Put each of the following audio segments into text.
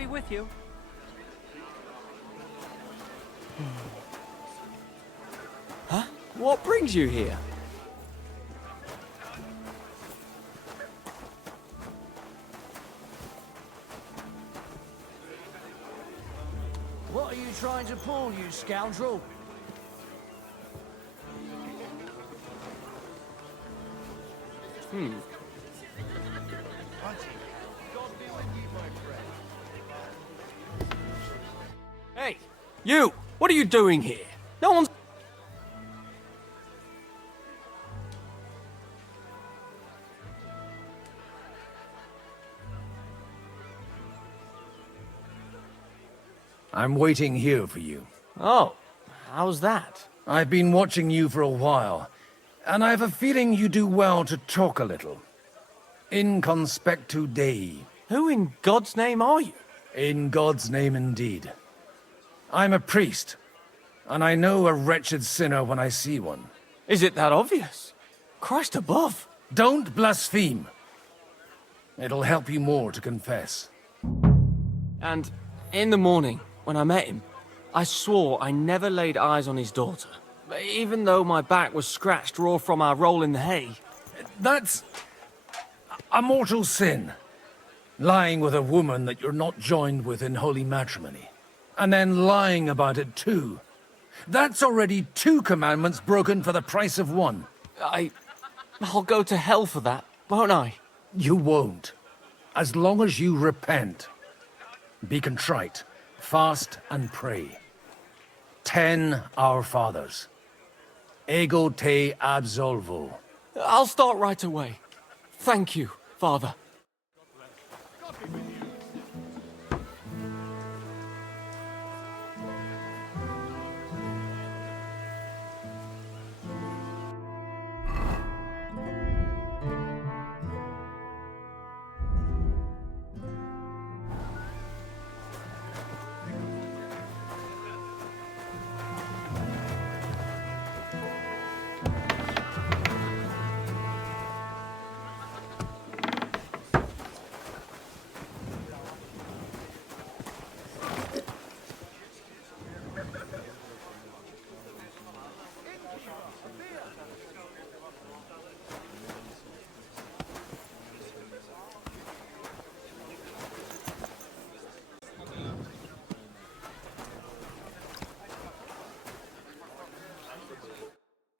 be with you. Huh? What brings you here? What are you trying to pull, you scoundrel? Hey, you! What are you doing here? No one's... I'm waiting here for you. Oh, how's that? I've been watching you for a while, and I have a feeling you do well to talk a little. In conspectu Dei. Who in God's name are you? In God's name indeed. I'm a priest, and I know a wretched sinner when I see one. Is it that obvious? Christ above. Don't blaspheme. It'll help you more to confess. And in the morning, when I met him, I swore I never laid eyes on his daughter. Even though my back was scratched raw from our roll in the hay. That's a mortal sin. Lying with a woman that you're not joined with in holy matrimony. And then lying about it too. That's already 2 commandments broken for the price of 1. I'll go to hell for that, won't I? You won't. As long as you repent. Be contrite, fast and pray. 10 Our Fathers. Ego te absolvo. I'll start right away. Thank you, Father.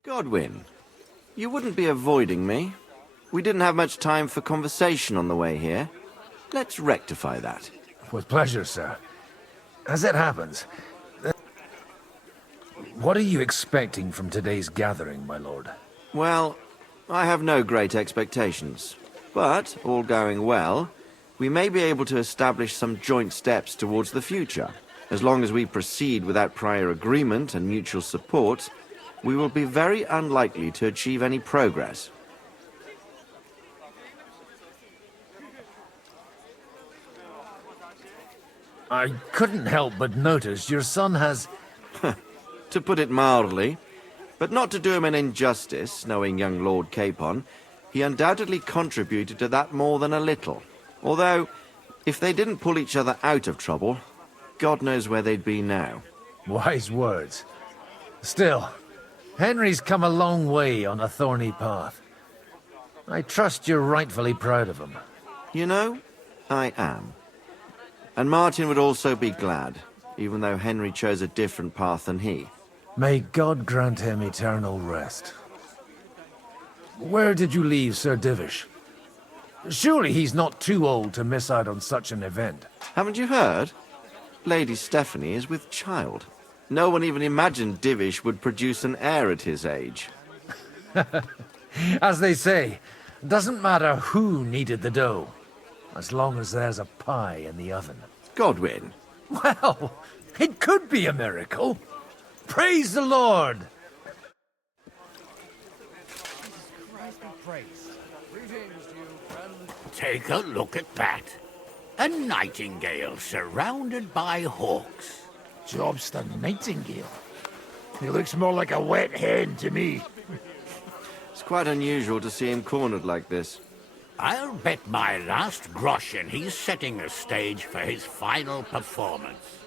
Godwin, you wouldn't be avoiding me. We didn't have much time for conversation on the way here. Let's rectify that. With pleasure, sir. As it happens, what are you expecting from today's gathering, my lord? Well, I have no great expectations. But, all going well, we may be able to establish some joint steps towards the future. As long as we proceed without prior agreement and mutual support, we will be very unlikely to achieve any progress. I couldn't help but notice your son has... To put it mildly, but not to do him an injustice, knowing young Lord Capon, he undoubtedly contributed to that more than a little. Although, if they didn't pull each other out of trouble, God knows where they'd be now. Wise words. Still, Henry's come a long way on a thorny path. I trust you're rightfully proud of him. You know, I am. And Martin would also be glad, even though Henry chose a different path than he. May God grant him eternal rest. Where did you leave Sir Divish? Surely he's not too old to miss out on such an event. Haven't you heard? Lady Stephanie is with child. No one even imagined Divish would produce an heir at his age. As they say, doesn't matter who kneaded the dough, as long as there's a pie in the oven. Godwin. Well, it could be a miracle. Praise the Lord! Take a look at that. A nightingale surrounded by hawks. Job's the nightingale. He looks more like a wet hen to me. It's quite unusual to see him cornered like this. I'll bet my last groschen he's setting the stage for his final performance.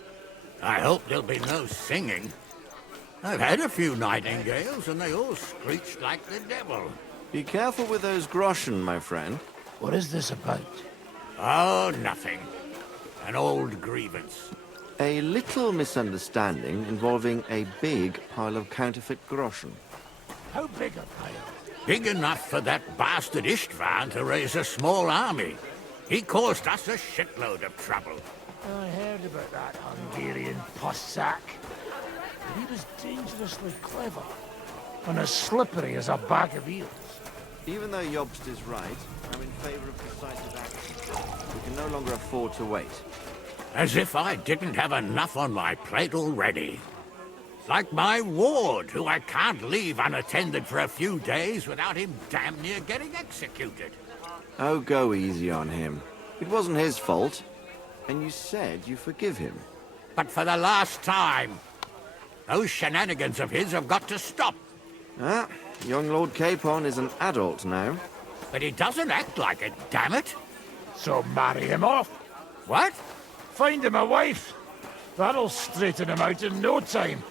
I hope there'll be no singing. I've had a few nightingales, and they all screeched like the devil. Be careful with those groschen, my friend. What is this about? Oh, nothing. An old grievance. A little misunderstanding involving a big pile of counterfeit groschen. How big a pile? Big enough for that bastard Istvan to raise a small army. He caused us a shitload of trouble. I heard about that Hungarian pussack. But he was dangerously clever. And as slippery as a bag of eels. Even though Jobst is right, I'm in favor of decisive action. We can no longer afford to wait. As if I didn't have enough on my plate already. Like my ward, who I can't leave unattended for a few days without him damn near getting executed. Oh, go easy on him. It wasn't his fault. And you said you forgive him. But for the last time, those shenanigans of his have got to stop. Ah, young Lord Capon is an adult now. But he doesn't act like it, damn it. So marry him off. What? Find him a wife. That'll straighten him out in no time.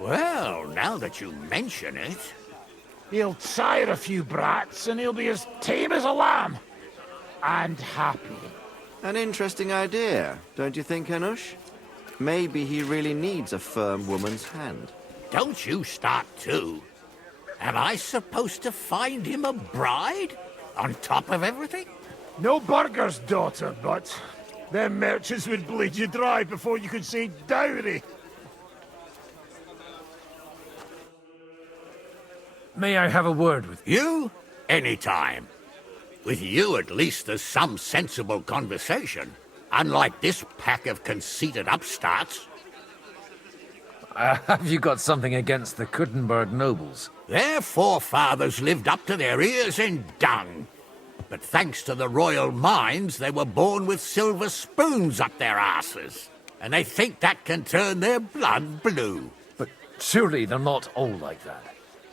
Well, now that you mention it... He'll sire a few brats and he'll be as tame as a lamb. And happy. An interesting idea, don't you think, Hanush? Maybe he really needs a firm woman's hand. Don't you start too. Am I supposed to find him a bride? On top of everything? No burger's daughter, but them merchants would bleed you dry before you could say dowry. May I have a word with you? You? Anytime. With you, at least, there's some sensible conversation. Unlike this pack of conceited upstarts. Have you got something against the Kuttenberg nobles? Their forefathers lived up to their ears in dung. But thanks to the royal mines, they were born with silver spoons up their asses. And they think that can turn their blood blue. But surely they're not all like that.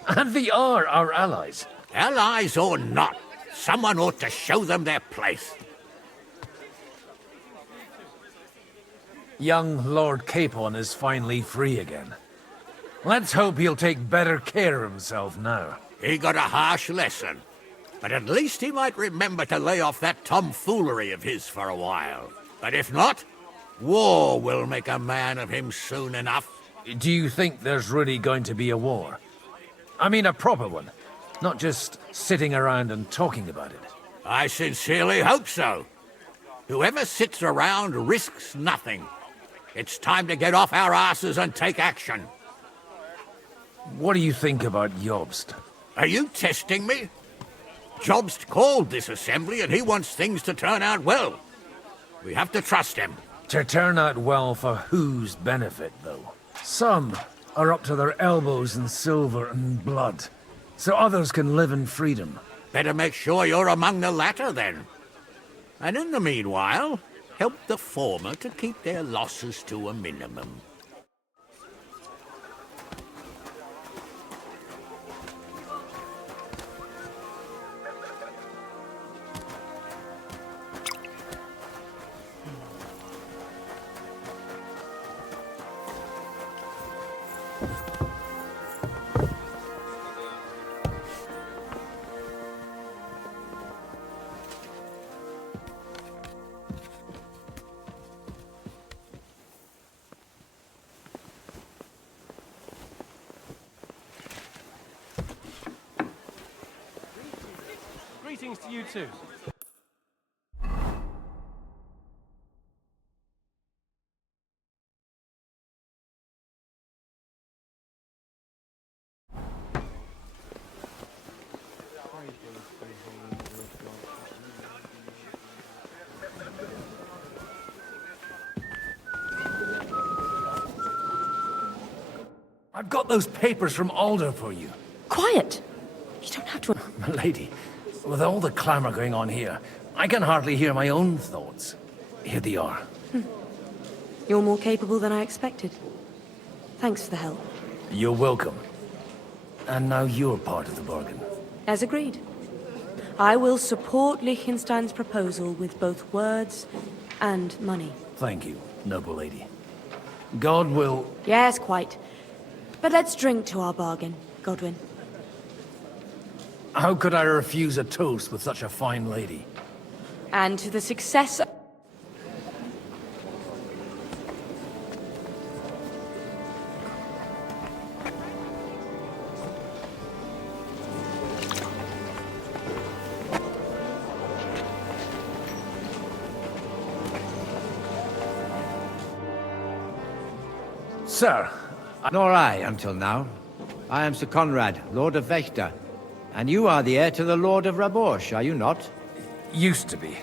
And they are our allies. Allies or not, someone ought to show them their place. Young Lord Capon is finally free again. Let's hope he'll take better care of himself now. He got a harsh lesson. But at least he might remember to lay off that tomfoolery of his for a while. But if not, war will make a man of him soon enough. Do you think there's really going to be a war? I mean a proper one, not just sitting around and talking about it. I sincerely hope so. Whoever sits around risks nothing. It's time to get off our asses and take action. What do you think about Jobst? Are you testing me? Jobst called this assembly and he wants things to turn out well. We have to trust him. To turn out well for whose benefit, though? Some are up to their elbows in silver and blood, so others can live in freedom. Better make sure you're among the latter, then. And in the meanwhile, help the former to keep their losses to a minimum. Greetings to you too. I've got those papers from Alder for you. Quiet! You don't have to... My lady, with all the clamour going on here, I can hardly hear my own thoughts. Here they are. You're more capable than I expected. Thanks for the help. You're welcome. And now you're part of the bargain. As agreed. I will support Liechtenstein's proposal with both words and money. Thank you, noble lady. God will... Yes, quite. But let's drink to our bargain, Godwin. How could I refuse a toast with such a fine lady? And to the success of... Sir, Nor I, until now. I am Sir Conrad, Lord of Wächter. And you are the heir to the Lord of Raborsch, are you not? used to be.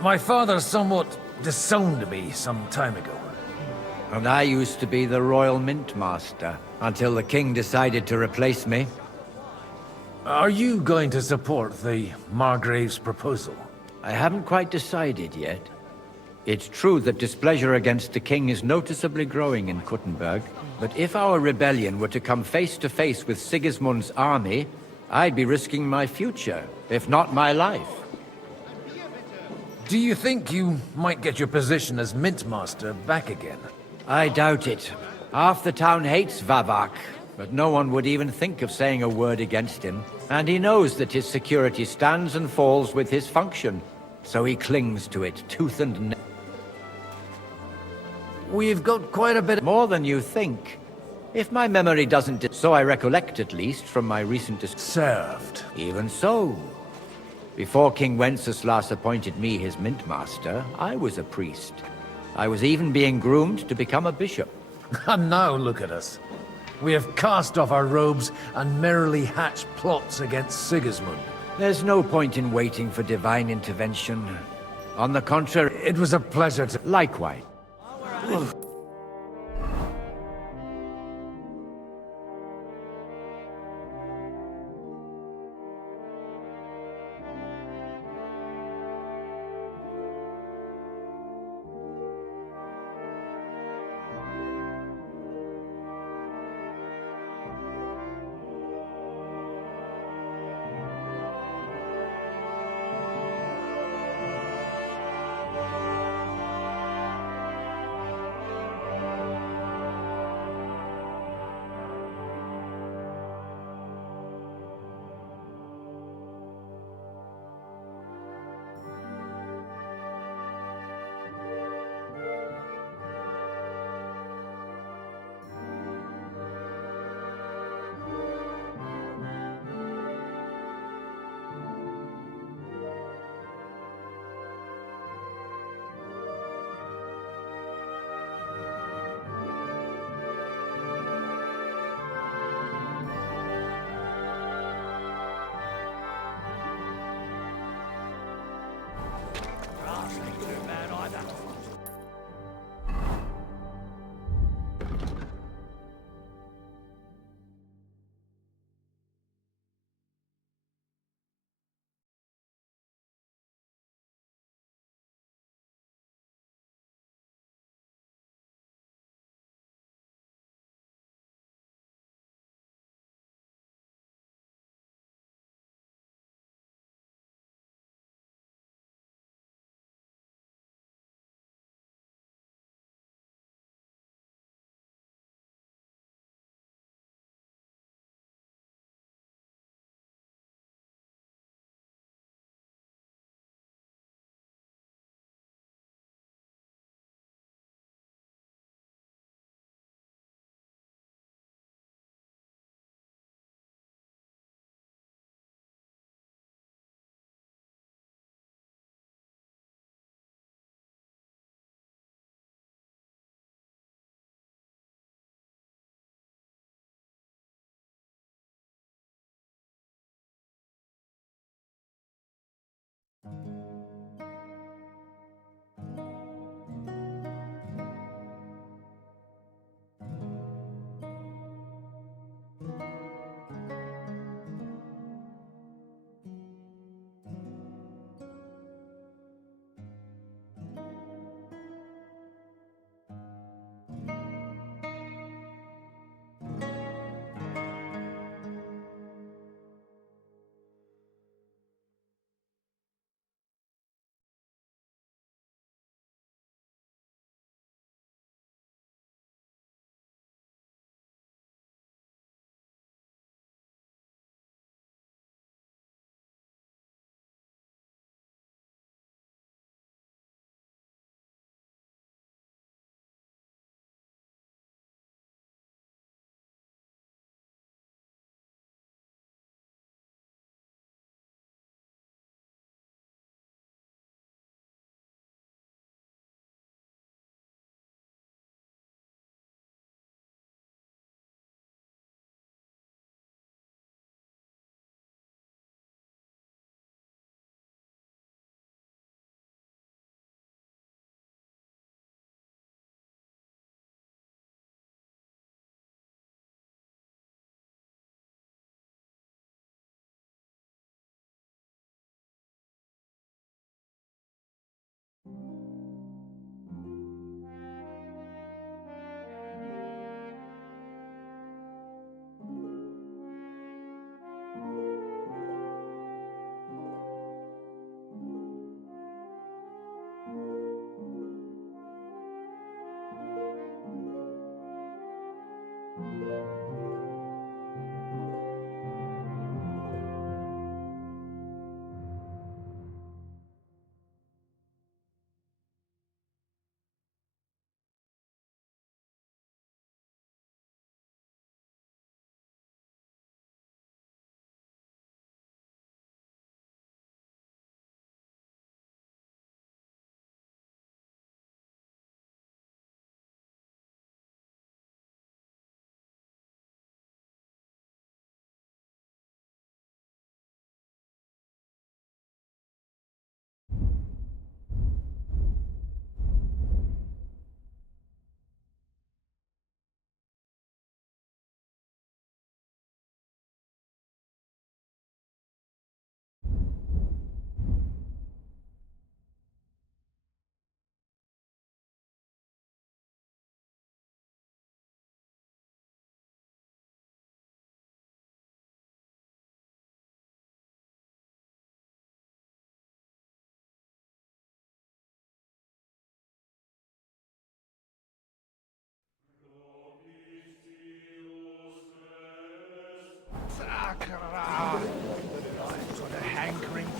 My father somewhat disowned me some time ago. And I used to be the Royal Mint Master, until the King decided to replace me. Are you going to support the Margrave's proposal? I haven't quite decided yet. It's true that displeasure against the King is noticeably growing in Kuttenberg, but if our rebellion were to come face to face with Sigismund's army, I'd be risking my future, if not my life. Do you think you might get your position as Mint Master back again? I doubt it. Half the town hates Vavak, but no one would even think of saying a word against him. And he knows that his security stands and falls with his function, so he clings to it tooth and nail. We've got quite a bit... More than you think. If my memory doesn't... So I recollect, at least, from my recent... served. Even so. Before King Wenceslas appointed me his mint master, I was a priest. I was even being groomed to become a bishop. And now look at us. We have cast off our robes and merrily hatched plots against Sigismund. There's no point in waiting for divine intervention. On the contrary... It was a pleasure to... Likewise.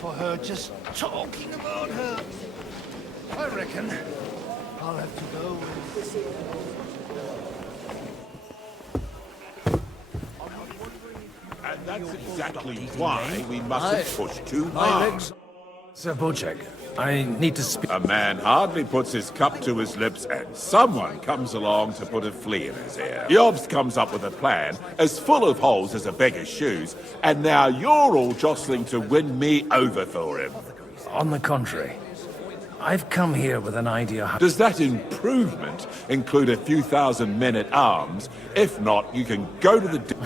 for her just talking about her. I reckon I'll have to go. And that's exactly why we mustn't push too hard. Sir Bocek, I need to speak. A man hardly puts his cup to his lips and someone comes along to put a flea in his ear. Jobs comes up with a plan as full of holes as a beggar's shoes, and now you're all jostling to win me over for him. On the contrary, I've come here with an idea how... Does that improvement include a few thousand men-at-arms? If not, you can go to the...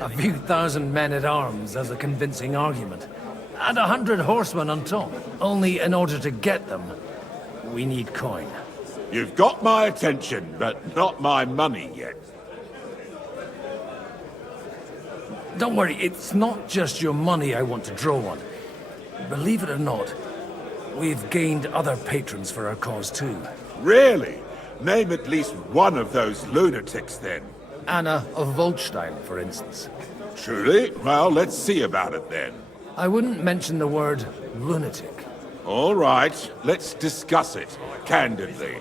A few thousand men-at-arms as a convincing argument. And 100 horsemen on top. Only in order to get them, we need coin. You've got my attention, but not my money yet. Don't worry, it's not just your money I want to draw on. Believe it or not, we've gained other patrons for our cause too. Really? Name at least one of those lunatics, then. Anna of Volstein, for instance. Truly? Well, let's see about it, then. I wouldn't mention the word lunatic. All right, let's discuss it, candidly.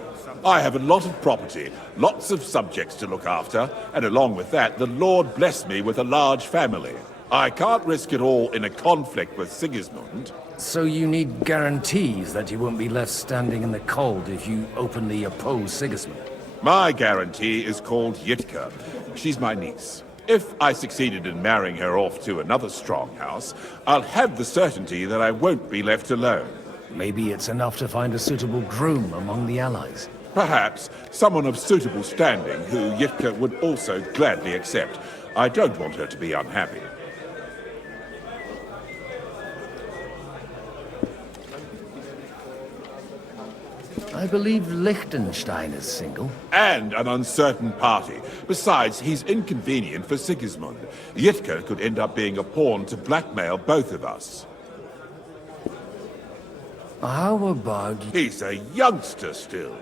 I have a lot of property, lots of subjects to look after, and along with that, the Lord bless me with a large family. I can't risk it all in a conflict with Sigismund. So you need guarantees that you won't be left standing in the cold if you openly oppose Sigismund? My guarantee is called Yitka. She's my niece. If I succeeded in marrying her off to another strong house, I'll have the certainty that I won't be left alone. Maybe it's enough to find a suitable groom among the allies. Perhaps someone of suitable standing who Yitka would also gladly accept. I don't want her to be unhappy. I believe Liechtenstein is single. And an uncertain party. Besides, he's inconvenient for Sigismund. Yitka could end up being a pawn to blackmail both of us. How about... He's a youngster still.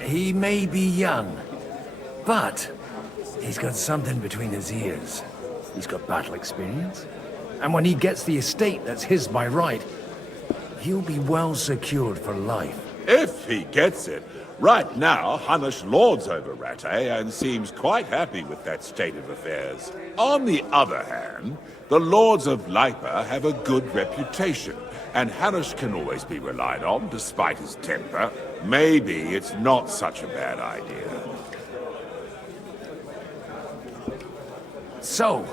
He may be young, but he's got something between his ears. He's got battle experience. And when he gets the estate that's his by right, he'll be well secured for life. If he gets it. Right now, Hanush lords over Rattay and seems quite happy with that state of affairs. On the other hand, the lords of Lipa have a good reputation, and Hanush can always be relied on, despite his temper. Maybe it's not such a bad idea. So,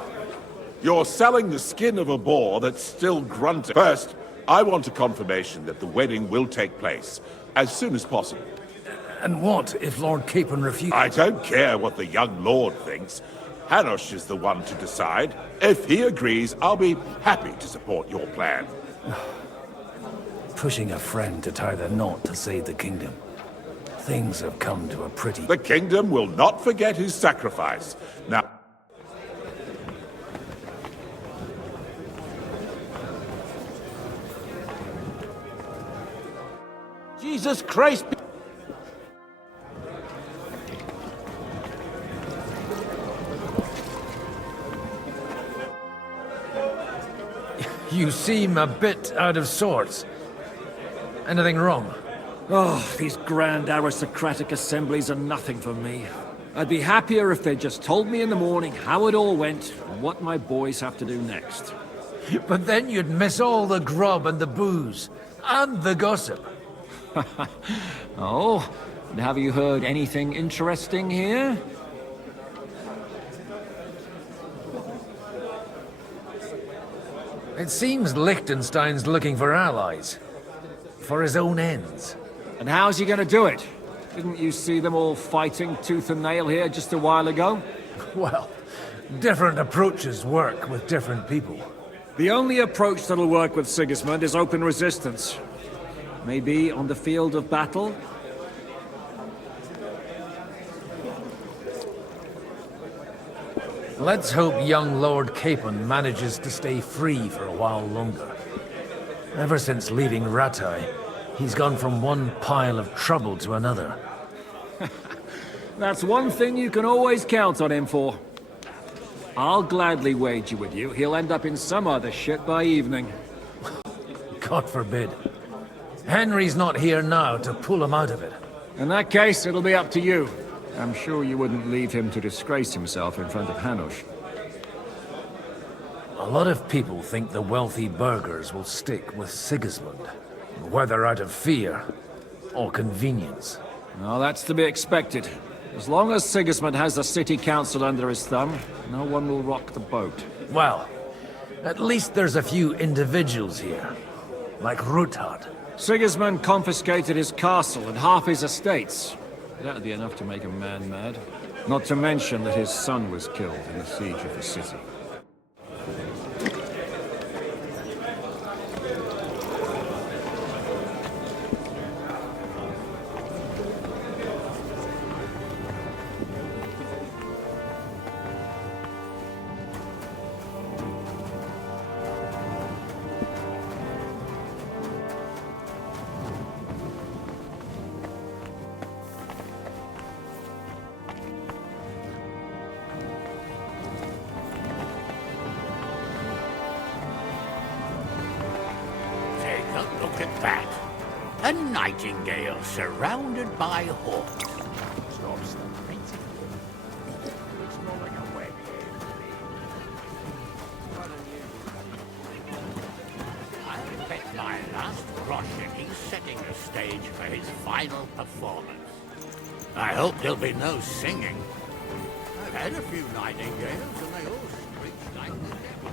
you're selling the skin of a boar that's still grunting. First, I want a confirmation that the wedding will take place as soon as possible. and what if Lord Capon refuses? I don't care what the young lord thinks. Hanush is the one to decide. If he agrees, I'll be happy to support your plan. Pushing a friend to tie the knot to save the kingdom. Things have come to a pretty... The kingdom will not forget his sacrifice. Now... Jesus Christ! You seem a bit out of sorts. Anything wrong? Oh, these grand aristocratic assemblies are nothing for me. I'd be happier if they just told me in the morning how it all went and what my boys have to do next. But then you'd miss all the grub and the booze. And the gossip. Oh, and have you heard anything interesting here? It seems Liechtenstein's looking for allies. For his own ends. And how's he gonna do it? Didn't you see them all fighting tooth and nail here just a while ago? Well, different approaches work with different people. The only approach that'll work with Sigismund is open resistance. Maybe on the field of battle? Let's hope young Lord Capon manages to stay free for a while longer. Ever since leaving Rattay, he's gone from one pile of trouble to another. That's one thing you can always count on him for. I'll gladly wager with you he'll end up in some other shit by evening. God forbid. Henry's not here now to pull him out of it. In that case, it'll be up to you. I'm sure you wouldn't leave him to disgrace himself in front of Hanush. A lot of people think the wealthy burghers will stick with Sigismund, whether out of fear or convenience. Well, that's to be expected. As long as Sigismund has the city council under his thumb, no one will rock the boat. Well, at least there's a few individuals here, like Ruthard. Sigismund confiscated his castle and half his estates. That'd be enough to make a man mad. Not to mention that his son was killed in the siege of the city. Look at that. A nightingale surrounded by hawks. Stops the painting. Looks more like a web I'll bet my last groschen he's setting the stage for his final performance. I hope there'll be no singing. I've had a few nightingales and they all screech like the devil.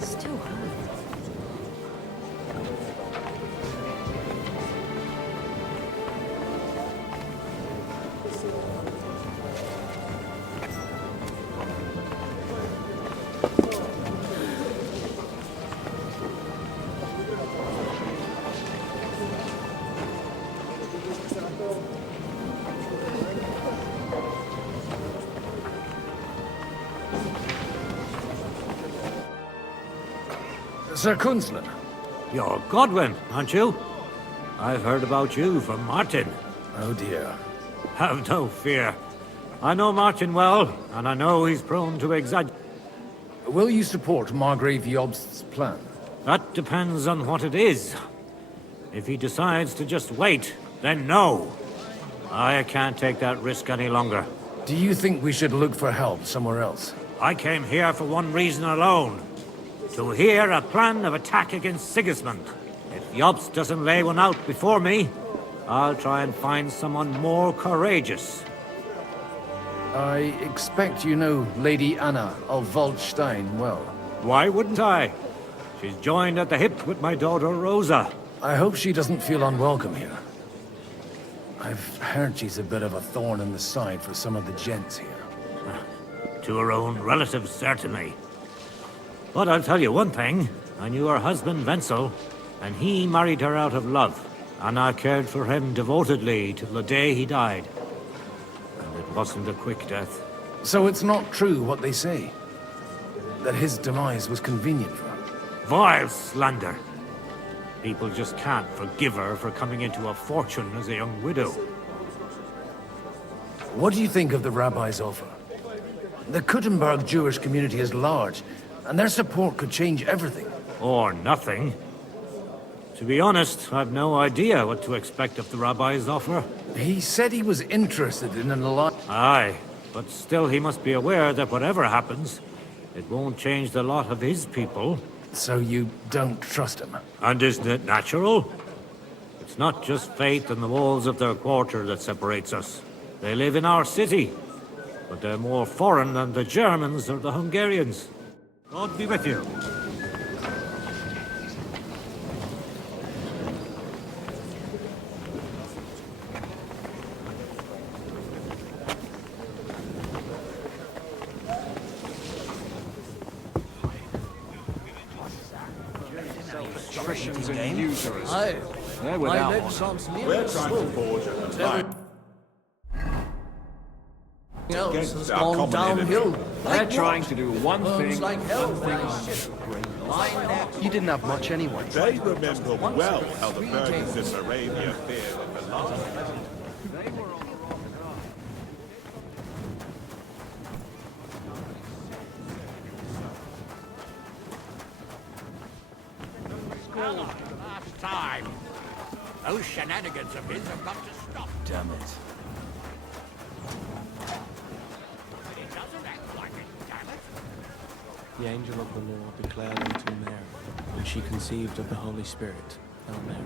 Still hurt. Sir Kunzlan. You're Godwin, aren't you? I've heard about you from Martin. Oh dear. Have no fear. I know Martin well, and I know he's prone to exaggerate. Will you support Margrave Jobst's plan? That depends on what it is. If he decides to just wait, then no. I can't take that risk any longer. Do you think we should look for help somewhere else? I came here for one reason alone. To hear a plan of attack against Sigismund. If Jobst doesn't lay one out before me, I'll try and find someone more courageous. I expect you know Lady Anna of Waldstein well. Why wouldn't I? She's joined at the hip with my daughter Rosa. I hope she doesn't feel unwelcome here. I've heard she's a bit of a thorn in the side for some of the gents here. To her own relatives, certainly. But I'll tell you one thing. I knew her husband, Wenzel, and he married her out of love. And I cared for him devotedly till the day he died. And it wasn't a quick death. So it's not true what they say? That his demise was convenient for her? Vile slander. People just can't forgive her for coming into a fortune as a young widow. What do you think of the rabbi's offer? The Kuttenberg Jewish community is large, and their support could change everything. Or nothing. To be honest, I've no idea what to expect of the rabbi's offer. He said he was interested in an alliance. Aye, but still he must be aware that whatever happens, it won't change the lot of his people. So you don't trust him? And isn't it natural? It's not just faith in the walls of their quarter that separates us. They live in our city, but they're more foreign than the Germans or the Hungarians. God be with you. Electricians and usurers. Aye. They're without honor. Sounds near We're trying to forge a against our common enemy. They're trying to do one thing, You didn't have much anyway. They remember well how the burghers in Moravia fared at the last. Last time. Those shenanigans of his have got to stop. Damn it. He doesn't act like it, damn it. The angel of the Lord declared unto Mary, when she conceived of the Holy Spirit, Hail Mary.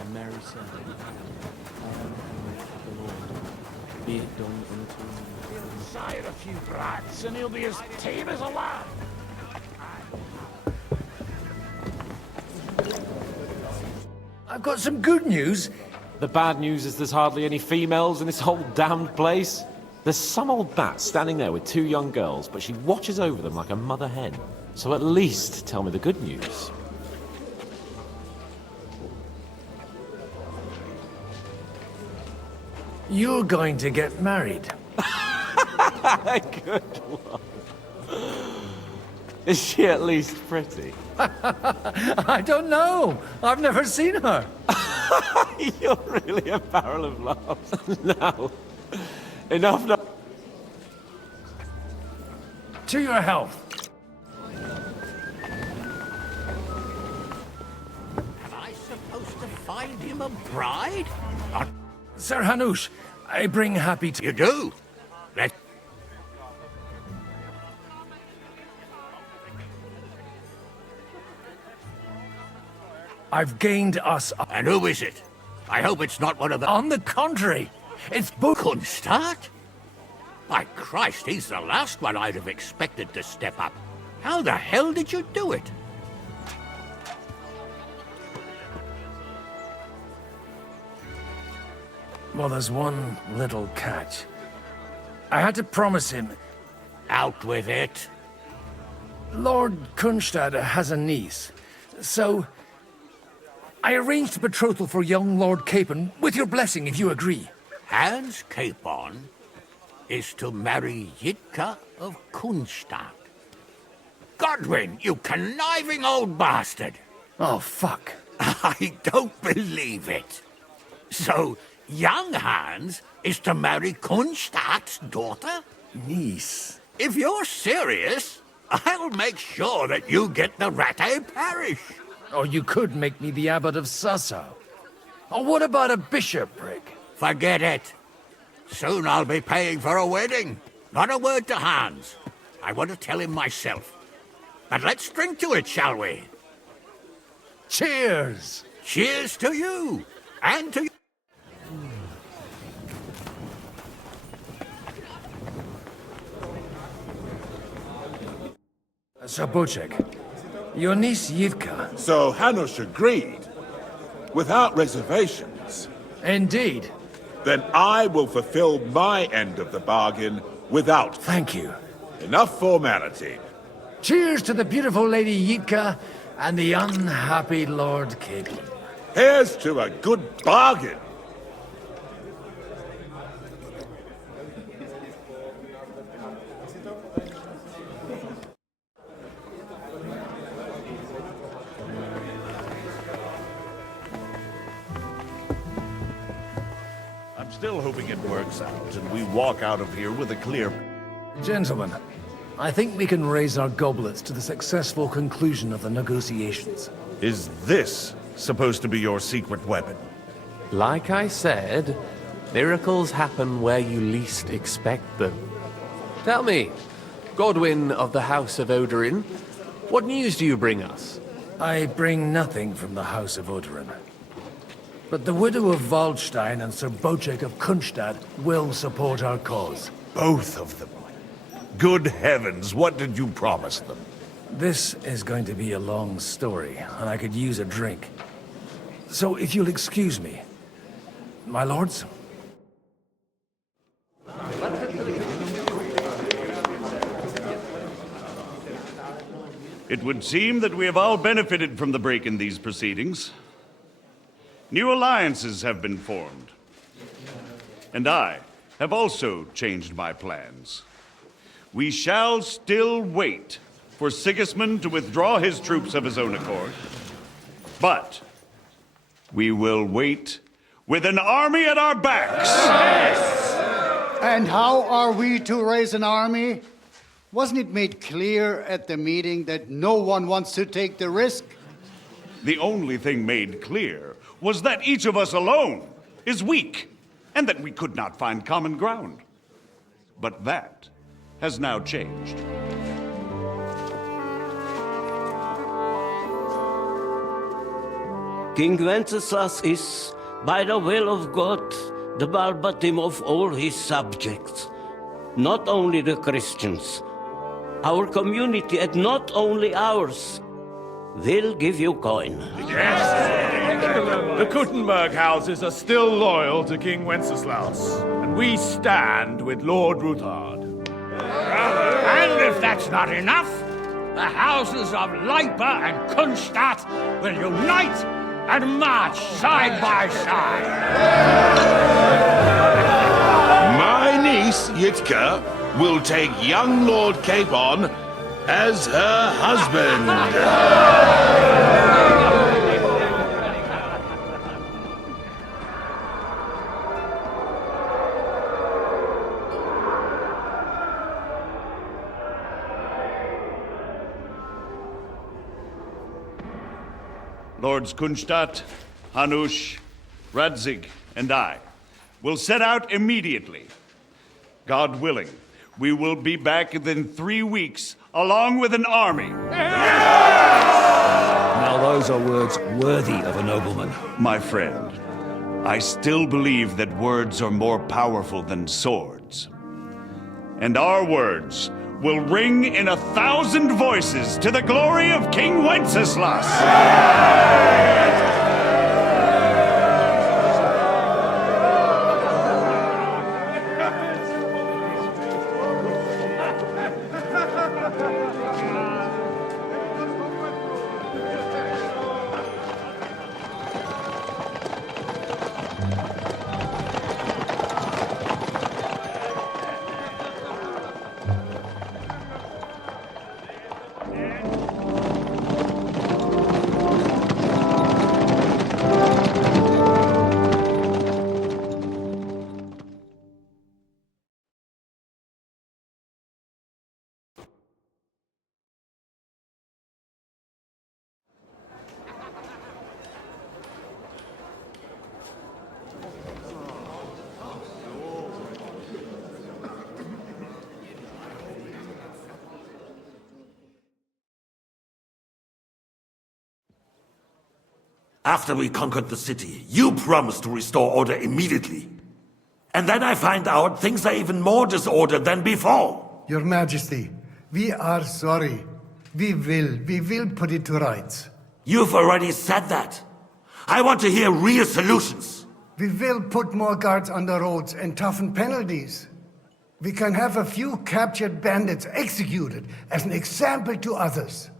And Mary said, I am the handmaid of the Lord. Be it done unto me. He'll sire a few brats, and he'll be as tame as a lamb. I've got some good news. The bad news is there's hardly any females in this whole damned place. There's some old bat standing there with two young girls, but she watches over them like a mother hen. So at least tell me the good news. You're going to get married. Good one. Is she at least pretty? I don't know. I've never seen her. You're really a barrel of laughs. No. Enough now. To your health. Am I supposed to find him a bride? Sir Hanush, I bring happy to You do? Let I've gained us. And who is it? I hope it's not one of the... On the contrary, it's Kunstart? By Christ, he's the last one I'd have expected to step up. How the hell did you do it? Well, there's one little catch. I had to promise him. Out with it. Lord Kunstad has a niece, so I arranged a betrothal for young Lord Capon, with your blessing, if you agree. Hans Capon is to marry Yitka of Kunstad. Godwin, you conniving old bastard! Oh, fuck. I don't believe it. So, young Hans is to marry Kunstad's daughter? Niece. If you're serious, I'll make sure that you get the Rattay parish. Or you could make me the abbot of Sasso. Or what about a bishopric? Forget it. Soon I'll be paying for a wedding. Not a word to Hans. I want to tell him myself. But let's drink to it, shall we? Cheers! Cheers to you! And to you! Sir Bocek, your niece Yivka. So Hanush agreed, without reservations. Indeed. Then I will fulfill my end of the bargain without... Thank you. Enough formality. Cheers to the beautiful Lady Yitka and the unhappy Lord Capon. Here's to a good bargain. I'm still hoping it works out and we walk out of here with a clear... Gentlemen, I think we can raise our goblets to the successful conclusion of the negotiations. Is this supposed to be your secret weapon? Like I said, miracles happen where you least expect them. Tell me, Godwin of the House of Odorin, what news do you bring us? I bring nothing from the House of Odorin. But the widow of Waldstein and Sir Bocek of Kunstad will support our cause. Both of them. Good heavens, what did you promise them? This is going to be a long story, and I could use a drink. So if you'll excuse me, my lords? It would seem that we have all benefited from the break in these proceedings. New alliances have been formed. And I, have also changed my plans. We shall still wait for Sigismund to withdraw his troops of his own accord, but we will wait with an army at our backs. And how are we to raise an army? Wasn't it made clear at the meeting that no one wants to take the risk? The only thing made clear was that each of us alone is weak, and that we could not find common ground. But that has now changed. King Wenceslas is, by the will of God, the balbatim of all his subjects. Not only the Christians, our community, and not only ours, will give you coin. The Kuttenberg houses are still loyal to King Wenceslas, and we stand with Lord Ruthard. And if that's not enough, the houses of Leipa and Kunstadt will unite and march side by side. My niece, Yitka, will take young Lord Capon as her husband. Lords Kunstadt, Hanush, Radzig, and I will set out immediately. God willing, we will be back within 3 weeks, along with an army. Now those are words worthy of a nobleman. My friend, I still believe that words are more powerful than swords. And our words will ring in 1,000 voices to the glory of King Wenceslas. After we conquered the city, you promised to restore order immediately. And then I find out things are even more disordered than before. Your Majesty, we are sorry. We will put it to rights. You've already said that. I want to hear real solutions. We will put more guards on the roads and toughen penalties. We can have a few captured bandits executed as an example to others.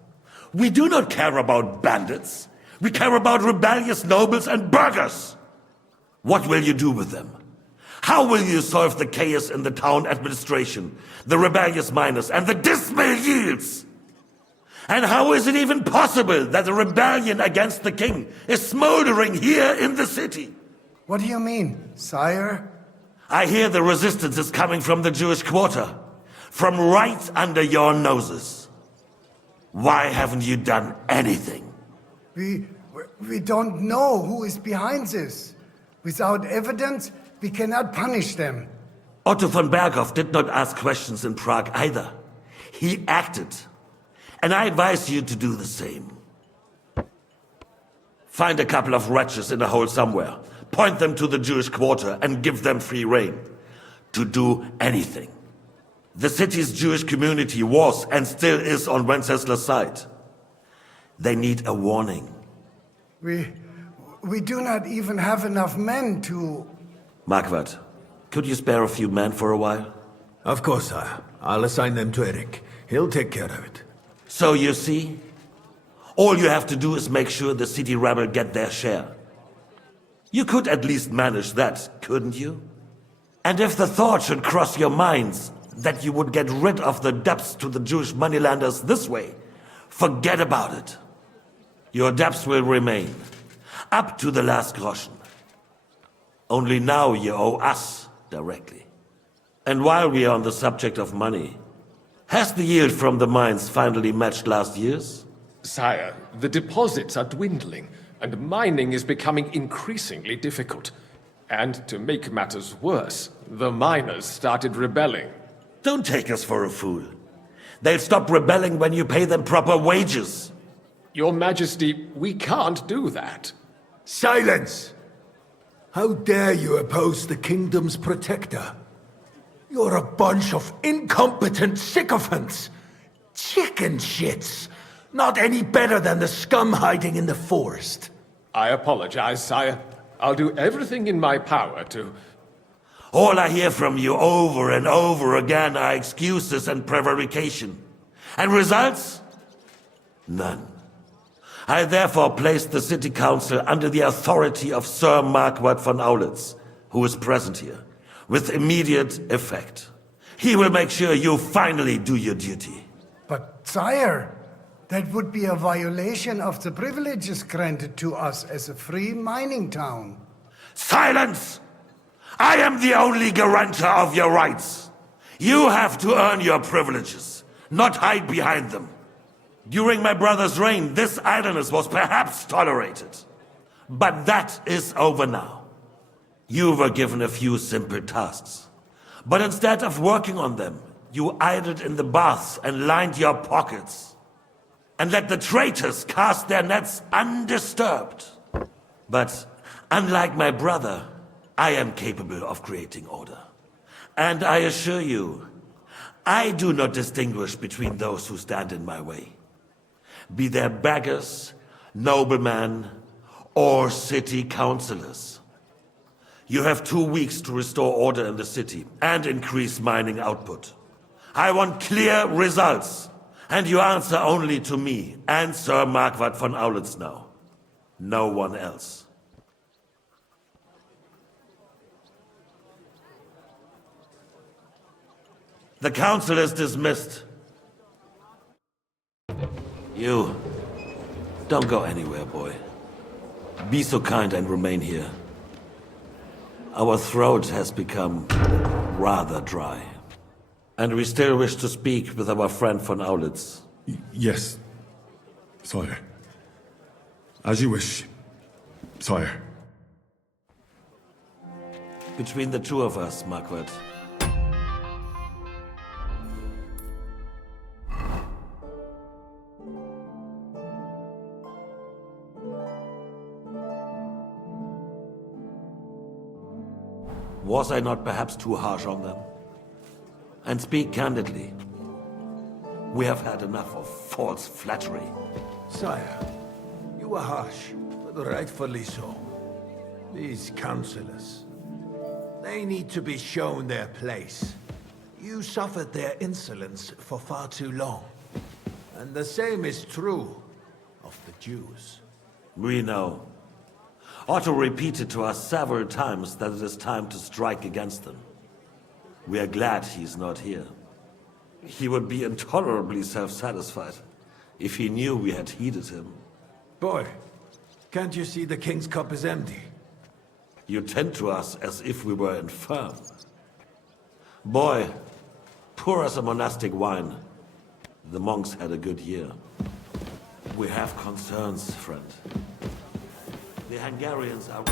We do not care about bandits. We care about rebellious nobles and burghers. What will you do with them? How will you solve the chaos in the town administration, the rebellious miners, and the dismal yields? And how is it even possible that a rebellion against the king is smoldering here in the city? What do you mean, sire? I hear the resistance is coming from the Jewish quarter, from right under your noses. Why haven't you done anything? We don't know who is behind this. Without evidence, we cannot punish them. Otto von Berghoff did not ask questions in Prague either. He acted. And I advise you to do the same. Find a couple of wretches in a hole somewhere, point them to the Jewish quarter, and give them free rein to do anything. The city's Jewish community was and still is on Wenceslas' side. They need a warning. We do not even have enough men to... Marquardt, could you spare a few men for a while? Of course, sire. I'll assign them to Eric. He'll take care of it. So you see, all you have to do is make sure the city rebel get their share. You could at least manage that, couldn't you? And if the thought should cross your minds that you would get rid of the debts to the Jewish moneylenders this way, forget about it. Your debts will remain, up to the last groschen. Only now you owe us directly. And while we are on the subject of money, has the yield from the mines finally matched last year's? Sire, the deposits are dwindling, and mining is becoming increasingly difficult. And to make matters worse, the miners started rebelling. Don't take us for a fool. They'll stop rebelling when you pay them proper wages. Your Majesty, we can't do that. Silence! How dare you oppose the kingdom's protector? You're a bunch of incompetent sycophants! Chicken shits! Not any better than the scum hiding in the forest. I apologize, sire. I'll do everything in my power to... All I hear from you over and over again are excuses and prevarication. And results? None. I therefore placed the city council under the authority of Sir Marquardt von Aulitz, who is present here, with immediate effect. He will make sure you finally do your duty. But, sire, that would be a violation of the privileges granted to us as a free mining town. Silence! I am the only guarantor of your rights. You have to earn your privileges, not hide behind them. During my brother's reign, this idleness was perhaps tolerated. But that is over now. You were given a few simple tasks. But instead of working on them, you idled in the baths and lined your pockets. And let the traitors cast their nets undisturbed. But unlike my brother, I am capable of creating order. And I assure you, I do not distinguish between those who stand in my way. Be they beggars, noblemen, or city councillors. You have 2 weeks to restore order in the city and increase mining output. I want clear results, and you answer only to me and Sir Marquardt von Aulitz now. No one else. The council is dismissed. You, don't go anywhere, boy. Be so kind and remain here. Our throat has become rather dry. And we still wish to speak with our friend von Aulitz. Yes, sire. As you wish, sire. Between the two of us, Marquardt. Was I not perhaps too harsh on them? And speak candidly. We have had enough of false flattery. Sire, you were harsh, but rightfully so. These councillors, they need to be shown their place. You suffered their insolence for far too long. And the same is true of the Jews. We know. Otto repeated to us several times that it is time to strike against them. We are glad he's not here. He would be intolerably self-satisfied if he knew we had heeded him. Boy, can't you see the king's cup is empty? You tend to us as if we were infirm. Boy, pour us a monastic wine. The monks had a good year. We have concerns, friend. The Hungarians are...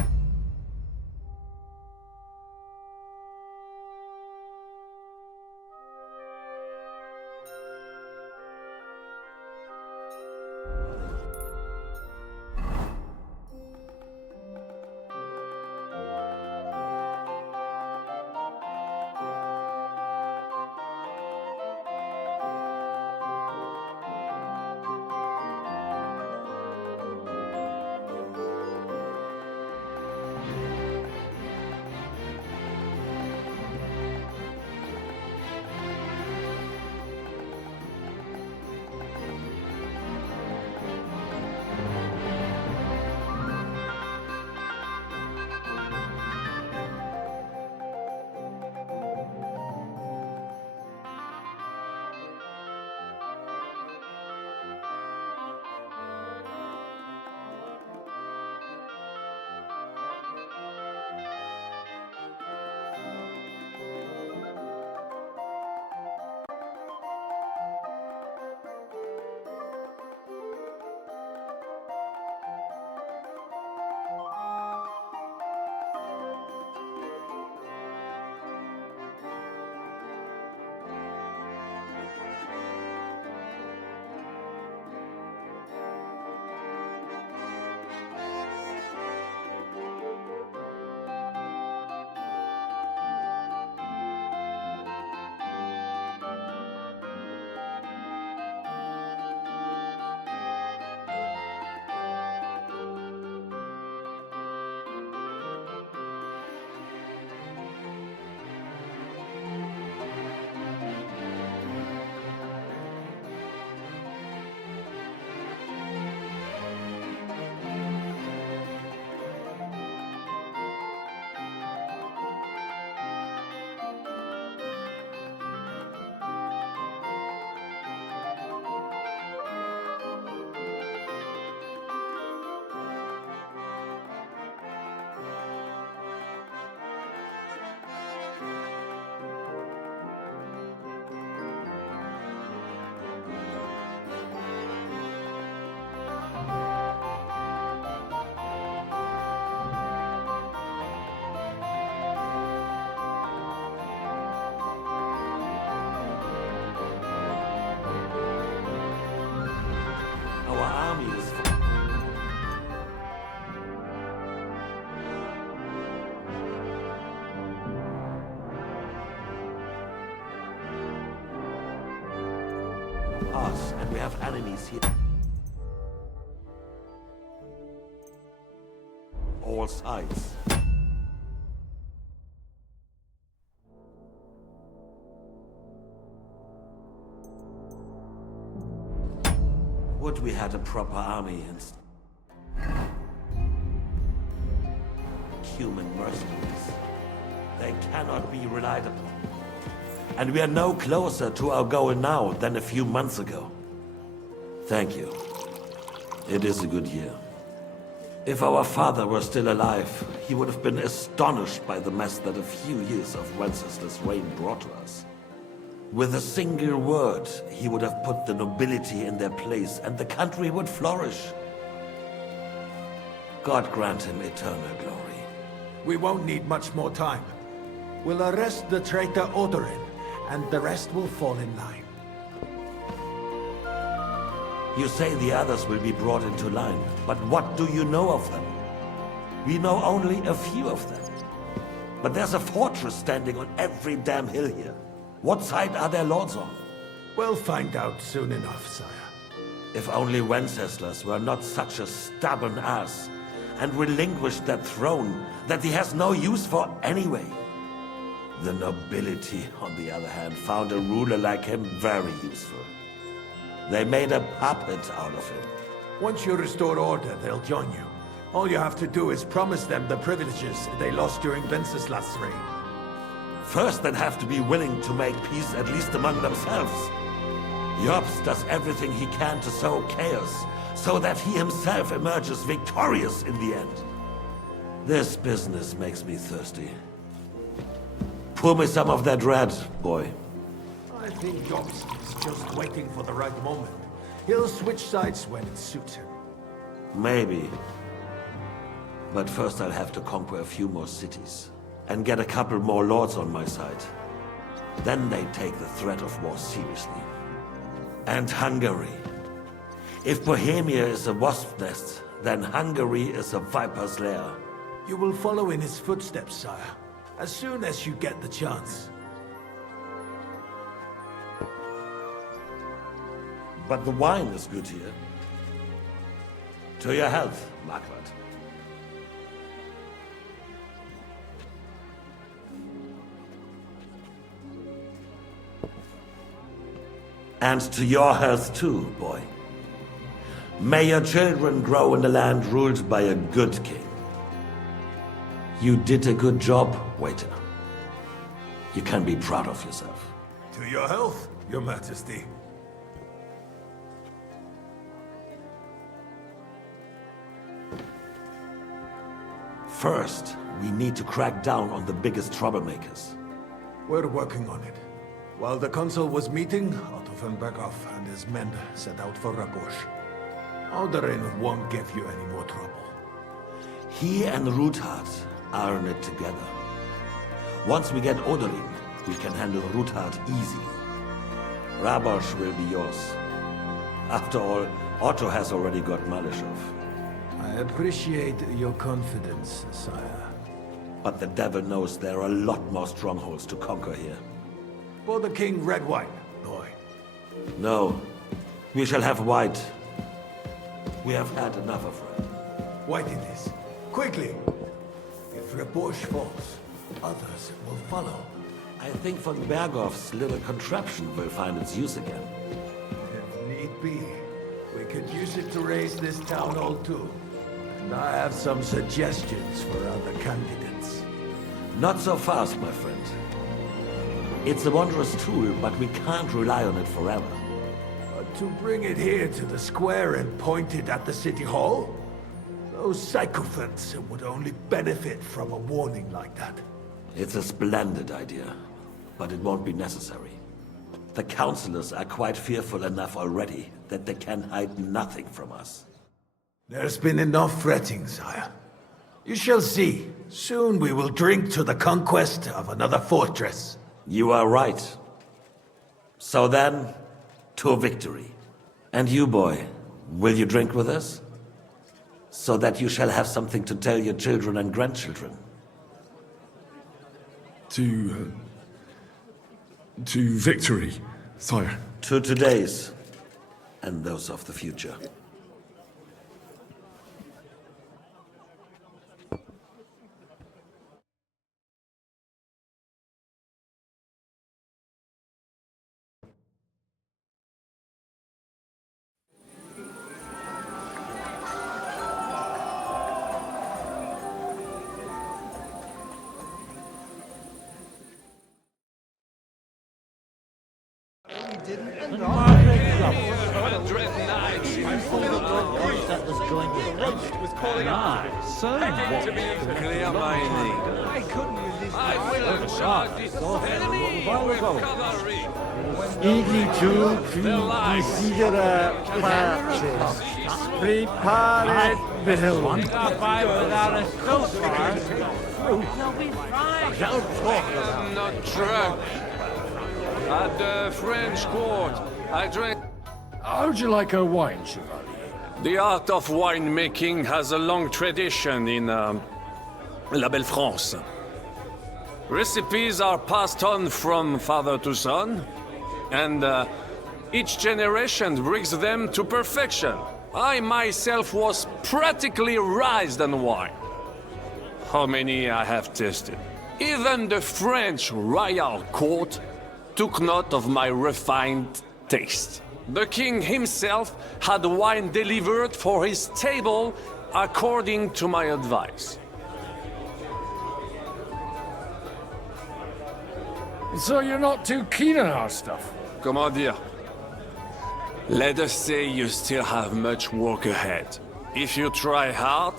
pass, and we have enemies here. All sides. Would we had a proper army and human mercenaries. They cannot be relied upon. And we are no closer to our goal now than a few months ago. Thank you. It is a good year. If our father were still alive, he would have been astonished by the mess that a few years of Wenceslas' reign brought to us. With a single word, he would have put the nobility in their place, and the country would flourish. God grant him eternal glory. We won't need much more time. We'll arrest the traitor Aluerie, and the rest will fall in line. You say the others will be brought into line, but what do you know of them? We know only a few of them. But there's a fortress standing on every damn hill here. What side are their lords on? We'll find out soon enough, sire. If only Wenceslas were not such a stubborn ass, and relinquished that throne that he has no use for anyway. The nobility, on the other hand, found a ruler like him very useful. They made a puppet out of him. Once you restore order, they'll join you. All you have to do is promise them the privileges they lost during Wenceslas' reign. First, they'd have to be willing to make peace at least among themselves. Jobs does everything he can to sow chaos, so that he himself emerges victorious in the end. This business makes me thirsty. Pour me some of that red, boy. I think Jobs is just waiting for the right moment. He'll switch sides when it suits him. Maybe. But first I'll have to conquer a few more cities, and get a couple more lords on my side. Then they take the threat of war seriously. And Hungary. If Bohemia is a wasp's nest, then Hungary is a viper's lair. You will follow in his footsteps, sire, as soon as you get the chance. But the wine is good here. To your health, Margaret. And to your health too, boy. May your children grow in a land ruled by a good king. You did a good job, waiter. You can be proud of yourself. To your health, your majesty. First, we need to crack down on the biggest troublemakers. We're working on it. While the consul was meeting, Otto von Berghoff and his men set out for Rabush. Aluerie won't give you any more trouble. He and Ruthard are in it together. Once we get Aluerie, we can handle Ruthard easily. Rabush will be yours. After all, Otto has already got Malishov. I appreciate your confidence, sire. But the devil knows there are a lot more strongholds to conquer here. For the king, red wine, boy. No, we shall have white. We have had enough of red. White it is. Quickly! If Rabush falls, others will follow. I think von Berghoff's little contraption will find its use again. If need be, we could use it to raise this town hall too. And I have some suggestions for other candidates. Not so fast, my friend. It's a wondrous tool, but we can't rely on it forever. But to bring it here to the square and point it at the city hall? Those sycophants would only benefit from a warning like that. It's a splendid idea, but it won't be necessary. The councillors are quite fearful enough already that they can hide nothing from us. There's been enough fretting, sire. You shall see. Soon we will drink to the conquest of another fortress. You are right. So then, to victory. And you, boy, will you drink with us? So that you shall have something to tell your children and grandchildren. To victory, sire. To today's. and those of the future. So what? To clear my name. I couldn't resist. I will have charged this enemy with cavalry. Igitur qui desidera paces. Prepare bellum. Without a snowstorm. They'll be fine. Don't talk about I'm not drunk. At the French court, I drank. How'd you like a wine, Chevalier? The art of winemaking has a long tradition in La Belle France. Recipes are passed on from father to son, and each generation brings them to perfection. I myself was practically raised on wine. How many I have tasted. Even the French royal court took note of my refined taste. The king himself had wine delivered for his table according to my advice. So you're not too keen on our stuff? Comment dire? Let us say you still have much work ahead. If you try hard,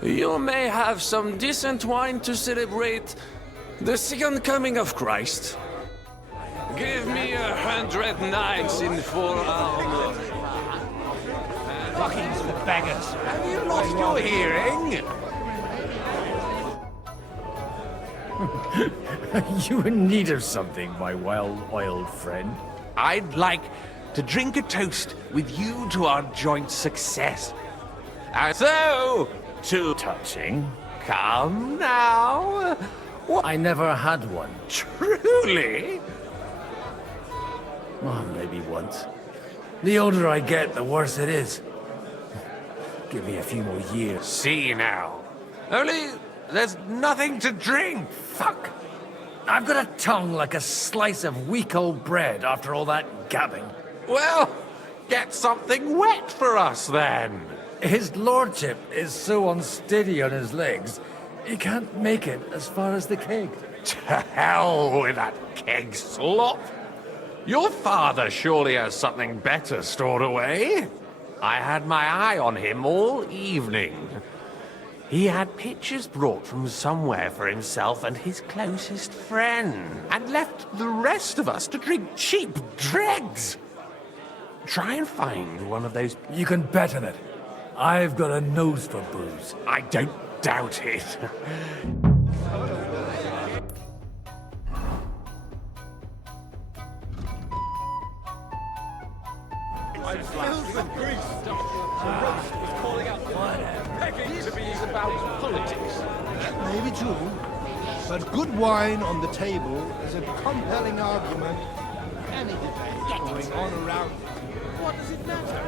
you may have some decent wine to celebrate the second coming of Christ. Give me 100 knights in full armor. Fucking beggars. Have you lost your hearing? You in need of something, my well-oiled friend. I'd like to drink a toast with you to our joint success. And so, to touching. Come now. I never had one. Truly? Well, maybe once. The older I get, the worse it is. Give me a few more years. See now. Only there's nothing to drink. Fuck. I've got a tongue like a slice of week-old bread after all that gabbing. Well, get something wet for us then. His lordship is so unsteady on his legs, he can't make it as far as the keg. To hell with that keg slop. Your father surely has something better stored away. I had my eye on him all evening. He had pictures brought from somewhere for himself and his closest friend, and left the rest of us to drink cheap dregs. Try and find one of those... You can bet on it. I've got a nose for booze. I don't doubt it. I'm filled with grief. The roast was calling out begging to be about politics. Maybe true, but good wine on the table is a compelling argument in any debate going on around. What does it matter?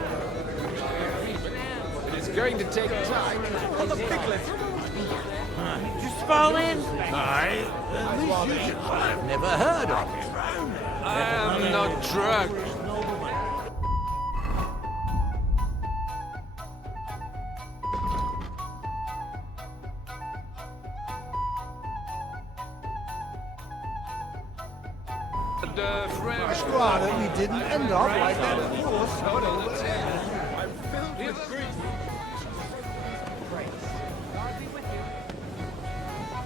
It is going to take time. On the piglet. Just fall in. I've never heard of it. I am not drunk. The French. I'd rather we didn't end up like that, of course. I'm filled with grief.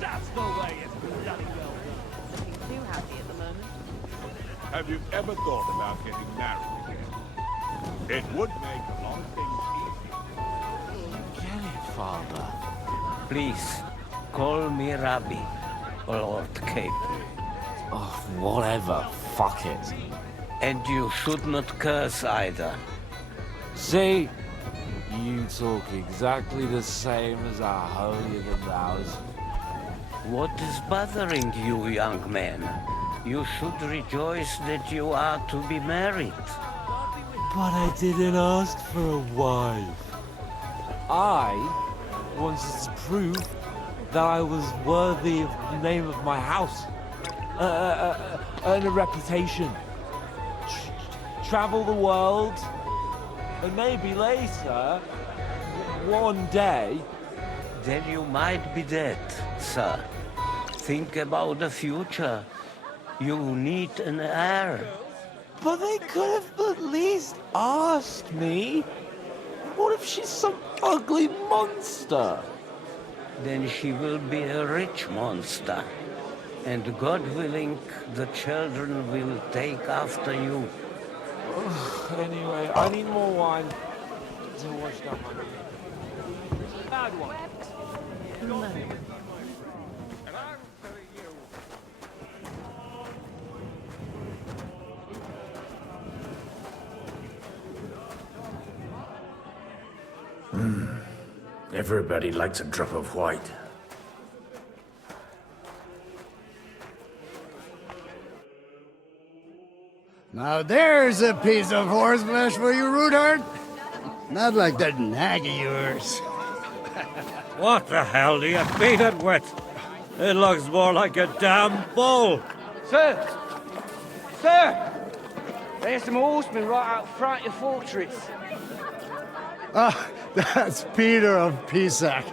That's the way it's bloody well. Looking too happy at the moment. Have you ever thought about getting married again? It would make a lot of things easier. Get it, Father. Please, call me Rabbi, Lord Cape. Oh, whatever. Fuck it. And you should not curse either. See? You talk exactly the same as our holier-than-thous. What is bothering you, young man? You should rejoice that you are to be married. But I didn't ask for a wife. I wanted to prove that I was worthy of the name of my house. Earn a reputation. Travel the world. And maybe later, one day... Then you might be dead, sir. Think about the future. You need an heir. But they could have at least asked me. What if she's some ugly monster? Then she will be a rich monster. And God willing, the children will take after you. Anyway, I need more wine to wash down my knee. Bad one. Everybody likes a drop of white. Now there's a piece of horseflesh for you, Rudart. Not like that nag of yours. What the hell do you beat it with? It looks more like a damn bull. Sir! Sir! There's some horsemen right out front of your fortress. Ah, that's Peter of Pisac.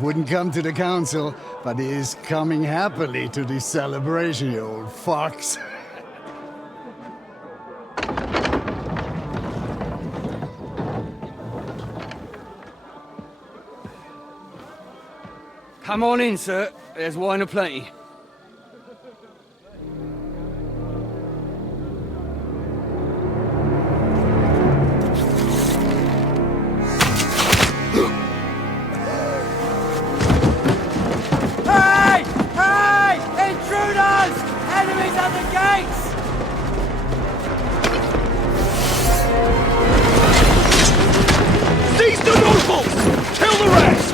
Wouldn't come to the council, but he is coming happily to the celebration, you old fox. Come on in, sir. There's wine aplenty. Hey! Hey! Intruders! Enemies at the gates! Seize the nobles! Kill the rest!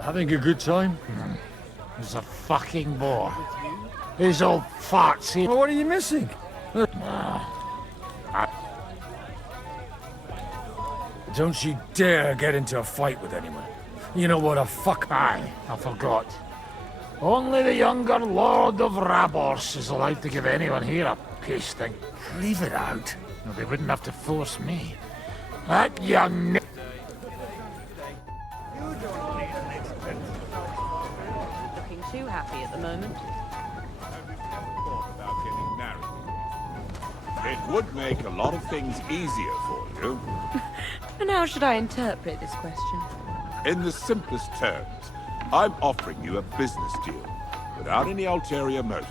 Having a good time? He's a fucking bore. These old farts here. Well, what are you missing? Don't you dare get into a fight with anyone. You know what a fuck... Aye, I forgot. Only the younger Lord of Rabos is allowed to give anyone here a pasting. Leave it out. No, they wouldn't have to force me. That young... Looking too happy at the moment. It would make a lot of things easier for you. And how should I interpret this question? In the simplest terms, I'm offering you a business deal, without any ulterior motives.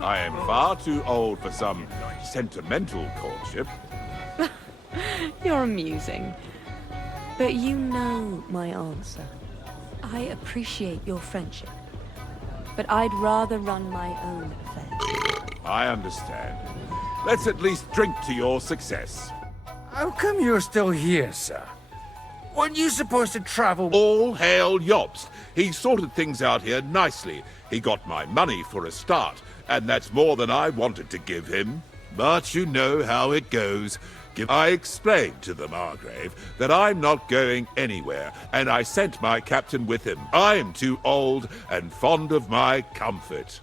I am far too old for some sentimental courtship. You're amusing. But you know my answer. I appreciate your friendship. But I'd rather run my own affairs. I understand. Let's at least drink to your success. How come you're still here, sir? Weren't you supposed to travel? All hail Yobst. He sorted things out here nicely. He got my money for a start, and that's more than I wanted to give him. But you know how it goes. I explained to the Margrave that I'm not going anywhere, and I sent my captain with him. I'm too old and fond of my comfort.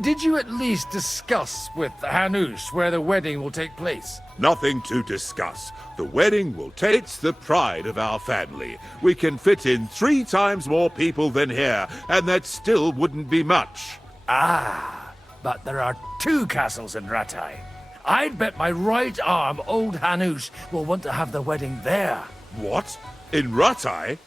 Did you at least discuss with Hanush where the wedding will take place? Nothing to discuss. The wedding will take... It's the pride of our family. We can fit in 3 times more people than here, and that still wouldn't be much. Ah, but there are 2 castles in Rattay. I'd bet my right arm old Hanush will want to have the wedding there. What? In Rattay?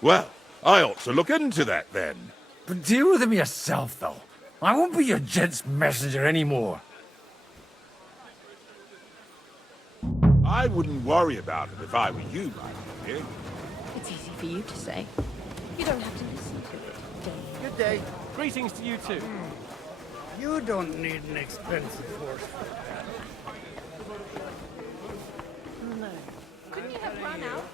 Well, I ought to look into that then. But deal with him yourself, though. I won't be your gent's messenger anymore. I wouldn't worry about it if I were you, my dear. It's easy for you to say. You don't have to listen to it, Dave. Good day. Greetings to you too. You don't need an expensive horse. No. Couldn't you have run out?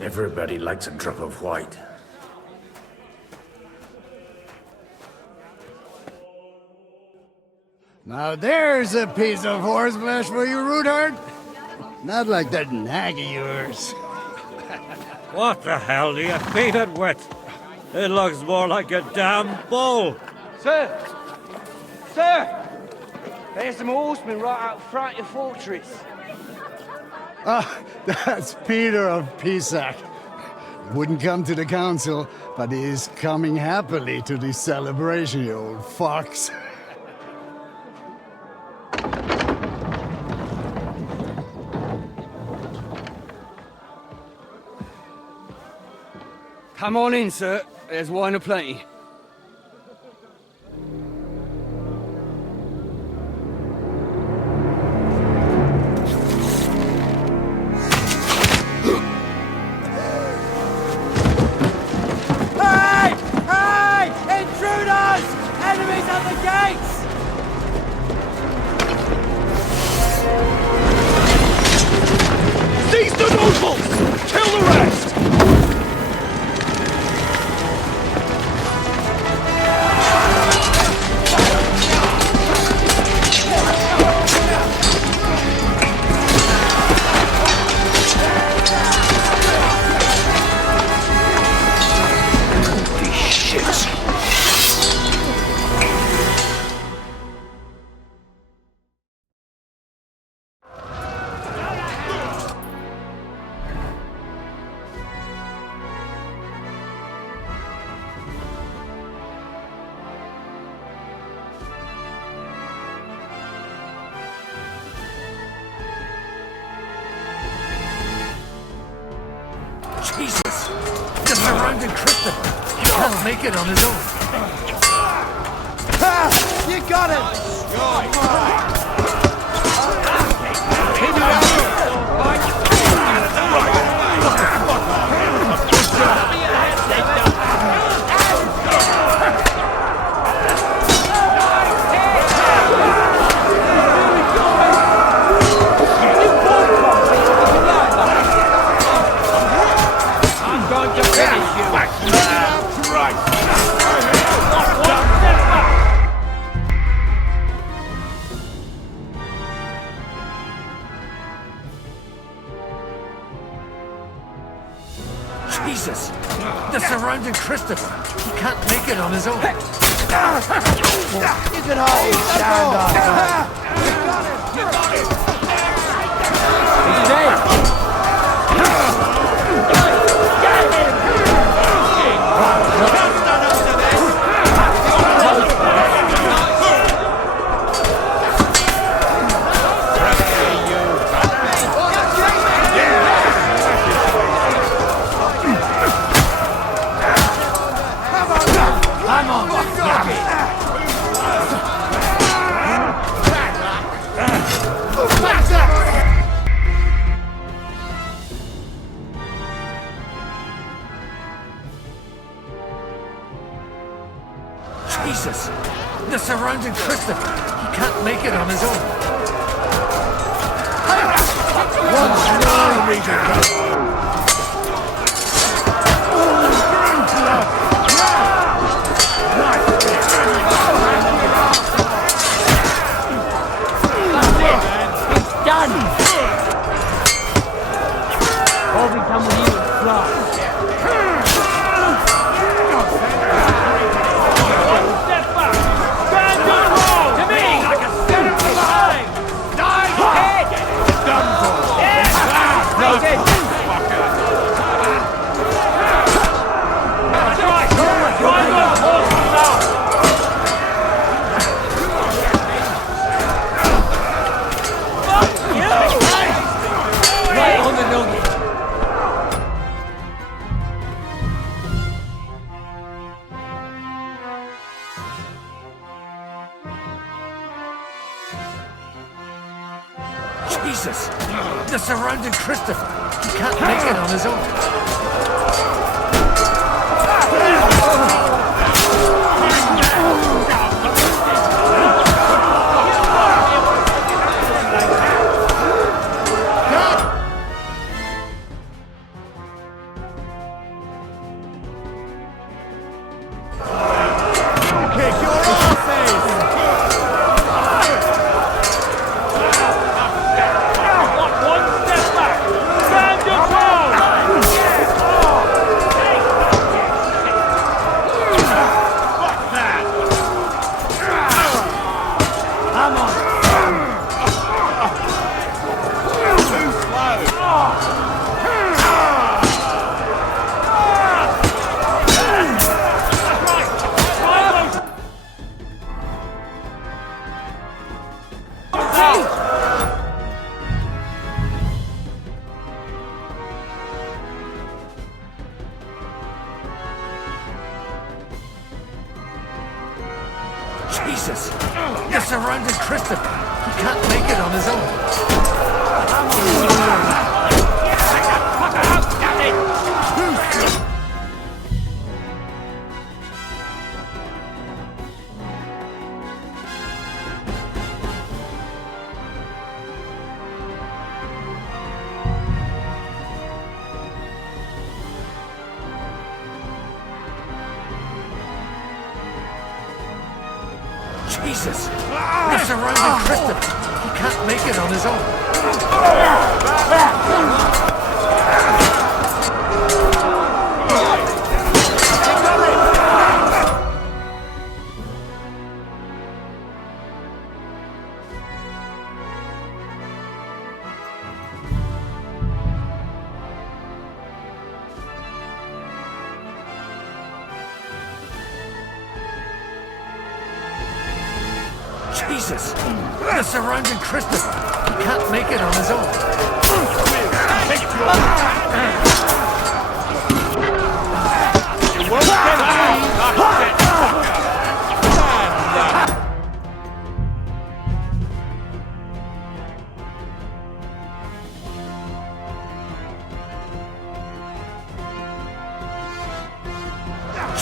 Everybody likes a drop of white. Now there's a piece of horseflesh for you, Rudhart. Not like that nag of yours. What the hell do you feed it with? It looks more like a damn bull. Sir! Sir! There's some horsemen right out front of the fortress. Ah, that's Peter of Pisac. He wouldn't come to the council, but he is coming happily to the celebration, you old fox. Come on in, sir. There's wine aplenty. Hey! Hey! Intruders! Enemies at the gates! Seize the nobles! Kill the rest! Jesus! The surrounding Christopher! He can't make it on his own. Ha! You got him! I'm going to finish you. Jesus! The surrounding Christopher! He can't make it on his own. You can always stand on that. He's dead. Come on! surrounded Christopher. He can't make it on his own. Once more, Regan. Jesus! They're surrounding Christopher. He can't make it on his own. Jesus! They're surrounding Christopher. He can't make it on his own. Jesus! They're surrounding Christopher. He can't make it on his own. Jesus! They're surrounding Christopher. He can't make it on his own.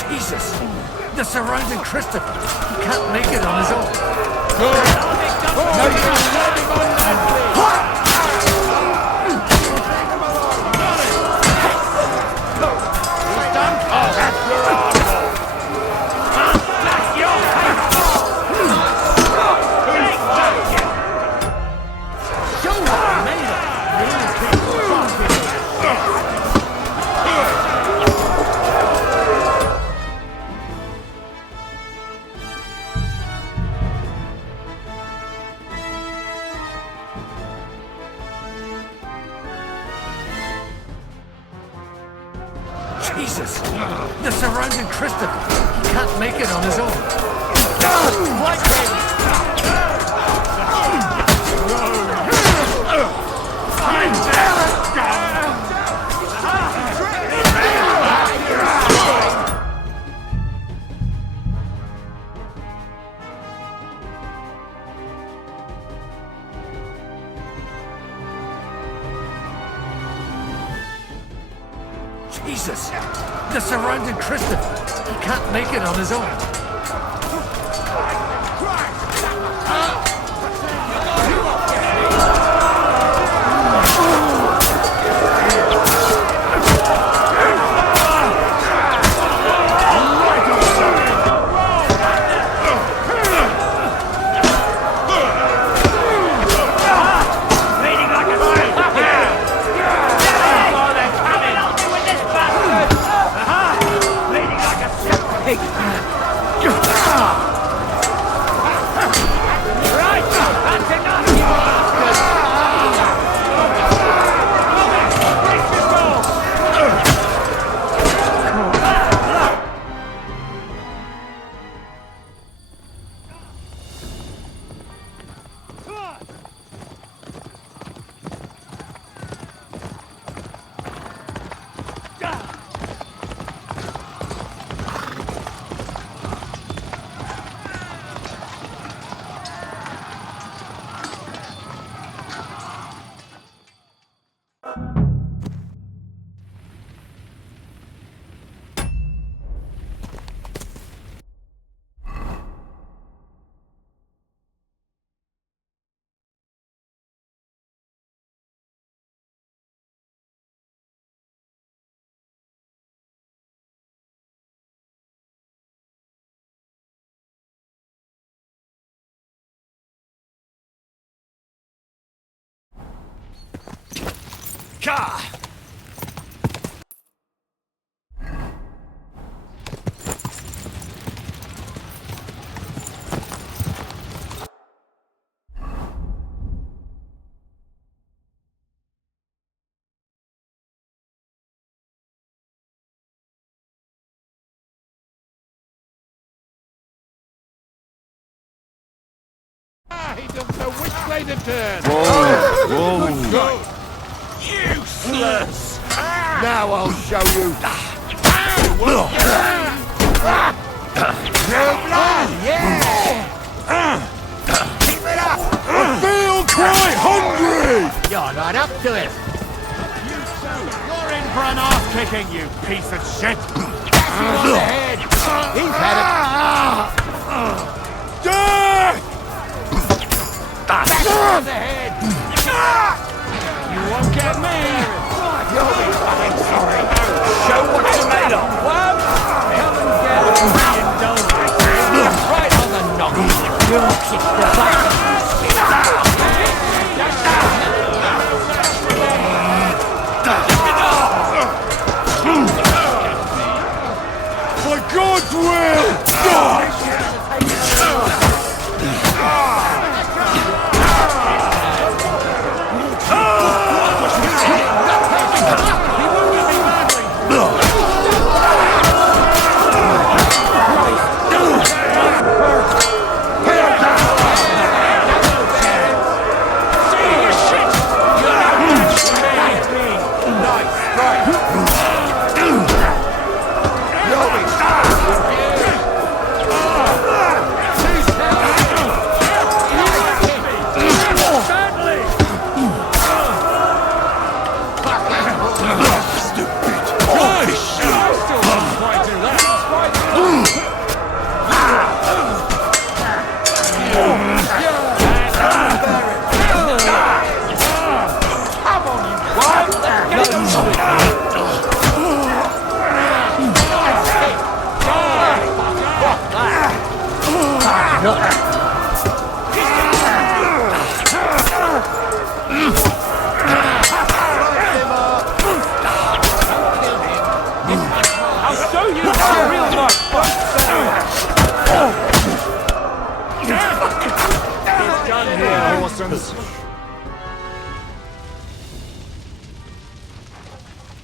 Jesus! They're surrounding Christopher. He can't make it on his own. Jesus! They're surrounding Christopher. He can't make it on his own. Jesus! They're surrounding Christopher. He can't make it on his own. Ka! He doesn't know which way to turn. Whoa! Useless! Now I'll show you. No blood! Yeah! Keep it up! I feel quite hungry! You're not up to it. You're in for an ass-kicking, you piece of shit! That's him on the head! He's had it. Death! Back on the head! You won't get me! You'll be fucking sorry. Show what you're made of! What? Come and get it. Indulgence. Right on the noggin. You'll kick the butt. By God's will! Die!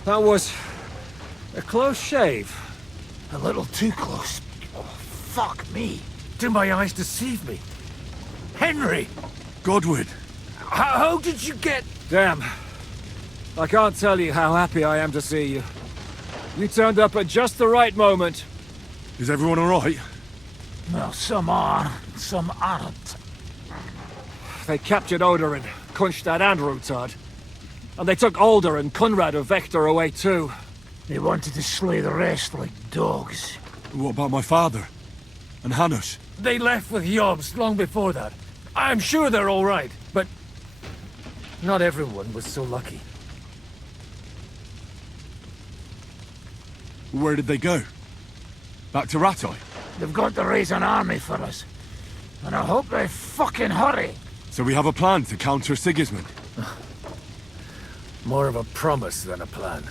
That was a close shave. A little too close. Oh, fuck me. Do my eyes deceive me? Henry! Godwin! How did you get... Damn. I can't tell you how happy I am to see you. You turned up at just the right moment. Is everyone alright? Well, some are, some aren't. They captured Odorin, Kunstad and Rutard. And they took Alder and Conrad of Vector away too. They wanted to slay the rest like dogs. What about my father? And Hanush? They left with Yobs long before that. I'm sure they're all right, but... not everyone was so lucky. Where did they go? Back to Rattay? They've got to raise an army for us. And I hope they fucking hurry. So we have a plan to counter Sigismund? More of a promise than a plan.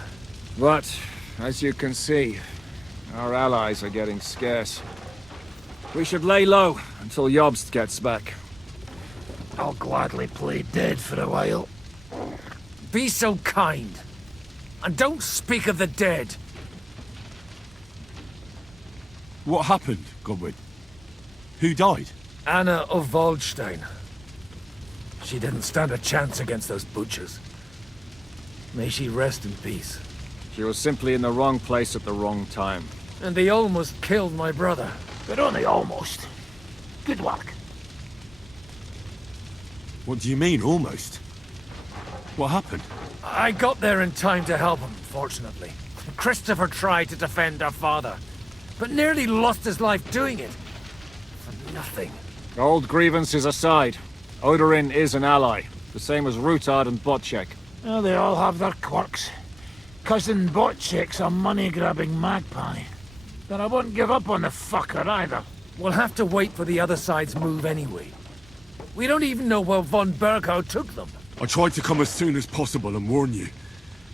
But, as you can see, our allies are getting scarce. We should lay low until Jobst gets back. I'll gladly play dead for a while. Be so kind. And don't speak of the dead. What happened, Godwin? Who died? Anna of Waldstein. She didn't stand a chance against those butchers. May she rest in peace. She was simply in the wrong place at the wrong time. And they almost killed my brother. But only almost. Good work. What do you mean, almost? What happened? I got there in time to help him, fortunately. Christopher tried to defend our father, but nearly lost his life doing it. For nothing. Old grievances aside, Odorin is an ally, the same as Rutard and Botchek. Well, they all have their quirks. Cousin Botchek's a money-grabbing magpie. But I won't give up on the fucker either. We'll have to wait for the other side's move anyway. We don't even know where von Berghow took them. I tried to come as soon as possible and warn you.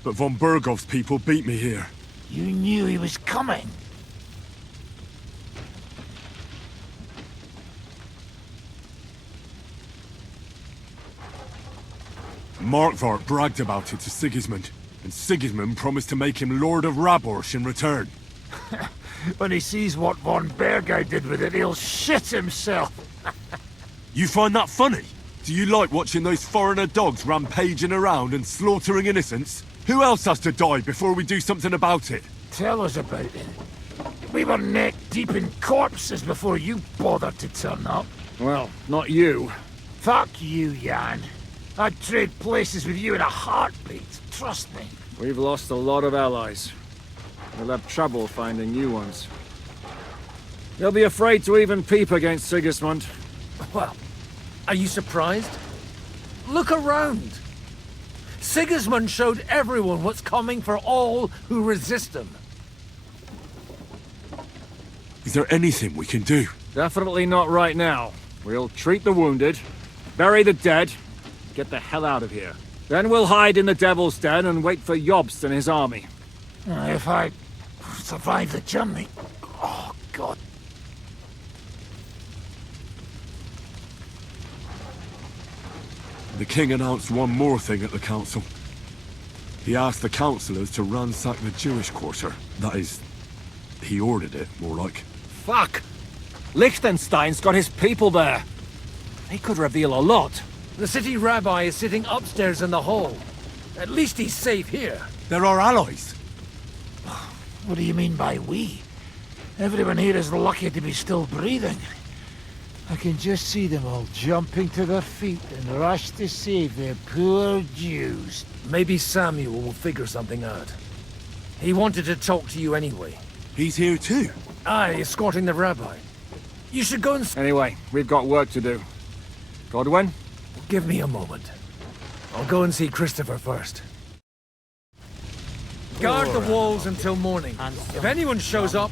but von Bergov's people beat me here. You knew he was coming. Markvart bragged about it to Sigismund, and Sigismund promised to make him Lord of Raborsch in return. When he sees what von Bergau did with it, he'll shit himself. You find that funny? Do you like watching those foreigner dogs rampaging around and slaughtering innocents? Who else has to die before we do something about it? Tell us about it. We were neck deep in corpses before you bothered to turn up. Well, not you. Fuck you, Jan. I'd trade places with you in a heartbeat, trust me. We've lost a lot of allies. We'll have trouble finding new ones. They'll be afraid to even peep against Sigismund. Well, are you surprised? Look around. Sigismund showed everyone what's coming for all who resist him. Is there anything we can do? Definitely not right now. We'll treat the wounded, bury the dead, get the hell out of here. Then we'll hide in the Devil's Den and wait for Jobst and his army. If I survive the journey... Oh, God. The king announced one more thing at the council. He asked the councillors to ransack the Jewish quarter. That is, he ordered it, more like. Fuck! Liechtenstein's got his people there. He could reveal a lot. The city rabbi is sitting upstairs in the hall. At least he's safe here. They're our allies. What do you mean by we? Everyone here is lucky to be still breathing. I can just see them all jumping to their feet and rush to save their poor Jews. Maybe Samuel will figure something out. He wanted to talk to you anyway. He's here too? Aye, escorting the rabbi. You should go and... Anyway, we've got work to do. Godwin? Give me a moment. I'll go and see Christopher first. Guard the walls until morning. If anyone shows up,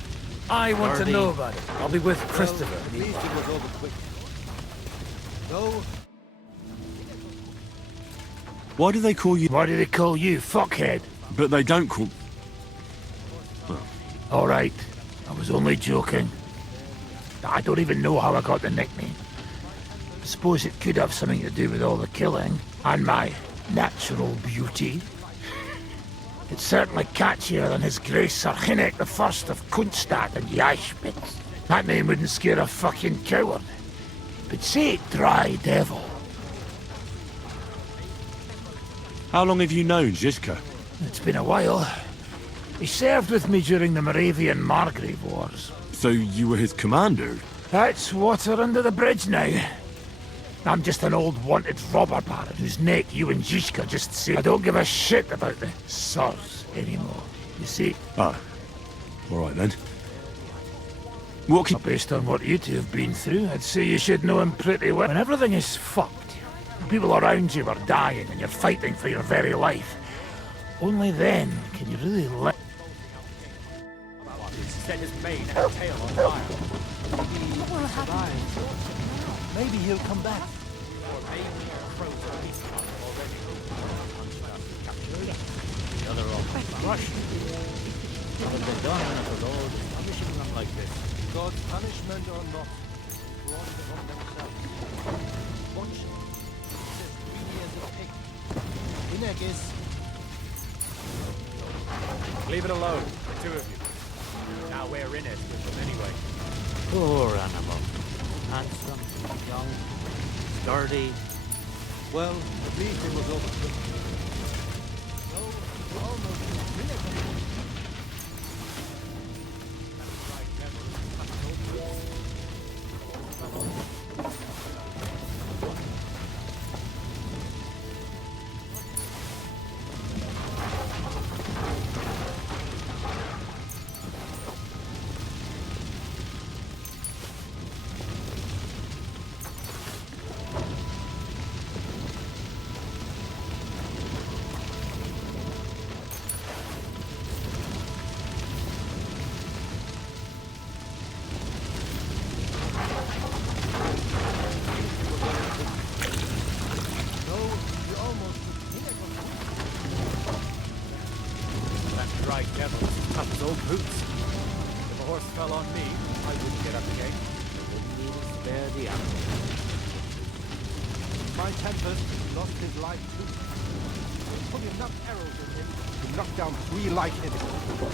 I want to know about it. I'll be with Christopher. Why do they call you... Why do they call you fuckhead? But they don't call... All right, I was only joking. I don't even know how I got the nickname. I suppose it could have something to do with all the killing and my natural beauty. It's certainly catchier than His Grace Sir Hinnek the First of Kunstadt and Yashpitz. That name wouldn't scare a fucking coward. But say Dry Devil. How long have you known Žižka? It's been a while. He served with me during the Moravian Margrave Wars. So you were his commander? That's water under the bridge now. I'm just an old wanted robber baron whose neck you and Žižka just saved. I don't give a shit about the Sirs anymore, you see? Ah. Alright then. What can... Based on what you two have been through, I'd say you should know him pretty well. When everything is fucked, people around you are dying and you're fighting for your very life. Only then can you really let... Set his mane and tail on fire. What will happen? Maybe he'll come back. Or maybe frozen beast already captured. The other off crushed. It would be done when the Lord is punishing them like this. God's punishment or not, brought them on themselves. Watch. This is greedy as a pig. Hinnek is... Leave it alone, the two of you. Now we're in it with them anyway. Poor animal. Handsome, young, sturdy. Well, at least it was over. So, almost like devils, tough as old boots. If a horse fell on me, I wouldn't get up the gate. I wouldn't even spare the animal. My Tempest lost his life too. There's probably enough arrows in him to knock down 3 light enemies.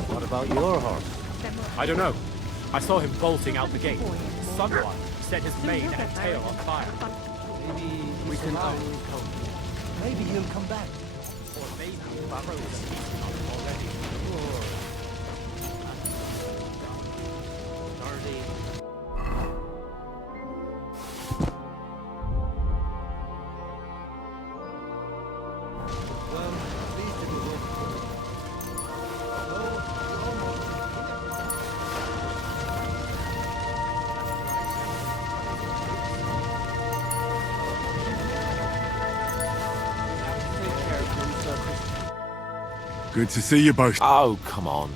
What about your horse? I don't know. I saw him bolting out the gate. Someone set his mane and tail on fire. Maybe We can uncoat him. Maybe he'll come back. Or maybe Barrow is feasting on him already. Good to see you both. Oh, come on.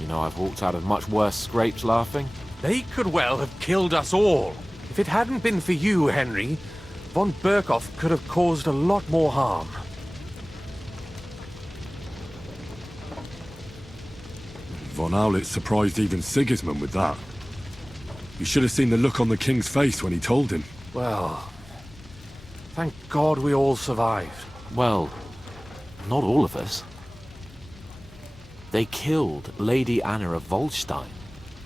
You know, I've walked out of much worse scrapes laughing. They could well have killed us all. If it hadn't been for you, Henry, von Berkhoff could have caused a lot more harm. Von Owlet surprised even Sigismund with that. You should have seen the look on the king's face when he told him. Well, thank God we all survived. Well, not all of us. They killed Lady Anna of Volstein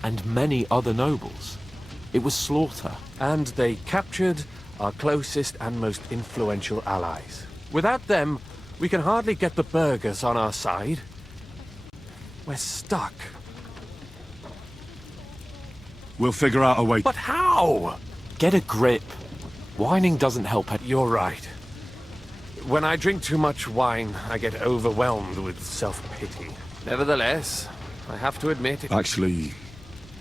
and many other nobles. It was slaughter. And they captured our closest and most influential allies. Without them, we can hardly get the burghers on our side. We're stuck. We'll figure out a way. But how? Get a grip. Whining doesn't help. You're right. When I drink too much wine, I get overwhelmed with self-pity. Nevertheless, I have to admit... Actually,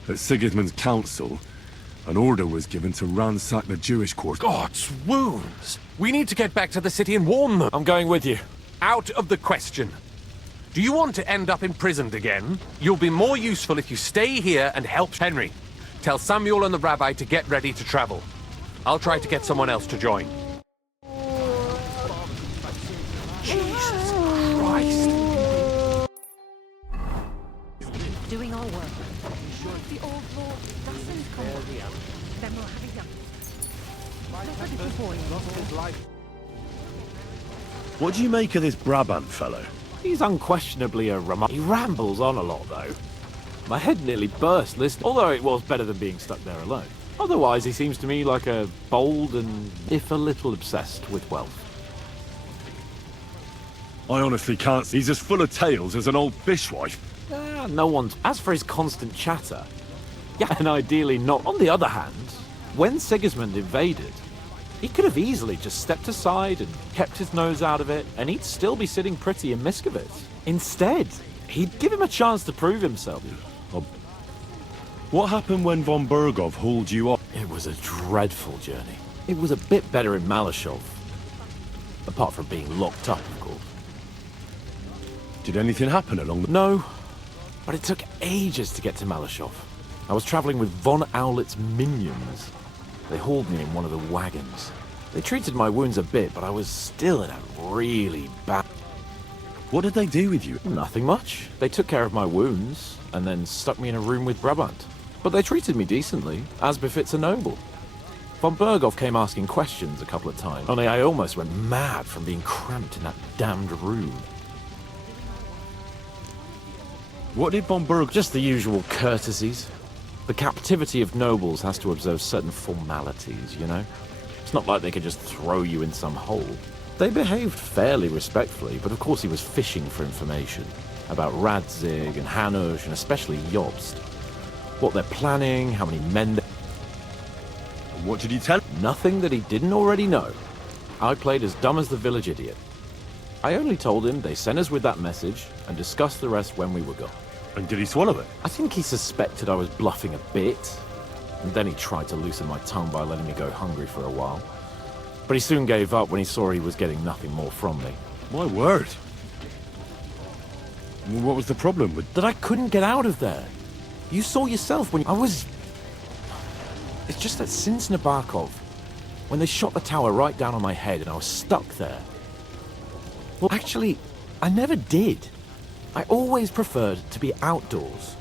at Sigismund's council, an order was given to ransack the Jewish quarter. God's wounds! We need to get back to the city and warn them. I'm going with you. Out of the question. Do you want to end up imprisoned again? You'll be more useful if you stay here and help Henry. Tell Samuel and the rabbi to get ready to travel. I'll try to get someone else to join. Jesus Christ! Doing our work. If the old lord doesn't come back, then we'll have a young. Look at the boy. Lost his life. What do you make of this Brabant fellow? He's unquestionably a He rambles on a lot, though. My head nearly burst listening, although it was better than being stuck there alone. Otherwise, he seems to me like a bold and, if a little, obsessed with wealth. I honestly can't see. He's as full of tales as an old fishwife. No one's... As for his constant chatter, yeah, and ideally not. On the other hand, when Sigismund invaded, he could have easily just stepped aside and kept his nose out of it, and he'd still be sitting pretty in Miskovitz. Instead, he'd give him a chance to prove himself. What happened when von Berghoff hauled you up? It was a dreadful journey. It was a bit better in Malashov. Apart from being locked up, of course. Did anything happen along the... No, but it took ages to get to Malashov. I was traveling with von Owlet's minions. They hauled me in one of the wagons. They treated my wounds a bit, but I was still in a really bad... What did they do with you? Nothing much. They took care of my wounds, and then stuck me in a room with Brabant. But they treated me decently, as befits a noble. Von Berghoff came asking questions a couple of times. Only I almost went mad from being cramped in that damned room. What did von Berghoff... Just the usual courtesies. The captivity of nobles has to observe certain formalities, you know? It's not like they could just throw you in some hole. They behaved fairly respectfully, but of course he was fishing for information about Radzig and Hanush, and especially Jobst. What they're planning, how many men... What did he tell? Nothing that he didn't already know. I played as dumb as the village idiot. I only told him they sent us with that message and discussed the rest when we were gone. And did he swallow it? I think he suspected I was bluffing a bit, and then he tried to loosen my tongue by letting me go hungry for a while. But he soon gave up when he saw he was getting nothing more from me. My word. What was the problem with... That I couldn't get out of there. You saw yourself when I was... It's just that since Nabokov, when they shot the tower right down on my head and I was stuck there... Well, actually, I never did. I always preferred to be outdoors.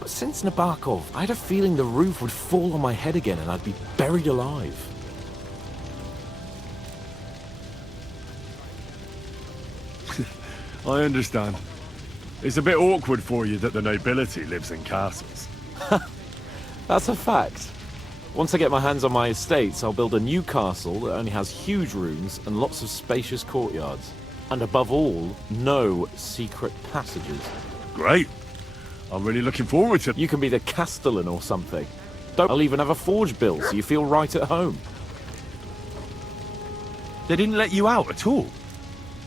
But since Nabokov, I had a feeling the roof would fall on my head again and I'd be buried alive. I understand. It's a bit awkward for you that the nobility lives in castles. That's a fact. Once I get my hands on my estates, I'll build a new castle that only has huge rooms and lots of spacious courtyards. And above all, no secret passages. Great. I'm really looking forward to... You can be the castellan or something. I'll even have a forge built so you feel right at home. They didn't let you out at all?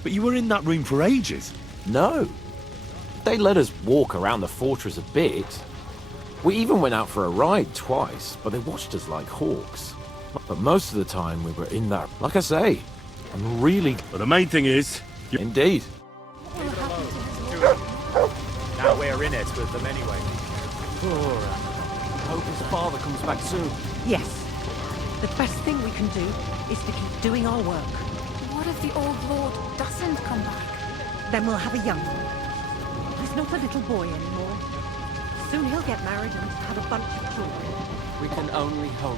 But you were in that room for ages. No. They let us walk around the fortress a bit. We even went out for a ride twice, but they watched us like hawks. But most of the time we were in there. Like I say, I'm really... But the main thing is... Indeed. Now we're in it with them anyway. Poor. Hope his father comes back soon. Yes. The best thing we can do is to keep doing our work. What if the old lord doesn't come back? Then we'll have a young one. He's not a little boy anymore. Soon he'll get married and have a bunch of children. We can only hope.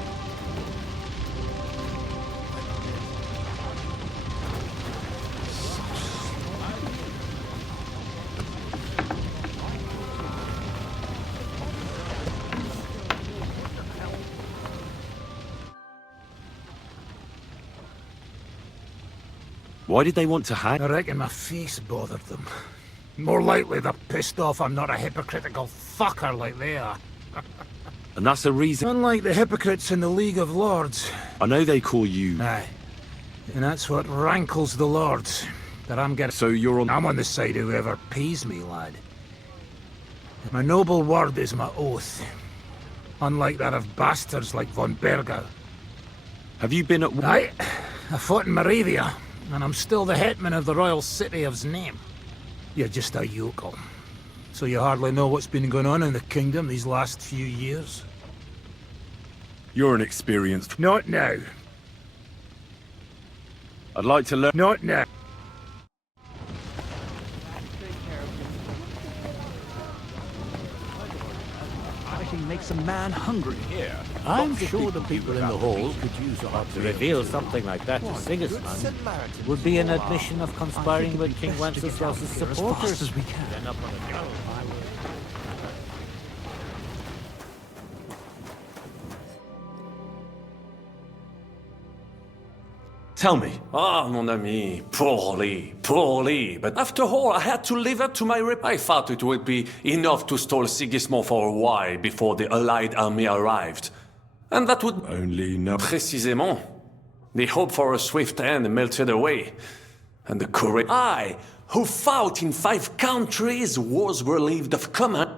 Why did they want to hang? I reckon my face bothered them. More likely they're pissed off I'm not a hypocritical fucker like they are. And that's the reason... Unlike the hypocrites in the League of Lords. I know they call you... Aye. And that's what rankles the Lords. That I'm getting... So you're on... I'm on the side of whoever pays me, lad. My noble word is my oath. Unlike that of bastards like von Berger. Have you been at... Aye. I fought in Moravia. And I'm still the hetman of the royal city of Znaim. You're just a yokel. So you hardly know what's been going on in the kingdom these last few years? You're an experienced... Not now. I'd like to learn... Not now. Fighting makes a man hungry. Here. I'm sure the people in the hall could use our... To reveal something like that to Sigismund would be an admission of conspiring with King Wenceslaus' supporters. As we can. Tell me. Ah, mon ami, poorly. But after all, I had to live up to my rep. I thought it would be enough to stall Sigismund for a while before the Allied army arrived. And that would... Only no... Précisément. The hope for a swift end melted away. And the courage... I, who fought in 5 countries, was relieved of command.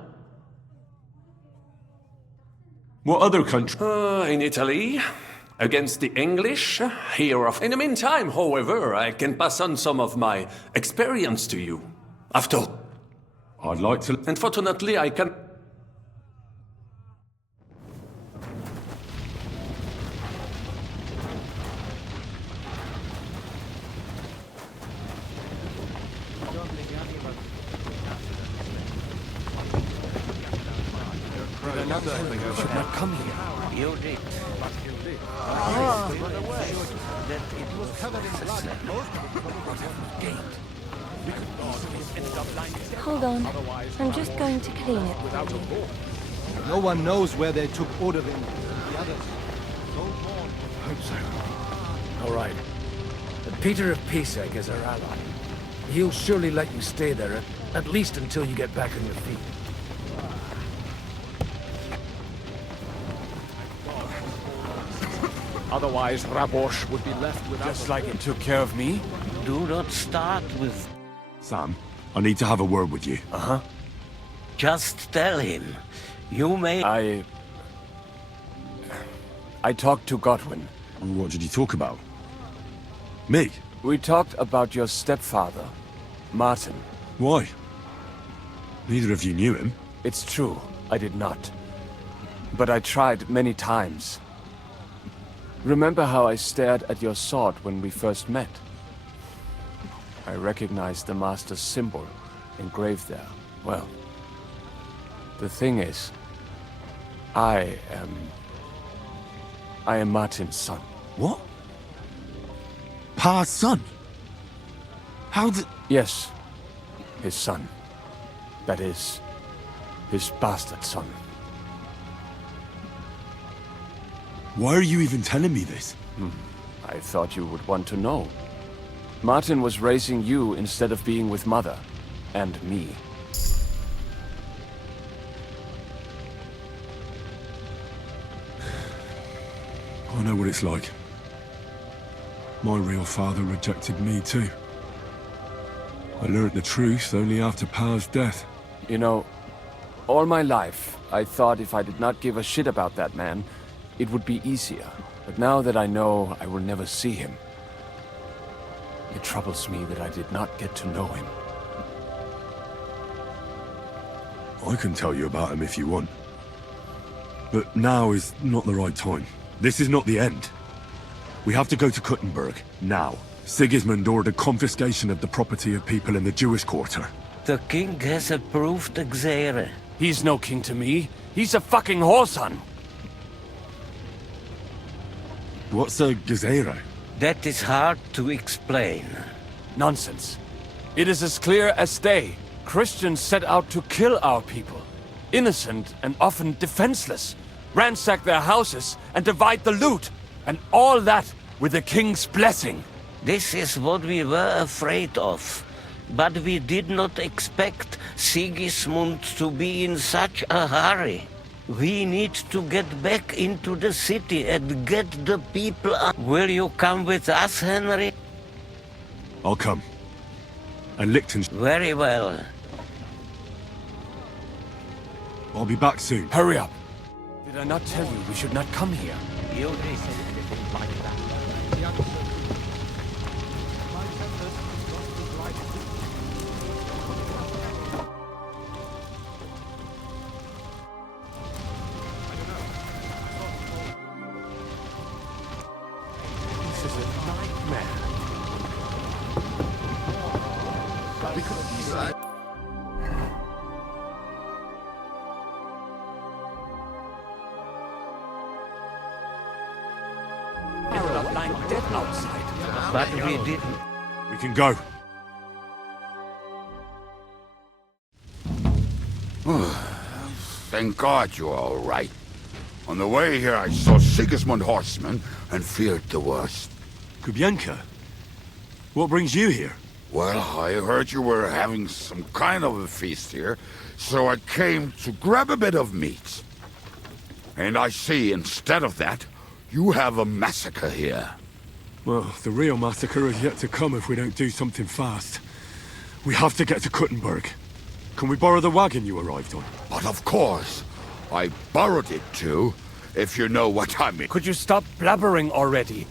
What other country? In Italy. Against the English, here of... In the meantime, however, I can pass on some of my experience to you. After... I'd like to... Unfortunately, I can... Should not come here. You did. Hold on. I'm just going to clean it for you. No one knows where they took Odorin and the others. Hope so. All right. But Peter of Pisek is our ally. He'll surely let you stay there, at least until you get back on your feet. Otherwise, Rabosh would be left without... Just like it took care of me? Do not start with... Sam, I need to have a word with you. Uh-huh. Just tell him. You may... I talked to Godwin. What did you talk about? Me? We talked about your stepfather, Martin. Why? Neither of you knew him. It's true, I did not. But I tried many times. Remember how I stared at your sword when we first met? I recognized the Master's symbol, engraved there. Well, the thing is, I am Martin's son. What? Pa's son? How did... Yes, his son. That is, his bastard son. Why are you even telling me this? I thought you would want to know. Martin was raising you instead of being with Mother. And me. I know what it's like. My real father rejected me too. I learned the truth only after Pa's death. You know, all my life, I thought if I did not give a shit about that man, it would be easier. But now that I know I will never see him, it troubles me that I did not get to know him. I can tell you about him if you want. But now is not the right time. This is not the end. We have to go to Kuttenberg, now. Sigismund ordered confiscation of the property of people in the Jewish quarter. The king has approved Xere. He's no king to me. He's a fucking whoreson. What's a Gezerah? That is hard to explain. Nonsense. It is as clear as day. Christians set out to kill our people. Innocent and often defenseless. Ransack their houses and divide the loot. And all that with the king's blessing. This is what we were afraid of. But we did not expect Sigismund to be in such a hurry. We need to get back into the city and get the people up. Will you come with us, Henry? I'll come. And Lichtenstein. Very well. I'll be back soon. Hurry up. Did I not tell you we should not come here? You listen like that. This is a nightmare. But we didn't. We can go. Thank God you're all right. On the way here, I saw Sigismund horsemen and feared the worst. Kubienka? What brings you here? Well, I heard you were having some kind of a feast here, so I came to grab a bit of meat. And I see, instead of that, you have a massacre here. Well, the real massacre is yet to come if we don't do something fast. We have to get to Kuttenberg. Can we borrow the wagon you arrived on? But of course. I borrowed it too, if you know what I mean. Could you stop blabbering already?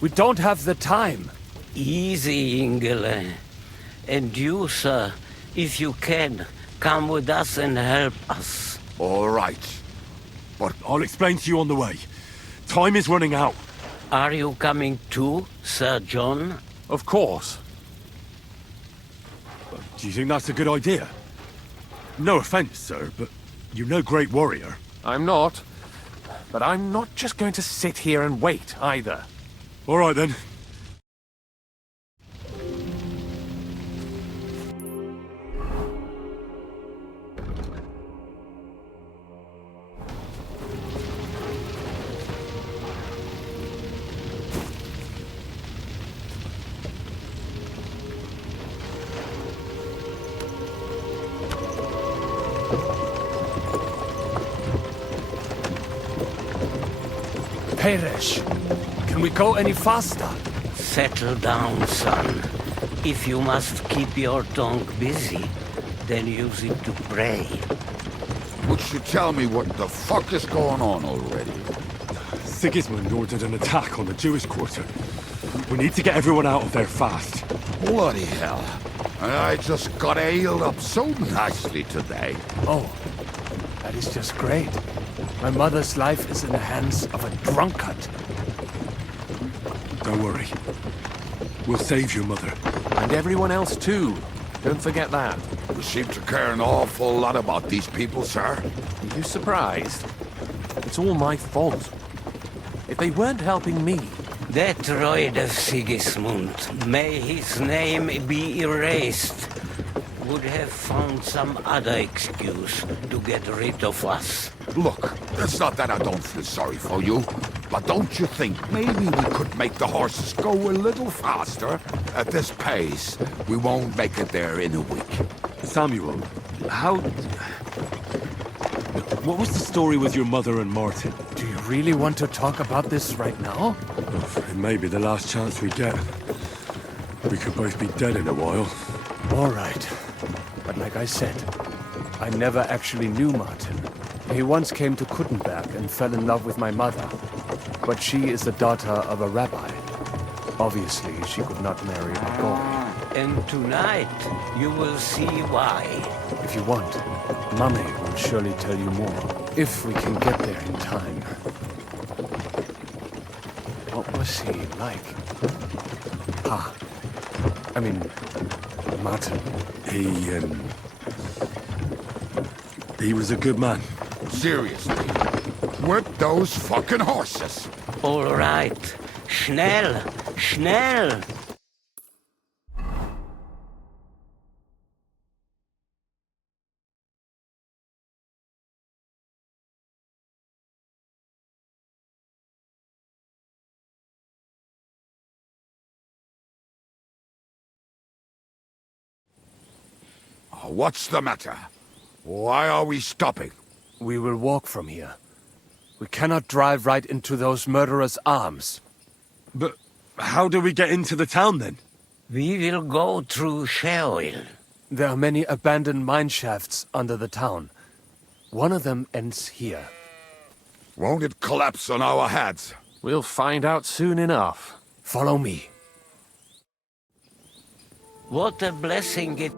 We don't have the time. Easy, Ingele. And you, sir, if you can, come with us and help us. All right. But I'll explain to you on the way. Time is running out. Are you coming too, Sir John? Of course. Do you think that's a good idea? No offense, sir, but you're no great warrior. I'm not. But I'm not just going to sit here and wait, either. All right, then. Peresh, can we go any faster? Settle down, son. If you must keep your tongue busy, then use it to pray. would you tell me what the fuck is going on already? Sigismund ordered an attack on the Jewish quarter. We need to get everyone out of there fast. Bloody hell. I just got ailed up so nicely today. Oh, that is just great. My mother's life is in the hands of a drunkard. Don't worry. We'll save your mother. And everyone else too. Don't forget that. You seem to care an awful lot about these people, sir. Are you surprised? It's all my fault. If they weren't helping me... That droid of Sigismund, may his name be erased, would have found some other excuse to get rid of us. Look, it's not that I don't feel sorry for you, but don't you think maybe we could make the horses go a little faster? At this pace, we won't make it there in a week. Samuel, how... What was the story with your mother and Martin? Do you really want to talk about this right now? Oh, it may be the last chance we get. We could both be dead in a while. All right. But like I said, I never actually knew Martin. He once came to Kuttenberg and fell in love with my mother. But she is the daughter of a rabbi. Obviously, she could not marry a boy. And tonight, you will see why. If you want, Mummy will surely tell you more. If we can get there in time. What was he like? I mean, Martin. He was a good man. Seriously, whip those fucking horses. All right. Schnell! Schnell! What's the matter? Why are we stopping? We will walk from here. We cannot drive right into those murderers' arms. But how do we get into the town then? We will go through Sheol. There are many abandoned mine shafts under the town. One of them ends here. Won't it collapse on our heads? We'll find out soon enough. Follow me. What a blessing it...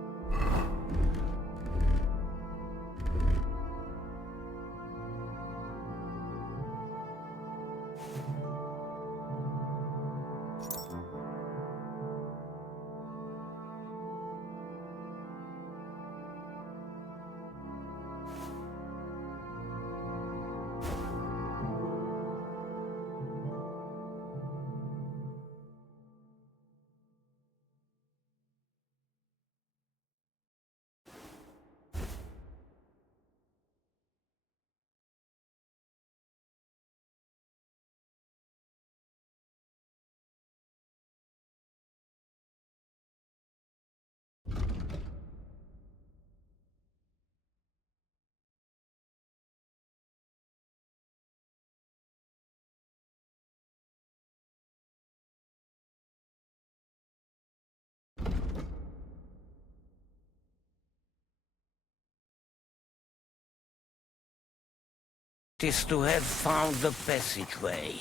is to have found the passageway.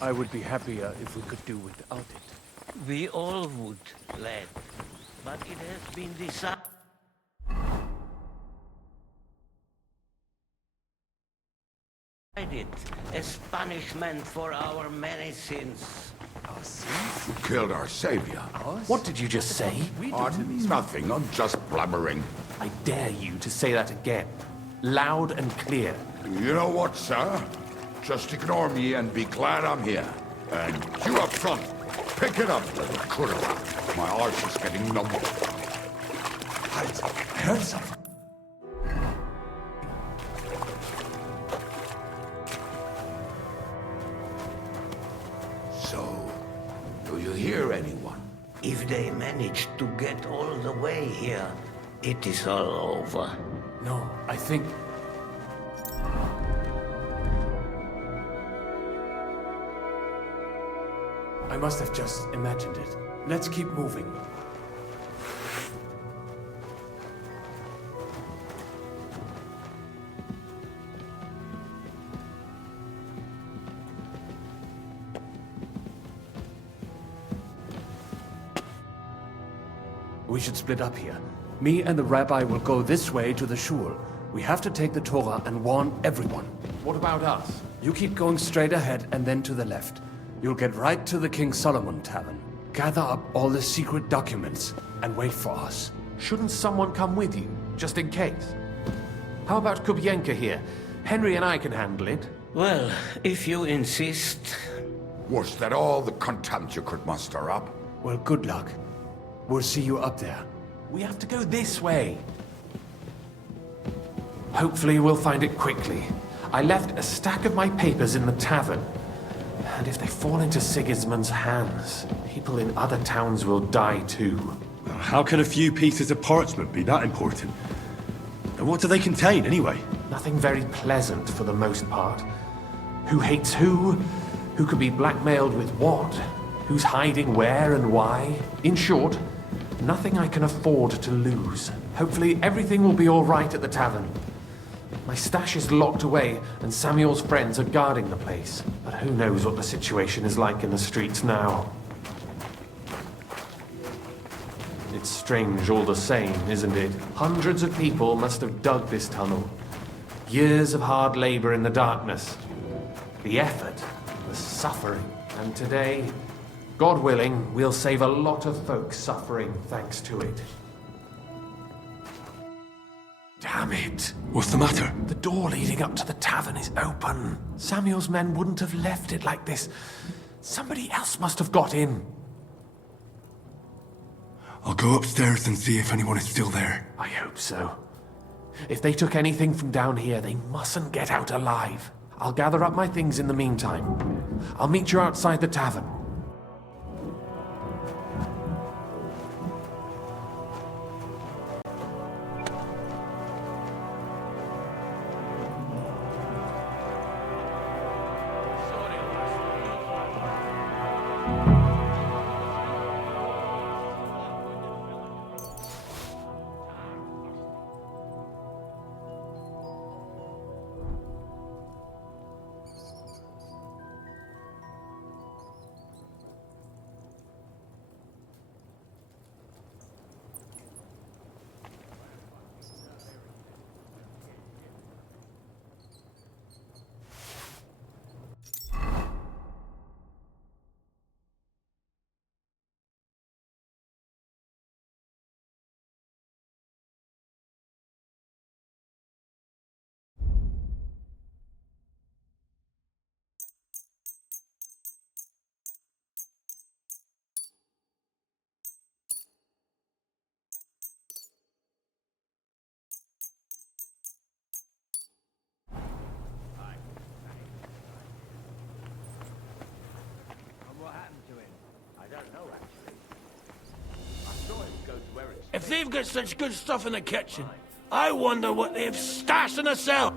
I would be happier if we could do without it. We all would, lad. But it has been decided... as punishment for our many sins. Our sins? You killed our savior. What did you just say? Nothing, I'm just blubbering. I dare you to say that again. Loud and clear. You know what, sir? Just ignore me and be glad I'm here. And you up front, pick it up, little curva. My arse is getting numb. I heard something. So, do you hear anyone? If they manage to get all the way here, it is all over. No, I think... I must have just imagined it. Let's keep moving. We should split up here. Me and the rabbi will go this way to the shul. We have to take the Torah and warn everyone. What about us? You keep going straight ahead and then to the left. You'll get right to the King Solomon Tavern. Gather up all the secret documents and wait for us. Shouldn't someone come with you, just in case? How about Kubienka here? Henry and I can handle it. Well, if you insist. Was that all the content you could muster up? Well, good luck. We'll see you up there. We have to go this way. Hopefully we'll find it quickly. I left a stack of my papers in the tavern. And if they fall into Sigismund's hands, people in other towns will die too. How can a few pieces of parchment be that important? And what do they contain, anyway? Nothing very pleasant for the most part. Who hates who? Who could be blackmailed with what? Who's hiding where and why? In short, nothing I can afford to lose. Hopefully everything will be all right at the tavern. My stash is locked away, and Samuel's friends are guarding the place. But who knows what the situation is like in the streets now. It's strange all the same, isn't it? Hundreds of people must have dug this tunnel. Years of hard labor in the darkness. The effort, the suffering. And today, God willing, we'll save a lot of folks suffering thanks to it. Damn it! What's the matter? The door leading up to the tavern is open. Samuel's men wouldn't have left it like this. Somebody else must have got in. I'll go upstairs and see if anyone is still there. I hope so. If they took anything from down here, they mustn't get out alive. I'll gather up my things in the meantime. I'll meet you outside the tavern. If they've got such good stuff in the kitchen, I wonder what they've stashed in the cellar.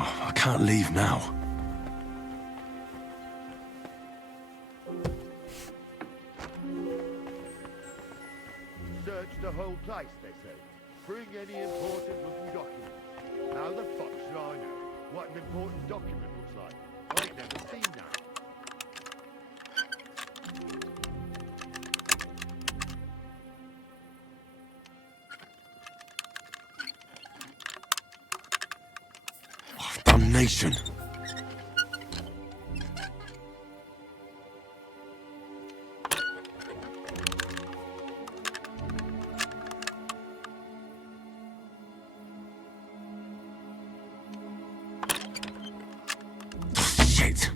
I can't leave now. Search the whole place, they say. Bring any important looking document. How the fuck should I know what an important document looks like? I've never seen that. Damnation. Shit.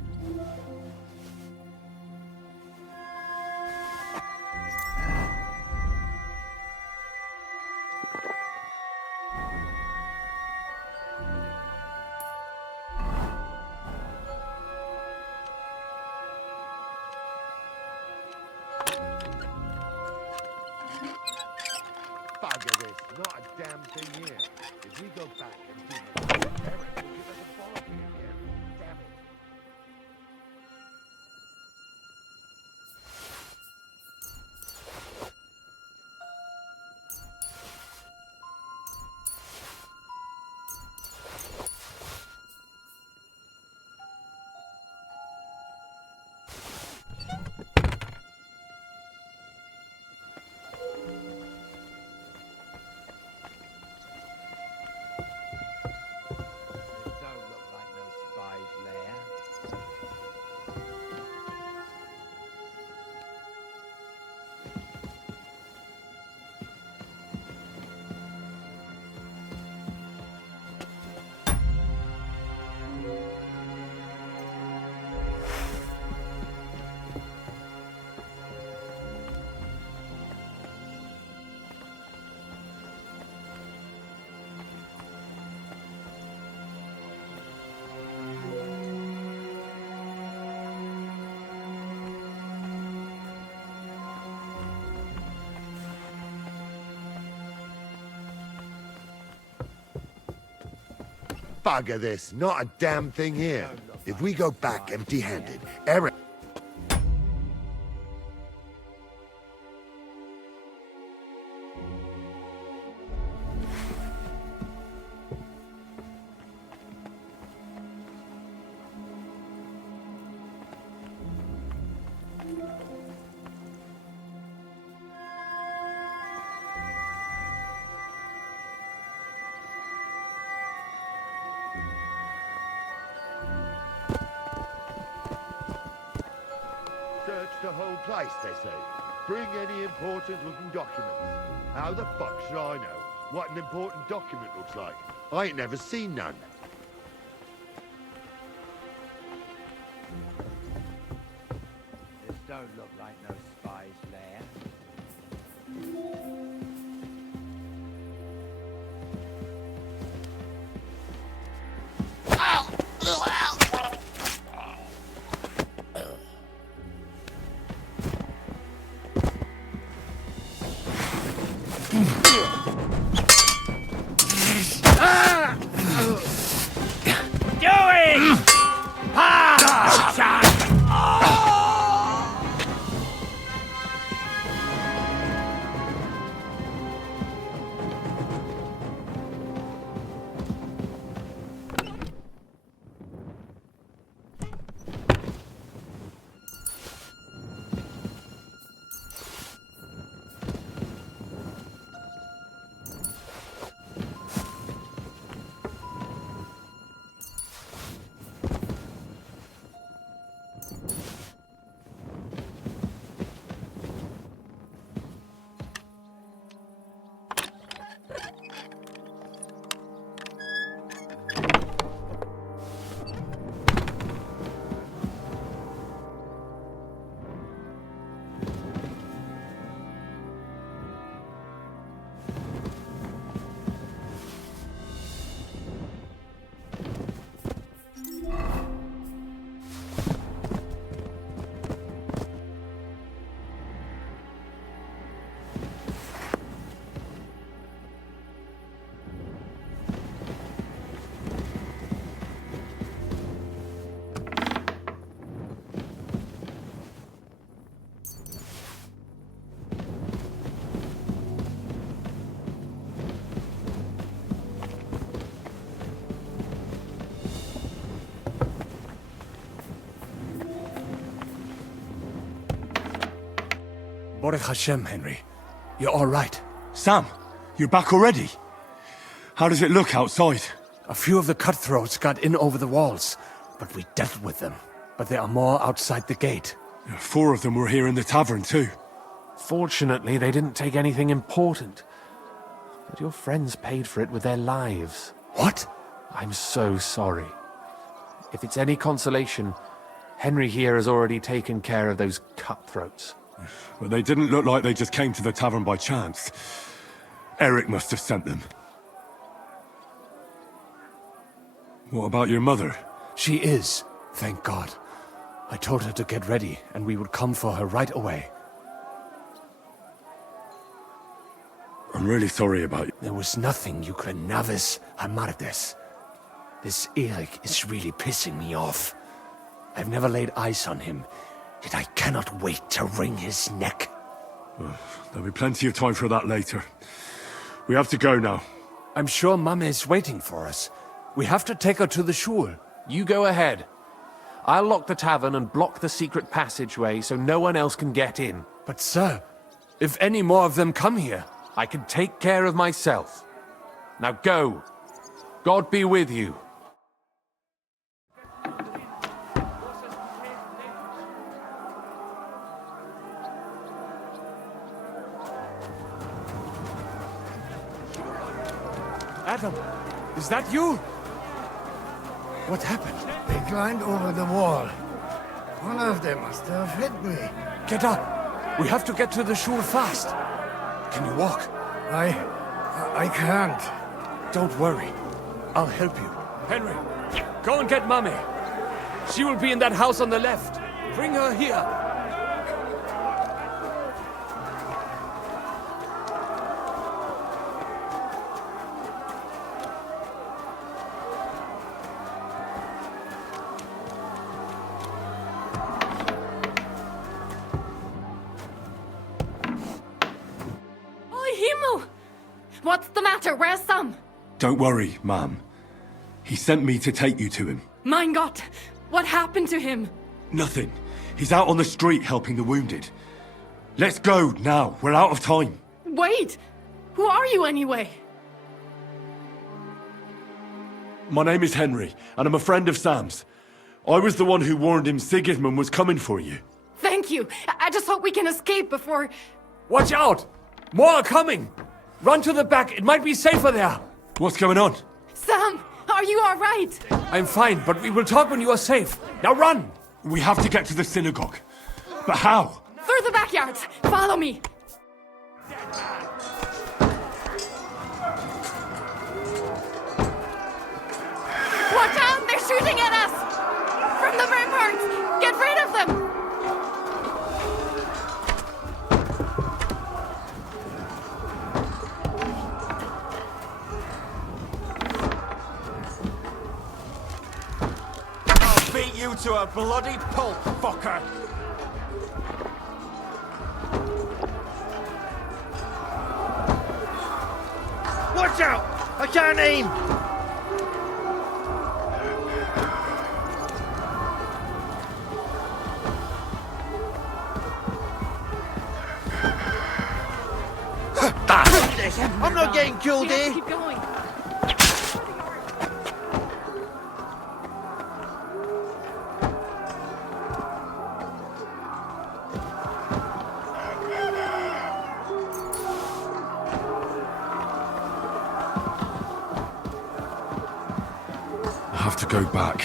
Bugger this, not a damn thing here. If we go back and do this, Eric will give us a bargain again. Damn it. Bugger this, not a damn thing here. If we go back empty-handed, Eric... Search the whole place, they say. Bring any important-looking documents. How the fuck should I know what an important document looks like? I ain't never seen none. This don't look like no spy's lair. Baruch Hashem, Henry. You're all right. Sam, you're back already? How does it look outside? A few of the cutthroats got in over the walls, but we dealt with them. But there are more outside the gate. 4 of them were here in the tavern too. Fortunately, they didn't take anything important. But your friends paid for it with their lives. What? I'm so sorry. If it's any consolation, Henry here has already taken care of those cutthroats. But they didn't look like they just came to the tavern by chance. Eric must have sent them. What about your mother? She is, thank God. I told her to get ready, and we would come for her right away. Her I'm really sorry about you. There was nothing you could navis amartes. This Eric is really pissing me off. I've never laid eyes on him, yet I cannot wait to wring his neck. There'll be plenty of time for that later. We have to go now. I'm sure Mum is waiting for us. We have to take her to the shul. You go ahead. I'll lock the tavern and block the secret passageway so no one else can get in. But sir, if any more of them come here, I can take care of myself. Now go. God be with you. Adam, is that you? What happened? They climbed over the wall. One of them must have hit me. Get up! We have to get to the shul fast. Can you walk? I can't. Don't worry. I'll help you. Henry, go and get Mummy. She will be in that house on the left. Bring her here. What's the matter? Where's Sam? Don't worry, ma'am. He sent me to take you to him. Mein Gott! What happened to him? Nothing. He's out on the street helping the wounded. Let's go now. We're out of time. Wait! Who are you anyway? My name is Henry, and I'm a friend of Sam's. I was the one who warned him Sigismund was coming for you. Thank you. I just hope we can escape before... Watch out! More are coming! Run to the back. It might be safer there. What's going on? Sam, are you all right? I'm fine, but we will talk when you are safe. Now run! We have to get to the synagogue. But how? Through the backyards. Follow me. Watch out! They're shooting at us! From the ramparts! Get rid of them! Beat you to a bloody pulp, fucker! Watch out! I can't aim! I'm not getting killed here! Keep going. I have to go back.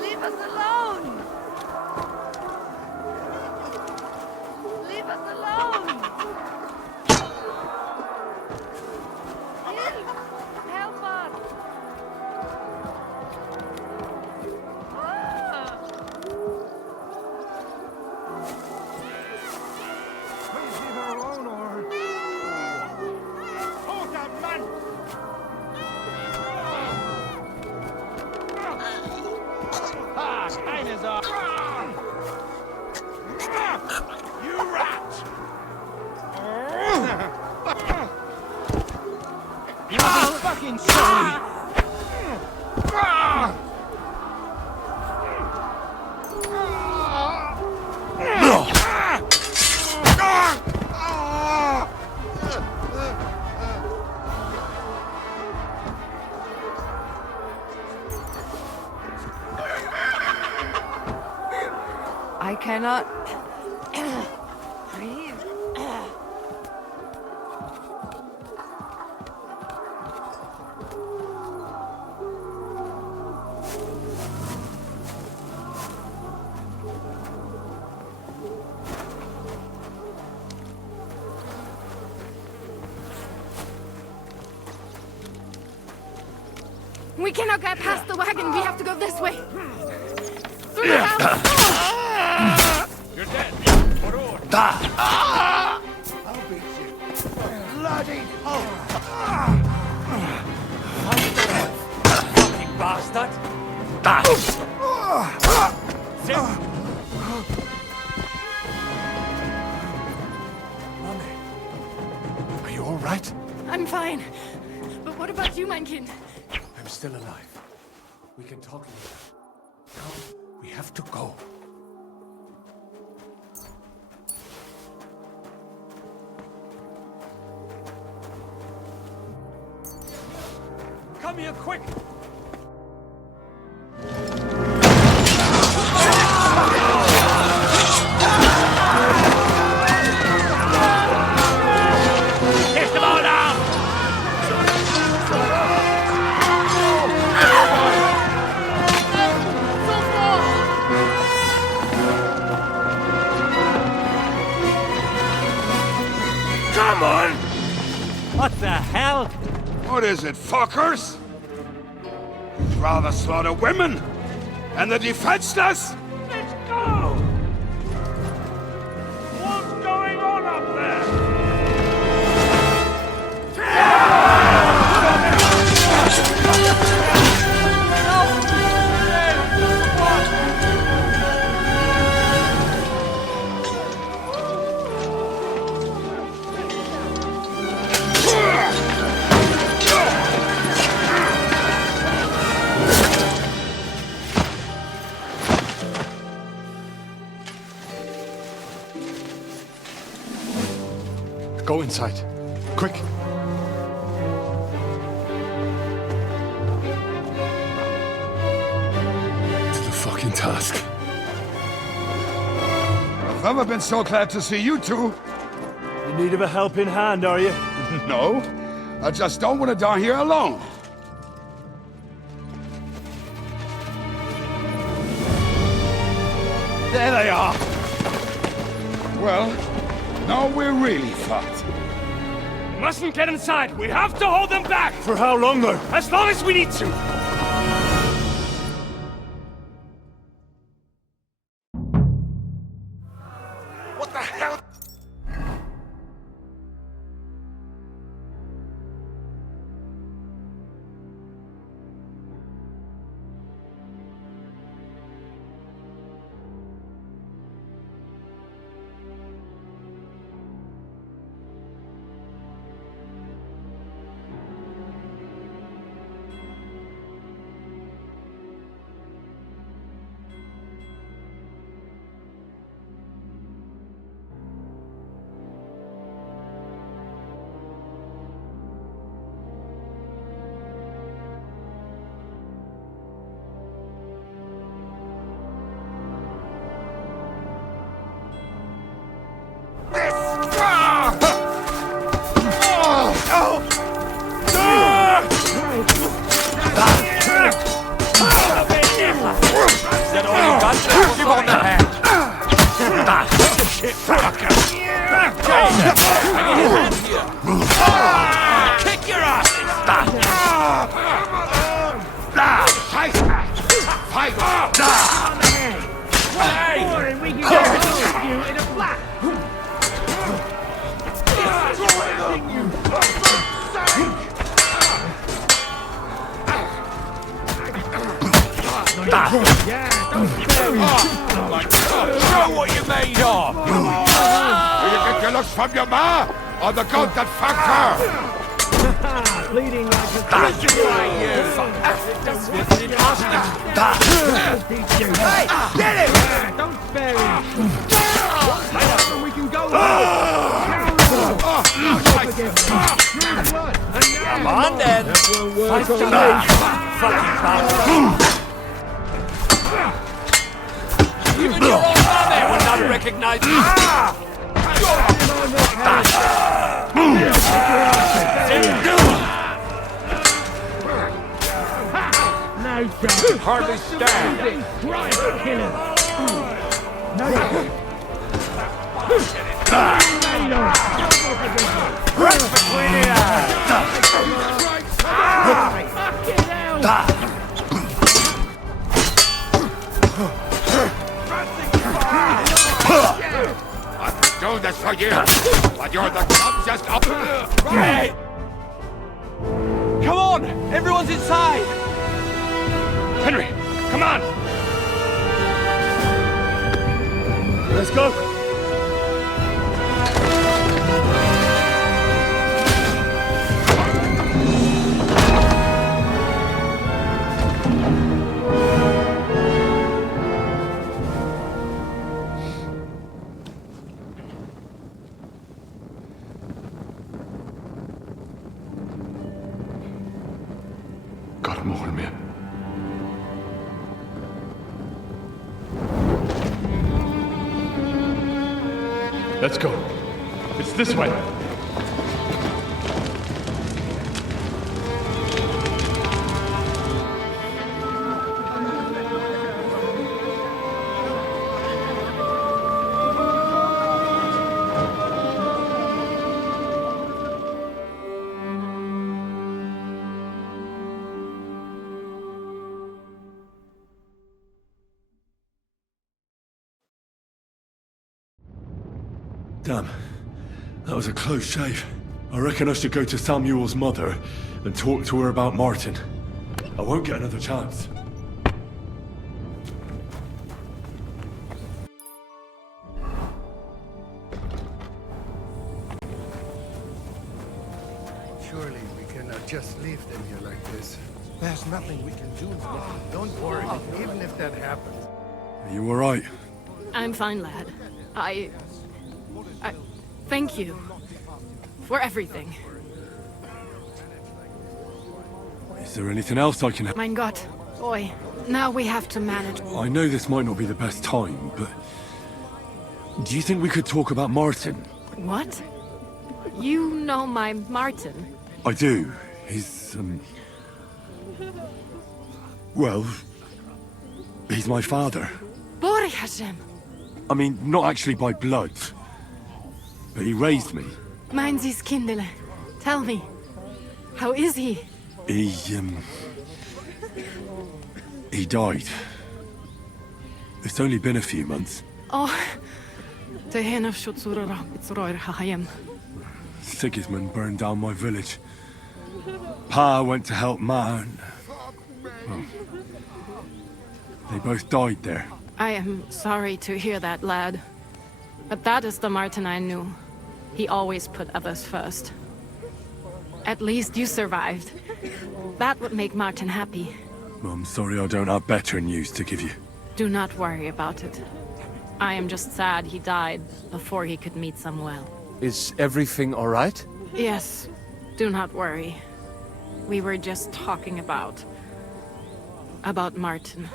Leave us alone! Leave us alone! Help us! Please leave her alone, or... Hold that man! Ah, Steiner's off! You rat! You fucking sorry! I cannot breathe. We cannot get past the wagon. We have to go this way. Through the house. You're dead. I'll beat you. Bloody Fucking bastard! Are you all right? I'm fine. But what about you, mein Kind? I'm still alive. We can talk later. Come, we have to go. Come here, quick! Get them all down! Come on! What the hell? What is it, fuckers? You'd rather slaughter women and the defenseless? Let's go! What's going on up there? Go inside. Quick. To the fucking task. I've never been so glad to see you two. In need of a helping hand, are you? No, I just don't want to die here alone. There they are. Well, now we're really fucked. Mustn't get inside. We have to hold them back. For how long, though? As long as we need to. What the hell? Kick your ass! We can get you in a flat. Show what you're made of! Will you get your looks from your ma, or the goat that fucked her? Bleeding like a Hey, get him! Don't spare him. We can go. Come on, then! Fight for me! Fucking bastard! Even your own mother will not recognize you! No chance. Hardly stand! Try to kill him. No Right between the eyes! Fucking hell! this for you, but you're the clumsiest up. Hey! Come on! Everyone's inside! Henry, come on! Let's go! Let's go. It's this way. Damn. That was a close shave. I reckon I should go to Samuel's mother and talk to her about Martin. I won't get another chance. Surely we cannot just leave them here like this. There's nothing we can do now. Don't worry, even if that happens. Are you alright? I'm fine, lad. I thank you for everything. Is there anything else I can help? Mein Gott, boy, now we have to manage. I know this might not be the best time, but do you think we could talk about Martin? What? You know my Martin? I do. He's, well, he's my father. Bore Hashem. I mean, not actually by blood, but he raised me. Mein Sie's Kindele. Tell me, how is he? He died. It's only been a few months. Oh, the hen of Shutzurara, it's Royer Hahayem. Sigismund burned down my village. Pa went to help Ma, and well, they both died there. I am sorry to hear that, lad. But that is the Martin I knew. He always put others first. At least you survived. That would make Martin happy. I'm sorry I don't have better news to give you. Do not worry about it. I am just sad he died before he could meet Samuel. Is everything all right? Yes, do not worry. We were just talking about Martin.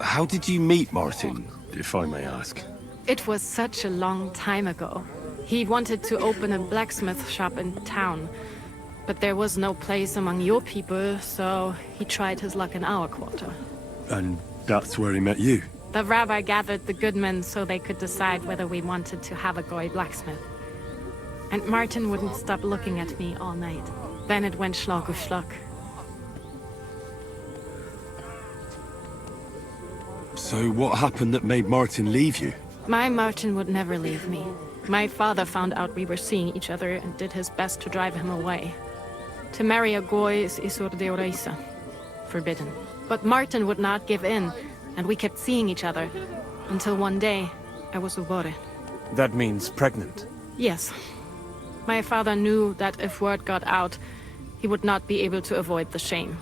How did you meet Martin, if I may ask? It was such a long time ago. He wanted to open a blacksmith shop in town, but there was no place among your people, so he tried his luck in our quarter. And that's where he met you? The rabbi gathered the good men so they could decide whether we wanted to have a goy blacksmith. And Martin wouldn't stop looking at me all night. Then it went schlag auf schlag. So what happened that made Martin leave you? My Martin would never leave me. My father found out we were seeing each other and did his best to drive him away. To marry a goy is isur deoreisa, forbidden. But Martin would not give in, and we kept seeing each other, until one day, I was ubore. That means pregnant? Yes. My father knew that if word got out, he would not be able to avoid the shame.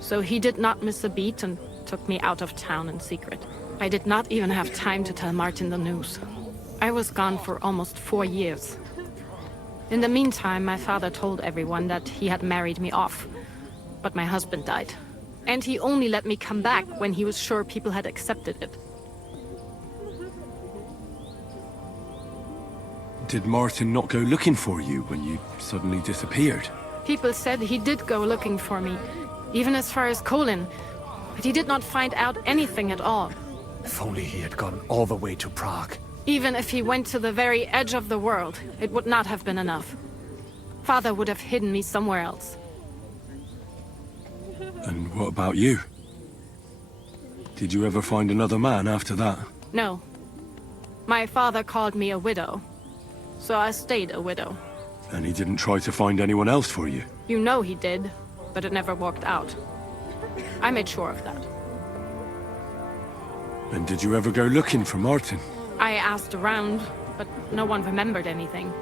So he did not miss a beat and took me out of town in secret. I did not even have time to tell Martin the news. I was gone for almost 4 years. In the meantime, my father told everyone that he had married me off. But my husband died. And he only let me come back when he was sure people had accepted it. Did Martin not go looking for you when you suddenly disappeared? People said he did go looking for me, even as far as Colin. But he did not find out anything at all. If only he had gone all the way to Prague. Even if he went to the very edge of the world, it would not have been enough. Father would have hidden me somewhere else. And what about you? Did you ever find another man after that? No. My father called me a widow, so I stayed a widow. And he didn't try to find anyone else for you? You know he did, but it never worked out. I made sure of that. And did you ever go looking for Martin? I asked around, but no one remembered anything.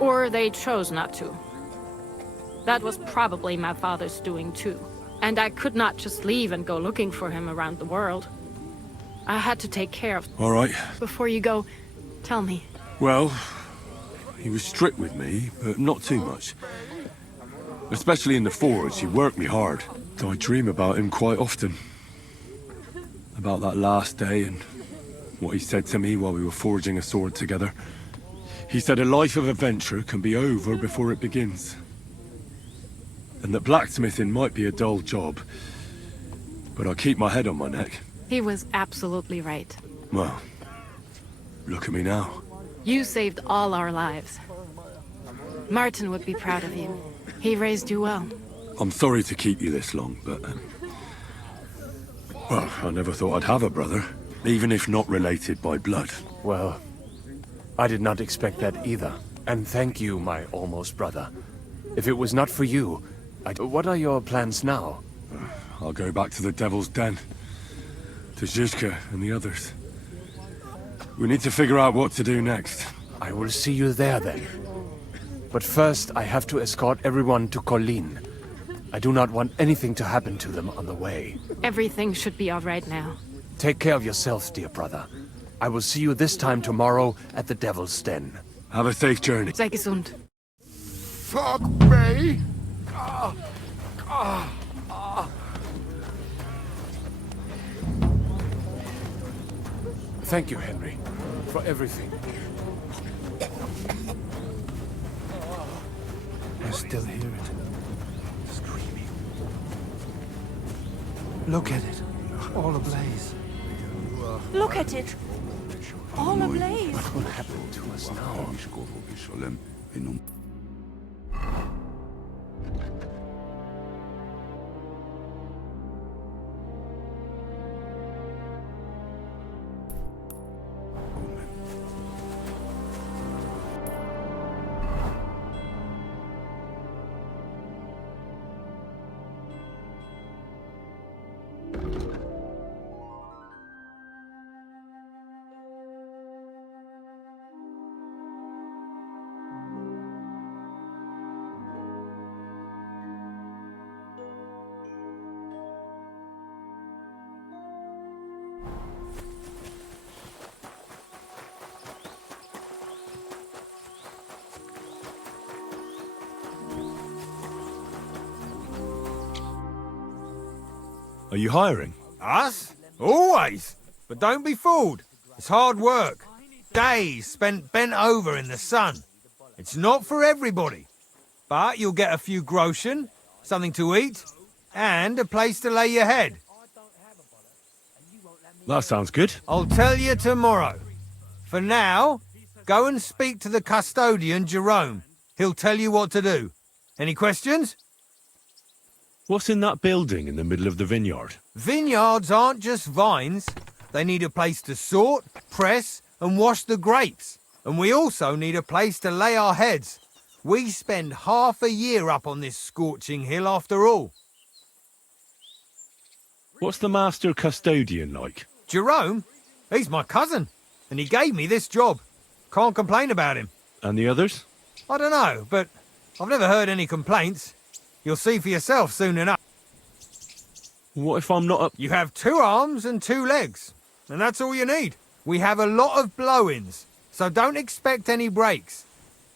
Or they chose not to. That was probably my father's doing too. And I could not just leave and go looking for him around the world. I had to take care of... All right. Before you go, tell me. Well, he was strict with me, but not too much. Especially in the forge, he worked me hard. I dream about him quite often. About that last day and what he said to me while we were forging a sword together. He said a life of adventure can be over before it begins. And that blacksmithing might be a dull job, but I keep my head on my neck. He was absolutely right. Well, look at me now. You saved all our lives. Martin would be proud of you. He raised you well. I'm sorry to keep you this long, but... well, I never thought I'd have a brother, even if not related by blood. Well, I did not expect that either. And thank you, my almost brother. If it was not for you, what are your plans now? I'll go back to the Devil's Den. To Zizka and the others. We need to figure out what to do next. I will see you there then. But first, I have to escort everyone to Colleen. I do not want anything to happen to them on the way. Everything should be all right now. Take care of yourself, dear brother. I will see you this time tomorrow at the Devil's Den. Have a safe journey. Sei gesund. Fuck me! Thank you, Henry, for everything. I still hear it. Screaming. Look at it. All ablaze. Look at it. All ablaze. What will happen to us now? Are you hiring? Us? Always. But don't be fooled. It's hard work. Days spent bent over in the sun. It's not for everybody. But you'll get a few groschen, something to eat, and a place to lay your head. That sounds good. I'll tell you tomorrow. For now, go and speak to the custodian, Jerome. He'll tell you what to do. Any questions? What's in that building in the middle of the vineyard? Vineyards aren't just vines. They need a place to sort, press, and wash the grapes. And we also need a place to lay our heads. We spend half a year up on this scorching hill after all. What's the master custodian like? Jerome? He's my cousin, and he gave me this job. Can't complain about him. And the others? I don't know, but I've never heard any complaints. You'll see for yourself soon enough. What if I'm not up? You have 2 arms and 2 legs, and that's all you need. We have a lot of blow-ins, so don't expect any breaks.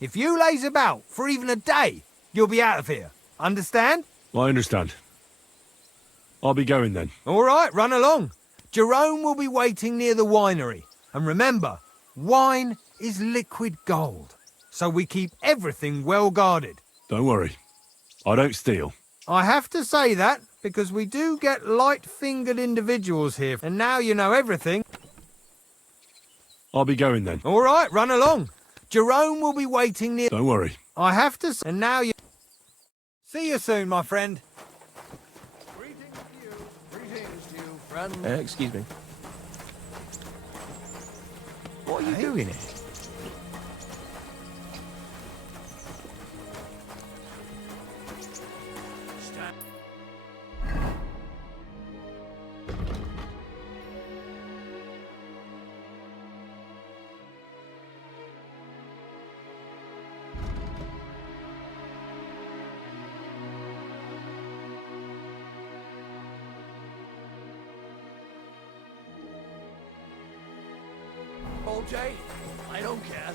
If you laze about for even a day, you'll be out of here. Understand? I understand. I'll be going then. All right, run along. Jerome will be waiting near the winery. And remember, wine is liquid gold, so we keep everything well guarded. Don't worry. I don't steal. I have to say that because we do get light-fingered individuals here, and now you know everything. I'll be going then. All right, run along. Jerome will be waiting near... Don't worry. I have to... And now you... See you soon, my friend. Greetings to you, friend. Excuse me. What are you doing here? OJ, I don't care.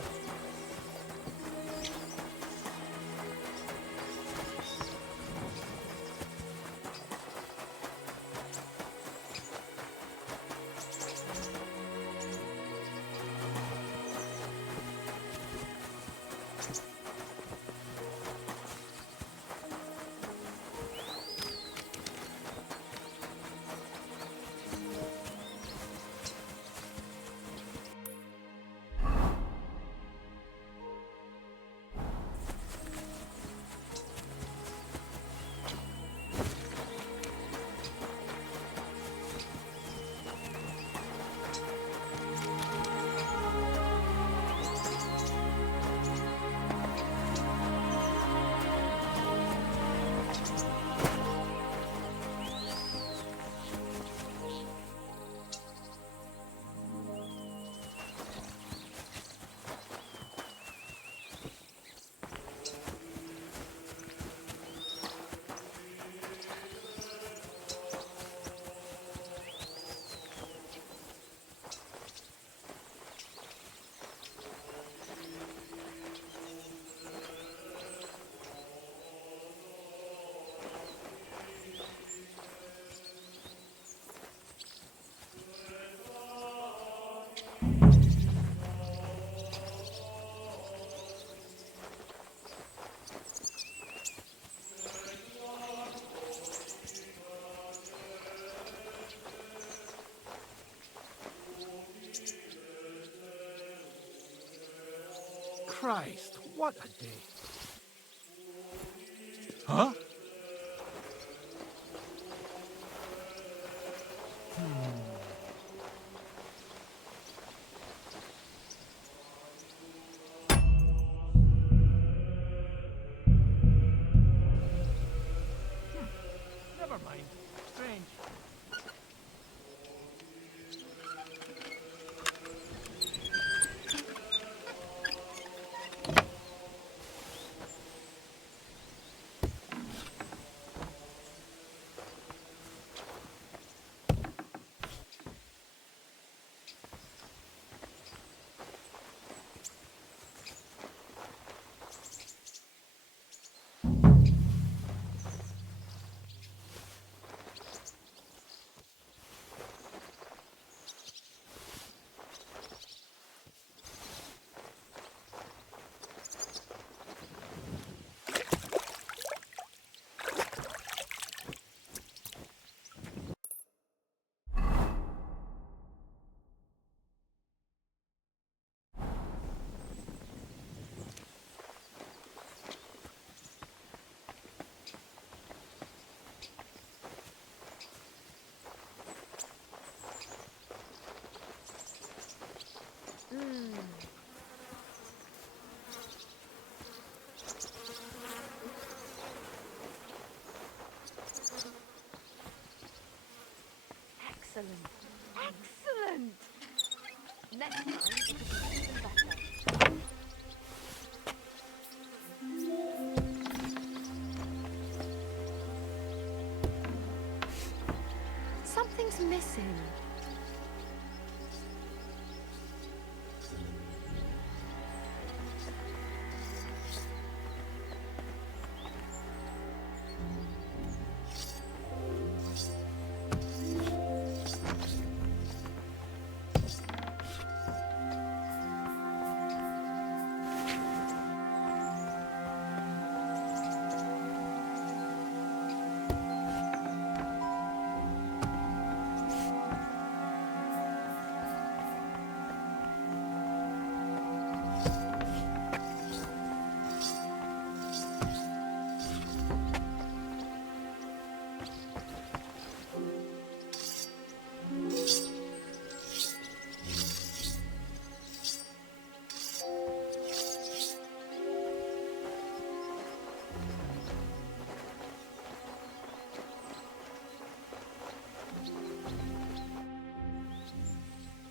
Christ, what a day. Huh? Never mind. Strange. Excellent. Excellent! Next time, it will be even better. Something's missing.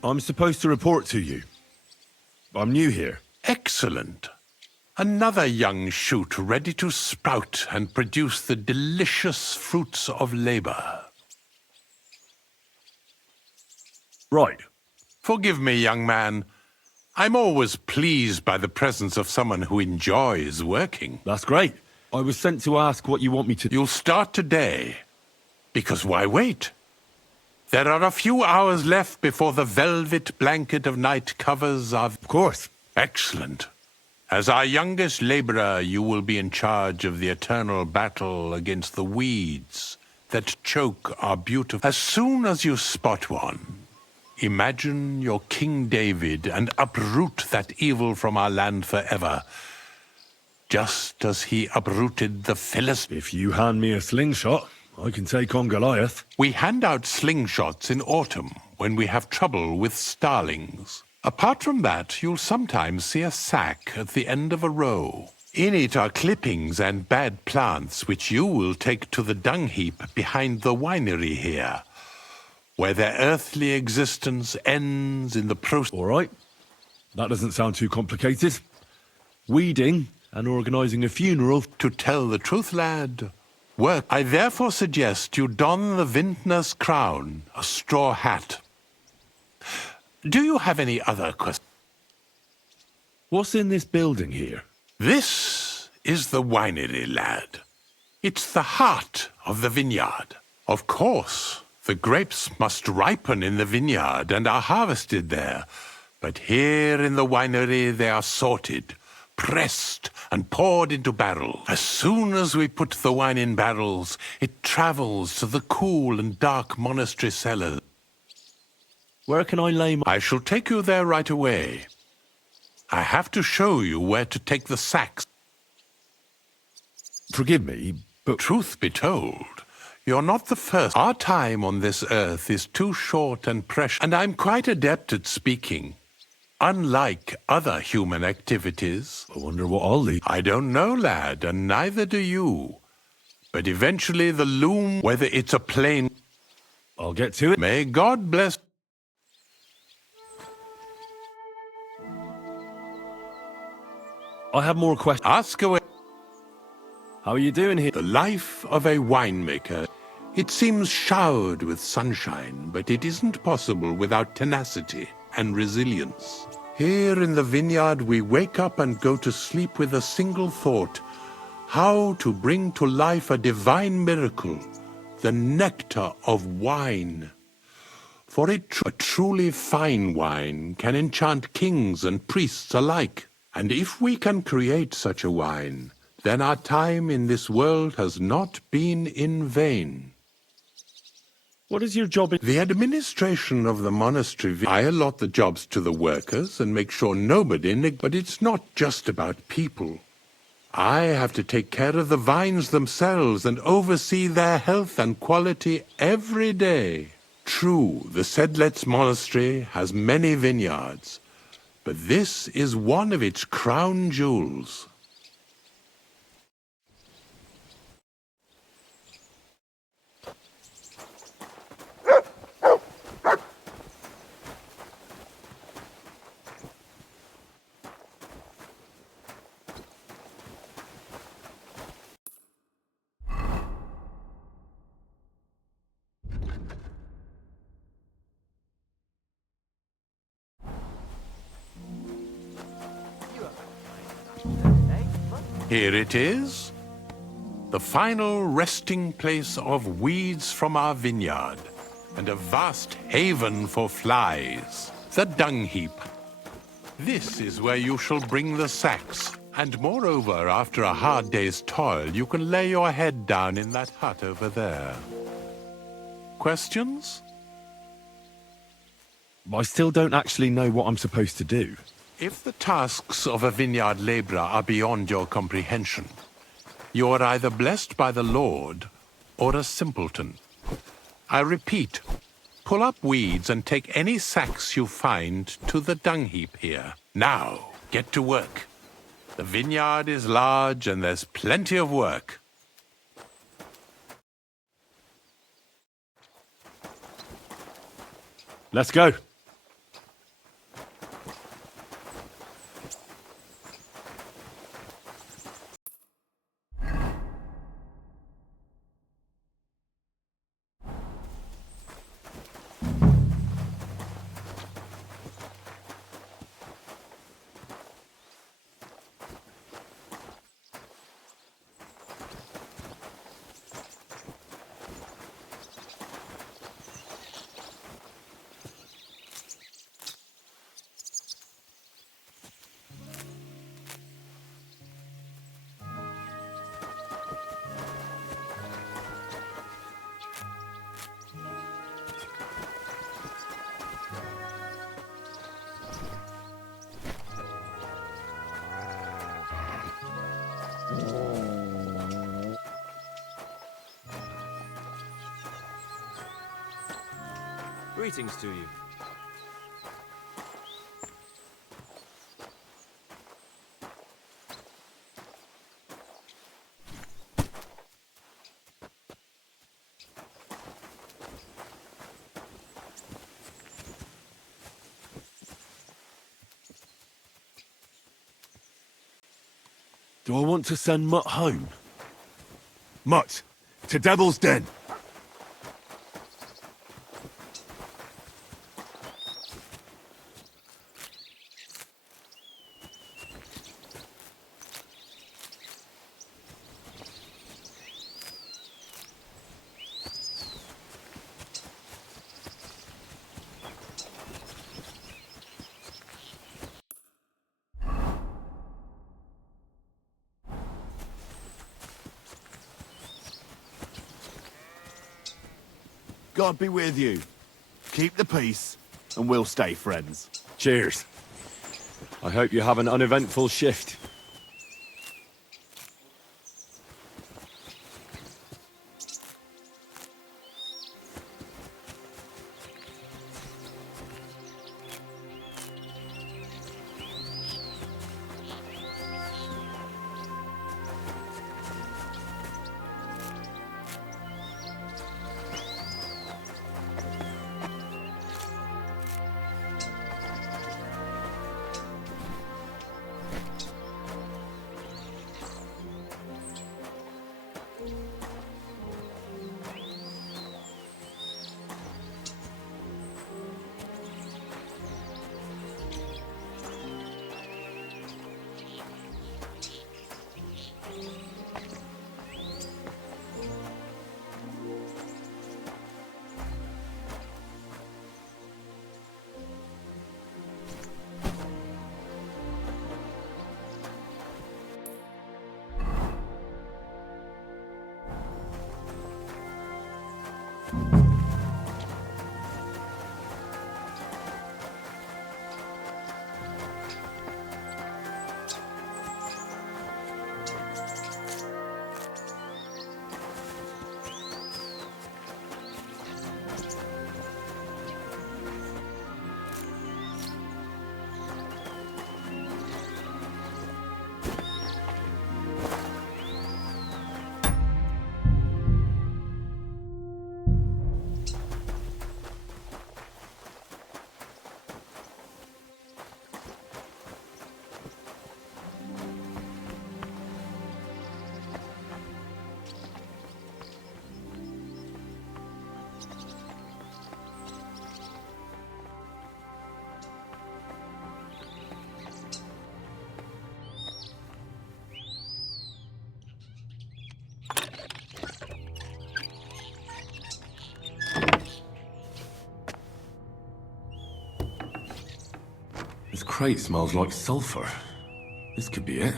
I'm supposed to report to you. I'm new here. Excellent. Another young shoot ready to sprout and produce the delicious fruits of labor. Right. Forgive me, young man. I'm always pleased by the presence of someone who enjoys working. That's great. I was sent to ask what you want me to... You'll start today. Because why wait? There are a few hours left before the velvet blanket of night covers our... Of course. Excellent. As our youngest laborer, you will be in charge of the eternal battle against the weeds that choke our beautiful... As soon as you spot one, imagine you're King David and uproot that evil from our land forever, just as he uprooted the Philistines. If you hand me a slingshot, I can take on Goliath. We hand out slingshots in autumn when we have trouble with starlings. Apart from that, you'll sometimes see a sack at the end of a row. In it are clippings and bad plants which you will take to the dung heap behind the winery here, where their earthly existence ends in the process. All right. That doesn't sound too complicated. Weeding and organising a funeral. To tell the truth, lad, work. I therefore suggest you don the vintner's crown, a straw hat. Do you have any other questions? What's in this building here? This is the winery, lad. It's the heart of the vineyard. Of course, the grapes must ripen in the vineyard and are harvested there. But here in the winery they are sorted, pressed and poured into barrels. As soon as we put the wine in barrels, it travels to the cool and dark monastery cellars. Where can I lay my... I shall take you there right away. I have to show you where to take the sacks. Forgive me, but... Truth be told, you're not the first. Our time on this earth is too short and precious, and I'm quite adept at speaking. Unlike other human activities. I wonder what I'll leave. I don't know, lad, and neither do you. But eventually the loom, whether it's a plain... I'll get to it. May God bless... I have more questions. Ask away. How are you doing here? The life of a winemaker. It seems showered with sunshine, but it isn't possible without tenacity and resilience. Here in the vineyard, we wake up and go to sleep with a single thought: how to bring to life a divine miracle, the nectar of wine. For a truly fine wine can enchant kings and priests alike. And if we can create such a wine, then our time in this world has not been in vain. What is your job? The administration of the monastery. I allot the jobs to the workers and make sure nobody but it's not just about people. I have to take care of the vines themselves and oversee their health and quality every day. True, the Sedlets monastery has many vineyards, but this is one of its crown jewels. Here it is, the final resting place of weeds from our vineyard, and a vast haven for flies, the dung heap. This is where you shall bring the sacks, and moreover, after a hard day's toil, you can lay your head down in that hut over there. Questions? I still don't actually know what I'm supposed to do. If the tasks of a vineyard laborer are beyond your comprehension, you are either blessed by the Lord or a simpleton. I repeat, pull up weeds and take any sacks you find to the dung heap here. Now, get to work. The vineyard is large and there's plenty of work. Let's go. Greetings to you. Do I want to send Mutt home? Mutt, to Devil's Den! God be with you. Keep the peace, and we'll stay friends. Cheers. I hope you have an uneventful shift. This crate smells like sulfur. This could be it.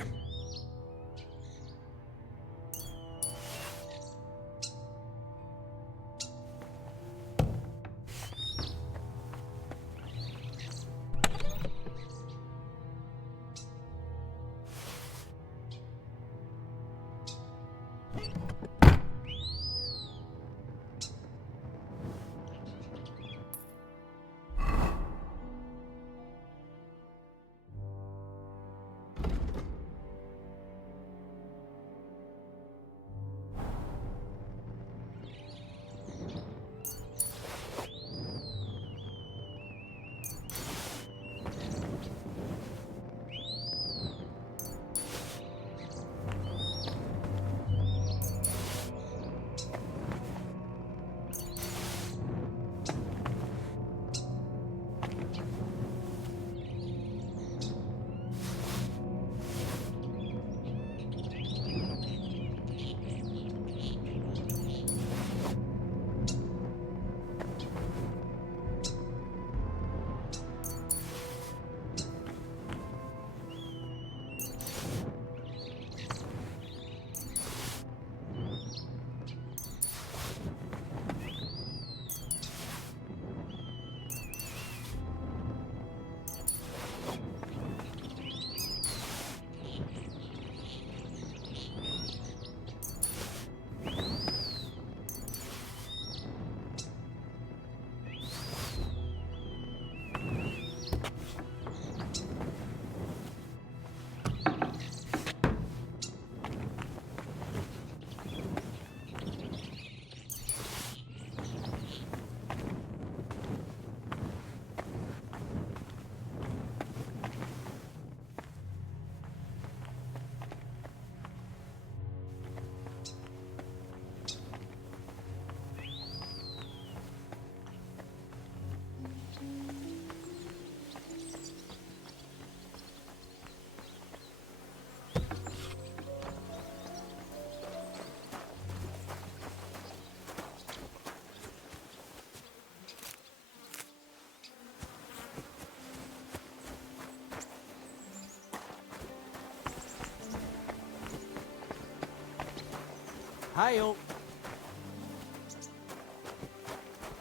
Hi-yo.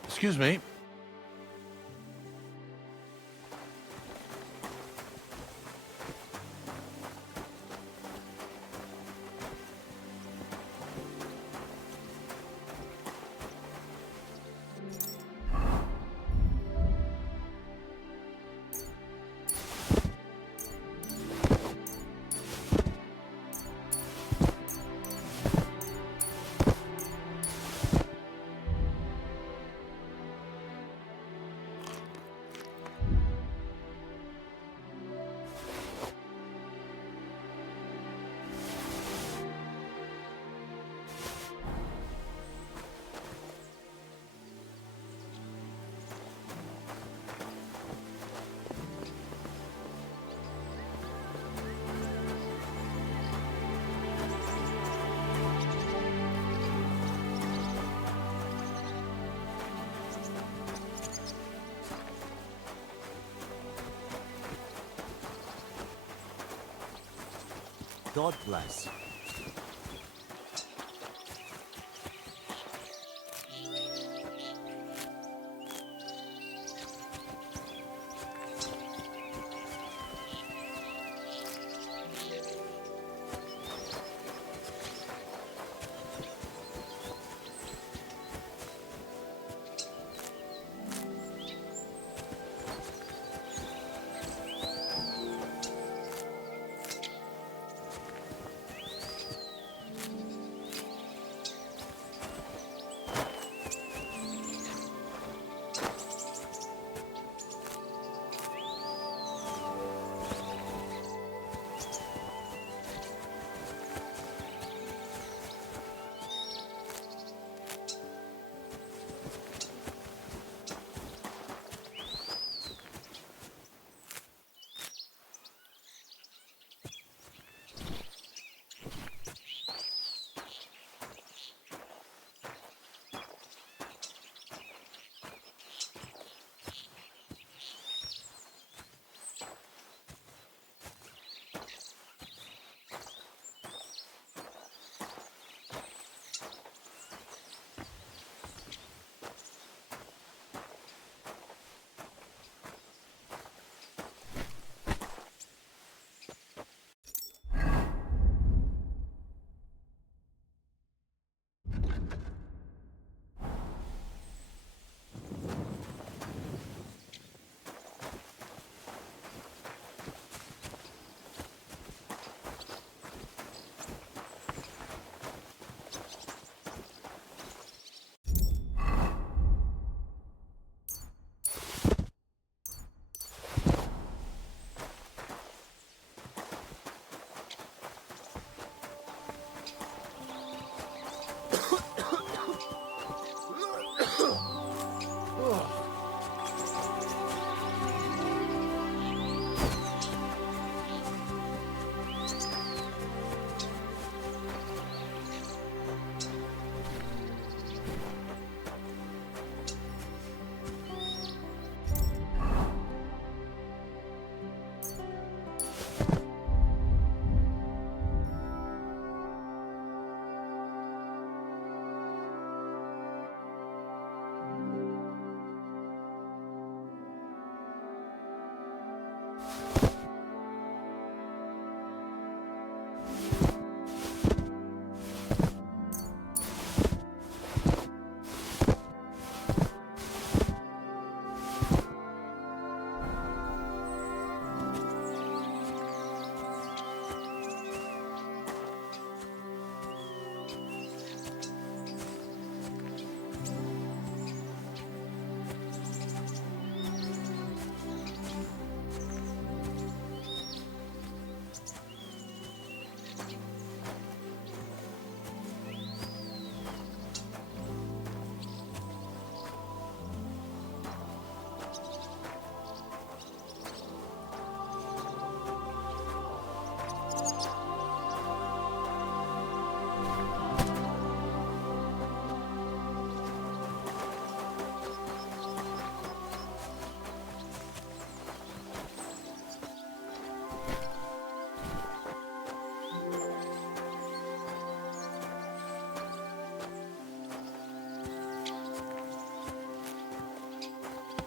Excuse me. God bless.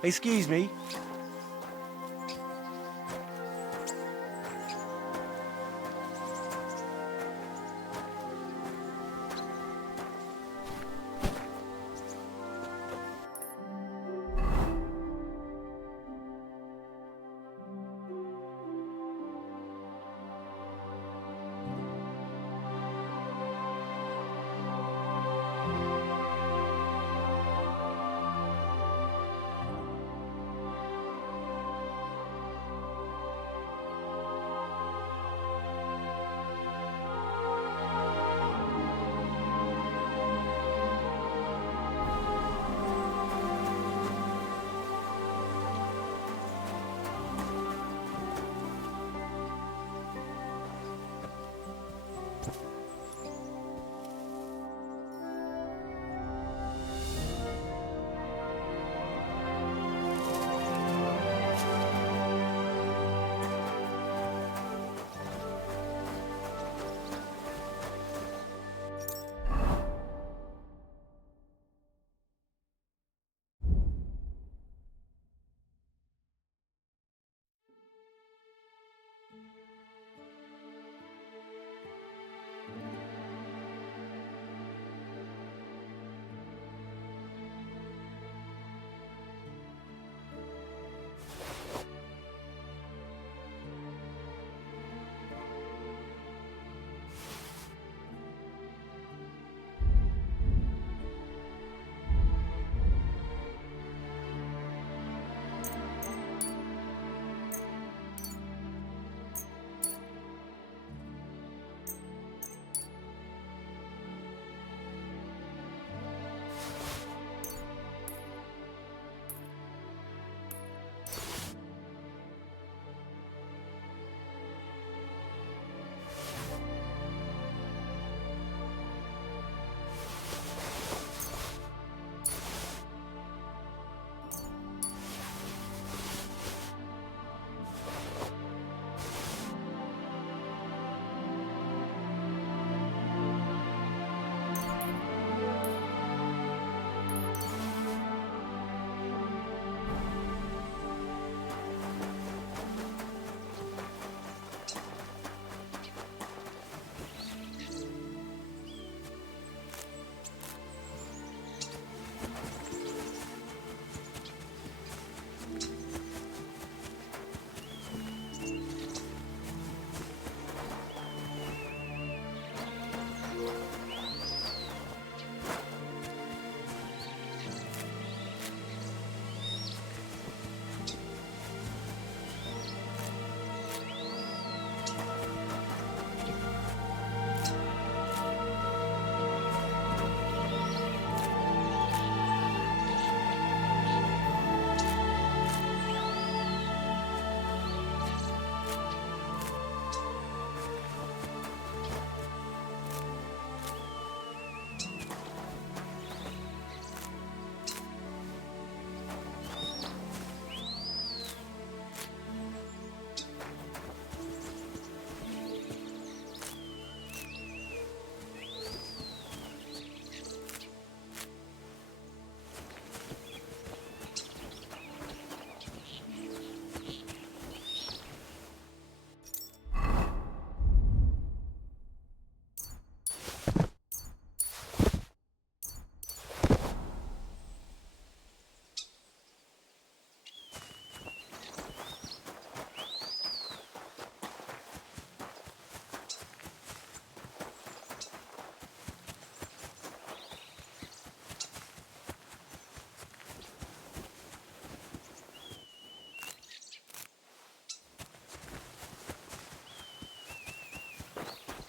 Excuse me.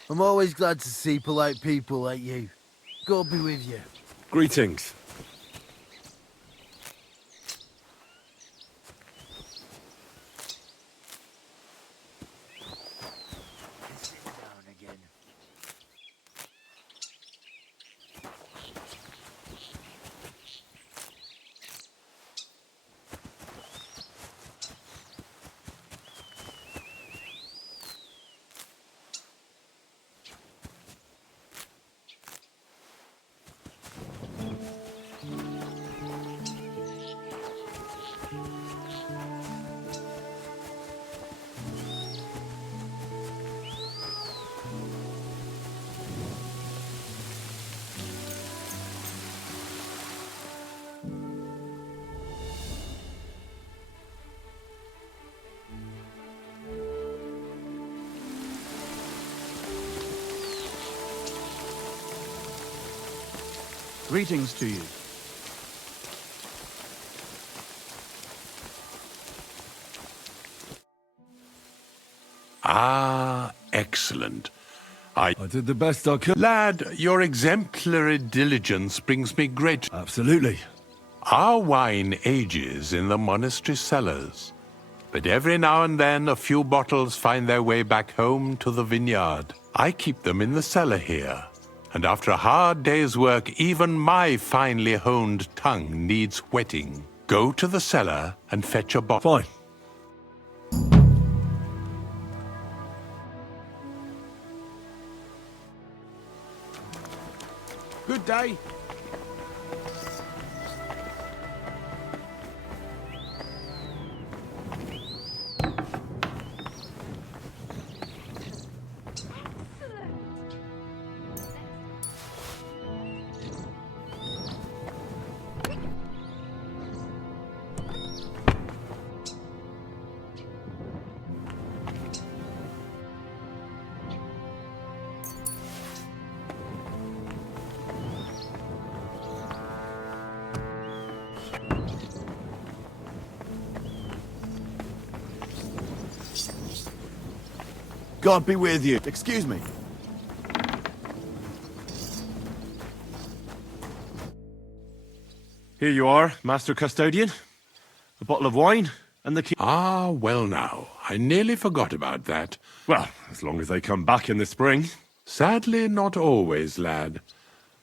I'm always glad to see polite people like you. God be with you. Greetings. Greetings to you. Ah, excellent. I did the best I could. Lad, your exemplary diligence brings me great... Absolutely. Our wine ages in the monastery cellars, but every now and then a few bottles find their way back home to the vineyard. I keep them in the cellar here, and after a hard day's work, even my finely honed tongue needs whetting. Go to the cellar and fetch a bottle. Fine. Good day. God be with you. Excuse me. Here you are, Master Custodian. A bottle of wine and the key. Ah, well now, I nearly forgot about that. Well, as long as they come back in the spring. Sadly, not always, lad.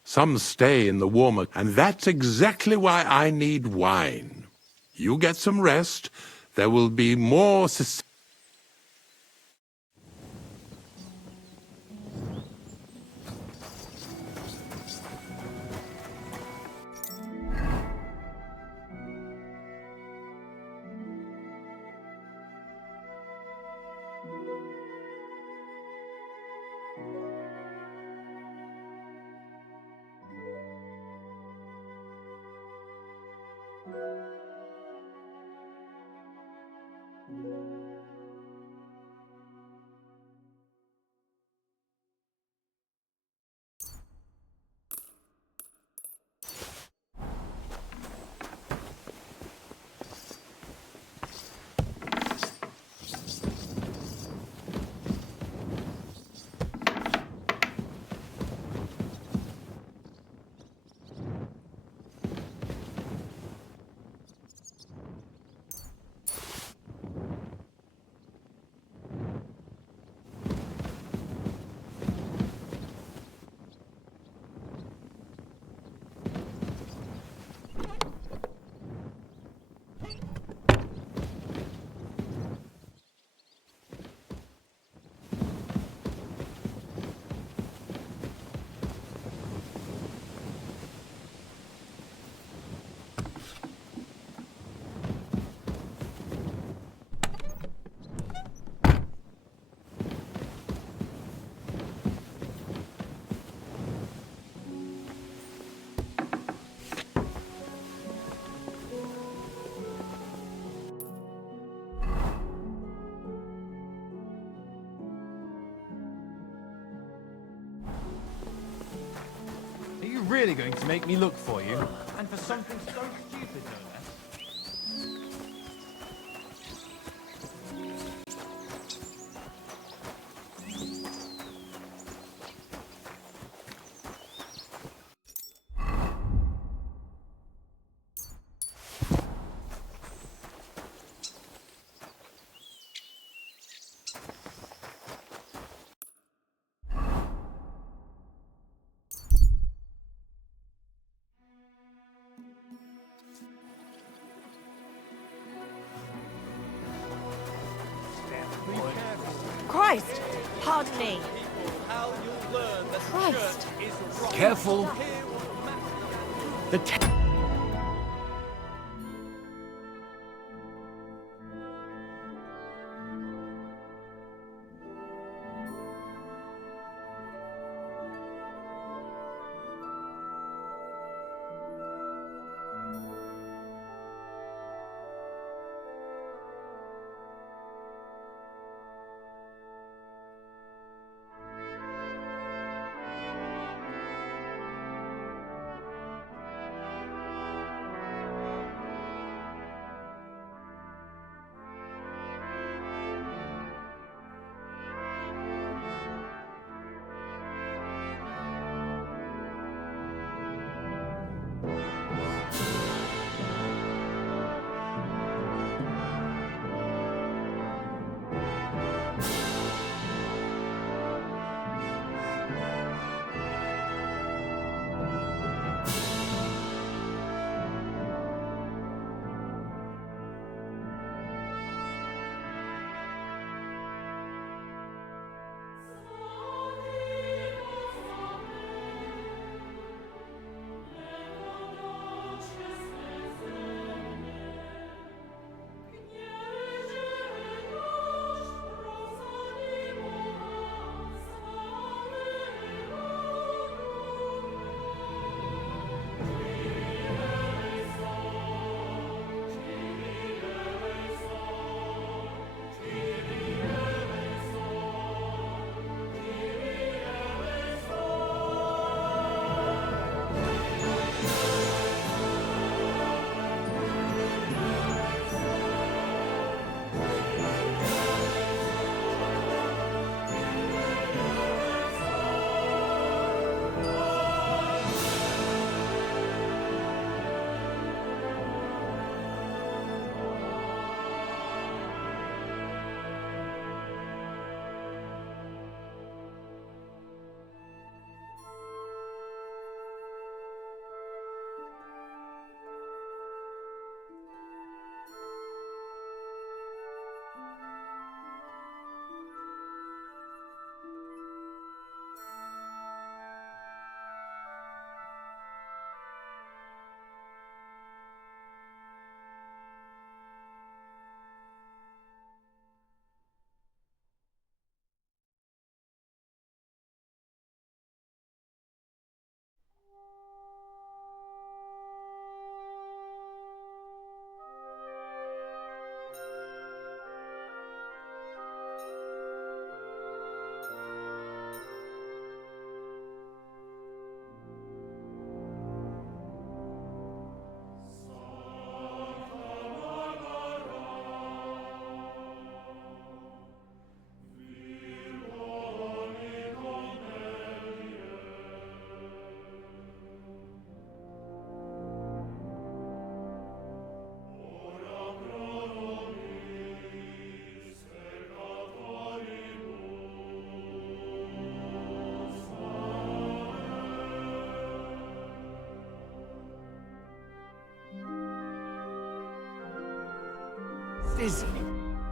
Some stay in the warmer, and that's exactly why I need wine. You get some rest, there will be more... Are you really going to make me look for you? And for something so stupid, no less? Christ! Pardon me. Christ! Careful. The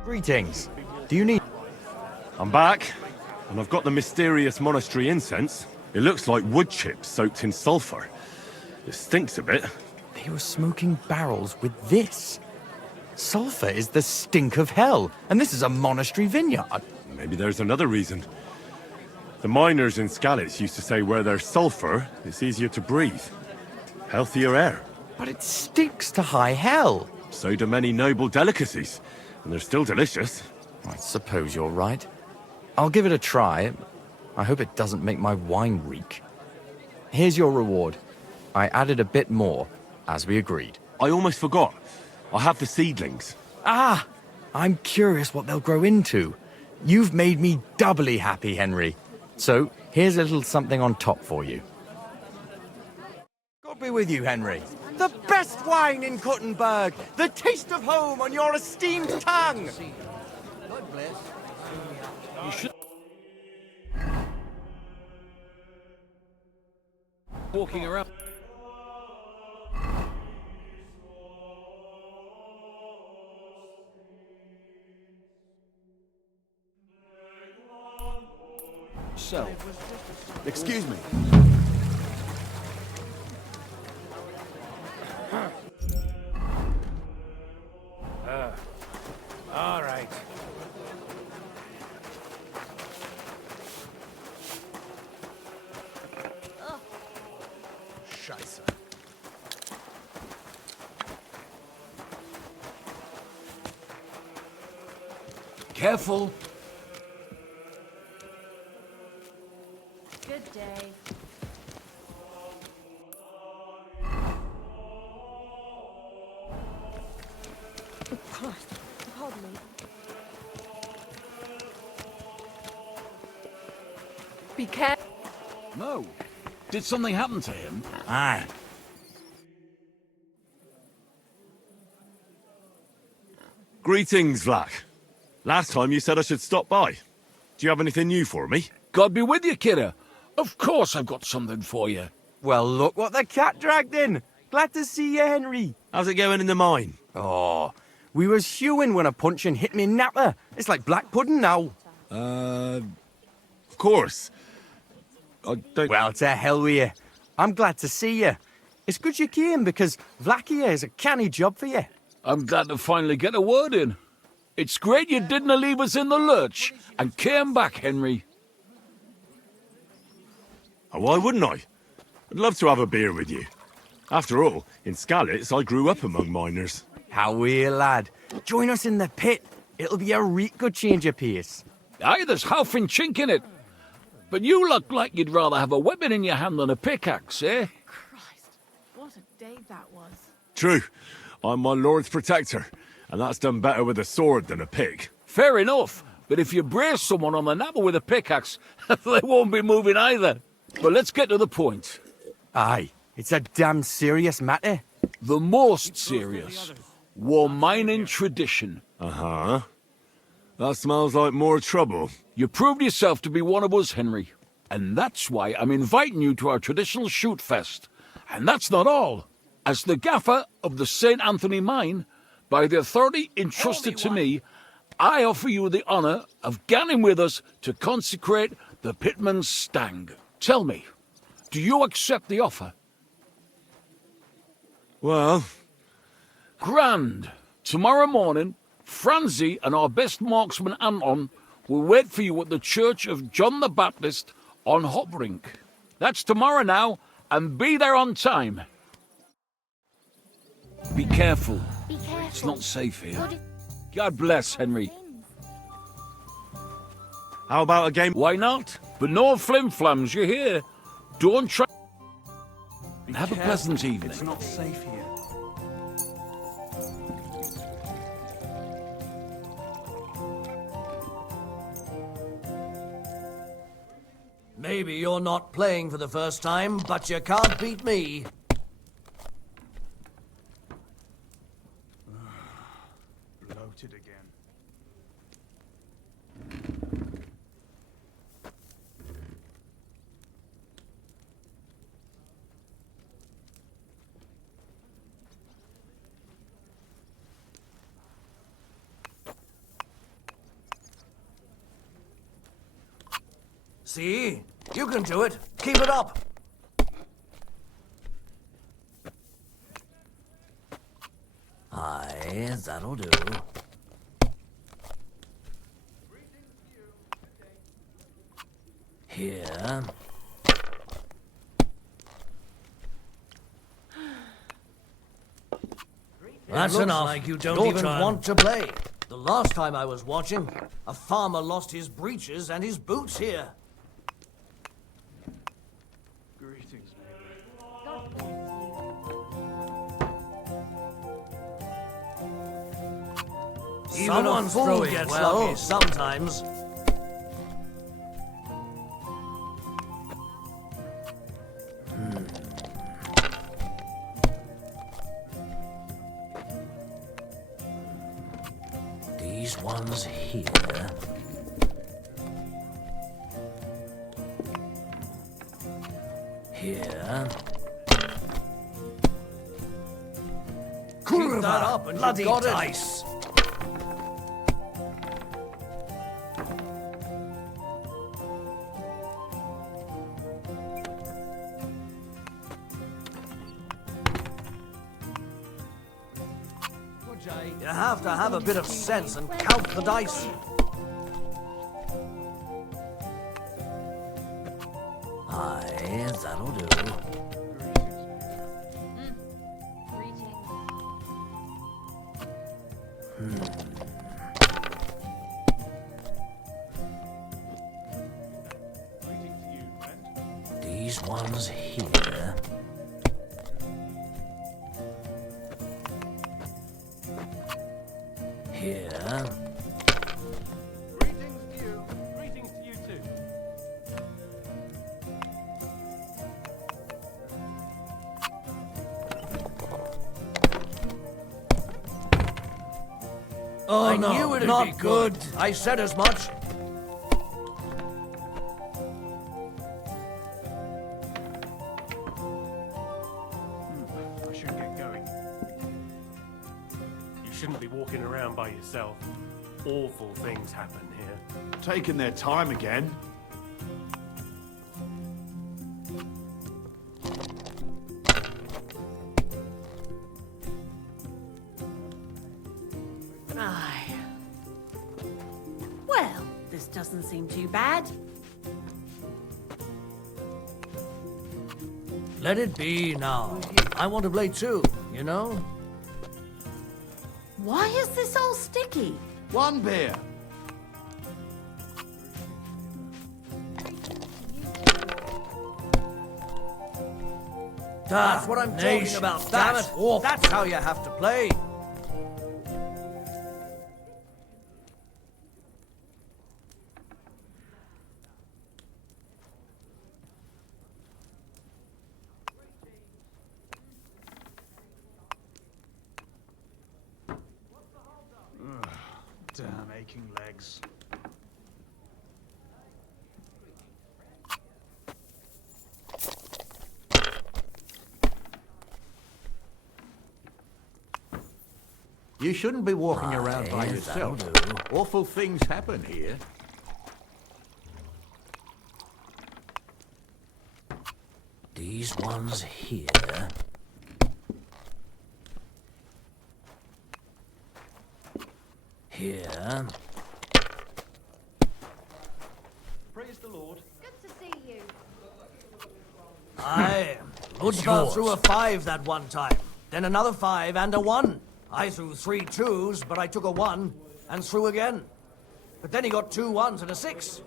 Greetings. Do you need... I'm back, and I've got the mysterious monastery incense. It looks like wood chips soaked in sulfur. It stinks a bit. They were smoking barrels with this. Sulfur is the stink of hell, and this is a monastery vineyard. Maybe there's another reason. The miners in Skalitz used to say where there's sulfur, it's easier to breathe. Healthier air. But it stinks to high hell. So do many noble delicacies, and they're still delicious. I suppose you're right. I'll give it a try. I hope it doesn't make my wine reek. Here's your reward. I added a bit more, as we agreed. I almost forgot. I have the seedlings. Ah! I'm curious what they'll grow into. You've made me doubly happy, Henry. So, here's a little something on top for you. God be with you, Henry. The best wine in Kuttenberg! The taste of home on your esteemed tongue! God bless. You should... Walking around... So... Excuse me. All right. Scheiße. Careful. Good day. Oh, Christ. Pardon me. Be careful. No. Did something happen to him? Aye. Greetings, Vlak. Last time you said I should stop by. Do you have anything new for me? God be with you, kidder. Of course I've got something for you. Well, look what the cat dragged in. Glad to see you, Henry. How's it going in the mine? Oh, we was hewing when a puncheon hit me napper. It's like black pudding now. Of course. I don't... Well, to hell with you. I'm glad to see you. It's good you came, because Vlak here is a canny job for you. I'm glad to finally get a word in. It's great you didn't leave us in the lurch and came back, Henry. Oh, why wouldn't I? I'd love to have a beer with you. After all, in Skalitz, I grew up among miners. How we're, lad. Join us in the pit. It'll be a reet good change of pace. Aye, there's half and chink in it. But you look like you'd rather have a weapon in your hand than a pickaxe, eh? Christ, what a day that was. True. I'm my lord's protector, and that's done better with a sword than a pick. Fair enough, but if you brace someone on the napper with a pickaxe, they won't be moving either. But let's get to the point. Aye, it's a damn serious matter. The most serious. War mining tradition. Uh-huh. That smells like more trouble. You proved yourself to be one of us, Henry. And that's why I'm inviting you to our traditional shoot fest. And that's not all. As the gaffer of the St. Anthony mine, by the authority entrusted to me, I offer you the honour of ganning with us to consecrate the Pitman's Stang. Tell me, do you accept the offer? Well... Grand. Tomorrow morning, Franzi and our best marksman Anton will wait for you at the Church of John the Baptist on Hoprink. That's tomorrow now, and be there on time. Be careful. Be careful. It's not safe here. God bless, Henry. How about a game? Why not? But no flim-flams, you hear? Don't try... Have a pleasant evening. It's not safe here. Maybe you're not playing for the first time, but you can't beat me. Bloated again. See? You can do it. Keep it up. Aye, that'll do. Here. That's enough. Like you don't even want to play. The last time I was watching, a farmer lost his breeches and his boots here. Greetings, Even a fool gets lucky sometimes. These ones here. Here. Keep that up and bloody dice. You have to have a bit of sense and count the dice. Aye, that'll do. These ones here. Here. Greetings to you. Greetings to you too. Oh, I no, knew it'd not be good. good. I said as much. I should get going. You shouldn't be walking around by yourself. Awful things happen here. Taking their time again. Aye. Well, this doesn't seem too bad. Let it be now. I want to play too, you know? Why is this all sticky? One beer. That's what I'm talking about. That's awful. That's how you have to play. Damn aching legs. You shouldn't be walking around by Aye, yourself. that'll do. Awful things happen here. These ones here. Here. Praise the Lord. Good to see you. Aye. Ludger threw a 5 that one time. Then another 5 and a 1. I threw 3 2s, but I took a 1 and threw again. But then he got 2 1s and a 6.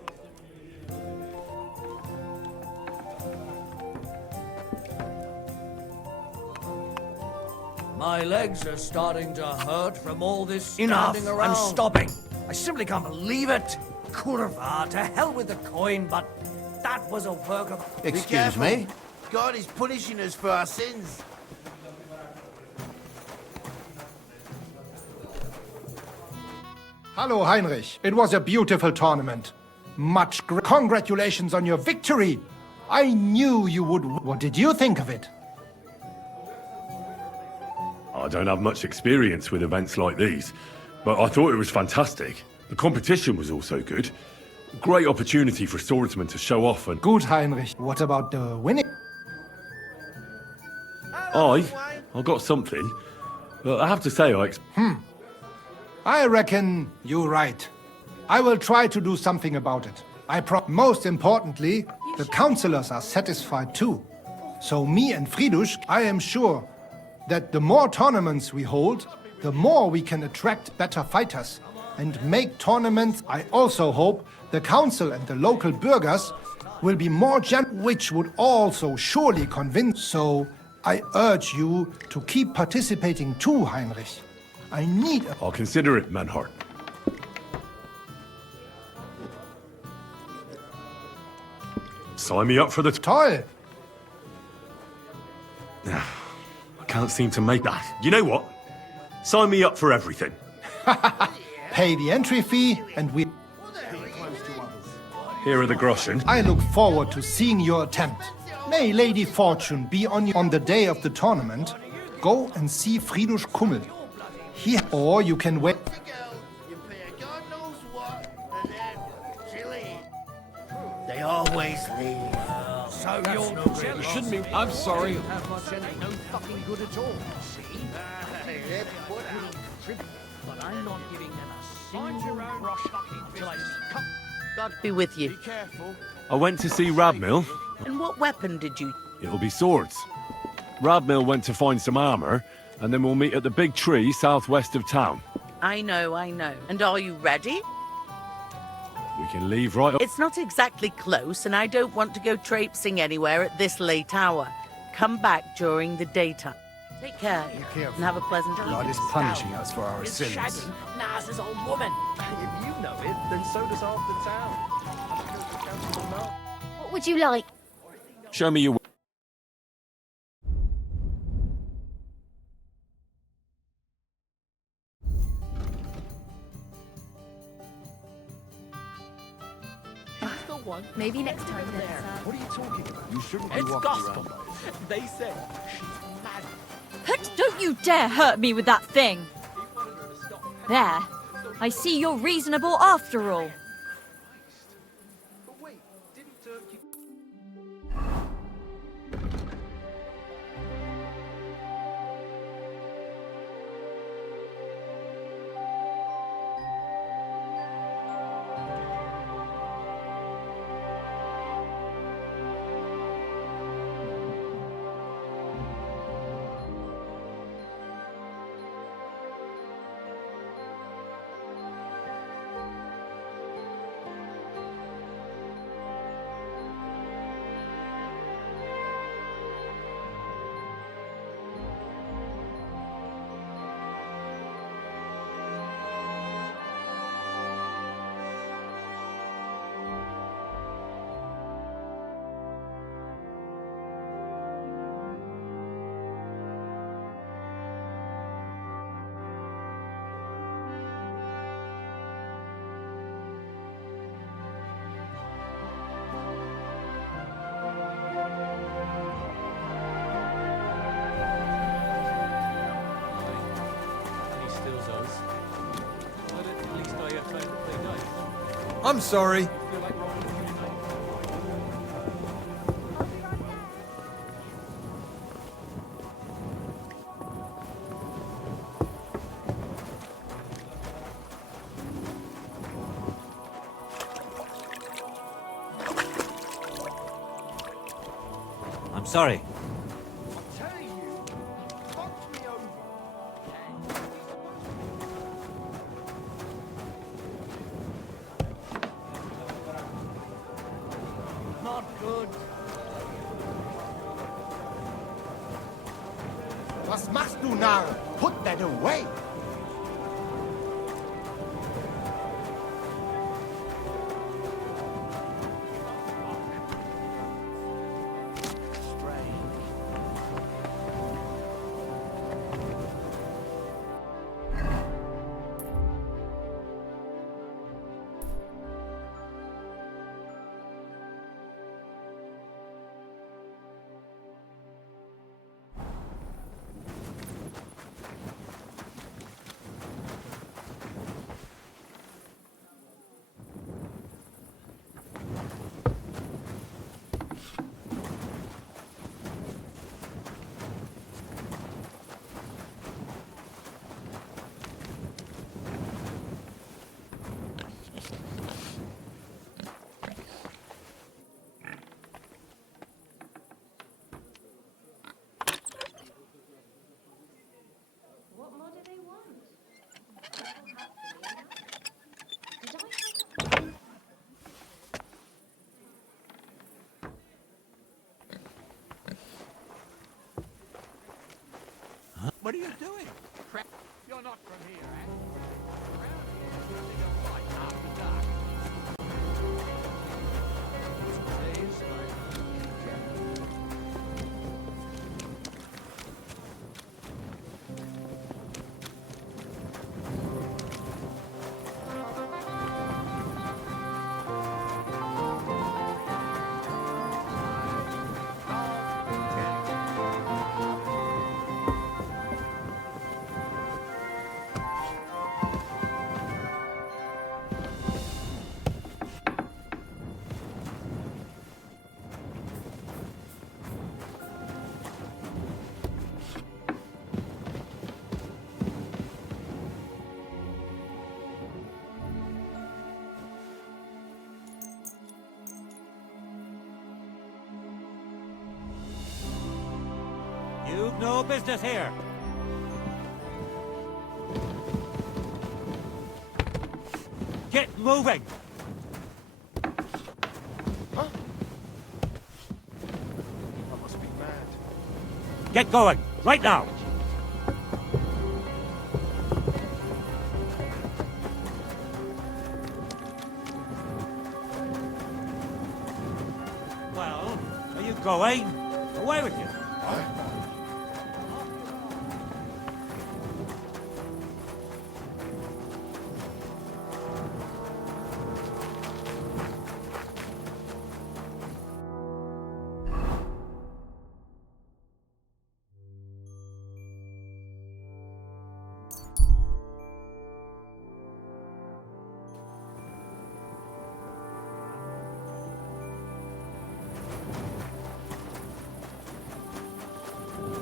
My legs are starting to hurt from all this standing around. I'm stopping. I simply can't believe it. Kurva, to hell with the coin, but that was a work of... Excuse me? God is punishing us for our sins. Hello, Heinrich. It was a beautiful tournament. Congratulations on your victory. I knew you would. What did you think of it? I don't have much experience with events like these, but I thought it was fantastic. The competition was also good. Great opportunity for swordsmen to show off and... Good, Heinrich. What about the winning? I got something. But I have to say, I reckon you're right. I will try to do something about it. Most importantly, the councillors are satisfied too. So me and Fridush, I am sure that the more tournaments we hold, the more we can attract better fighters and make tournaments. I also hope the council and the local burghers will be more which would also surely convince. So I urge you to keep participating too, Heinrich. I need I'll consider it, Manhart. Sign me up for the... Toll! I can't seem to make that. You know what? Sign me up for everything. Pay the entry fee and we... Here are the groschen. I look forward to seeing your attempt. May Lady Fortune be on you on the day of the tournament. Go and see Fridush Kummel. Or you can wait. They always leave. So you're no You shouldn't be. I'm sorry. have much any no fucking good at all. See? But I'm not giving them a single brush till I cut. God be with you. Be careful. I went to see Radmill. And what weapon did you... It'll be swords. Radmill went to find some armor, and then we'll meet at the big tree southwest of town. I know. And are you ready? We can leave right... It's not exactly close, and I don't want to go traipsing anywhere at this late hour. Come back during the daytime. Take care, and have a pleasant evening. God is punishing us for our Is sins. shagging Naz's old woman. If you know it, then so does half the town. What would you like? Show me your... Maybe next time then. What are you talking about? You shouldn't be It's walking gospel. around. They said she's mad. But don't you dare hurt me with that thing! There. I see you're reasonable after all. I'm sorry. I'm sorry. Was machst du, Narr? Put that away! What are you doing? Crap. You're not from here, eh? Around here, they don't like after dark. Today's my You've no business here. Get moving! Huh? I must be mad. Get going, right now! Well, are you going? Away with you!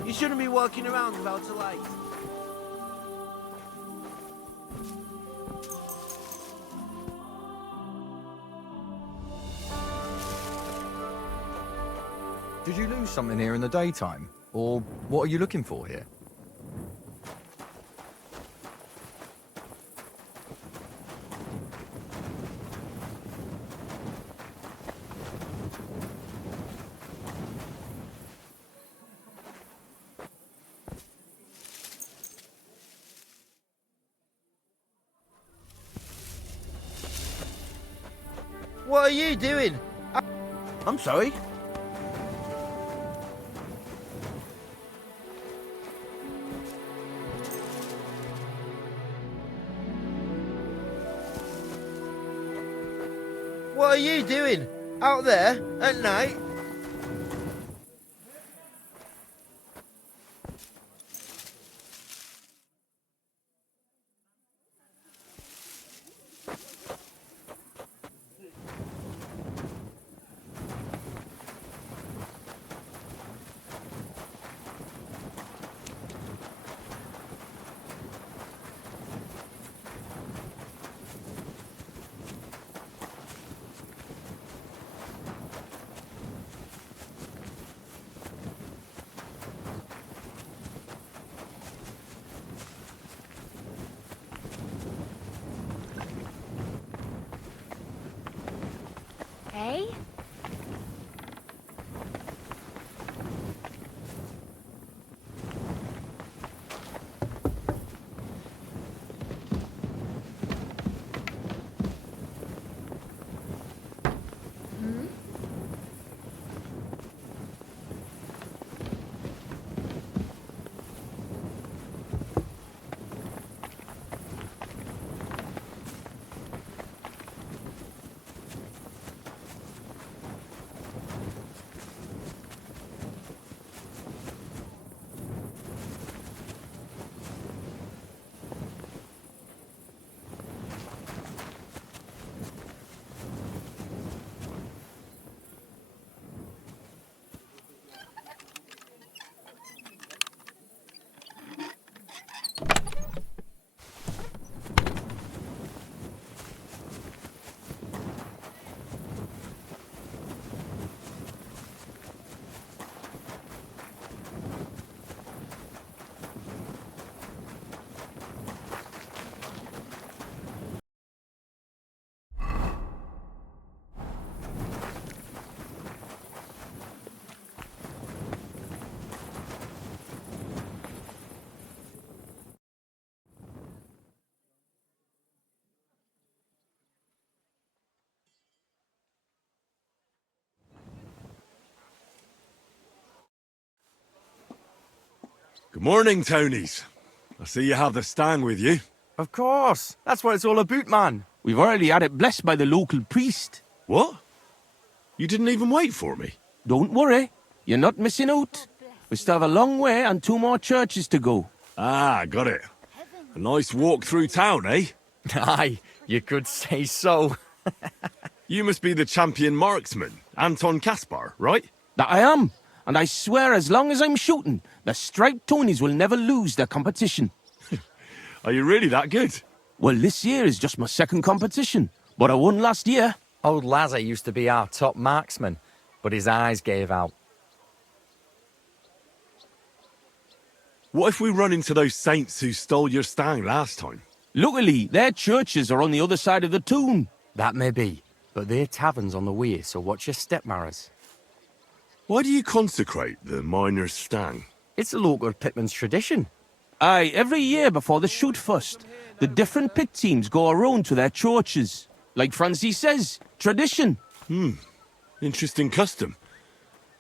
You shouldn't be walking around without a light. Did you lose something here in the daytime? Or what are you looking for here? What are you doing? I'm sorry. What are you doing? Out there at night? Good morning, Tonys. I see you have the stang with you. Of course. That's what it's all about, man. We've already had it blessed by the local priest. What? You didn't even wait for me? Don't worry. You're not missing out. We still have a long way and 2 more churches to go. Ah, got it. A nice walk through town, eh? Aye, you could say so. You must be the champion marksman, Anton Kaspar, right? That I am. And I swear as long as I'm shooting, the striped Tonys will never lose their competition. Are you really that good? Well, this year is just my 2nd competition, but I won last year. Old Lazar used to be our top marksman, but his eyes gave out. What if we run into those saints who stole your stang last time? Luckily, their churches are on the other side of the town. That may be, but their tavern's on the way, so watch your step, Maras. Why do you consecrate the miner's stang? It's a local pitman's tradition. Aye, every year before the shoot first, the different pit teams go around to their churches. Like Francie says, tradition. Interesting custom.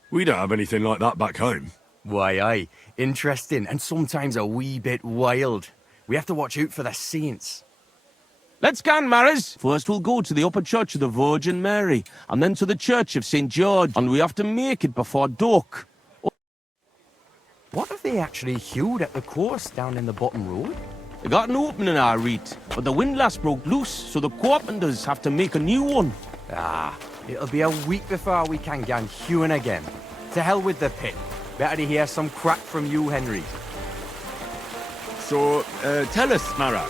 We don't have anything like that back home. Why, aye. Interesting, and sometimes a wee bit wild. We have to watch out for the saints. Let's go, Maris. First we'll go to the upper church of the Virgin Mary, and then to the church of St. George, and we have to make it before dark. What have they actually hewed at the course down in the bottom road? They got an opening, I read, but the windlass broke loose, so the carpenters have to make a new one. Ah, it'll be a week before we can get hewing again. To hell with the pit. Better to hear some crack from you, Henry. So, tell us, Mara,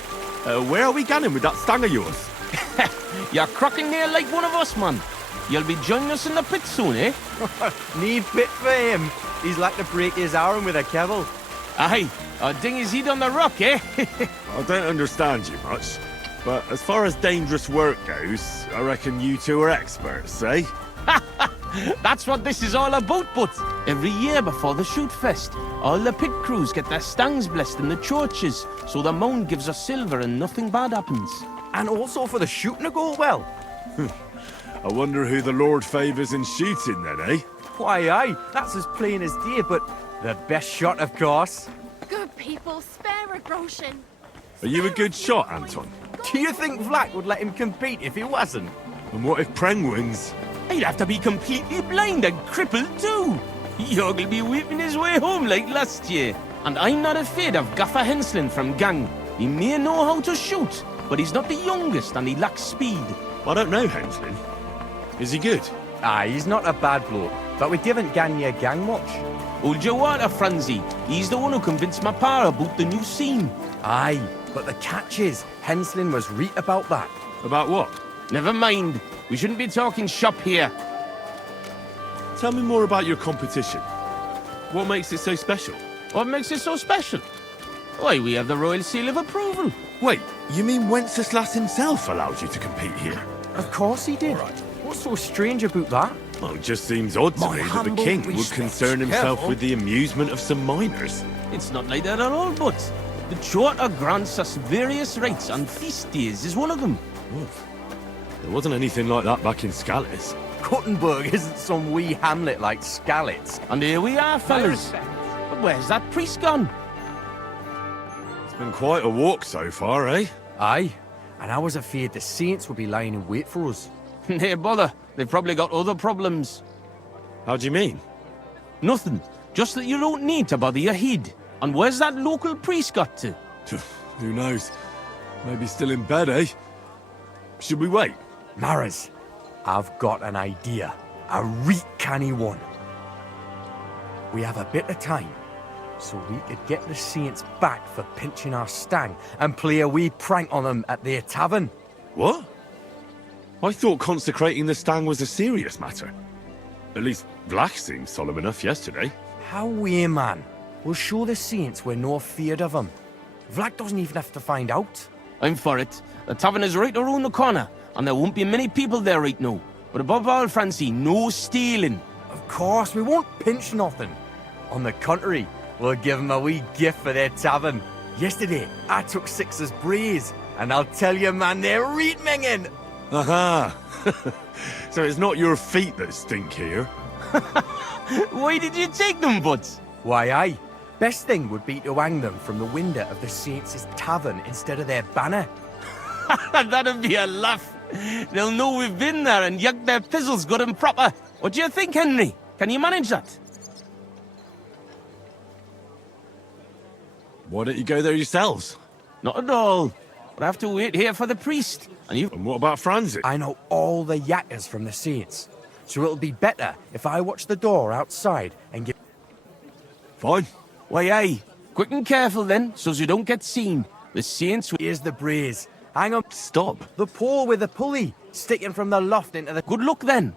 where are we going with that stang of yours? You're crocking there like one of us, man. You'll be joining us in the pit soon, eh? Need pit for him. He's like to break his arm with a kebble. Aye, or ding his head on the rock, eh? I don't understand you much, but as far as dangerous work goes, I reckon you two are experts, eh? That's what this is all about, but every year before the shoot fest, all the pit crews get their stangs blessed in the churches, so the mound gives us silver and nothing bad happens. And also for the shooting to go well. I wonder who the Lord favours in shooting then, eh? Why, aye, that's as plain as day, but the best shot, of course. Good people, spare a groschen. Are you a good shot, Anton? Do you think Vlad would let him compete if he wasn't? And what if Preng wins? He'd have to be completely blind and crippled too. Yorg'll be weeping his way home like last year. And I'm not afraid of Gaffer Henslin from Gang. He may know how to shoot, but he's not the youngest and he lacks speed. I don't know Henslin. Is he good? Aye, he's not a bad bloke, but we didn't gang your gang much. Hold your water, Francie. He's the one who convinced my pa about the new scene. Aye, but the catch is, Henslin was right about that. About what? Never mind. We shouldn't be talking shop here. Tell me more about your competition. What makes it so special? What makes it so special? Why, we have the royal seal of approval. Wait, you mean Wenceslas himself allowed you to compete here? Of course he did. Right. What's so strange about that? Well, it just seems odd to me that the king would concern himself with the amusement of some miners. It's not like that at all, but the charter grants us various rights, and feast days is one of them. There wasn't anything like that back in Scallis. Gothenburg isn't some wee hamlet like Scallis. And here we are, fellas. But where's that priest gone? It's been quite a walk so far, eh? Aye, and I was afraid the saints would be lying in wait for us. Hey, bother. They've probably got other problems. How do you mean? Nothing. Just that you don't need to bother your head. And where's that local priest got to? Who knows? Maybe still in bed, eh? Should we wait? Maras, I've got an idea. A reet canny one. We have a bit of time, so we could get the saints back for pinching our stang and play a wee prank on them at their tavern. What? I thought consecrating the stang was a serious matter. At least Vlach seemed solemn enough yesterday. How we, man? We'll show the saints we're no feared of them. Vlach doesn't even have to find out. I'm for it. The tavern is right around the corner, and there won't be many people there right now. But above all, Francie, no stealing. Of course, we won't pinch nothing. On the contrary, we'll give them a wee gift for their tavern. Yesterday, I took 6's braes, and I'll tell you, man, they're reet minging. Aha! So it's not your feet that stink here? Why did you take them, Butts? Why, aye. Best thing would be to hang them from the window of the Saints' tavern instead of their banner. That'd be a laugh. They'll know we've been there and yucked their pizzles good and proper. What do you think, Henry? Can you manage that? Why don't you go there yourselves? Not at all. But I have to wait here for the priest. And what about Franzi? I know all the yakkers from the Saints, so it'll be better if I watch the door outside and give... Fine. Why, aye. Quick and careful then, so you don't get seen. The Saints... Here's the braes. Hang on. Stop. The pole with the pulley sticking from the loft into the... Good luck then.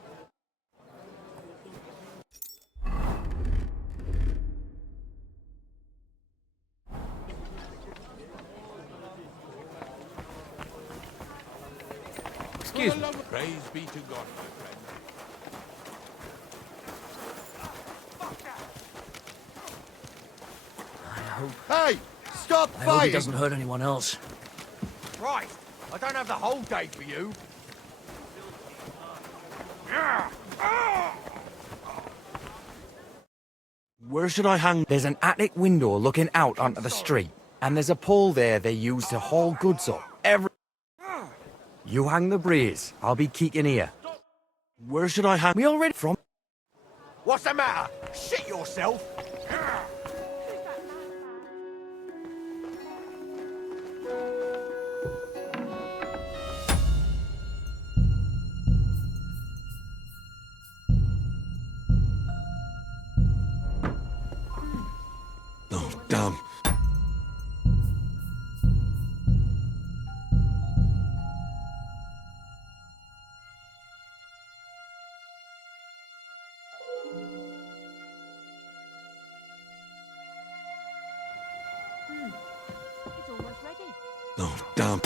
Excuse me. Praise be to God, my friend. Hey! Stop I hope fighting! he doesn't hurt anyone else. Right, I don't have the whole day for you. Where should I hang? There's an attic window looking out onto the street, and there's a pole there they use to haul goods up. You hang the braes. I'll be keeking here. Where should I hang? We already from... What's the matter? Shit yourself! Oh, damn. It's almost ready. Oh, damn.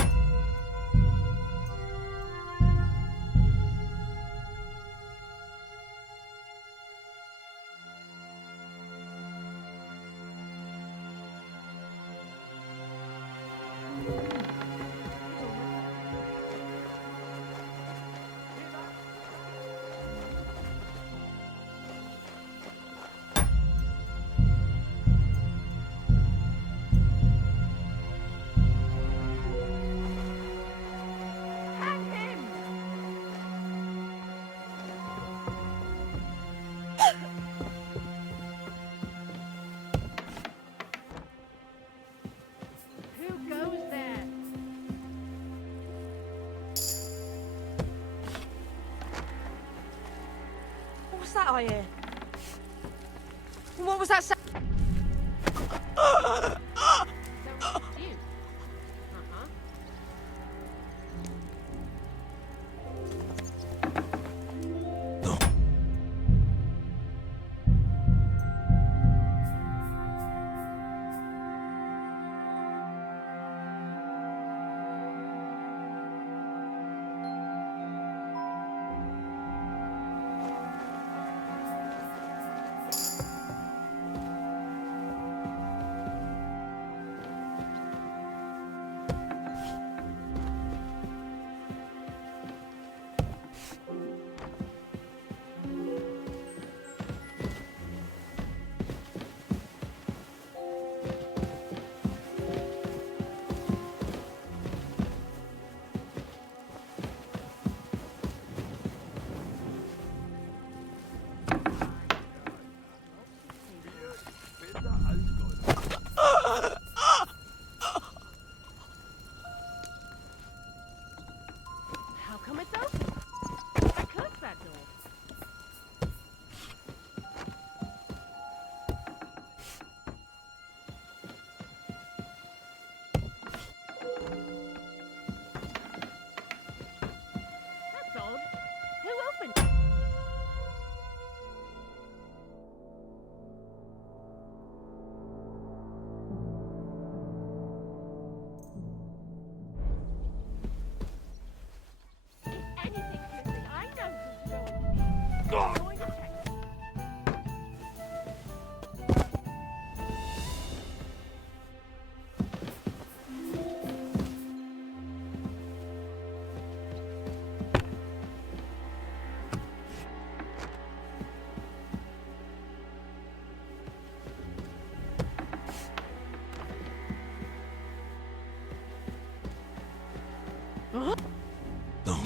Who goes there? What's that I hear? What was that sound?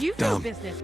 You've no business.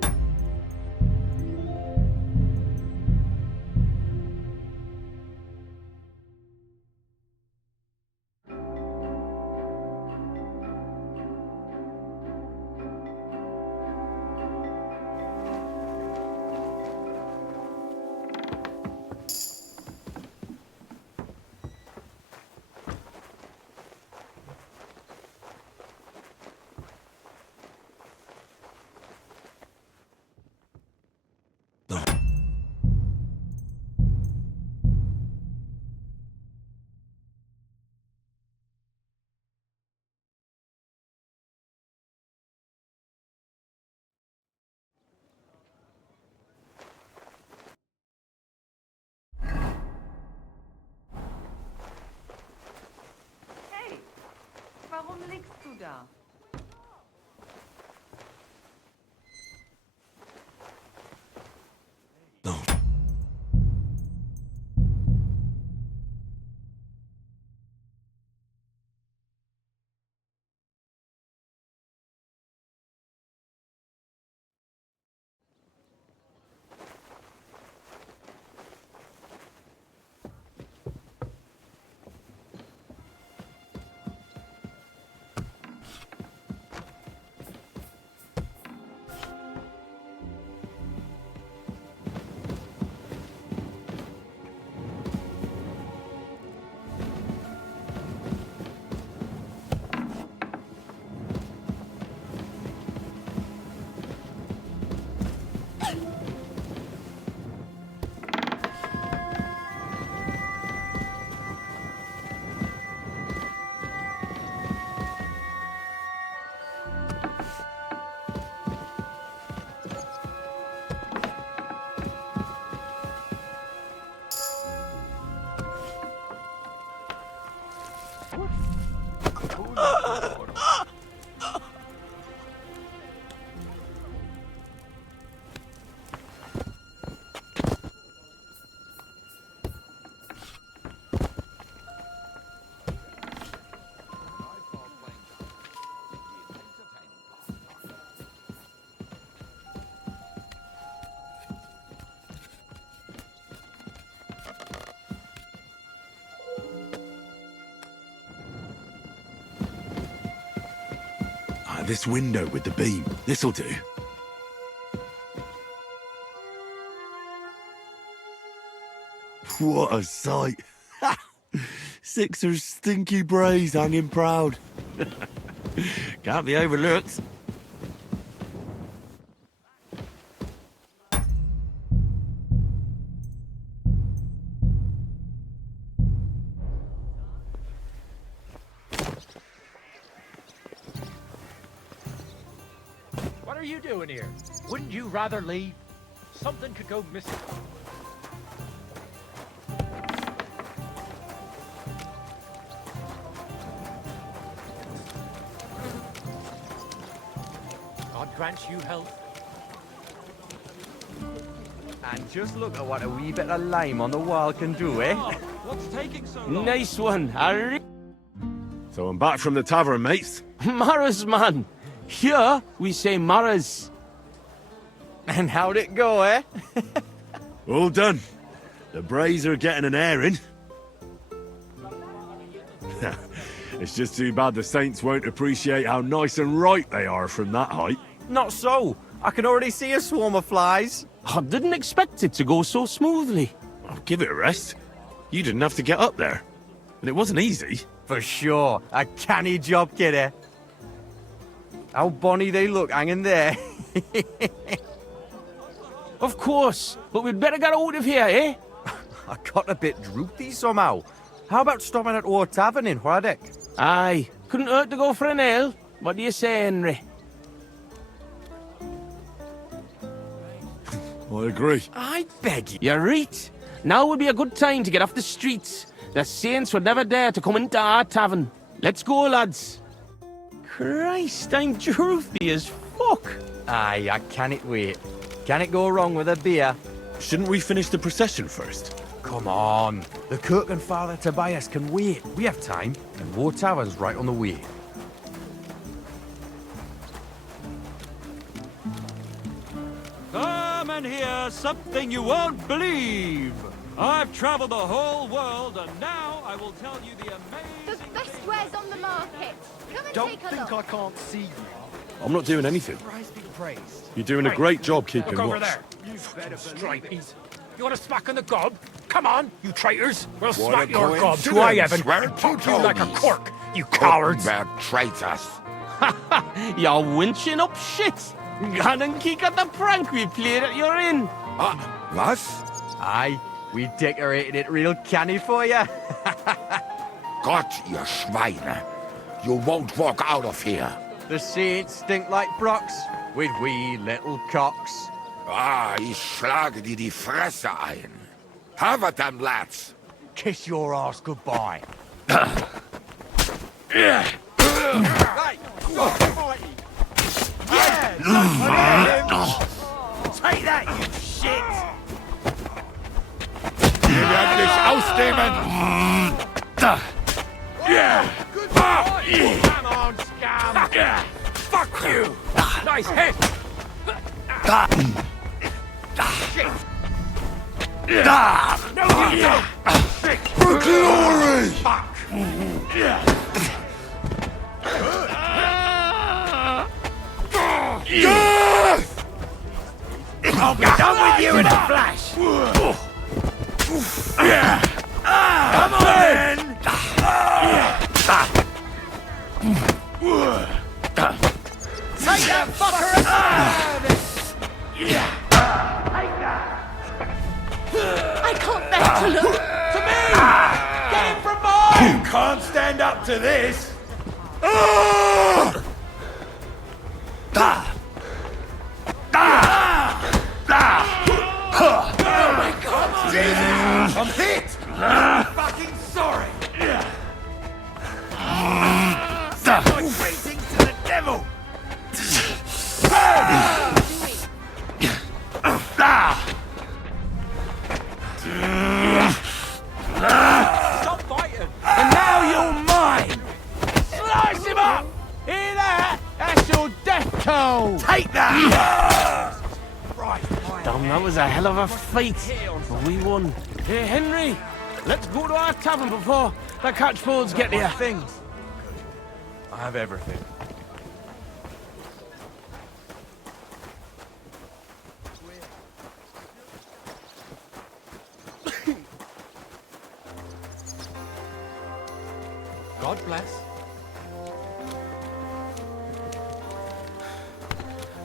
Warum liegst du da? This window with the beam. This'll do. What a sight. Sixer's stinky braes hanging proud. Can't be overlooked. What are you doing here? Wouldn't you rather leave? Something could go missing. God grant you health. And just look at what a wee bit of lime on the wall can do, eh? What's taking so long? Nice one, Harry. So I'm back from the tavern, mates. Maras, man. Here, we say Maras. And how'd it go, eh? All done. The braes are getting an airing. It's just too bad the Saints won't appreciate how nice and right they are from that height. Not so. I can already see a swarm of flies. I didn't expect it to go so smoothly. Oh, give it a rest. You didn't have to get up there. And it wasn't easy. For sure. A canny job, kidder. How bonny they look hanging there. Of course, but we'd better get out of here, eh? I got a bit droopy somehow. How about stopping at our tavern in Hradek? Aye, couldn't hurt to go for an ale. What do you say, Henry? I agree. I beg you. You're right. Now would be a good time to get off the streets. The Saints would never dare to come into our tavern. Let's go, lads. Christ, I'm droopy as fuck. Aye, I can't wait. Can it go wrong with a beer? Shouldn't we finish the procession first? Come on. The cook and Father Tobias can wait. We have time, and War Tavern's right on the way. hear something you won't believe. I've traveled the whole world, and now I will tell you the amazing... The best wares on the market. Come and take a look. I can't see you. I'm not doing anything. Christ be praised. You're doing a great job keeping Look over watch. there. You better stripies. You want a smack on the gob? Come on, you traitors. We'll What smack a your gob to I coincidence. haven't. We're And pop two you like a Tonys. cork, you cowards. Back traitors. You're winching up shit. Gone and kick at the prank we played at your inn. Was? Aye, we decorated it real canny for you. Gott, ihr Schweine. You won't walk out of here. The saints stink like brocks, with wee little cocks. Ich schlage dir die Fresse ein. Have at them, lads. Kiss your ass goodbye. Take that, you shit! Wir werden dich ausnehmen. Come on, scum! Fuck you! Nice hit! Shit! No, you don't! Sick! For glory! Fuck! I'll be done with you in a flash! Come on, then! Take that fucker aside! I can't bear to look. To me! Get him from mine! You can't stand up to this! Oh my God! Jesus! I'm hit! I'm fucking sorry! Send my greetings to the devil! Stop fighting! And now you're mine! Slice him up! Hear that? That's your death toll! Take that! Right, Damn, that was a hell of a fight. But we won. Hey, Henry, let's go to our tavern before the catchfolds get here. Things. I have everything. God bless.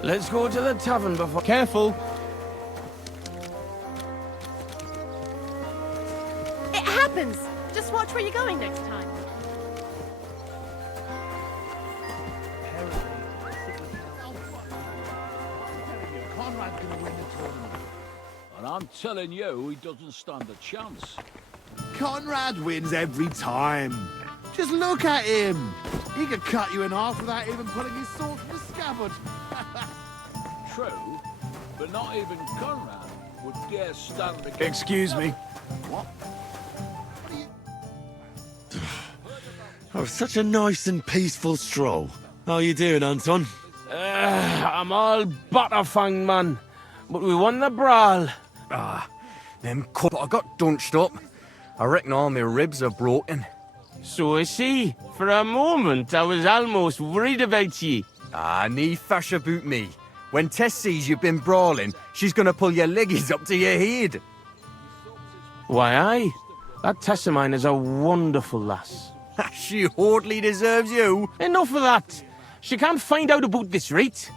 Let's go to the tavern before... Careful. It happens. Just watch where you're going next time. Conrad's gonna win the tournament. And I'm telling you, he doesn't stand a chance. Conrad wins every time. Just look at him. He could cut you in half without even pulling his sword from the scabbard. True, but not even Conrad would dare stand against... Excuse me. What? Oh, such a nice and peaceful stroll. How are you doing, Anton? I'm all butterfang, man. But we won the brawl. Them but I got dunched up. I reckon all my ribs are broken. So I see. For a moment, I was almost worried about ye. Nee fash about me. When Tess sees you've been brawling, she's gonna pull your leggies up to your head. Why, aye. That Tess of mine is a wonderful lass. She hardly deserves you. Enough of that. She can't find out about this, right?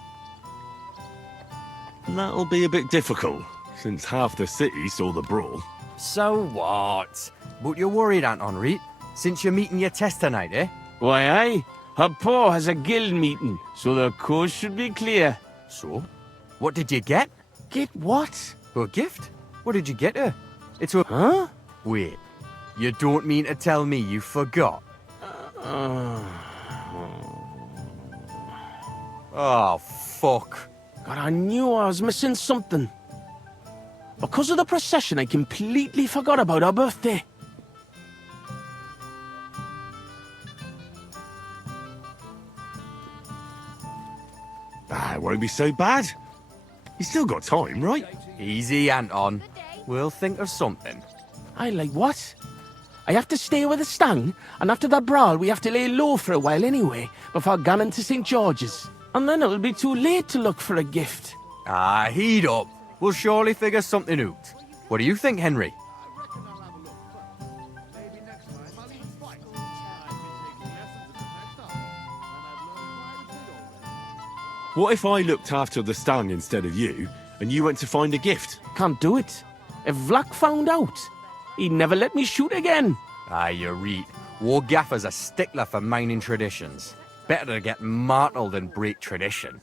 That'll be a bit difficult, since half the city saw the brawl. So what? But you're worried, Aunt Henri, since you're meeting your Tess tonight, eh? Why, aye. Her pa has a guild meeting, so the coast should be clear. So? What did you get? Get what? A gift? What did you get her? It's a... Huh? Wait. You don't mean to tell me you forgot? Oh, fuck. God, I knew I was missing something. Because of the procession, I completely forgot about her birthday. It won't be so bad. You still got time, right? Easy, Anton. We'll think of something. I like what? I have to stay with the Stang, and after that brawl we have to lay low for a while anyway, before going to St. George's. And then it'll be too late to look for a gift. Ah, heat up. We'll surely figure something out. What do you think, Henry? What if I looked after the Stang instead of you, and you went to find a gift? Can't do it. If Vlack found out, he'd never let me shoot again. Ah, you're right. War Gaffer's a stickler for mining traditions. Better to get martled than break tradition.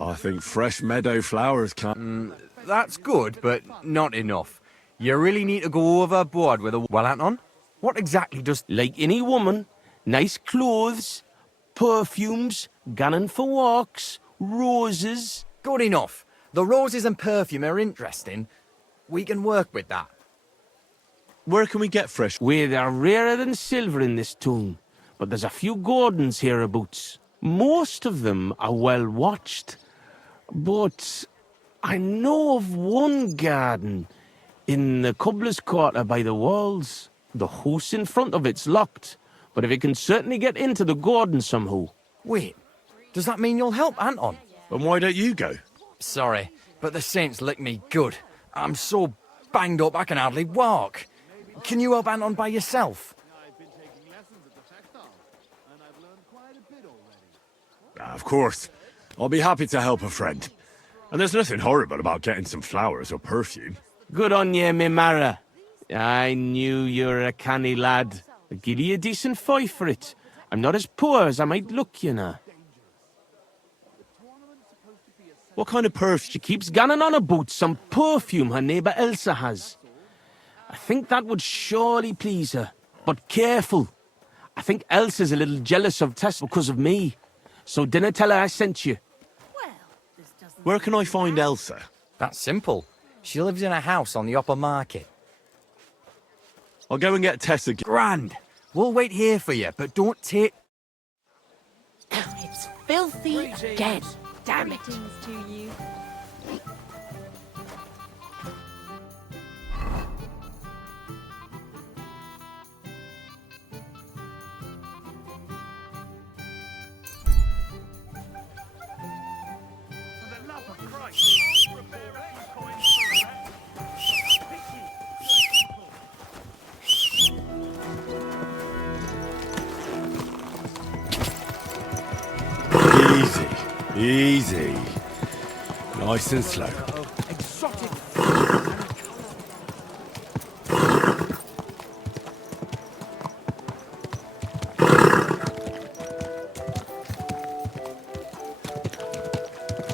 I think fresh meadow flowers can't... That's good, but not enough. You really need to go overboard with a... Well, Anton, what exactly does... Like any woman, nice clothes, perfumes, gunning for walks, roses... Good enough. The roses and perfume are interesting. We can work with that. Where can we get fresh? Where they're rarer than silver in this town, but there's a few gardens hereabouts. Most of them are well watched, but I know of one garden in the cobbler's quarter by the walls. The house in front of it's locked, but if you can certainly get into the garden somehow. Wait, does that mean you'll help Anton? And why don't you go? Sorry, but the saints lick me good. I'm so banged up I can hardly walk. Can you help Anton by yourself? Of course. I'll be happy to help a friend. And there's nothing horrible about getting some flowers or perfume. Good on ye, me Mara. I knew you were a canny lad. I'll give you a decent fife for it. I'm not as poor as I might look, you know. What kind of perfume? She keeps ganning on about some perfume her neighbour Elsa has. I think that would surely please her. But careful. I think Elsa's a little jealous of Tess because of me. So dinna tell her I sent you. Where can I find Elsa? That's simple. She lives in a house on the upper market. I'll go and get Tess again. Grand. We'll wait here for you, but don't take... It's filthy again. Damn it. Greetings to you. Easy. Nice and slow. Exotic.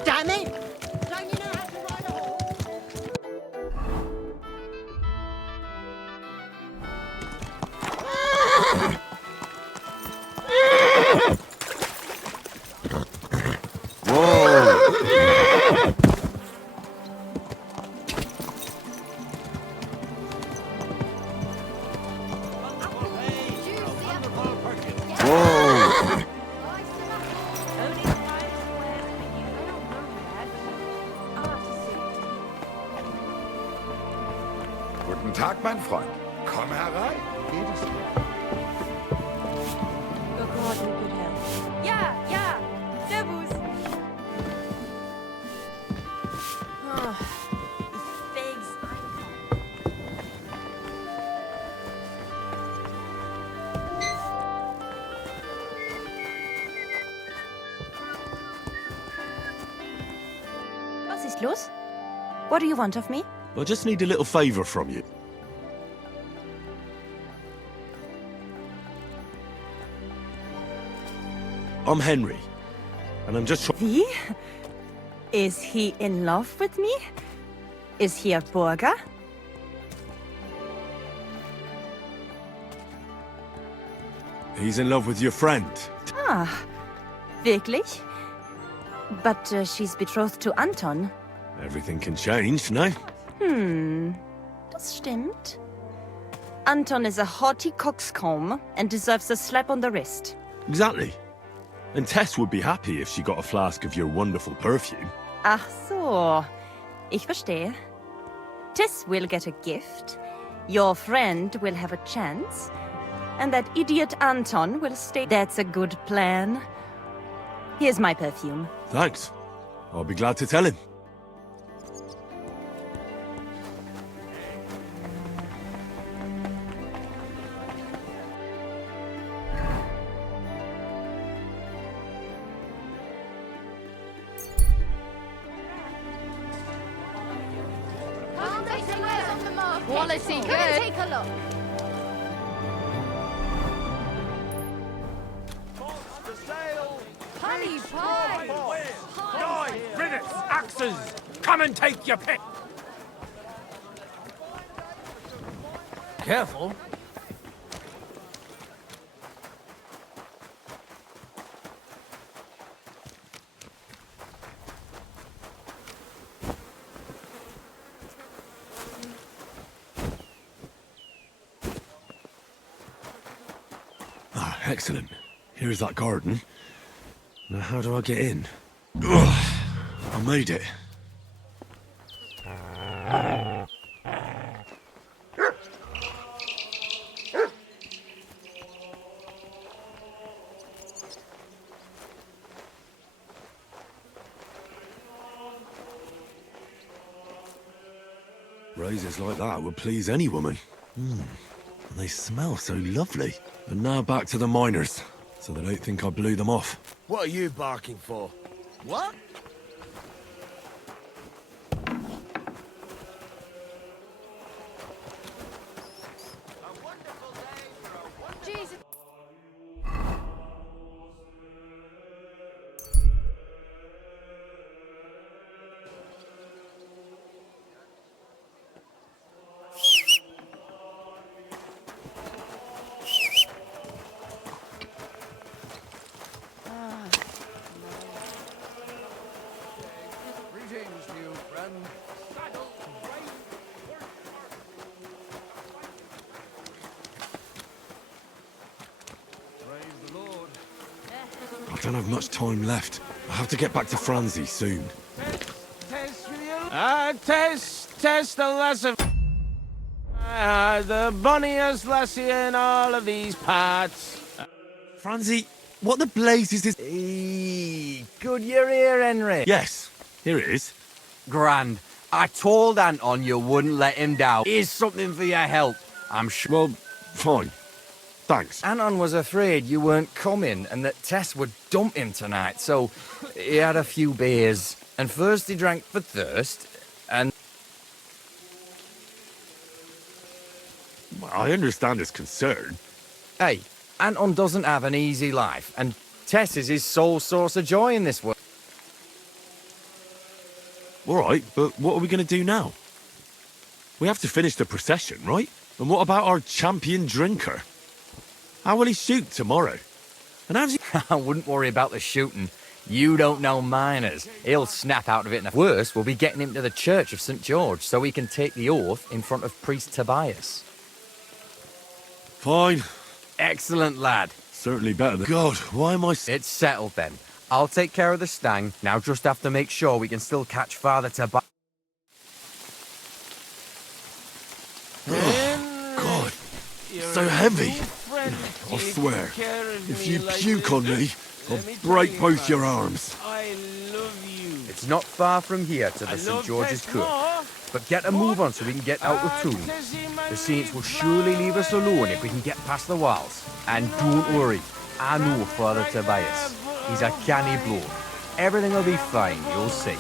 Damn it! Don't you know how to ride a horse? Guten Tag, mein Freund. Komm herein. Geht es dir? Go God in good health. Yeah, Servus. Ich feg's einfach. Was ist los? What do you want of me? I just need a little favour from you. I'm Henry, and I'm just trying... Wie? Is he in love with me? Is he a burger? He's in love with your friend. Ah, wirklich? But she's betrothed to Anton. Everything can change, no? Das stimmt. Anton is a haughty coxcomb and deserves a slap on the wrist. Exactly. And Tess would be happy if she got a flask of your wonderful perfume. Ach so. Ich verstehe. Tess will get a gift. Your friend will have a chance. And that idiot Anton will stay. That's a good plan. Here's my perfume. Thanks. I'll be glad to tell him. Quality good. Come and take a look. Honey pie. Knives, rivets, axes! Come and take your pick! Careful. Ah, excellent. Here's that garden. Now how do I get in? Ugh, I made it. Roses like that would please any woman. And they smell so lovely. And now back to the miners, so they don't think I blew them off. What are you barking for? What? Jesus. Greetings to you, friend. Praise the Lord. I don't have much time left. I have to get back to Franzi soon. Tess, the lass of... the bonniest lassie in all of these parts. Franzi, what the blazes is... Good you're here, Henry. Yes, here it is. Grand. I told Anton you wouldn't let him down. Here's something for your help. I'm sure... Well, fine. Thanks. Anton was afraid you weren't coming and that Tess would dump him tonight, so he had a few beers. And first he drank for thirst, and... Well, I understand his concern. Hey, Anton doesn't have an easy life, and Tess is his sole source of joy in this world. All right, but what are we going to do now? We have to finish the procession, right? And what about our champion drinker? How will he shoot tomorrow? And how's he... I wouldn't worry about the shooting. You don't know miners. He'll snap out of it, and worse, we'll be getting him to the Church of St. George so he can take the oath in front of Priest Tobias. Fine. Excellent, lad. Certainly better than... God, why am I... It's settled, then. I'll take care of the stang. Now just have to make sure we can still catch Father Tobias. Oh, God. So heavy. I swear, if you puke on me, I'll break both your arms. I love you. It's not far from here to the St. George's Kirk. But get a move on so we can get out the tomb. The saints will surely leave us alone if we can get past the walls. And don't worry, I know Father Tobias. He's a canny bloke. Everything will be fine, you'll see.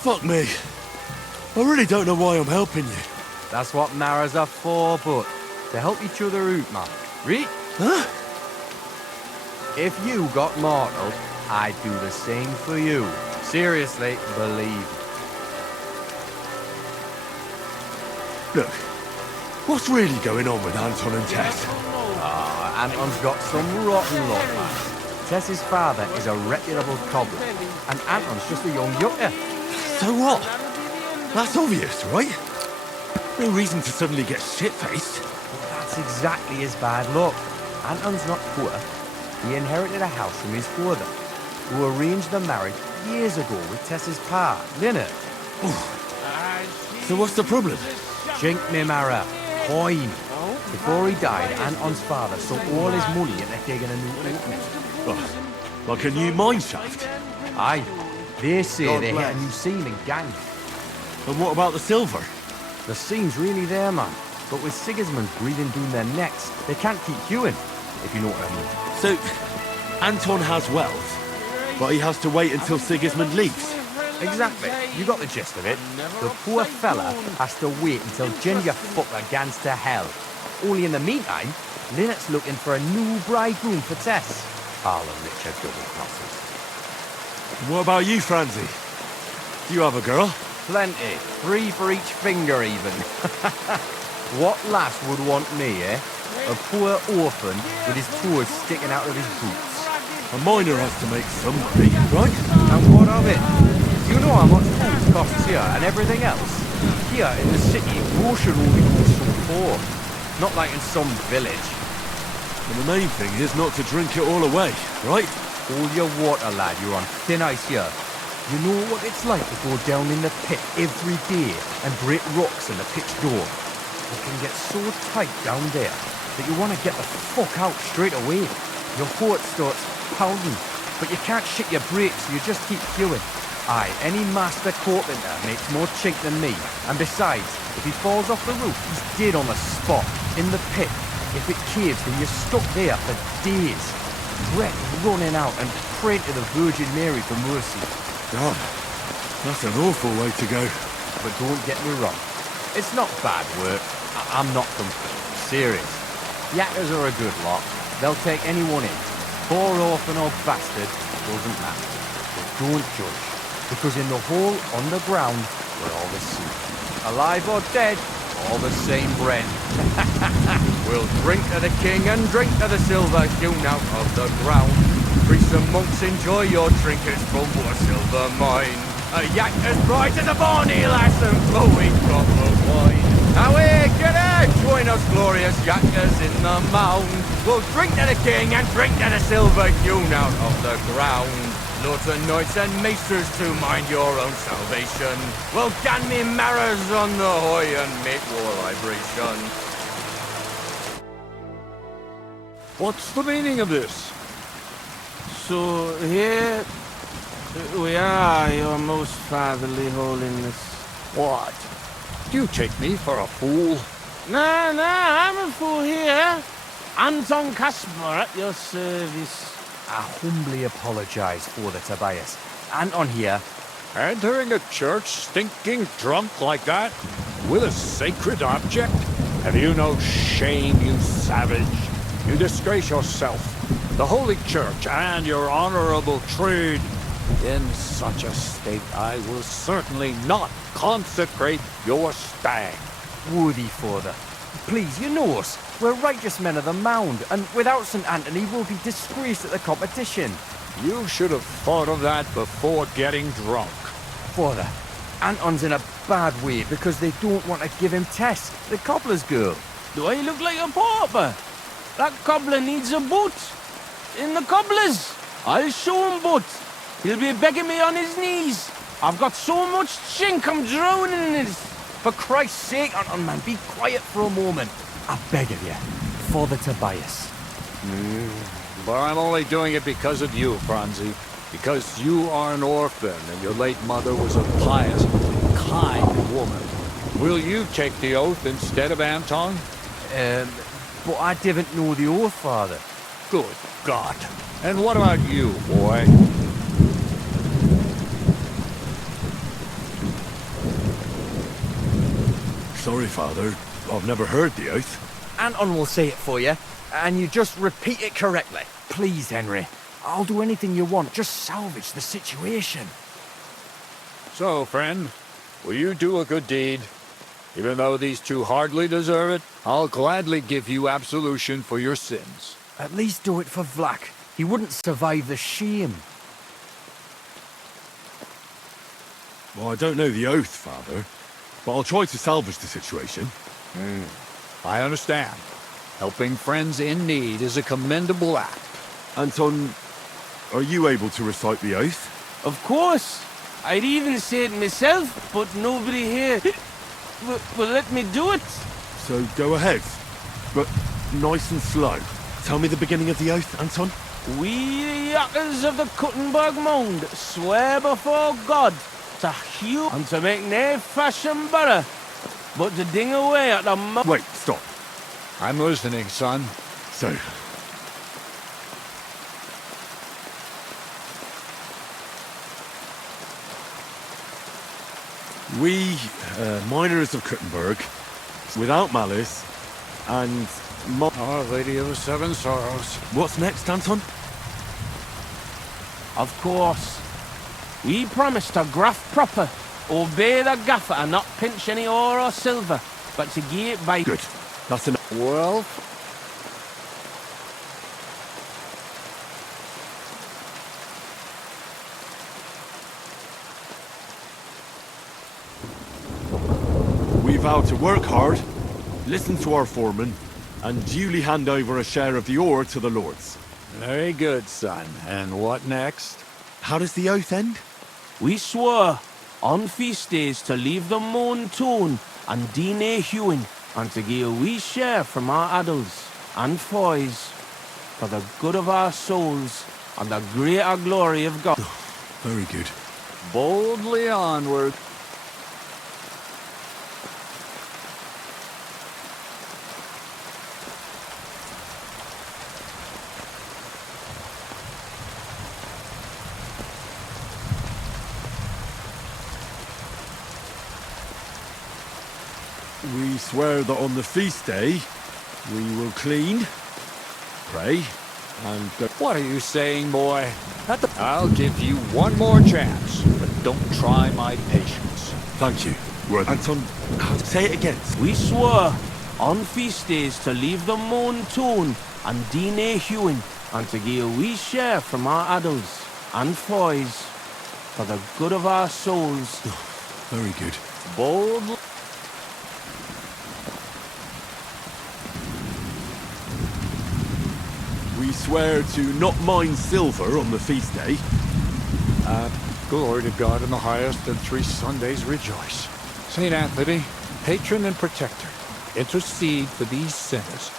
Fuck me. I really don't know why I'm helping you. That's what marrows are for, but to help each other out, man. Right? Huh? If you got mortal, I'd do the same for you. Seriously, believe me. Look, what's really going on with Anton and Tess? Anton's got some rotten luck, man. Tess's father is a reputable cobbler, and Anton's just a young yucca. So what? That's obvious, right? No reason to suddenly get shit-faced. That's exactly his bad luck. Anton's not poor. He inherited a house from his father. who arranged the marriage years ago with Tess's pa, Lynette. So what's the problem? Chink me Mara, coin. Before he died, Anton's father sold all his money into digging a new opening. Like a new mine shaft? Aye. They say God they hit bless. a new seam in Gang. And what about the silver? The seam's really there, man. But with Sigismund's breathing down their necks, they can't keep queuing, if you know what I mean. So, Anton has wealth, but he has to wait until Sigismund leaves. Exactly. You got the gist of it. The poor fella has to wait until Ginger fucker gans to hell. Only in the meantime, Lynette's looking for a new bridegroom for Tess. All the richer double crosses. What about you, Franzi? Do you have a girl? Plenty. 3 for each finger, even. What lass would want me, eh? A poor orphan with his toes sticking out of his boots. A miner has to make some money, right? And what of it? You know how much food costs here and everything else? Here in the city, grocery only goes so far. Not like in some village. And the main thing is not to drink it all away, right? Hold your water, lad. You're on thin ice here. You know what it's like to go down in the pit every day and break rocks in the pitch door. You can get so tight down there that you want to get the fuck out straight away. Your heart starts pounding, but you can't shit your brakes, so you just keep queuing. Aye, any master carpenter makes more chink than me. And besides, if he falls off the roof, he's dead on the spot, in the pit. If it caves, then you're stuck there for days. Breath running out and pray to the Virgin Mary for mercy. God, that's an awful way to go. But don't get me wrong. It's not bad work. I'm not complaining. Serious. Yakkers are a good lot. They'll take anyone in. Poor orphan or bastard, doesn't matter. But don't judge. Because in the hole underground, we're all the same. Alive or dead, all the same bread. We'll drink to the king and drink to the silver hewn out of the ground. Priests and monks, enjoy your trinkets from our silver mine. A yak as bright as a bonny lass and flowing drop of wine. Away, get out! Join us, glorious yakkers in the mound. We'll drink to the king and drink to the silver hewn out of the ground. Lords and knights and maesters to mind your own salvation. Well, gan me marrows on the hoy and make war libration. What's the meaning of this? So here we are, your most fatherly holiness. What? Do you take me for a fool? Nah, I'm a fool here. Anton Casper at your service. I humbly apologise, Father Tobias. Anton here. Entering a church stinking drunk like that? With a sacred object? Have you no shame, you savage? You disgrace yourself, the Holy Church, and your honourable trade. In such a state, I will certainly not consecrate your stag. Worthy Father. Please, you know us. We're righteous men of the Mound, and without St. Anthony, we'll be disgraced at the competition. You should have thought of that before getting drunk. Father, Anton's in a bad way because they don't want to give him Tess, the cobbler's girl. Do I look like a pauper? That cobbler needs a boot. In the cobbler's. I'll show him boot. He'll be begging me on his knees. I've got so much chink, I'm drowning in it. For Christ's sake, Anton, man, be quiet for a moment. I beg of you, Father Tobias. But I'm only doing it because of you, Franzi. Because you are an orphan, and your late mother was a pious, kind woman. Will you take the oath instead of Anton? But I didn't know the oath, Father. Good God. And what about you, boy? Sorry, Father. I've never heard the oath. Anton will say it for you, and you just repeat it correctly. Please, Henry. I'll do anything you want. Just salvage the situation. So, friend, will you do a good deed? Even though these two hardly deserve it, I'll gladly give you absolution for your sins. At least do it for Vlak. He wouldn't survive the shame. Well, I don't know the oath, Father, but I'll try to salvage the situation. I understand. Helping friends in need is a commendable act. Anton, Are you able to recite the oath? Of course. I'd even say it myself, but nobody here will let me do it. So go ahead. But nice and slow. Tell me the beginning of the oath, Anton. We, the Yakkers of the Kuttenberg Mound, swear before God to hew and to make nae fashion better, but to ding away at the Wait, stop. I'm listening, son. So, we, miners of Kuttenberg, without malice, and Our Lady of the Seven Sorrows. What's next, Anton? Of course. We promise to graft proper, obey the gaffer and not pinch any ore or silver, but to give it by... Good. That's enough. Well... We vow to work hard, listen to our foreman, and duly hand over a share of the ore to the lords. Very good, son. And what next? How does the oath end? We swore on feast days to leave the moan tone and do nae hewing, and to give a wee share from our adults and foys for the good of our souls and the greater glory of God. Very good. Boldly onward. We swear that on the feast day, we will clean, pray, and go... What are you saying, boy? I'll give you one more chance, but don't try my patience. Thank you. Anton, say it again. We swore on feast days to leave the moan tone and do nae hewing, and to give a wee share from our adults and foys for the good of our souls. Very good. Bold. We swear to not mine silver on the feast day. Glory to God in the highest, and 3 Sundays rejoice. Saint Anthony, patron and protector, intercede for these sinners.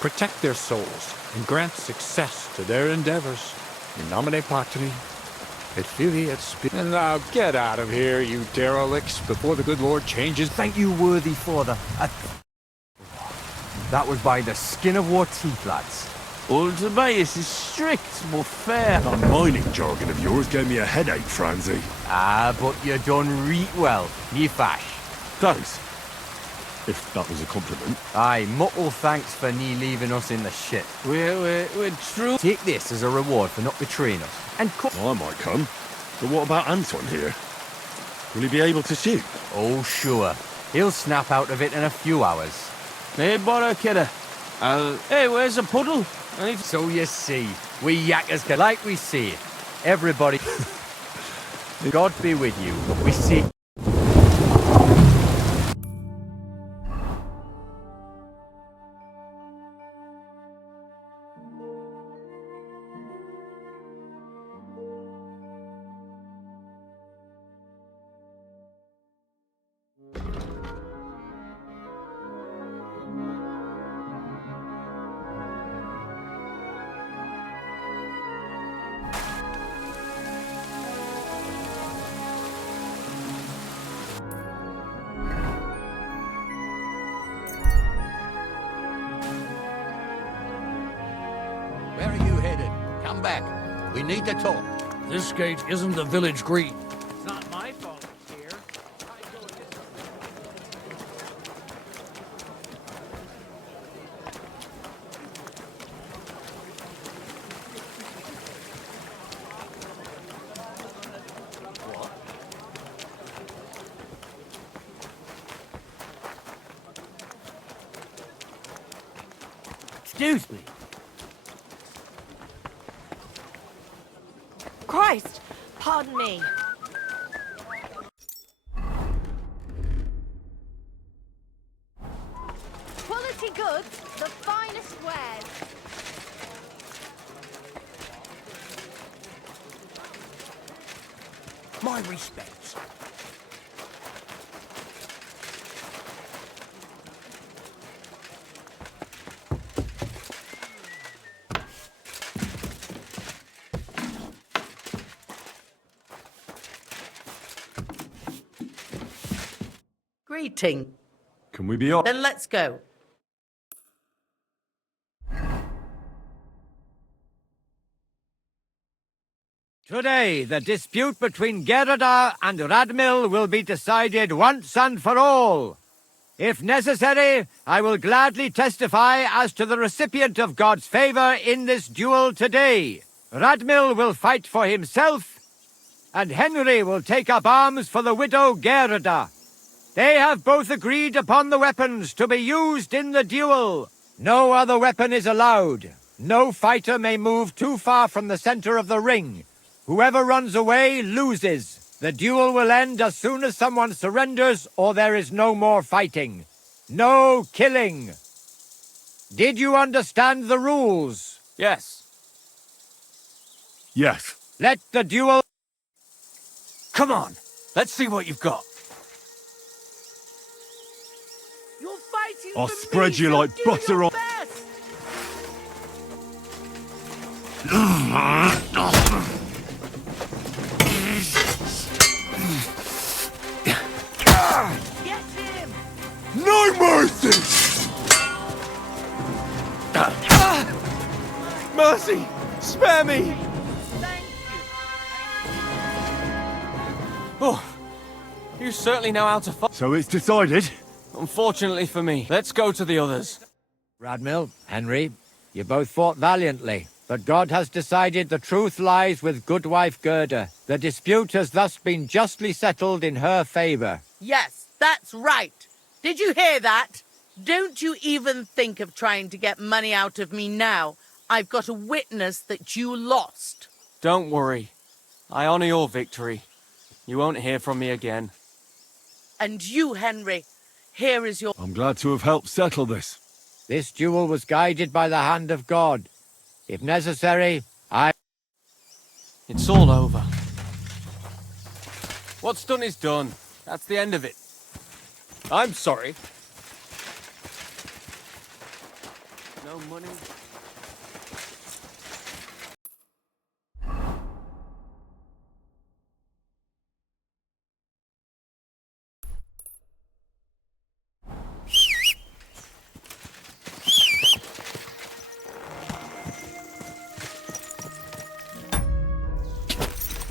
Protect their souls and grant success to their endeavors. In nomine Patri, et Filii et Spiritus. And now get out of here, you derelicts, before the good Lord changes. Thank you, worthy father. That was by the skin of our teeth, lads. Old Tobias is strict but fair. That mining jargon of yours gave me a headache, Franzi. Ah, but you done reet well, ye fash. Thanks. If that was a compliment. Aye, muckle thanks for nie leaving us in the shit. We're true. Take this as a reward for not betraying us. And I might come. But what about Anton here? Will he be able to shoot? Oh, sure. He'll snap out of it in a few hours. Hey, bother, kidder. Hey, where's the puddle? So you see, we yackers can, like we say, everybody, God be with you. We see. Where are you headed? Come back. We need to talk. This gate isn't the village green. It's not my fault it's here. Excuse me. Christ! Pardon me. Quality goods, the finest wares. my respects. Greeting. Can we be on? Then let's go. Today, the dispute between Gerada and Radmil will be decided once and for all. If necessary, I will gladly testify as to the recipient of God's favor in this duel today. Radmil will fight for himself, and Henry will take up arms for the widow Gerada. They have both agreed upon the weapons to be used in the duel. No other weapon is allowed. No fighter may move too far from the center of the ring. Whoever runs away loses. The duel will end as soon as someone surrenders or there is no more fighting. No killing. Did you understand the rules? Yes. Yes. Let the duel... Come on, let's see what you've got. You're fighting I'll for spread me, you so like do butter your on... best. Get him! No mercy! Mercy! Spare me! Oh, you certainly know how to fight. So it's decided? Unfortunately for me. Let's go to the others. Radmil, Henry, you both fought valiantly, but God has decided the truth lies with Goodwife Gerda. The dispute has thus been justly settled in her favor. Yes, that's right. Did you hear that? Don't you even think of trying to get money out of me now. I've got a witness that you lost. Don't worry. I honor your victory. You won't hear from me again. And you, Henry, here is your... I'm glad to have helped settle this. This duel was guided by the hand of God. If necessary, It's all over. What's done is done. That's the end of it. I'm sorry. No money.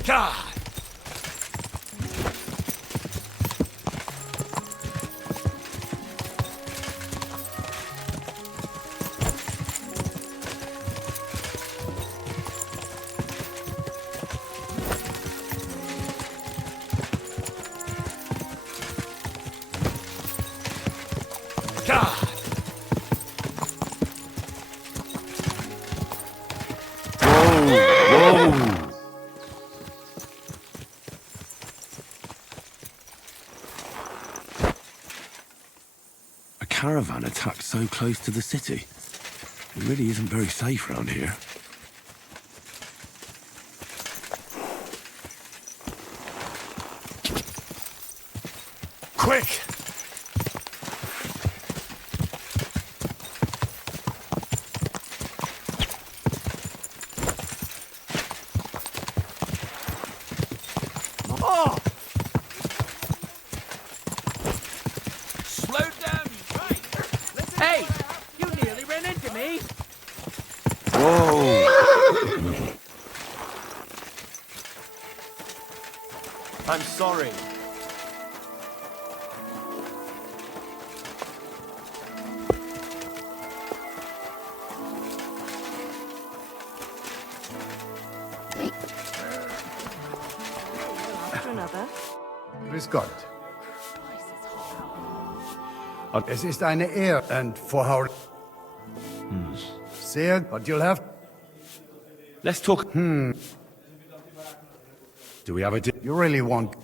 God! God! Whoa! Whoa! A caravan attacked so close to the city. It really isn't very safe around here. Quick! Oh! Slow down, you right. Hey, you nearly ran into me. Whoa! I'm sorry. Another. Grüß Gott. Es ist eine Ehre, and for how... Sehr, but you'll have... Let's talk... Do we have a... You really want...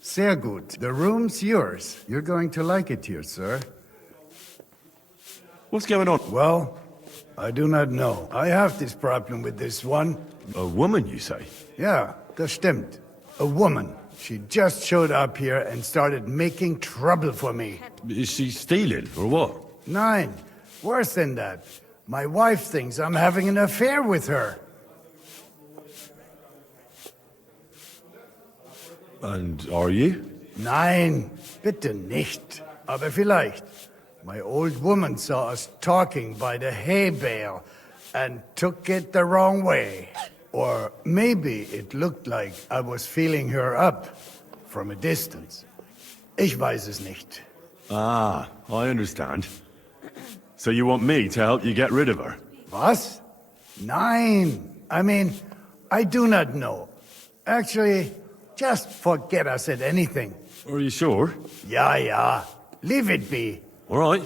Sehr gut. The room's yours. You're going to like it here, sir. What's going on? Well, I do not know. I have this problem with this one. A woman, you say? Yeah, Das stimmt. A woman. She just showed up here and started making trouble for me. Is she stealing, or what? Nein, worse than that. My wife thinks I'm having an affair with her. And are you? Nein, bitte nicht. Aber vielleicht. My old woman saw us talking by the hay bale and took it the wrong way. Or maybe it looked like I was feeling her up from a distance. Ich weiß es nicht. Ah, I understand. So you want me to help you get rid of her? Was? Nein. I mean, I do not know. Actually, just forget I said anything. Are you sure? Ja. Leave it be. All right.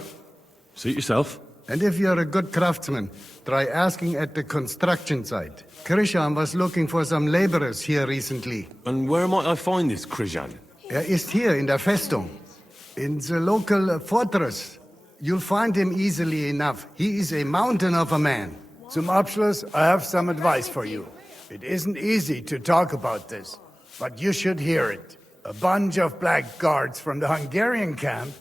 Suit yourself. And if you're a good craftsman, try asking at the construction site. Krishan was looking for some laborers here recently. And where might I find this Krishan? Ist hier in der Festung. In the local fortress. You'll find him easily enough. He is a mountain of a man. Zum Abschluss, I have some advice for you. It isn't easy to talk about this, but you should hear it. A bunch of black guards from the Hungarian camp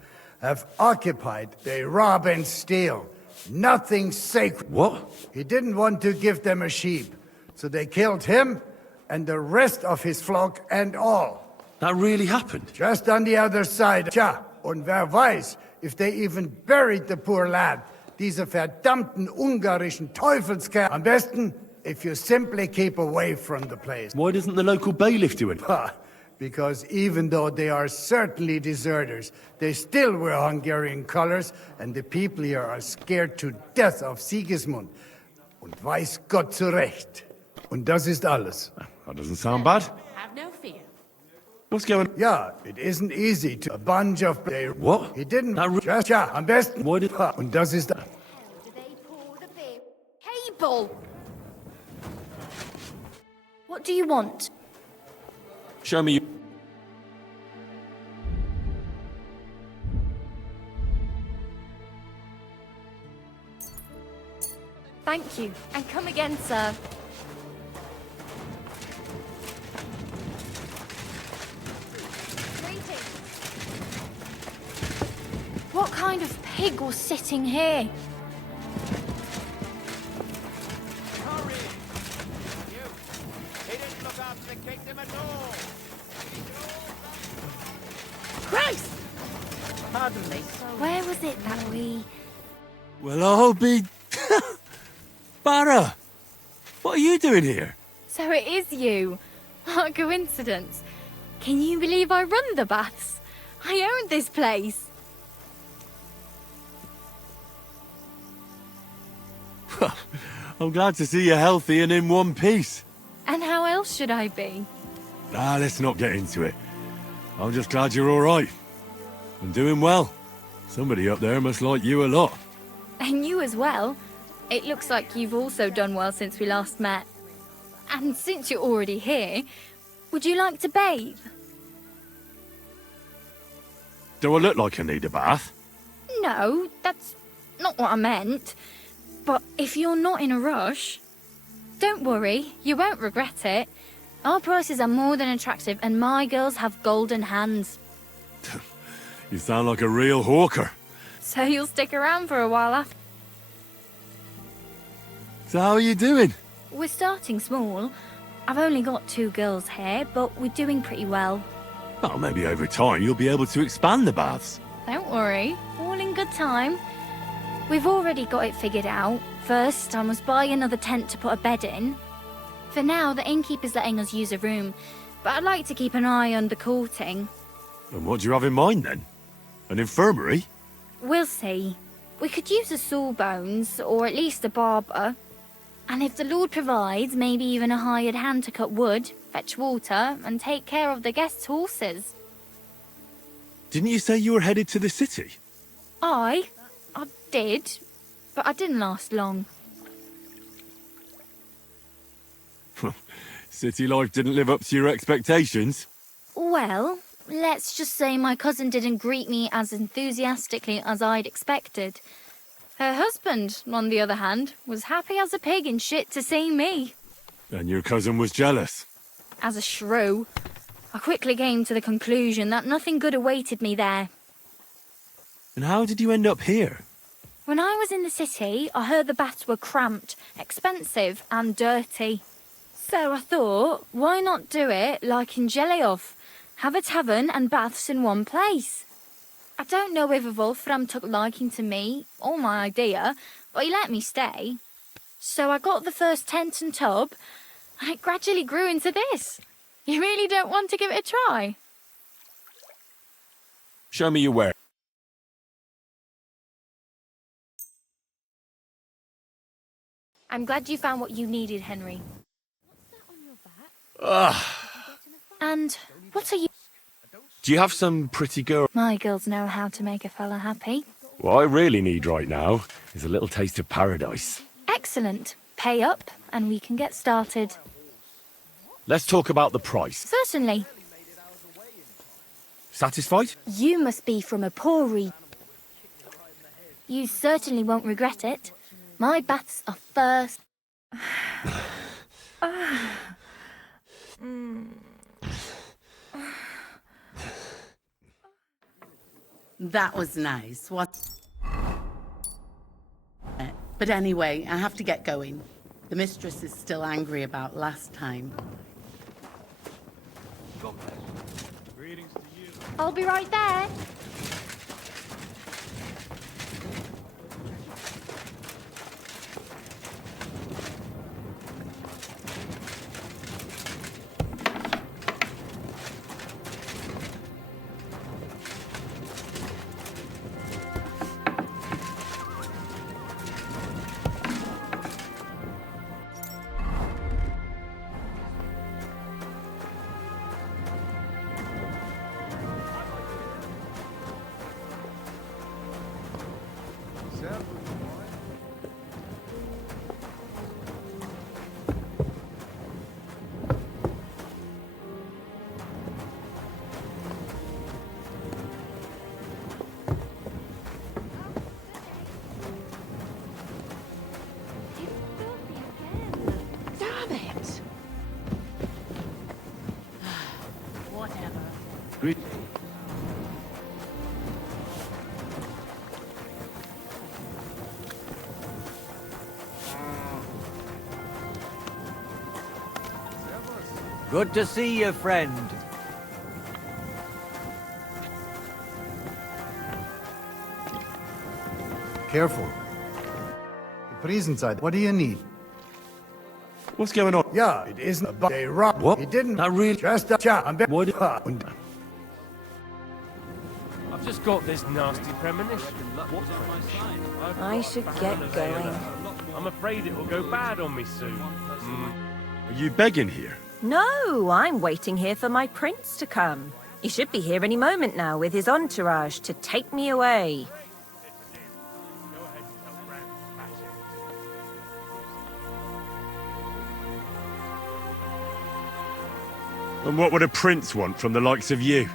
have occupied. They rob and steal. Nothing sacred. What? He didn't want to give them a sheep, so they killed him and the rest of his flock and all. That really happened? Just on the other side. Tja, und wer weiß, if they even buried the poor lad. Diese verdammten ungarischen Teufelskerl. Am besten, if you simply keep away from the place. Why doesn't the local bailiff do it? Because even though they are certainly deserters, they still wear Hungarian colors, and the people here are scared to death of Sigismund. Und weiß Gott zu Recht. Und das ist alles. That doesn't sound bad. Have no fear. What's going on? Yeah, it isn't easy to... A bunch of... What? He didn't... Just... Ja, am besten... Why did... Und das ist... Cable! What do you want? Show me you... Thank you, and come again, sir. What kind of pig was sitting here? Hurry! You! He didn't look after the kingdom at all! Christ! Pardon me. Where was it that we... Well, I'll be... Barra! What are you doing here? So it is you. What a coincidence. Can you believe I run the baths? I own this place. I'm glad to see you healthy and in one piece. And how else should I be? Let's not get into it. I'm just glad you're all right. And doing well. Somebody up there must like you a lot. And you as well. It looks like you've also done well since we last met. And since you're already here, would you like to bathe? Do I look like I need a bath? No, that's not what I meant. But if you're not in a rush, don't worry, you won't regret it. Our prices are more than attractive and my girls have golden hands. You sound like a real hawker. So you'll stick around for a while after. So how are you doing? We're starting small. I've only got 2 girls here, but we're doing pretty well. Well, maybe over time you'll be able to expand the baths. Don't worry, all in good time. We've already got it figured out. First, I must buy another tent to put a bed in. For now, the innkeeper's letting us use a room, but I'd like to keep an eye on the courting. And what do you have in mind then? An infirmary? We'll see. We could use a sawbones, or at least a barber. And if the Lord provides, maybe even a hired hand to cut wood, fetch water, and take care of the guests' horses. Didn't you say you were headed to the city? I did, but I didn't last long. City life didn't live up to your expectations? Well, let's just say my cousin didn't greet me as enthusiastically as I'd expected. Her husband, on the other hand, was happy as a pig in shit to see me. And your cousin was jealous? as a shrew. I quickly came to the conclusion that nothing good awaited me there. And how did you end up here? When I was in the city, I heard the baths were cramped, expensive and dirty. So I thought, why not do it like in Jellyov? Have a tavern and baths in one place. I don't know whether Wolfram took liking to me or my idea, but he let me stay. So I got the first tent and tub, and it gradually grew into this. You really don't want to give it a try? Show me your ware. I'm glad you found what you needed, Henry. Ugh. And what are you... Do you have some pretty girl? My girls know how to make a fella happy. What I really need right now is a little taste of paradise. Excellent. Pay up, and we can get started. Let's talk about the price. Certainly. Satisfied? You must be from a poor region. You certainly won't regret it. My baths are first. That was nice. What? But anyway, I have to get going. The mistress is still angry about last time. I'll be right there. Good to see you, friend. Careful. The prison side. What do you need? What's going on? Yeah, it isn't a they rob. What? He didn't. Not really. Just a job. What? I've just got this nasty premonition. I should get going. I'm afraid it will go bad on me soon. Are you begging here? No, I'm waiting here for my prince to come. He should be here any moment now with his entourage to take me away. And what would a prince want from the likes of you?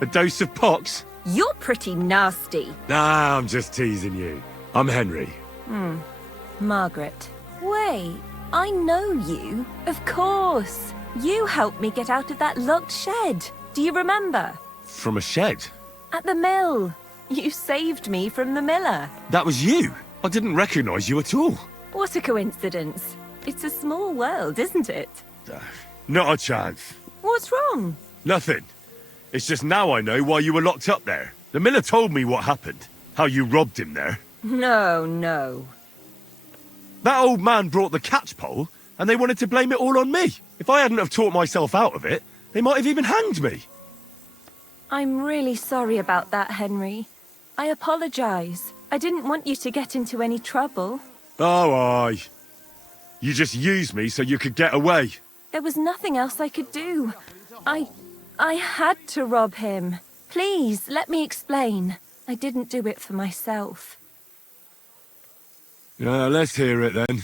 A dose of pox? You're pretty nasty. Nah, I'm just teasing you. I'm Henry. Margaret. Wait, I know you. Of course. You helped me get out of that locked shed. Do you remember? From a shed? At the mill. You saved me from the miller. That was you? I didn't recognize you at all. What a coincidence. It's a small world, isn't it? Not a chance. What's wrong? Nothing. It's just now I know why you were locked up there. The miller told me what happened. How you robbed him there. No. That old man brought the catchpole, and they wanted to blame it all on me. If I hadn't have taught myself out of it, they might have even hanged me. I'm really sorry about that, Henry. I apologize. I didn't want you to get into any trouble. Oh, aye. You just used me so you could get away. There was nothing else I could do. I had to rob him. Please, let me explain. I didn't do it for myself. Let's hear it then.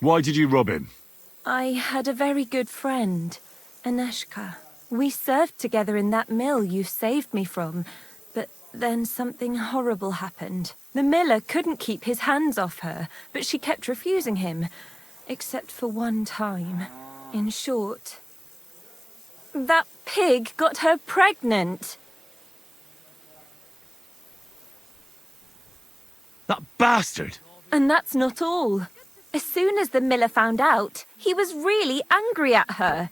Why did you rob him? I had a very good friend, Aneshka. We served together in that mill you saved me from, but then something horrible happened. The miller couldn't keep his hands off her, but she kept refusing him, except for one time. In short, That pig got her pregnant. That bastard! And that's not all. As soon as the miller found out, he was really angry at her.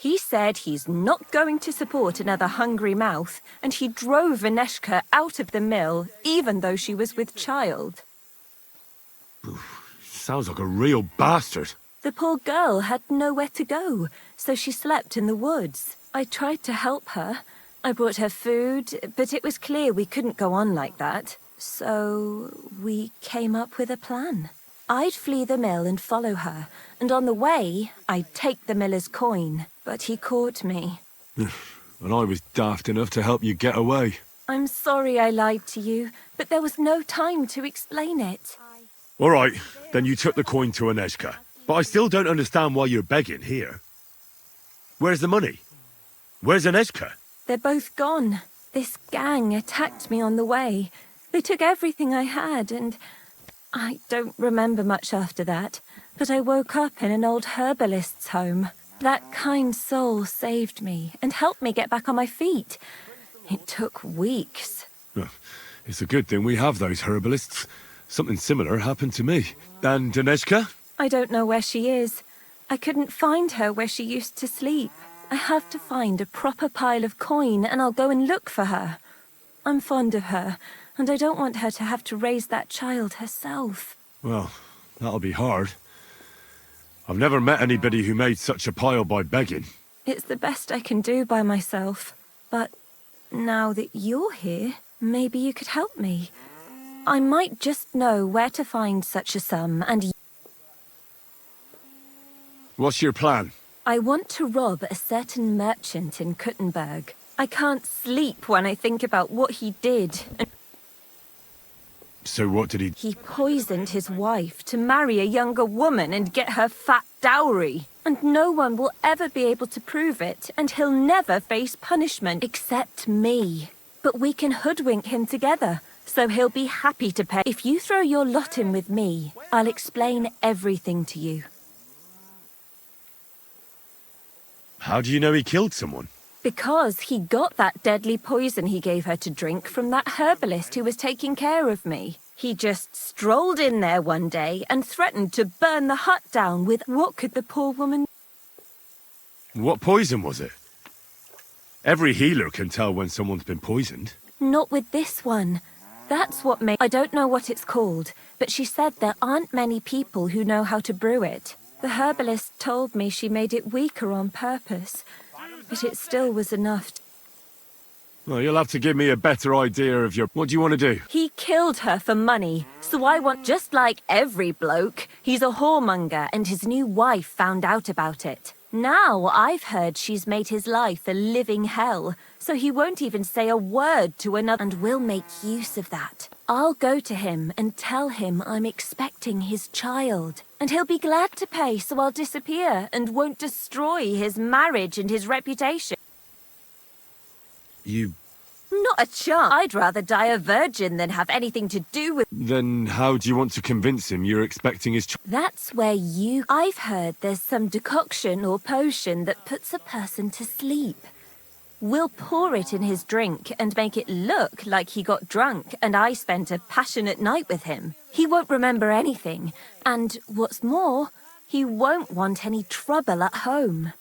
He said he's not going to support another hungry mouth, and he drove Aneshka out of the mill, even though she was with child. Sounds like a real bastard. The poor girl had nowhere to go, so she slept in the woods. I tried to help her. I brought her food, but it was clear we couldn't go on like that. So we came up with a plan. I'd flee the mill and follow her, and on the way, I'd take the miller's coin. But he caught me. And I was daft enough to help you get away. I'm sorry I lied to you, but there was no time to explain it. All right, then you took the coin to Aneshka. But I still don't understand why you're begging here. Where's the money? Where's Aneshka? They're both gone. This gang attacked me on the way. They took everything I had, and I don't remember much after that. But I woke up in an old herbalist's home. That kind soul saved me and helped me get back on my feet. It took weeks. It's a good thing we have those herbalists. Something similar happened to me. And Aneshka? I don't know where she is. I couldn't find her where she used to sleep. I have to find a proper pile of coin and I'll go and look for her. I'm fond of her, and I don't want her to have to raise that child herself. Well, that'll be hard. I've never met anybody who made such a pile by begging. It's the best I can do by myself. But now that you're here, maybe you could help me. I might just know where to find such a sum, and... What's your plan? I want to rob a certain merchant in Kuttenberg. I can't sleep when I think about what he did. So what did he... He poisoned his wife to marry a younger woman and get her fat dowry. And no one will ever be able to prove it, and he'll never face punishment except me. But we can hoodwink him together, so he'll be happy to pay. If you throw your lot in with me, I'll explain everything to you. How do you know he killed someone? Because he got that deadly poison he gave her to drink from that herbalist who was taking care of me. He just strolled in there one day and threatened to burn the hut down with... What could the poor woman... What poison was it? Every healer can tell when someone's been poisoned. Not with this one. That's what made... I don't know what it's called, but she said there aren't many people who know how to brew it. The herbalist told me she made it weaker on purpose, but it still was enough. Well, you'll have to give me a better idea of your... What do you want to do? He killed her for money, so I want... Just like every bloke, he's a whoremonger, and his new wife found out about it. Now I've heard she's made his life a living hell, so he won't even say a word to another, and we'll make use of that. I'll go to him and tell him I'm expecting his child, and he'll be glad to pay, so I'll disappear and won't destroy his marriage and his reputation. You... Not a chance. I'd rather die a virgin than have anything to do with... Then how do you want to convince him you're expecting his child? That's where you... I've heard there's some decoction or potion that puts a person to sleep. We'll pour it in his drink and make it look like he got drunk and I spent a passionate night with him. He won't remember anything. And what's more, he won't want any trouble at home.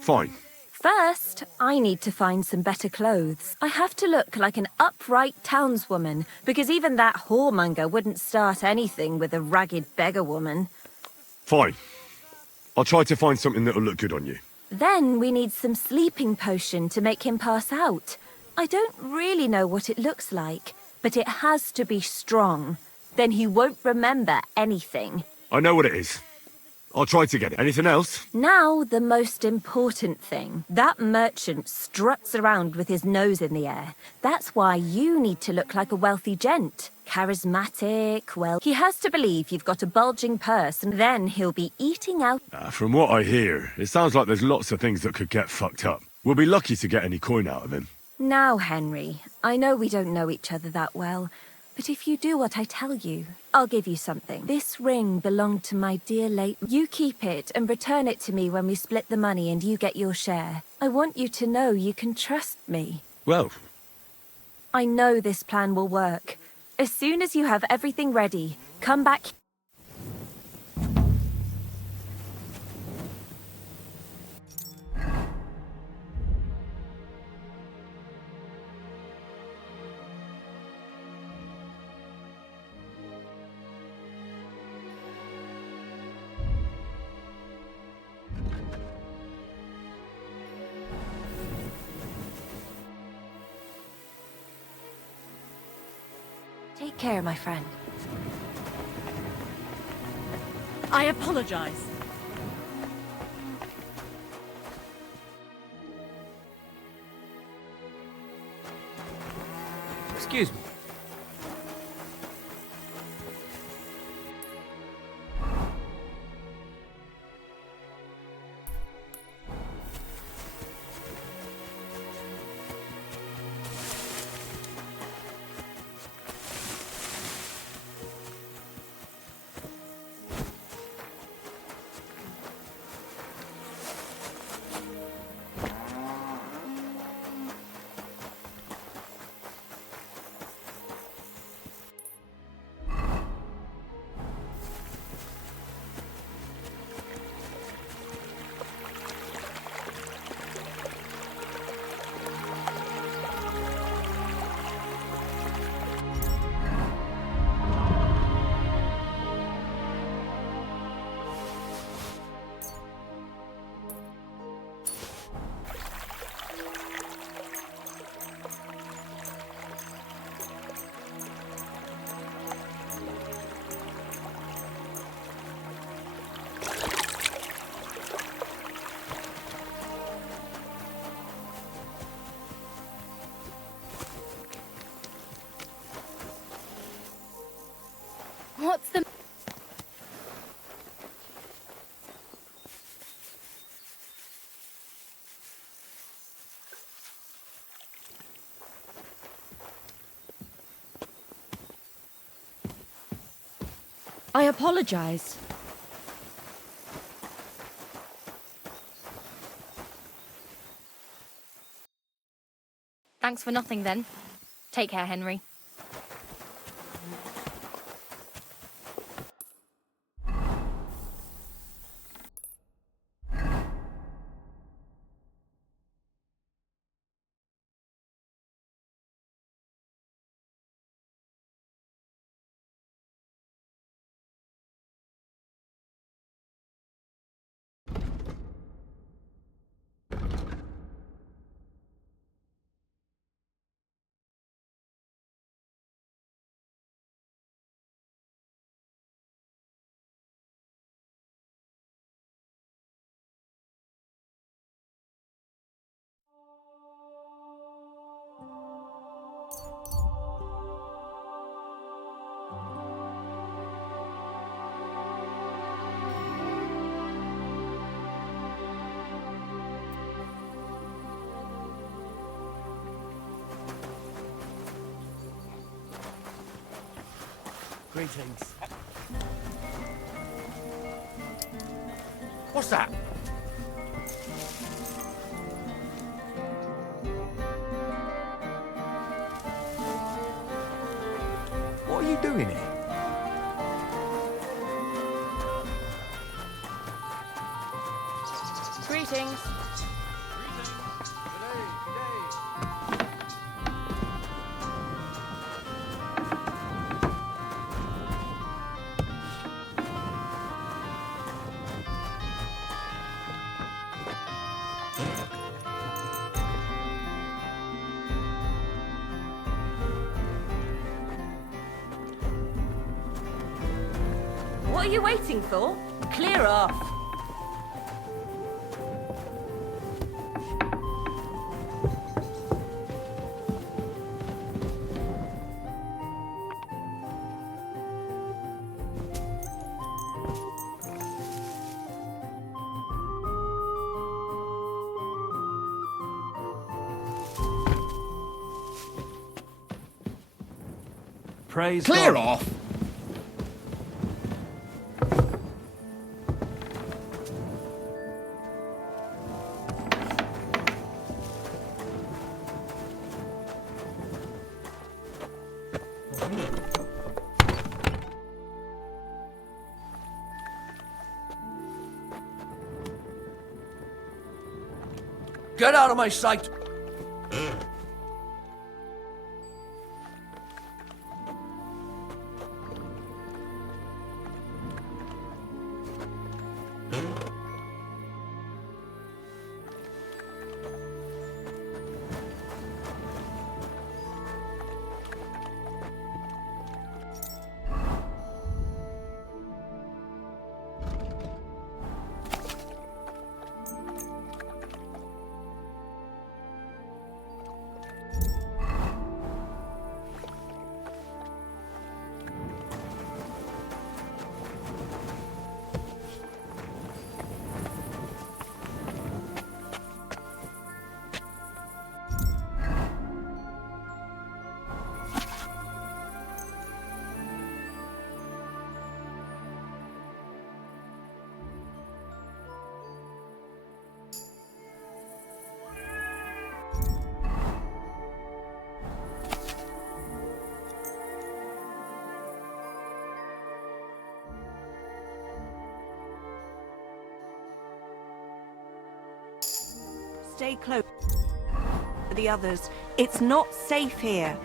Fine. First, I need to find some better clothes. I have to look like an upright townswoman, because even that whoremonger wouldn't start anything with a ragged beggar woman. Fine. I'll try to find something that'll look good on you. Then we need some sleeping potion to make him pass out. I don't really know what it looks like, but it has to be strong. Then he won't remember anything. I know what it is. I'll try to get it. Anything else? Now, the most important thing. That merchant struts around with his nose in the air. That's why you need to look like a wealthy gent. Charismatic, well... He has to believe you've got a bulging purse, and then he'll be eating out... From what I hear, it sounds like there's lots of things that could get fucked up. We'll be lucky to get any coin out of him. Now, Henry, I know we don't know each other that well, But if you do what I tell you, I'll give you something. This ring belonged to my dear late... You keep it and return it to me when we split the money and you get your share. I want you to know you can trust me. Well, I know this plan will work. As soon as you have everything ready, come back... Take care, my friend. I apologize. Excuse me. What's the... I apologize. Thanks for nothing, then. Take care, Henry. Greetings. What's that? What are you doing here? Greetings. What are you waiting for? Clear off. Praise Clear God. off! Get out of my sight! Stay close to the others. It's not safe here.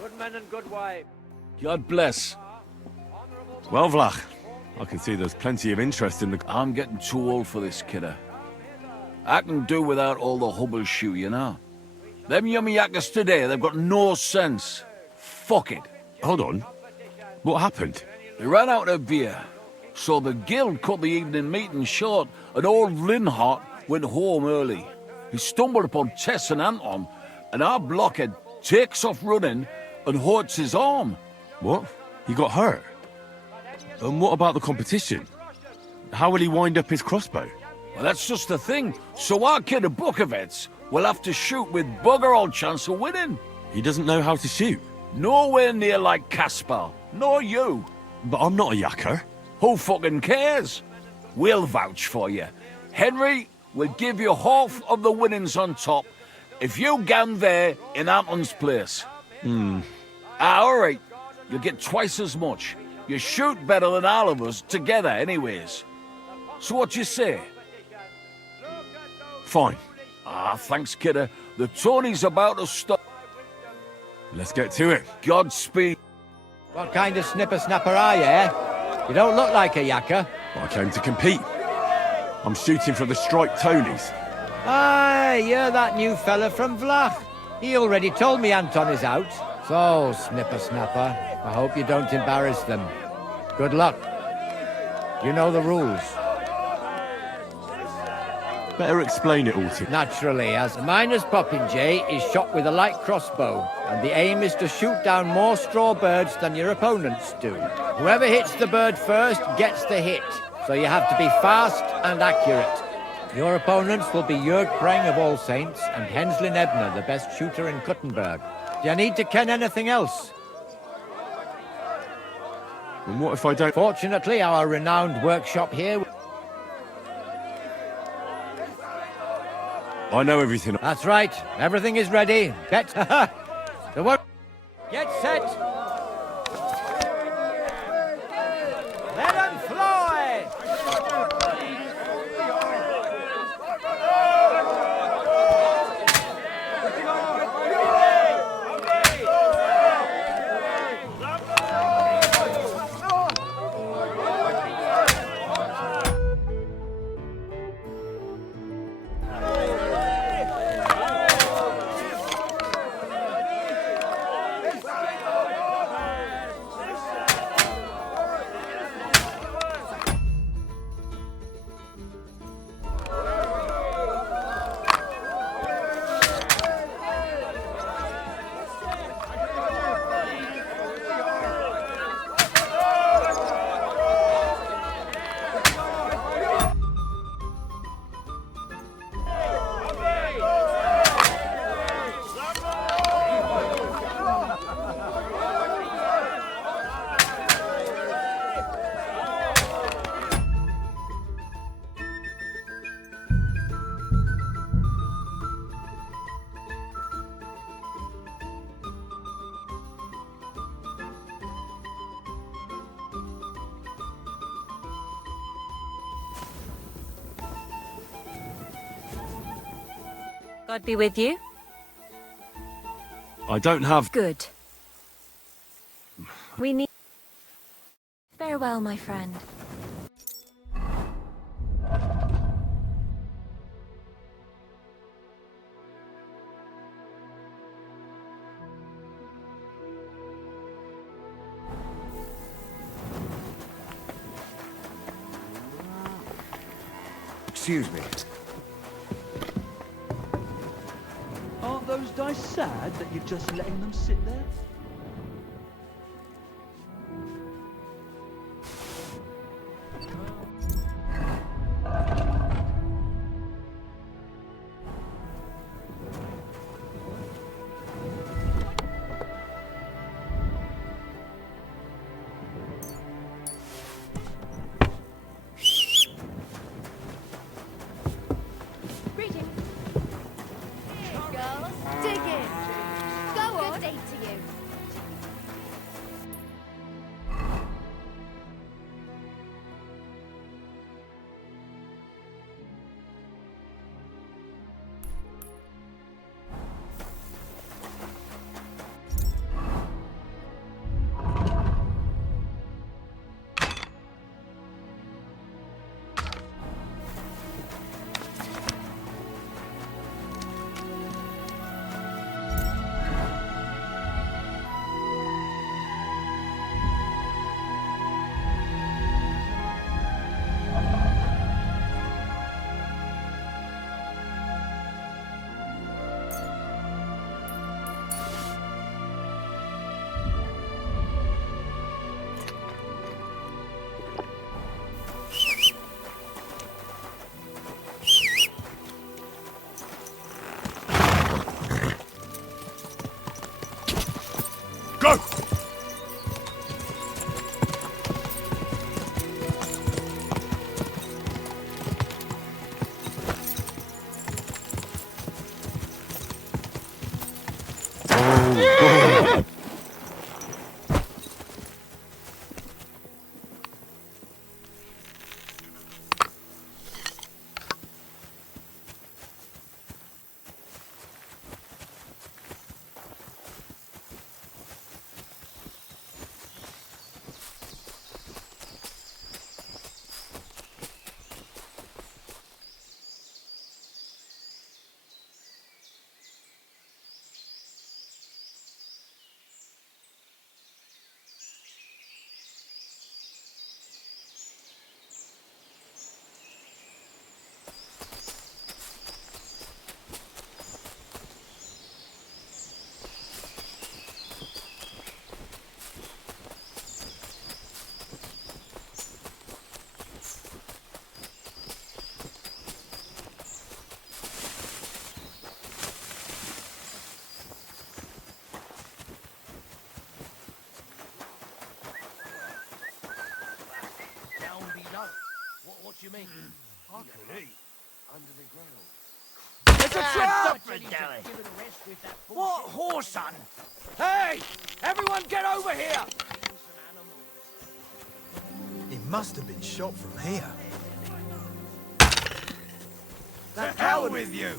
Good men and good wives. God bless. Well, Vlach, I can see there's plenty of interest in the... I'm getting too old for this, kidder. I can do without all the hubble shoe, you know. Them yummy yakkers today, they've got no sense. Fuck it. Hold on. What happened? They ran out of beer. So the guild cut the evening meeting short, and old Linhart went home early. He stumbled upon Tess and Anton, and our blockhead takes off running and hurts his arm. What? He got hurt? And what about the competition? How will he wind up his crossbow? Well, that's just the thing. So our kid of Bukovets will have to shoot with bugger all chance of winning. He doesn't know how to shoot? Nowhere near like Caspar, nor you. But I'm not a yakker. Who fucking cares? We'll vouch for you. Henry will give you half of the winnings on top if you gang there in Anton's place. All right. You'll get twice as much. You shoot better than all of us together anyways. So what you say? Fine. Thanks, kidder. The tourney's about to stop. Let's get to it. Godspeed. What kind of snipper-snapper are you, eh? You don't look like a yakker. I came to compete. I'm shooting for the striped Tonys. Aye, you're that new fella from Vlach. He already told me Anton is out. So, snipper-snapper, I hope you don't embarrass them. Good luck. You know the rules. Better explain it all to... Naturally, as a miner's popinjay is shot with a light crossbow, and the aim is to shoot down more straw birds than your opponents do. Whoever hits the bird first gets the hit, so you have to be fast and accurate. Your opponents will be Jörg Preng of All Saints and Henslin Ebner, the best shooter in Kuttenberg. Do you need to ken anything else? And what if I don't... Fortunately, our renowned workshop here... I know everything. That's right. Everything is ready. Bet. The work. Get set. Let them fly. God be with you. I don't have... Good. We need... Farewell, my friend. Excuse me. Aren't those dice sad that you're just letting them sit there? Go! What do you mean? I could eat. Under the ground. It's a trap! What horse, son? Hey! Everyone get over here! He must have been shot from here. The hell with you!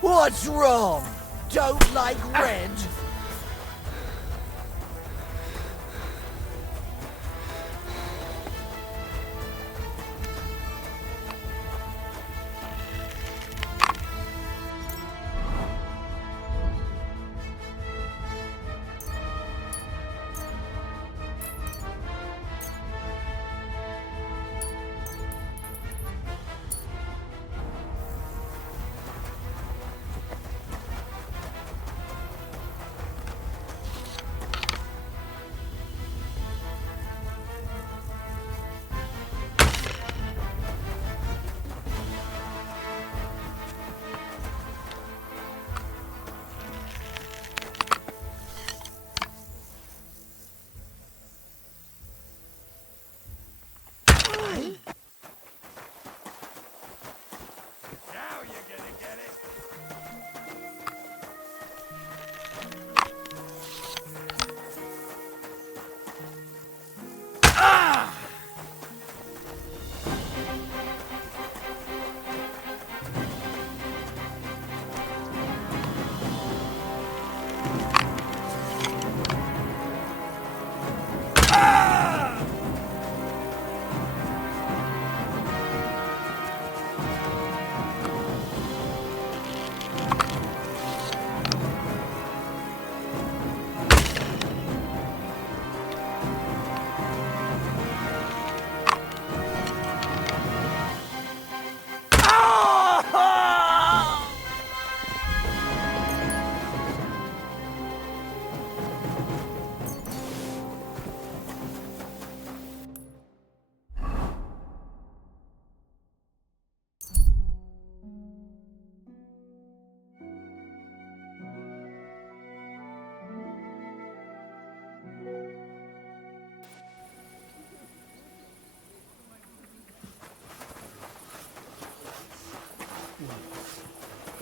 What's wrong? Don't like red?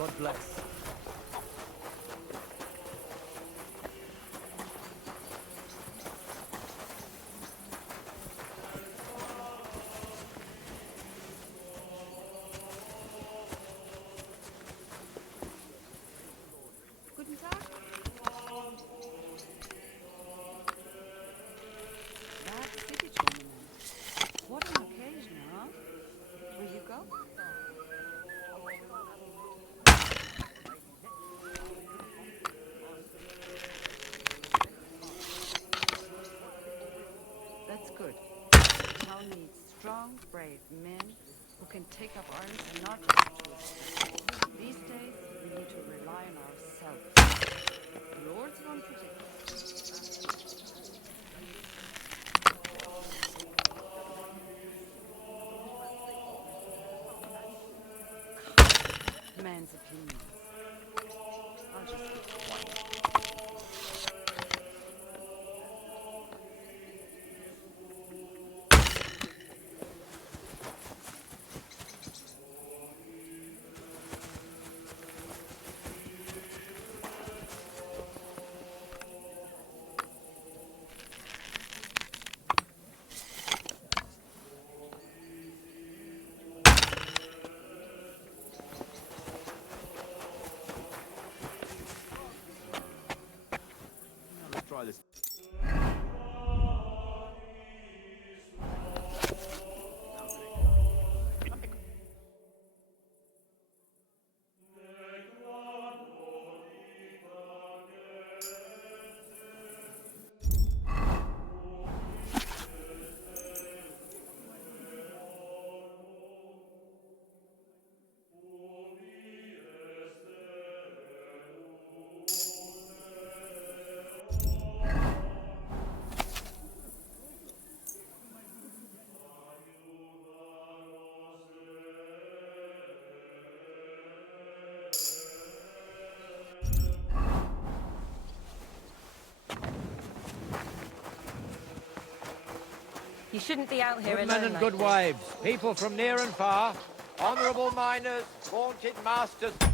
God bless. Guten Tag. That city tournament. What an occasion, huh? Will you go? That's good. The town needs strong, brave men who can take up arms and not just these days, we need to rely on ourselves. The Lord's one protect us. Man's opinions. I'll just keep quiet. Let's try this. You shouldn't be out here Good alone men and like good this. wives, people from near and far, honourable miners, vaunted masters. The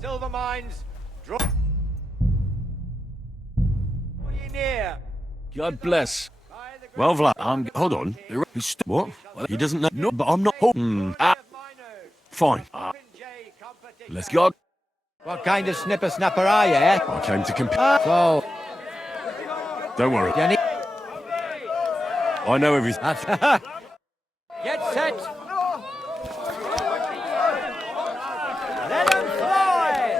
silver mines, draw ye near. God bless. Well, Vlad, hold on. What? He doesn't know. No, but I'm not. Fine. Let's go. What kind of snipper-snapper are you, eh? I came to compete. So, Don't worry. Jenny. I know everything. Get set. Let them fly.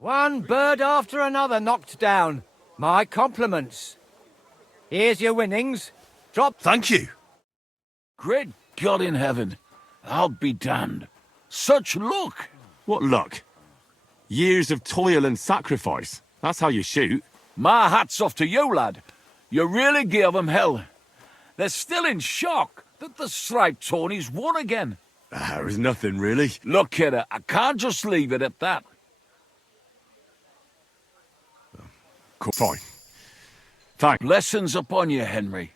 One bird after another knocked down. My compliments. Here's your winnings. Drop. Thank you. Great God in heaven. I'll be damned. Such luck. What luck? Years of toil and sacrifice. That's how you shoot. My hat's off to you, lad. You really gave them hell. They're still in shock that the striped Tony's won again. There is nothing, really. Look, kidder, I can't just leave it at that. Cool. Fine. Thanks. Blessings upon you, Henry.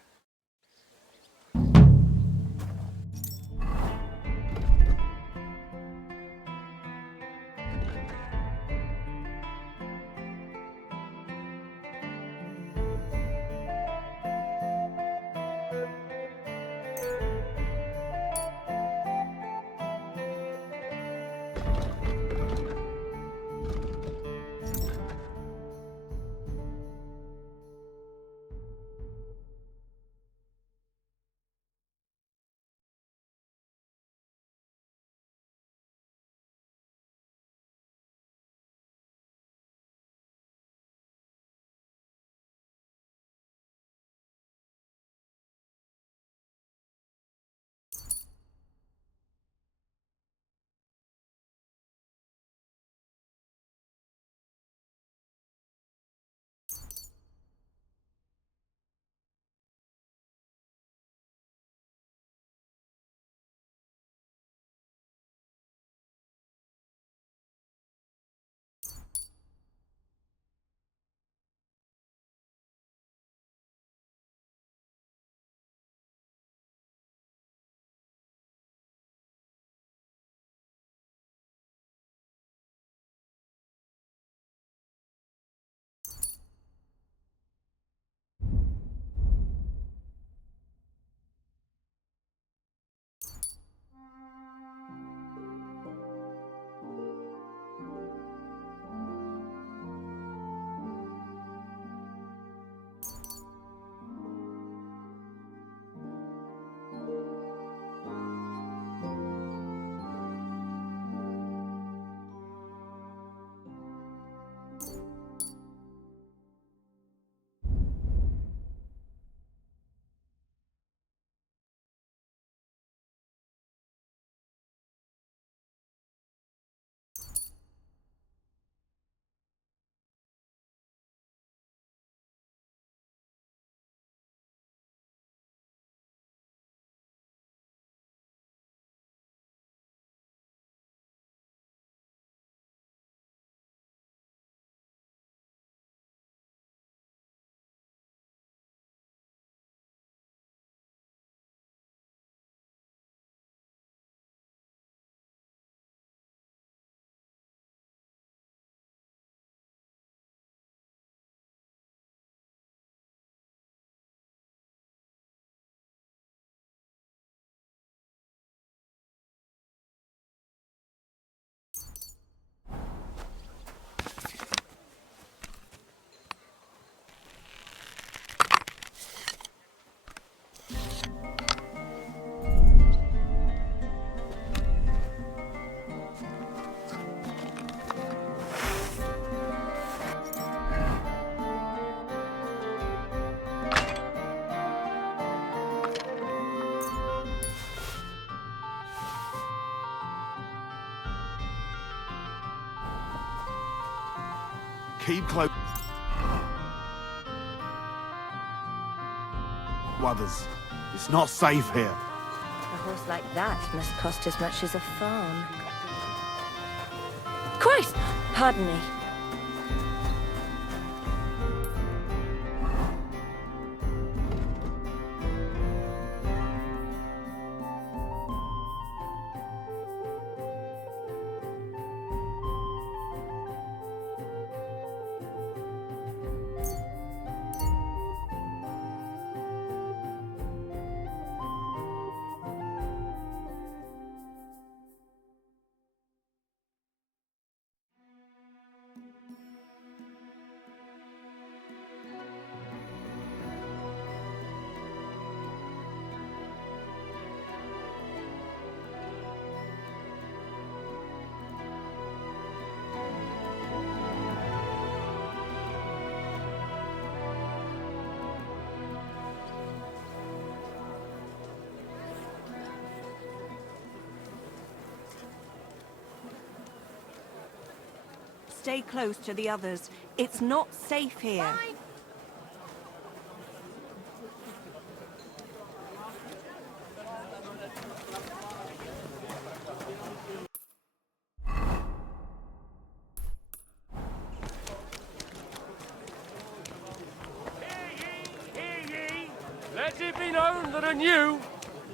Keep close. Others. It's not safe here. A horse like that must cost as much as a farm. Christ! Pardon me. Stay close to the others. It's not safe here. Fine. Let it be known that a new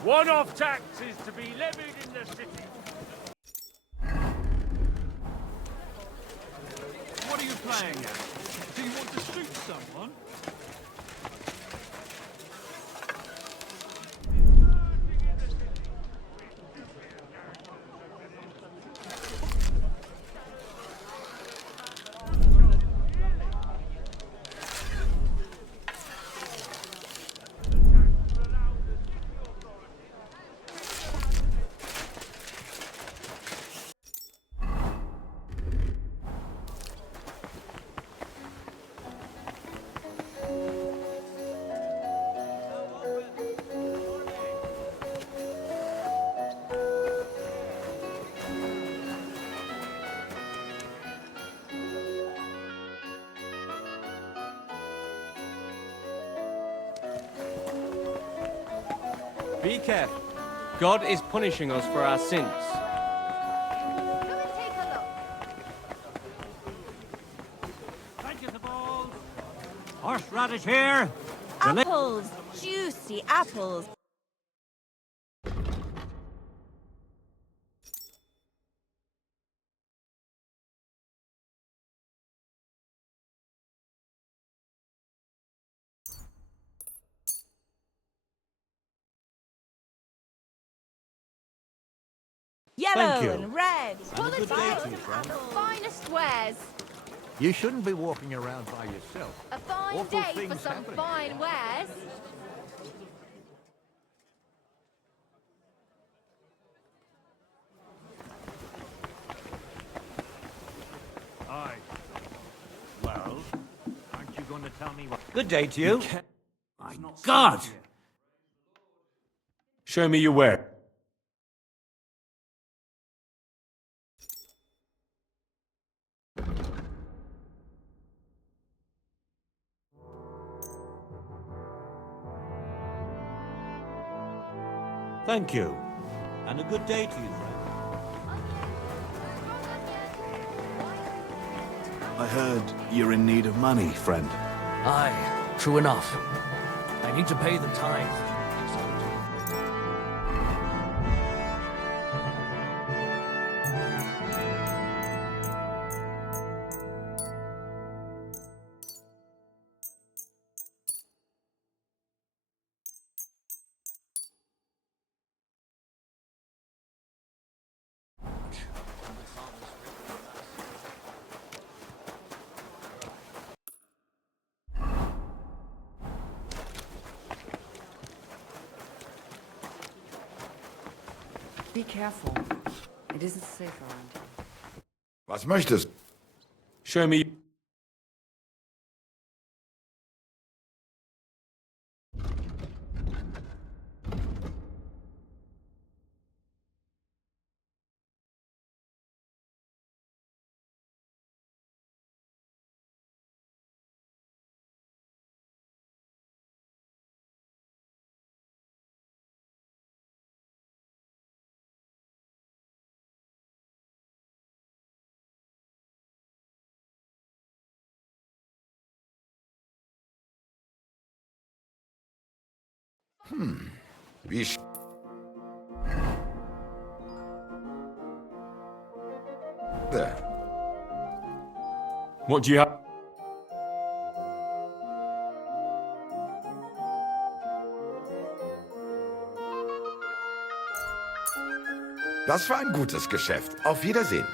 one-off tax is to be levied in the city. What are you playing at? Do you want to shoot someone? Be careful. God is punishing us for our sins. Thank you, the balls. Horseradish here. Apples! Juicy apples! Yellow and red. Pull the finest wares. You shouldn't be walking around by yourself. A fine Awful day for things some happen. fine wares. Aye. Well, aren't you going to tell me what... Good day to you. My God! Show me your ware. Thank you. And a good day to you, friend. I heard you're in need of money, friend. Aye, true enough. I need to pay the tithe. Be careful. It isn't safe around here. Was möchtest? Show me. Wie there. What do you have? Das war ein gutes Geschäft. Auf Wiedersehen.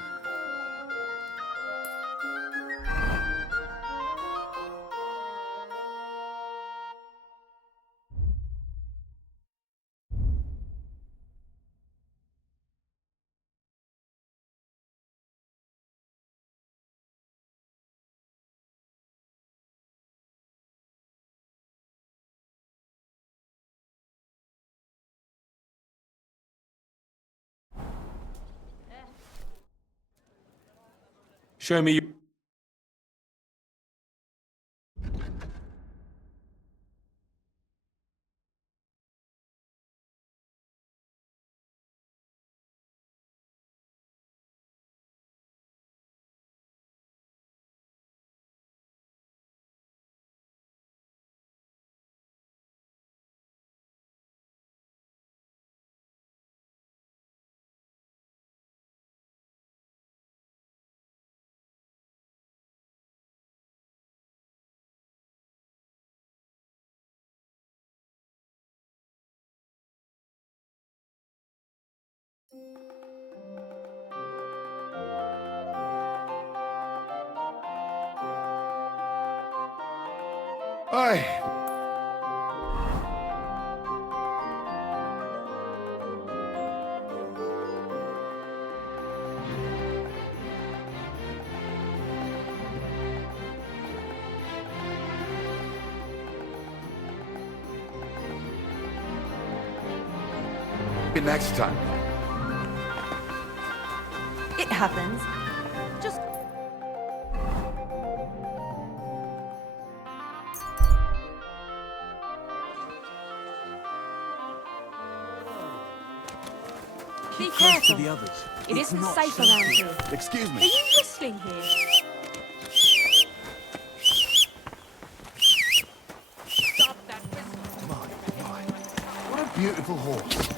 Show me. Oi. Next time. It happens. Just... Be Close to careful. the others. It It's isn't not safe safe around here. here. Excuse Are me. you whistling here? Stop that whistle. What a beautiful horse.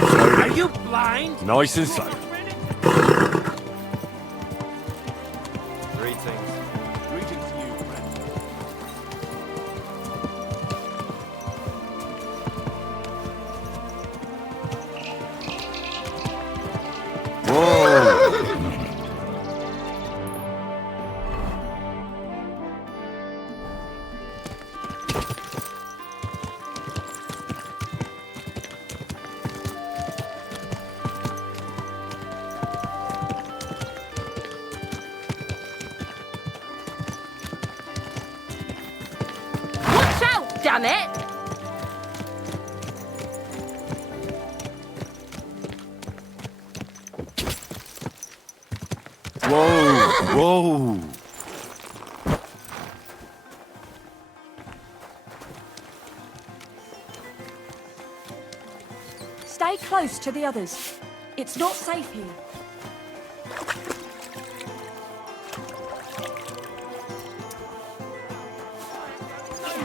Are you blind? Nice and slow. Greetings. Greetings to you, friend. Watch out, damn it! Whoa! Stay close to the others. It's not safe here.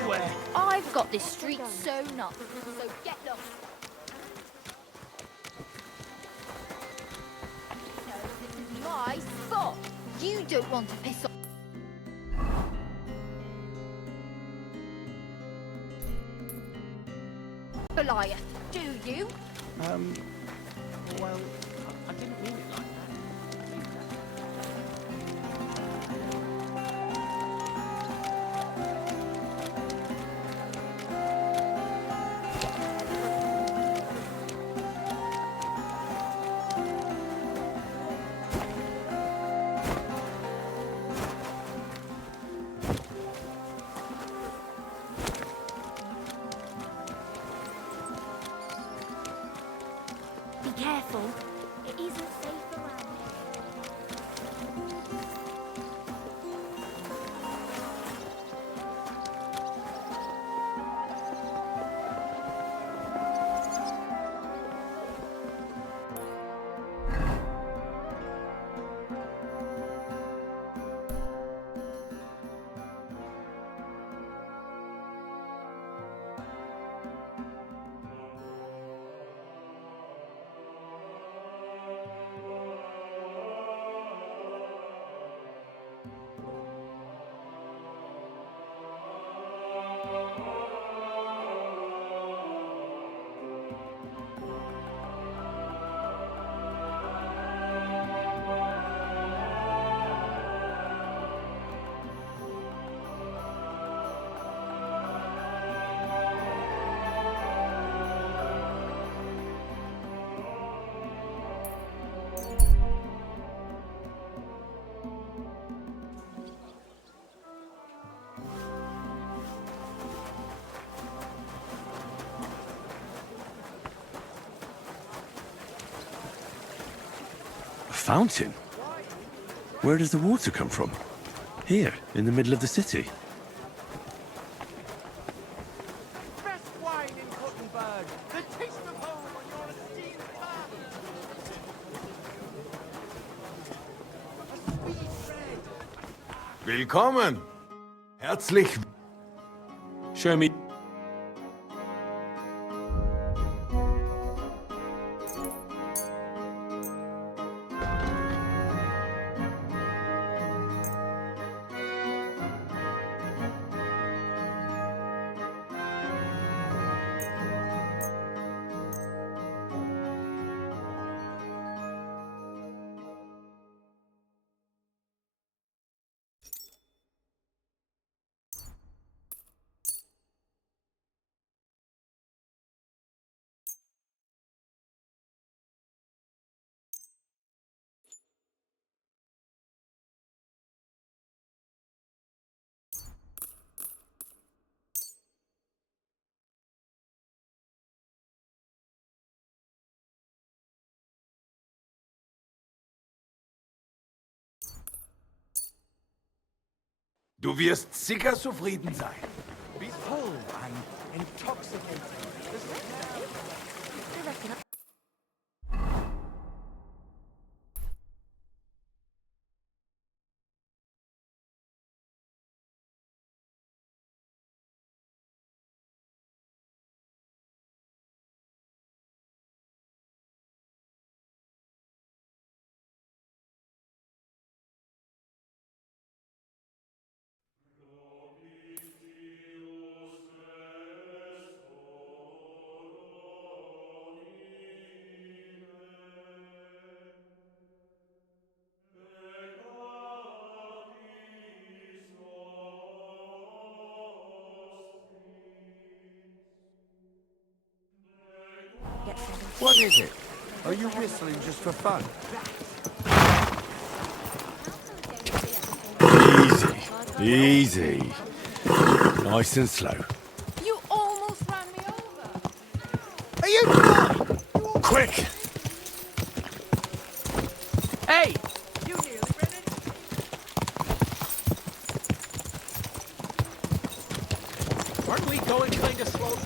Nowhere. I've got this street sewn up, so get lost. No, this is my spot. You don't want to piss off. Goliath, do you? Well, I didn't mean it like that. Be careful. It isn't safe around here. A fountain? Where does the water come from? Here, in the middle of the city. Best wine in Gothenburg. The taste of home on your esteemed table. A sweet bread. Willkommen! Herzlich. Show me. Du wirst sicher zufrieden sein. Be full and intoxicating. What is it? Are you whistling just for fun? Easy. Easy. Nice and slow. You almost ran me over. Are you done? Quick! Hey! You nearly ran it. Weren't we going kind of slow?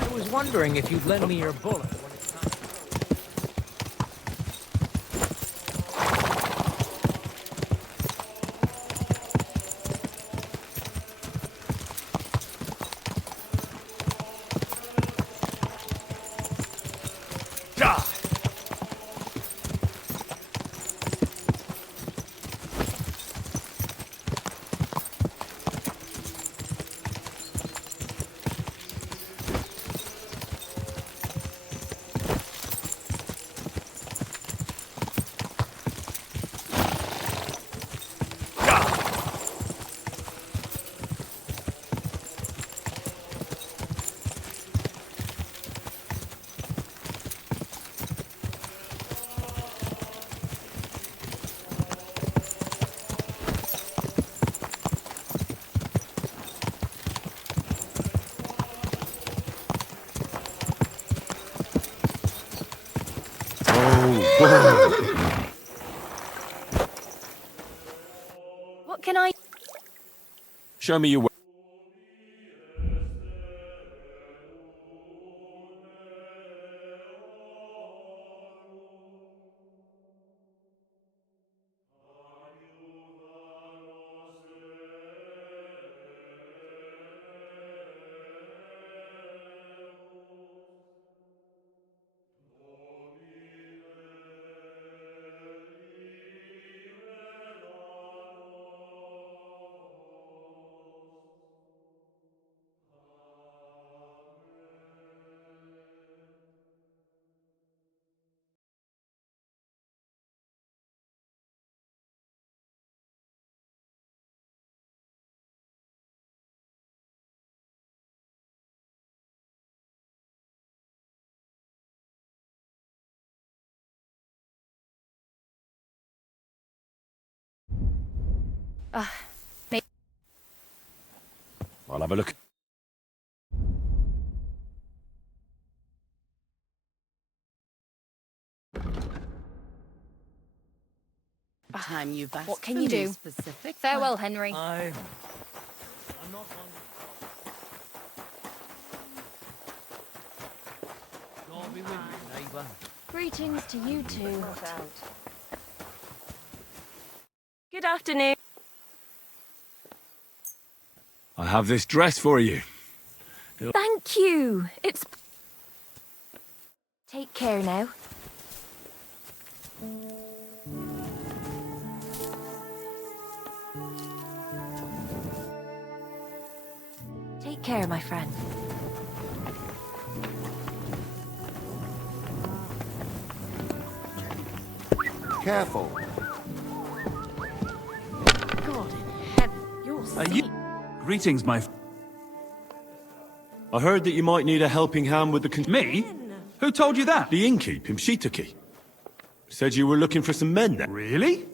I was wondering if you'd lend me your bullet when it's time. What can I... Show me your way. I'll have a look. Time you've asked What can for you me do? specific. Farewell, Henry. I'm not one. God be with you, neighbour. Greetings to you two. Good afternoon. I have this dress for you. Thank you. It's... Take care now. Take care, my friend. Careful. God in heaven, you're you... Greetings, my... I heard that you might need a helping hand with the... Me? Who told you that? The innkeep, Shitaki. Said you were looking for some men there. Really?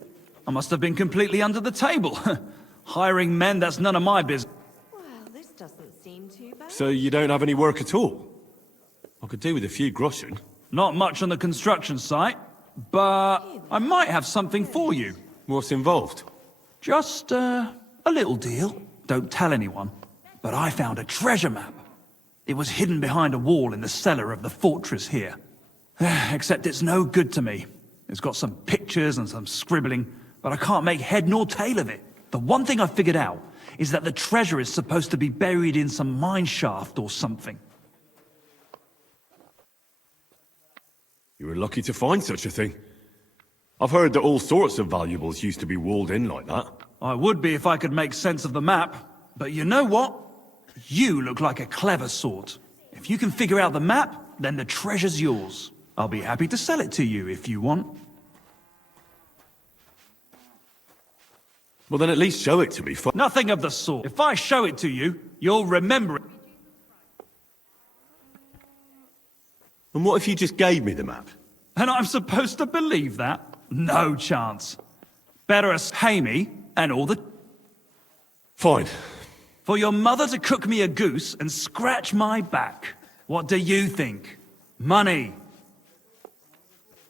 I must have been completely under the table. Hiring men, that's none of my business. Well, this doesn't seem too bad. So you don't have any work at all? I could do with a few groschen. Not much on the construction site, but I might have something for you. What's involved? Just, a little deal. Don't tell anyone. But I found a treasure map. It was hidden behind a wall in the cellar of the fortress here. Except it's no good to me. It's got some pictures and some scribbling, but I can't make head nor tail of it. The one thing I figured out is that the treasure is supposed to be buried in some mine shaft or something. You were lucky to find such a thing. I've heard that all sorts of valuables used to be walled in like that. I would be if I could make sense of the map, but you know what? You look like a clever sort. If you can figure out the map, then the treasure's yours. I'll be happy to sell it to you if you want. Well, then at least show it to me. Nothing of the sort. If I show it to you, you'll remember it. And what if you just gave me the map? And I'm supposed to believe that? No chance. Better pay me and all the... Fine. For your mother to cook me a goose and scratch my back. What do you think? Money.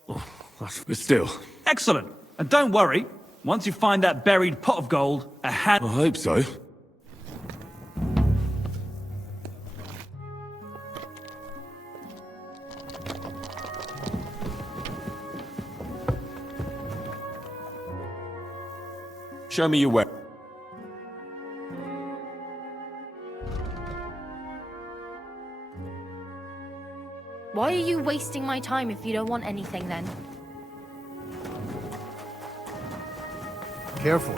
Oh, but still. Excellent. And don't worry, once you find that buried pot of gold, a hand... I hope so. Show me your way. Why are you wasting my time if you don't want anything then? Careful.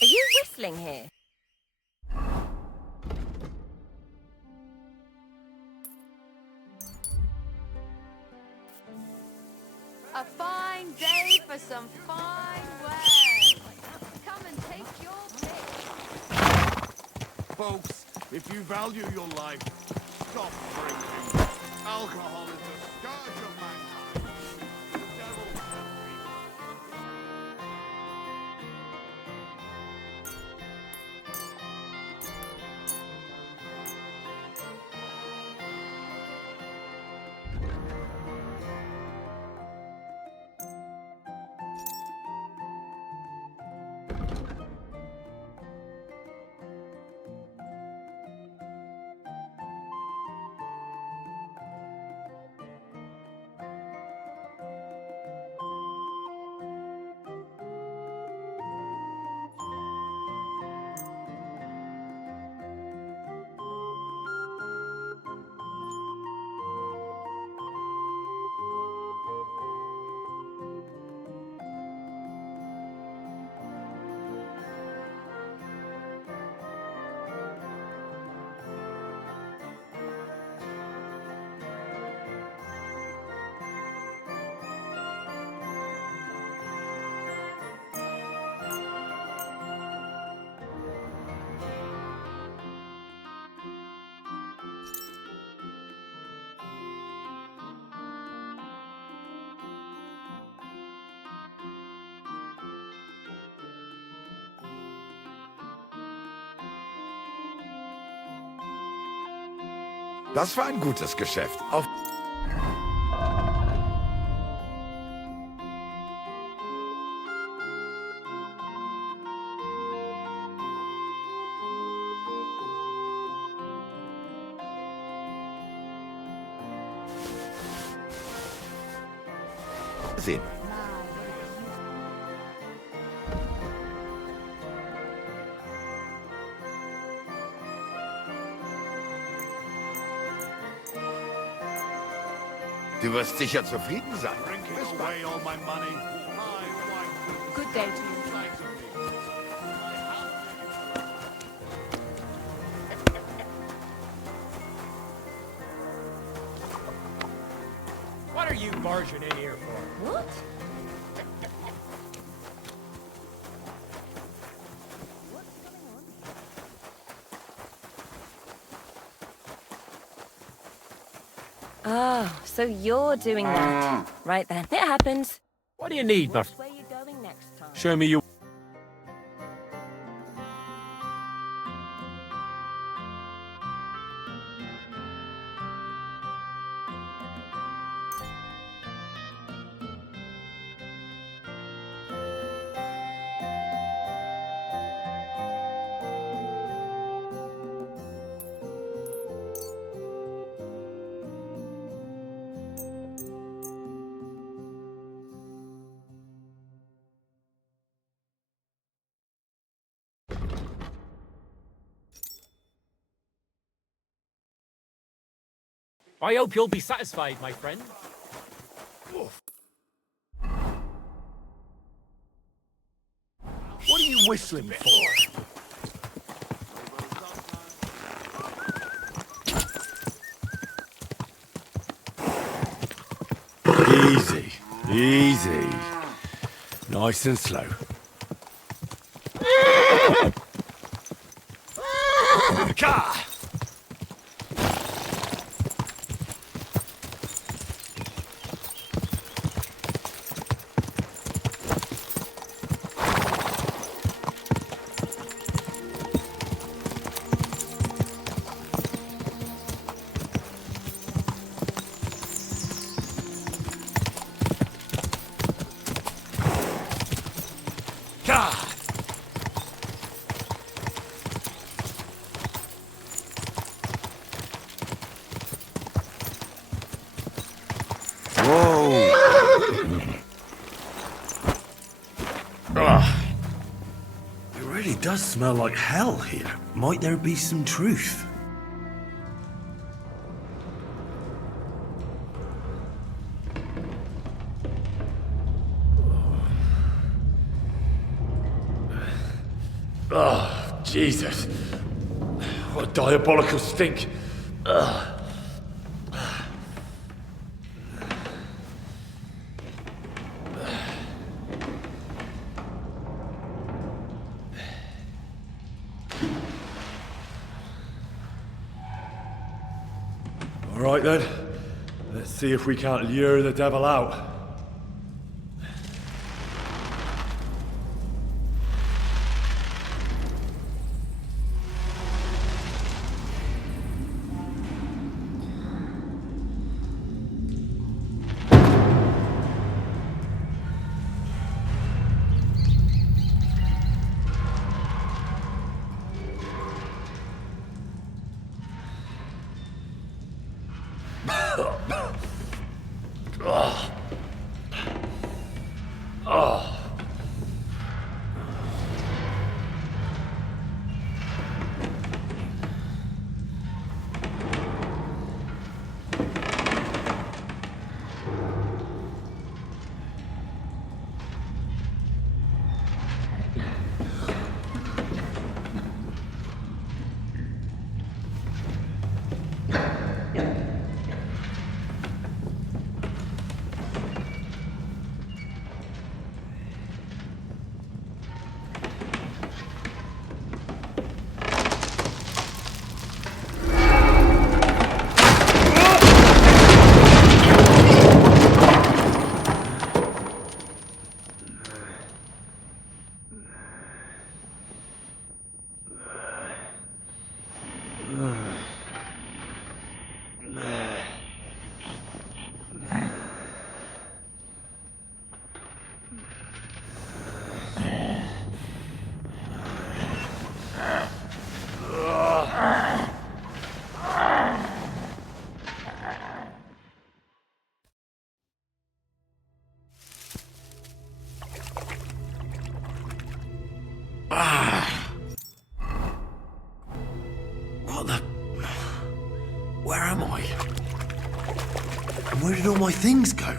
Are you whistling here? A fine day for some fine wares. Come and take your pick. Folks, if you value your life, stop drinking. Alcohol is a scourge of mankind. The devil Das war ein gutes Geschäft. Auf sehen. Du wirst sicher zufrieden sein. Bis bald. Good day to you. What are you barging in here for? What? Ah, so you're doing that. Right then. It happens. What do you need, Where you going next time? Show me you. I hope you'll be satisfied, my friend. What are you whistling for? Easy, easy. Nice and slow. Ka! It really does smell like hell here. Might there be some truth? Oh, Jesus. What a diabolical stink. Ugh. All right then. Let's see if we can't lure the devil out. What the... Where am I? And where did all my things go?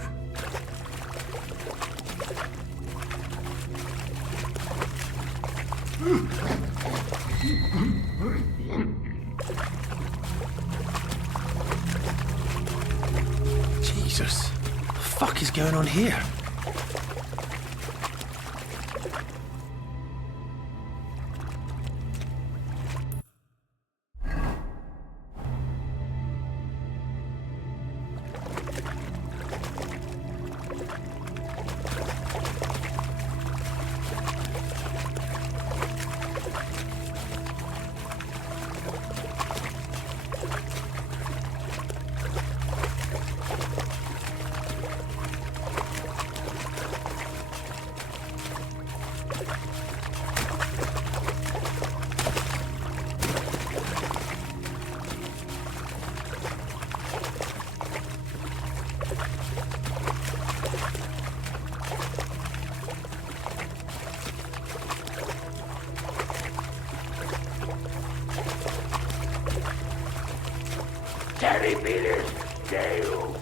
Jesus, what the fuck is going on here? Terribilis Deus,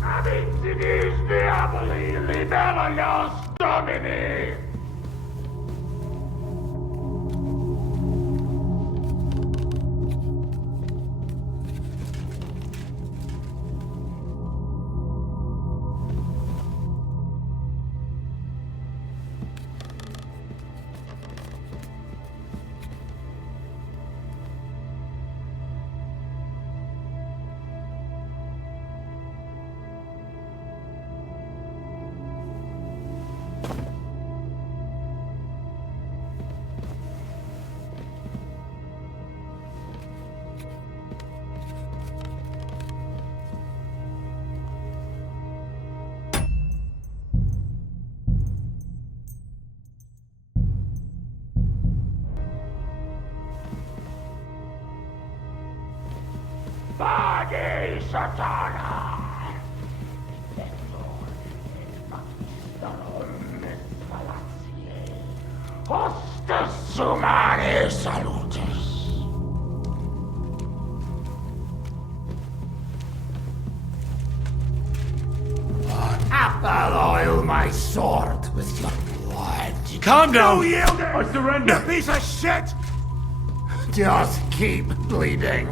Abitinis diaboli libellios domini. Vade Satana! Hostes humane salutis! Alloy my sword with your blood. Calm down! You yield it! I surrender! You piece of shit! Just keep bleeding.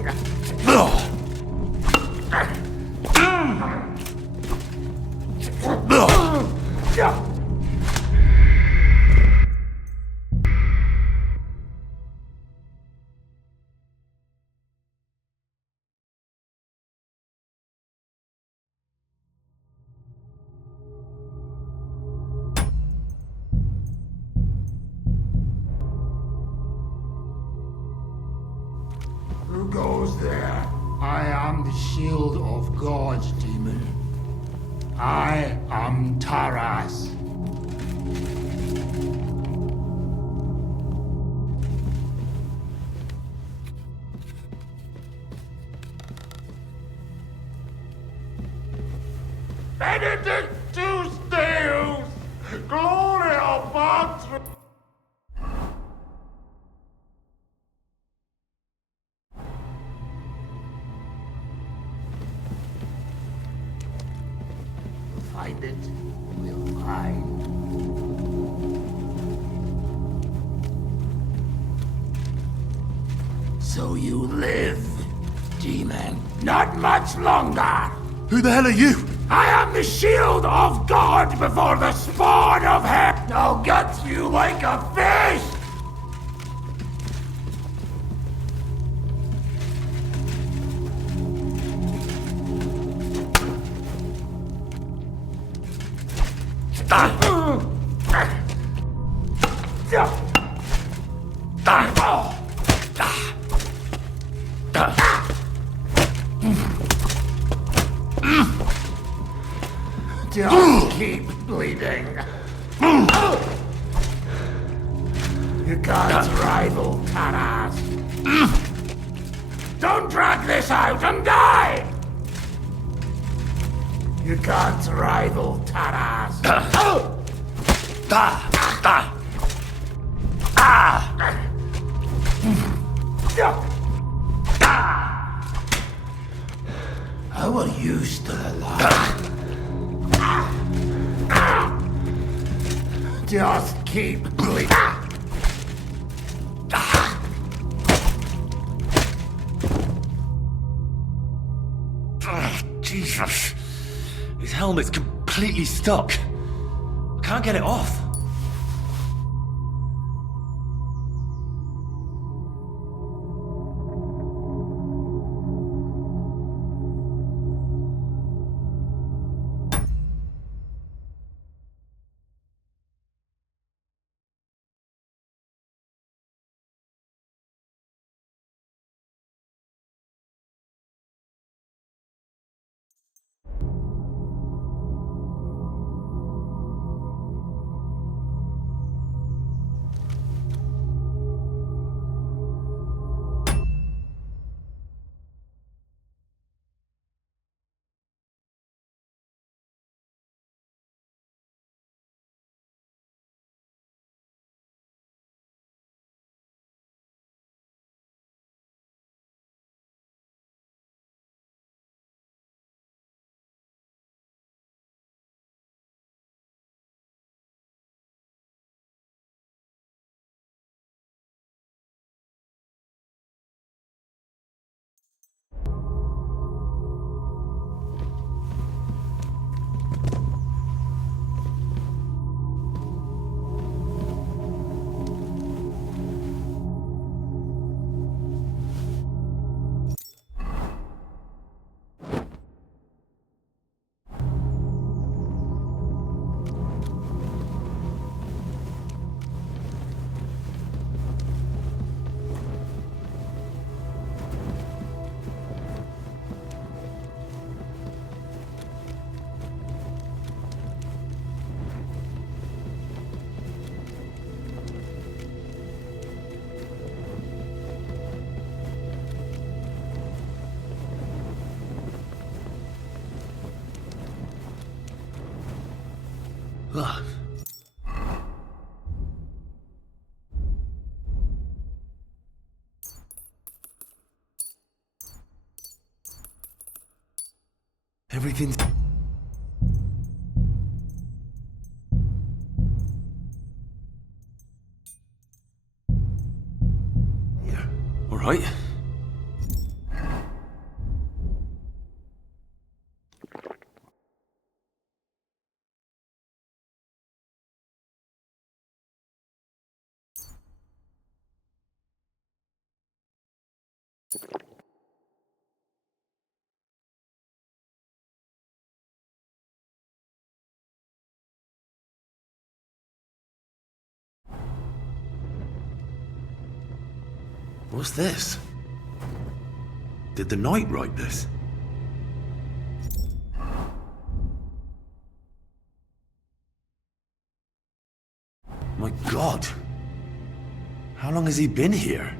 Who goes there? I am the shield of gods, demon. I am Taras. Benedictus Deus! Gloria Patri! Find it, we'll find. So you live, demon. Not much longer. Who the hell are you? I am the shield of God before the spawn of hell. I'll gut you like a fish. Just keep bleeding. You can't rival Taras. Don't drag this out and die! You can't rival Taras. How are you still alive? Just keep going. Jesus. His helmet's completely stuck. I can't get it off. Ugh. Everything's... Yeah, all right. What's this? Did the knight write this? My God! How long has he been here?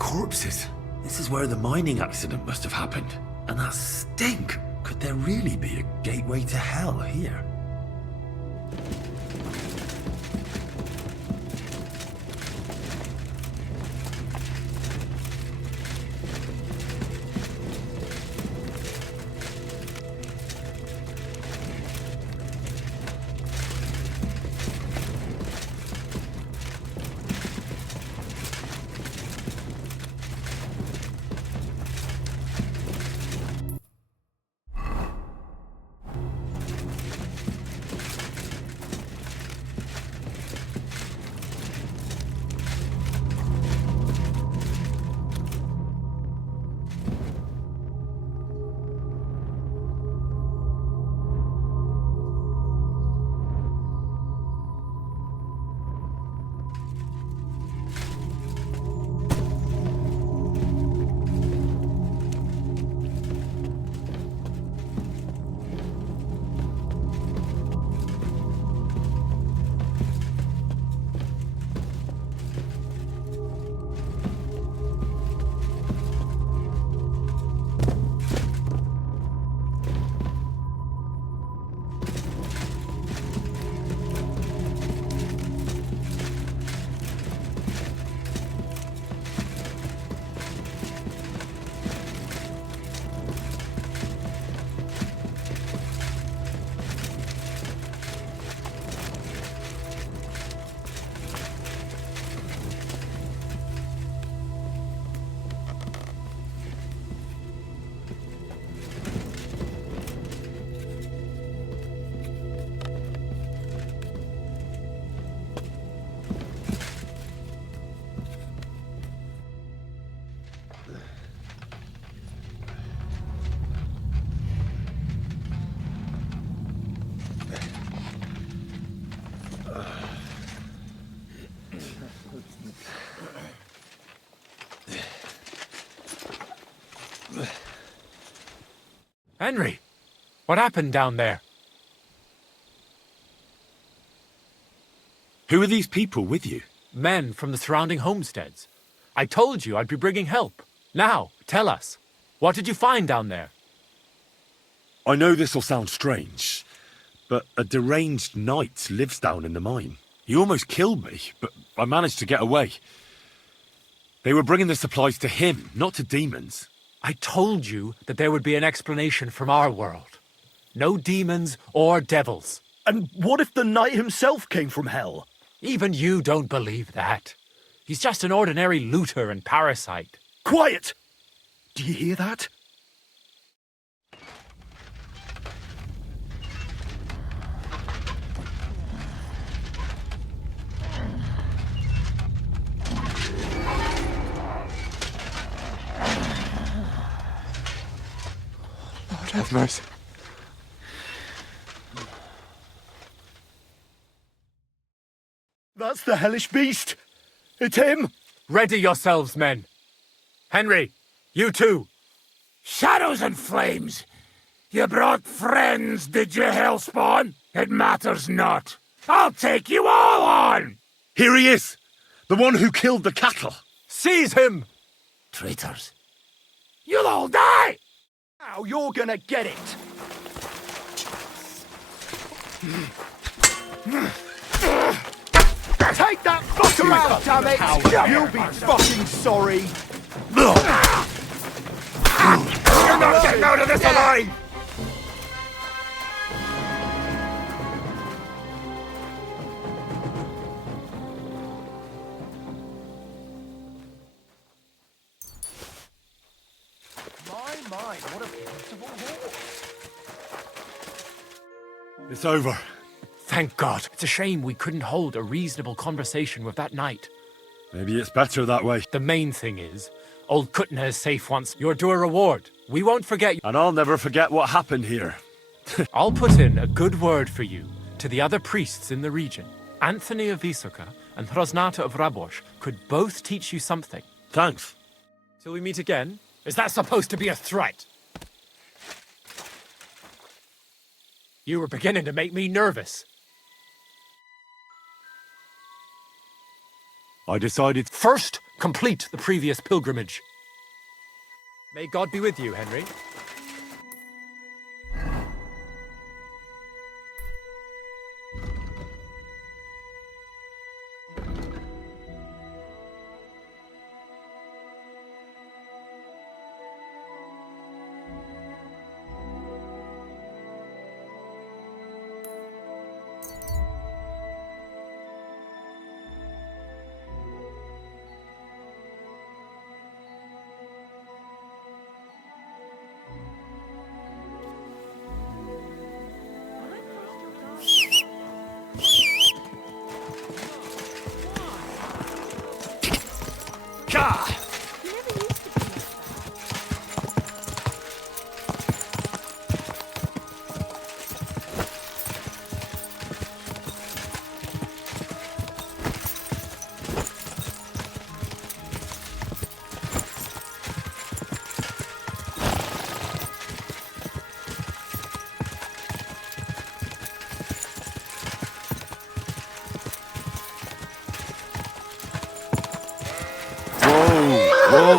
corpses. This is where the mining accident must have happened. And that stink! Could there really be a gateway to hell here? Henry, what happened down there? Who are these people with you? Men from the surrounding homesteads. I told you I'd be bringing help. Now, tell us. What did you find down there? I know this'll sound strange, but a deranged knight lives down in the mine. He almost killed me, but I managed to get away. They were bringing the supplies to him, not to demons. I told you that there would be an explanation from our world. No demons or devils. And what if the knight himself came from hell? Even you don't believe that. He's just an ordinary looter and parasite. Quiet! Do you hear that? Lord have mercy. That's the hellish beast! It's him! Ready yourselves, men. Henry, you too. Shadows and flames! You brought friends, did you, Hellspawn? It matters not. I'll take you all on! Here he is! The one who killed the cattle! Seize him! Traitors. You'll all die! Now you're gonna get it! Take that fucker out, damn it! You'll be fucking sorry! You're not getting out of this alive! My, what a beautiful horse! It's over. Thank God. It's a shame we couldn't hold a reasonable conversation with that knight. Maybe it's better that way. The main thing is, old Kutna is safe once. You're due a reward. We won't forget you. And I'll never forget what happened here. I'll put in a good word for you to the other priests in the region. Anthony of Visoka and Hrosnata of Rabosh could both teach you something. Thanks. Till we meet again? Is that supposed to be a threat? You were beginning to make me nervous. I decided... First, complete the previous pilgrimage. May God be with you, Henry. Gah! Whoa!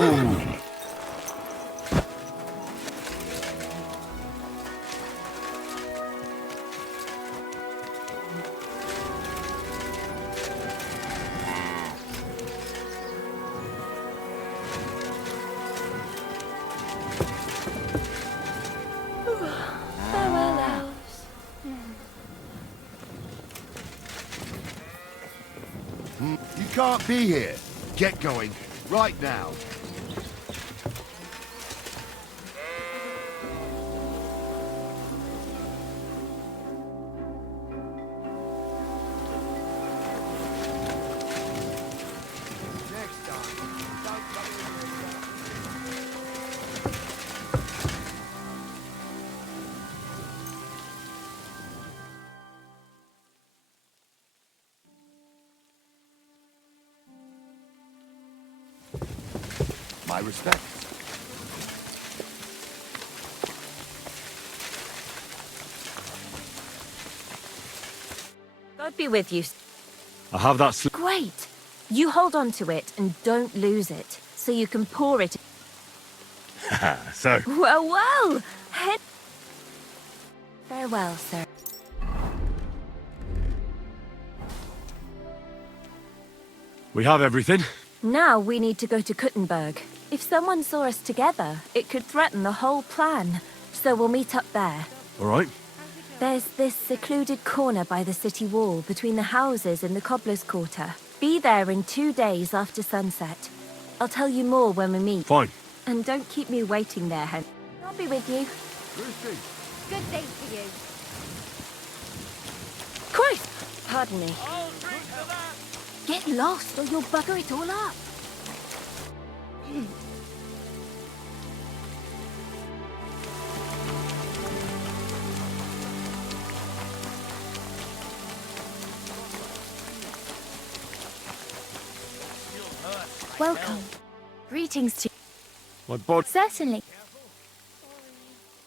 Farewell, elves. You can't be here. Get going. Right now. My respect. God be with you. I have that slip. Great. You hold on to it and don't lose it, so you can pour it. So, Well, well. Farewell, sir. we have everything. Now we need to go to Kuttenberg. If someone saw us together, it could threaten the whole plan. So we'll meet up there. All right. There's this secluded corner by the city wall between the houses in the Cobbler's Quarter. Be there in 2 days after sunset. I'll tell you more when we meet. Fine. And don't keep me waiting there, Hen. I'll be with you. Good day for you. Christ! Pardon me. Get lost or you'll bugger it all up. Welcome. Greetings to My body. Certainly.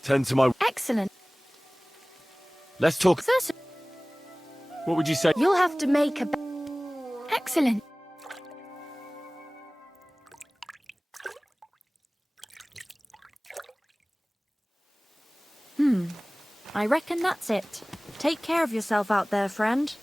Tend to my. Excellent. Let's talk. Certainly. What would you say? You'll have to make a... Excellent. I reckon that's it. Take care of yourself out there, friend.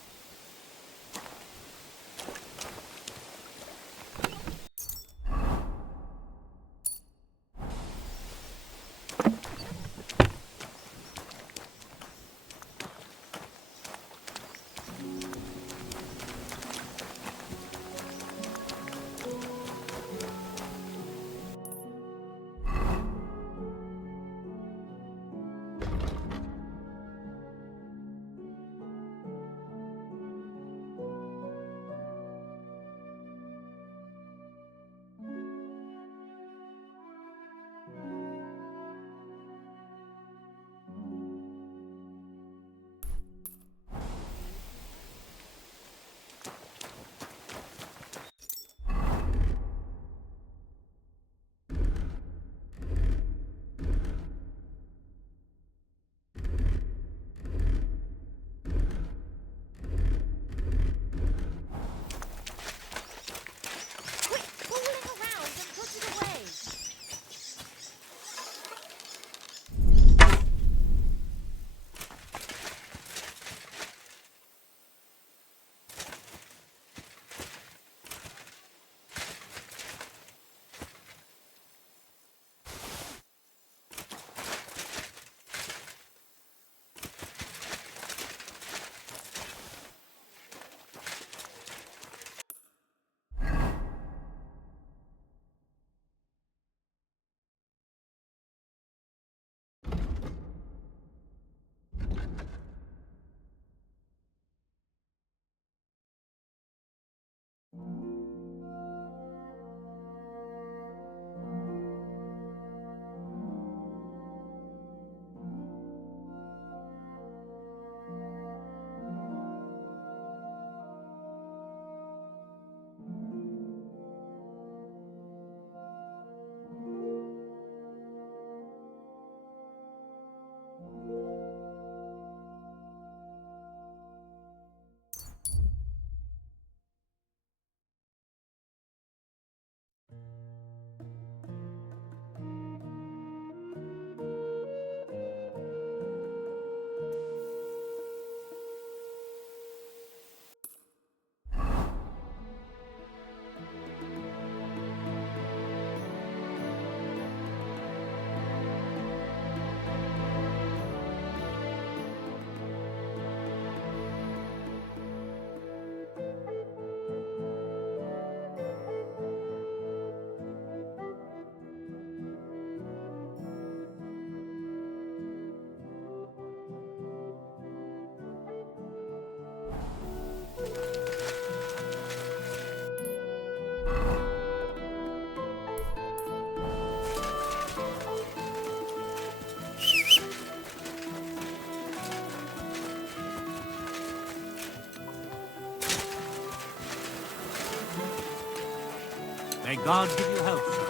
May God give you help, sir.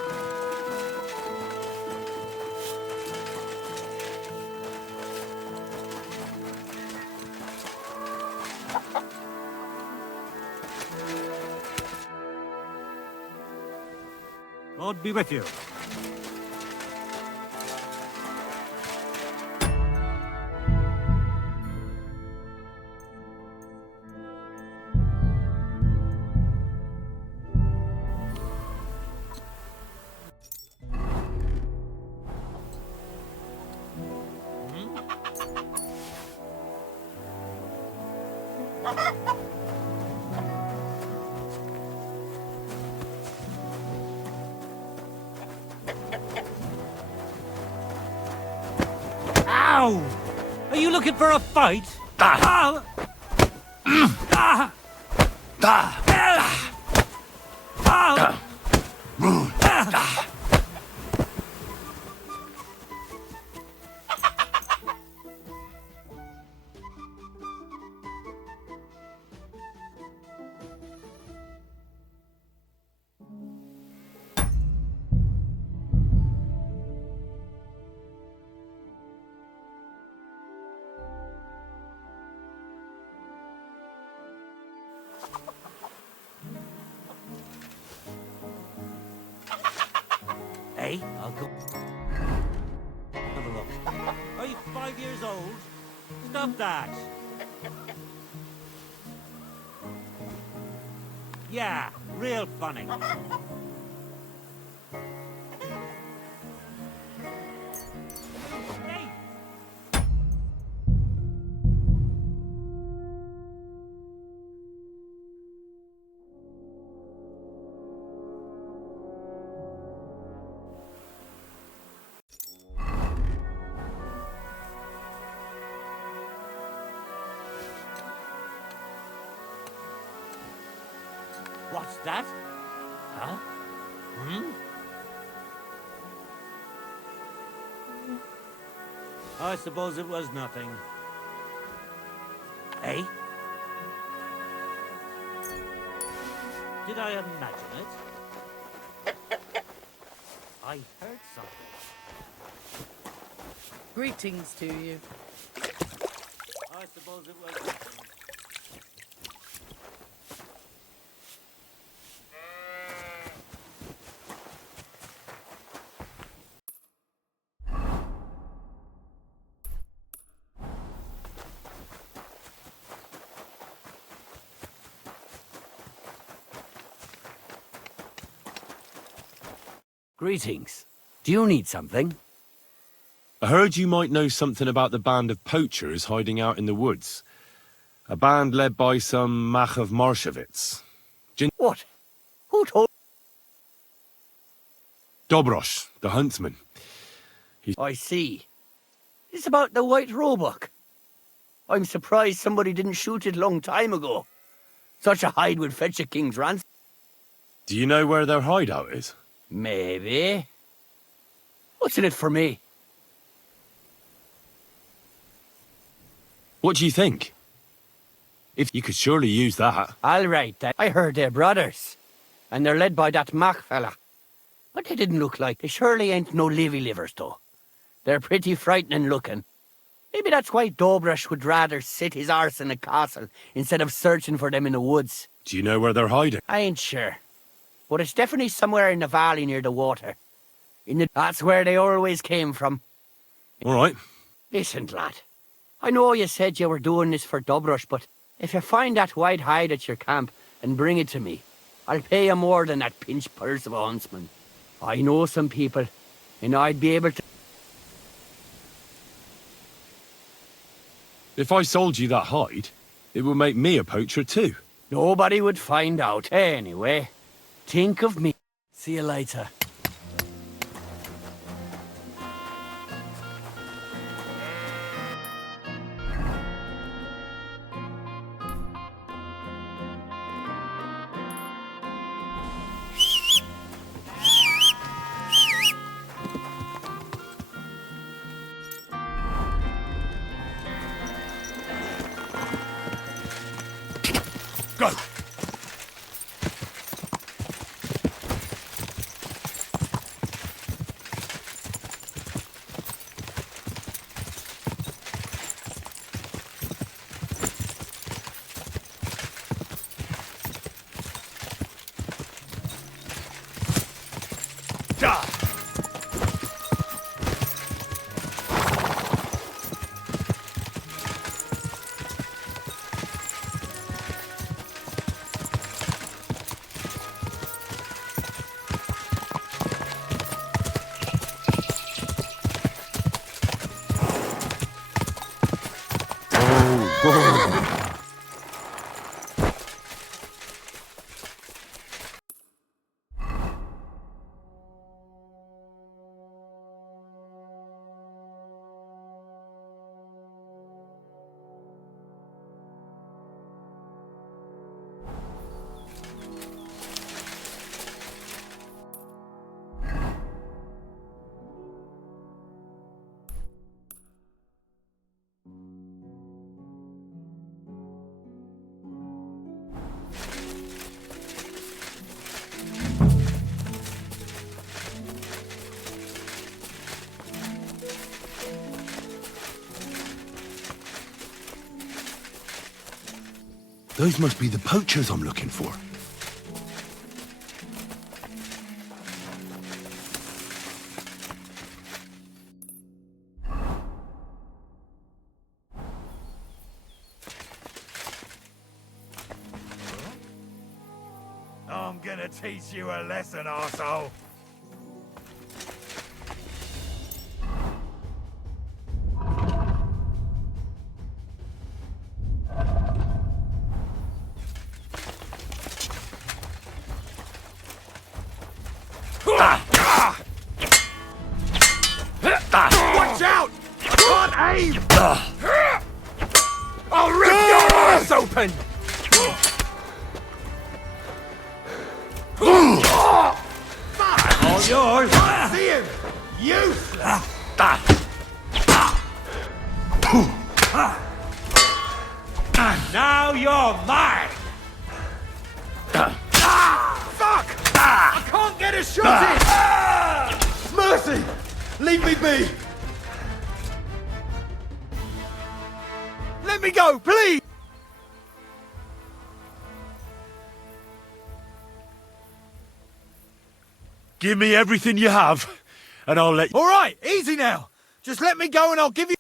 God be with you. Ow! Are you looking for a fight? Ah! Ah! Hey, I'll go. Have a look. Are you 5 years old? Stop that. Yeah, real funny. Hey! What's that? Huh? Hmm? I suppose it was nothing. Hey? Did I imagine it? I heard something. Greetings to you. I suppose it was nothing. Greetings. Do you need something? I heard you might know something about the band of poachers hiding out in the woods. A band led by some Mach of Marshevitz. What? Who told? Dobrosh, the huntsman. I see. It's about the White Roebuck. I'm surprised somebody didn't shoot it long time ago. Such a hide would fetch a king's ransom. Do you know where their hideout is? Maybe. What's in it for me? What do you think? If you could surely use that. All right, then. I heard they're brothers. And they're led by that Mach fella. But they didn't look like. They surely ain't no livers, though. They're pretty frightening looking. Maybe that's why Dobrosh would rather sit his arse in a castle instead of searching for them in the woods. Do you know where they're hiding? I ain't sure. But it's definitely somewhere in the valley near the water. That's where they always came from. All right. Listen, lad. I know you said you were doing this for Dobrosh, but if you find that white hide at your camp and bring it to me, I'll pay you more than that pinch purse of a huntsman. I know some people, and I'd be able to... If I sold you that hide, it would make me a poacher too. Nobody would find out. Anyway, think of me. See you later. Go! Those must be the poachers I'm looking for. I'm gonna teach you a lesson, arsehole. Watch out! I can't aim! I'll rip your ass open! All yours! See him! Useless! Now you're mine! Fuck! I can't get a shot in! Mercy! Leave me be! Let me go, please! Give me everything you have, and I'll let you... All right, easy now. Just let me go and I'll give you...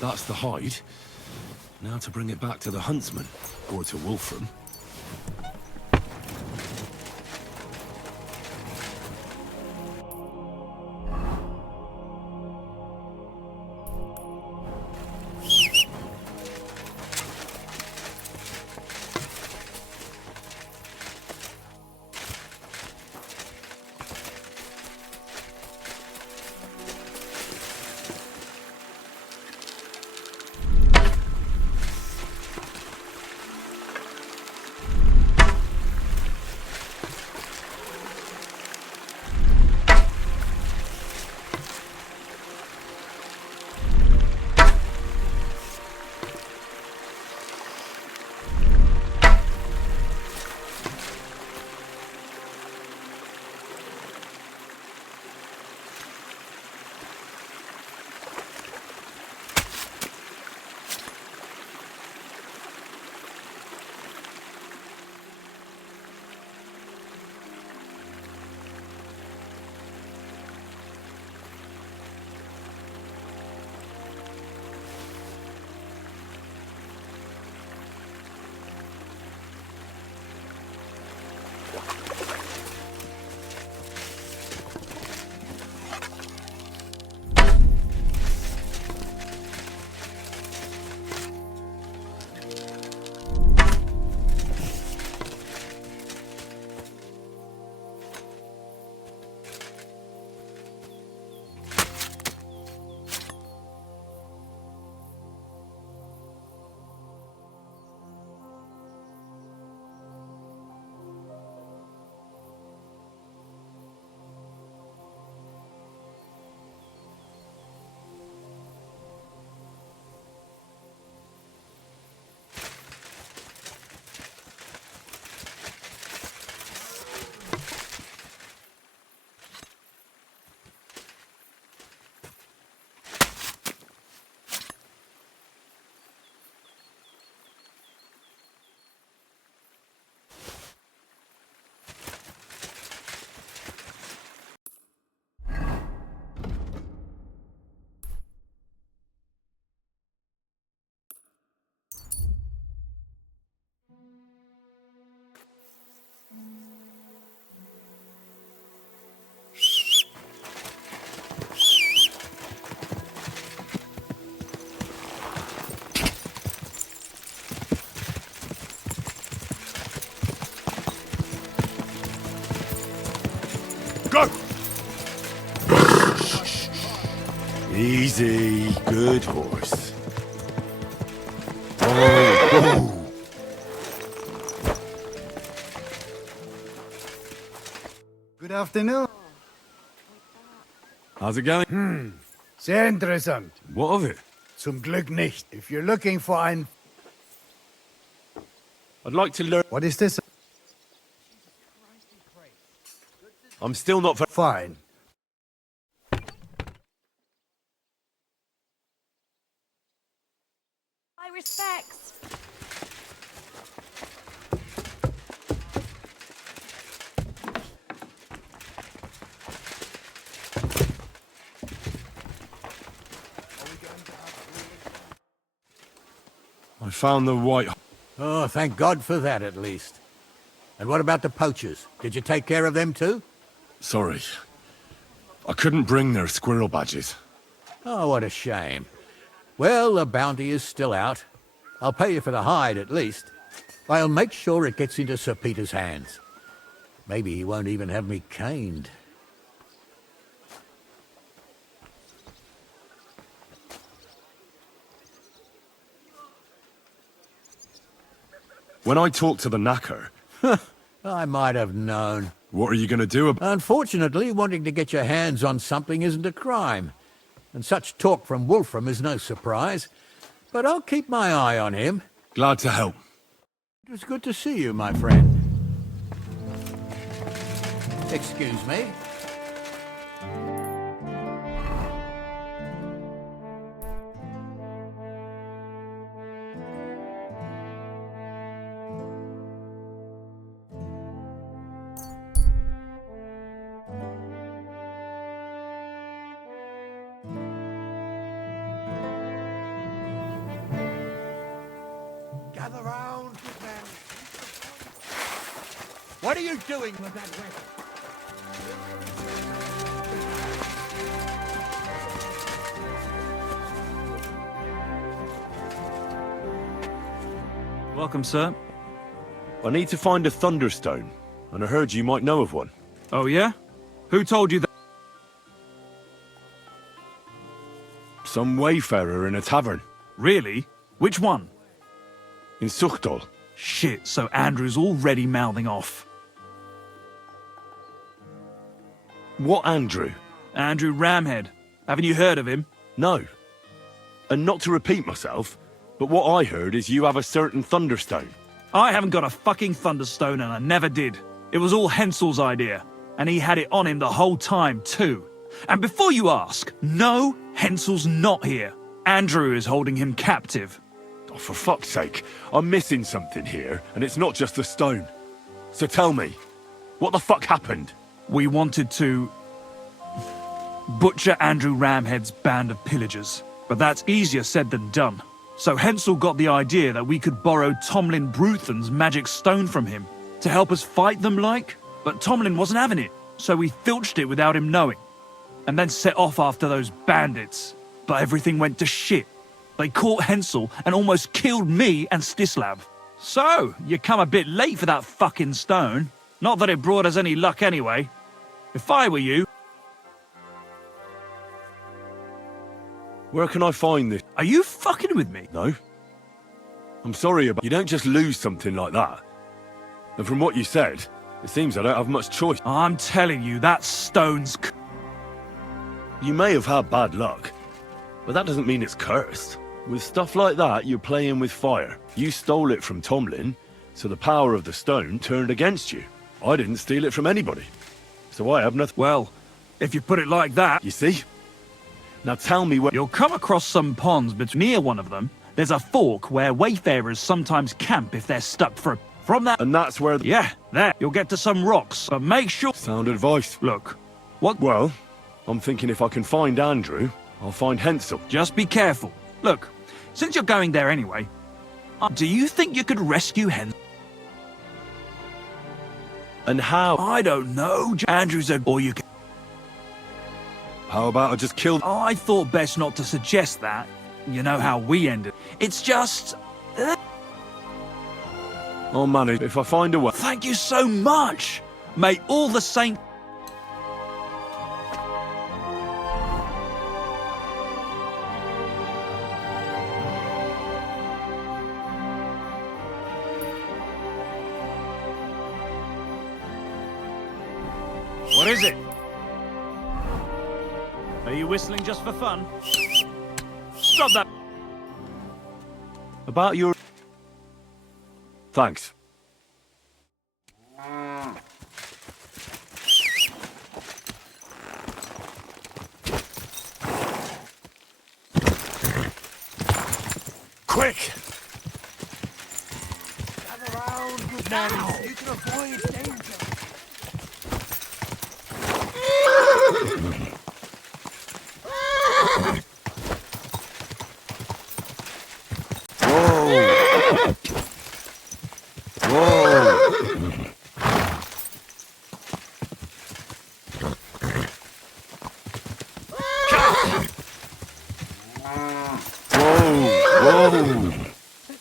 That's the hide. Now to bring it back to the huntsman, or to Wolfram. go! Easy, good horse. Oh. Good afternoon. How's it going? Sehr interessant. What of it? Zum Glück nicht. If you're looking for ein... I'd like to learn... What is this? I'm still not... Fine. My respects. I found the white... Oh, thank God for that, at least. And what about the poachers? Did you take care of them too? Sorry. I couldn't bring their squirrel badges. Oh, what a shame. Well, the bounty is still out. I'll pay you for the hide, at least. I'll make sure it gets into Sir Peter's hands. Maybe he won't even have me caned. When I talked to the knacker... I might have known. What are you going to do about... Unfortunately, wanting to get your hands on something isn't a crime. And such talk from Wolfram is no surprise. But I'll keep my eye on him. Glad to help. It was good to see you, my friend. Excuse me. Gather round, good men. What are you doing with that weapon? Welcome, sir. I need to find a Thunderstone, and I heard you might know of one. Oh, yeah? Who told you that? Some wayfarer in a tavern. Really? Which one? In Suchtol. Shit, so Andrew's already mouthing off. What Andrew? Andrew Ramhead. Haven't you heard of him? No. And not to repeat myself, but what I heard is you have a certain Thunderstone. I haven't got a fucking Thunderstone and I never did. It was all Hensel's idea, and he had it on him the whole time too. And before you ask, no, Hensel's not here. Andrew is holding him captive. Oh, for fuck's sake, I'm missing something here, and it's not just the stone. So tell me, what the fuck happened? We wanted to butcher Andrew Ramhead's band of pillagers, but that's easier said than done. So Hensel got the idea that we could borrow Tomlin Bruthen's magic stone from him to help us fight them like, but Tomlin wasn't having it, so we filched it without him knowing, and then set off after those bandits. But everything went to shit. They caught Hensel and almost killed me and Stislav. So, you come a bit late for that fucking stone. Not that it brought us any luck anyway. If I were you... Where can I find this? Are you fucking with me? No. I'm sorry, but you don't just lose something like that. And from what you said, it seems I don't have much choice. I'm telling you, that stone's... You may have had bad luck, but that doesn't mean it's cursed. With stuff like that, you're playing with fire. You stole it from Tomlin, so the power of the stone turned against you. I didn't steal it from anybody, so I have nothing. Well, if you put it like that... You see? Now tell me where... You'll come across some ponds, but near one of them, there's a fork where wayfarers sometimes camp if they're stuck for a... From that... And that's where... Yeah, there. You'll get to some rocks, but make sure... Sound advice. Look, what... Well, I'm thinking if I can find Andrew, I'll find Hensel. Just be careful. Look, since you're going there anyway, do you think you could rescue Hensel? And how? I don't know. Andrew's a... Or you can... How about I just kill... I thought best not to suggest that. You know how we ended. It's just... I'll manage if I find a way. Thank you so much. May all the saints... What is it? Are you whistling just for fun? Stop that! About your... Thanks. Quick! Gather round, good men. You can avoid danger.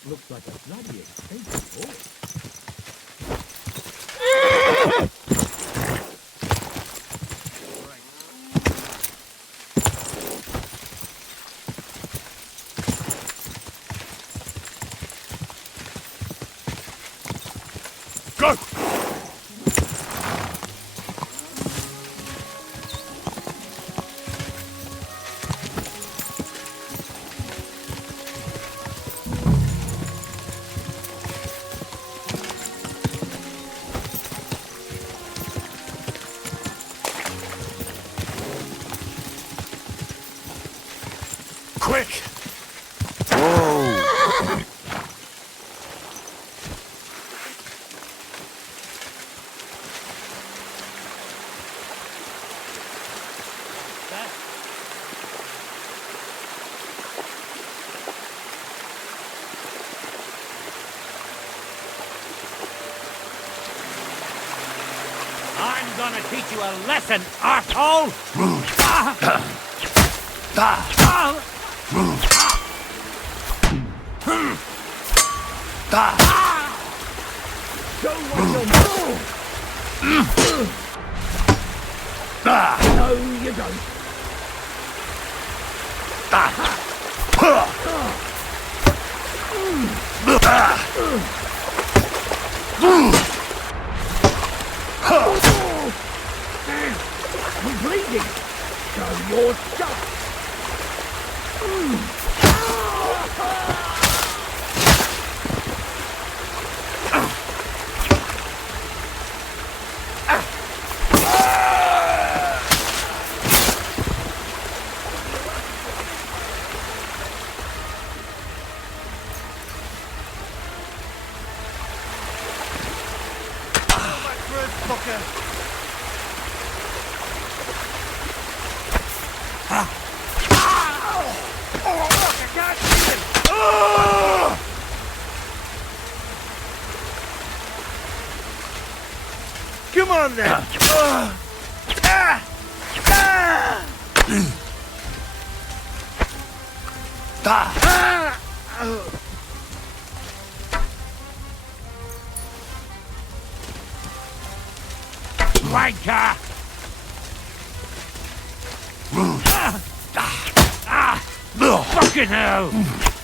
Looks like a bloody expensive horse. Go! Quick! I'm gonna teach you a lesson, arsehole! Show what you're No, you don't. I'm bleeding. Show your stuff. Come on then! Wanker! Fucking hell!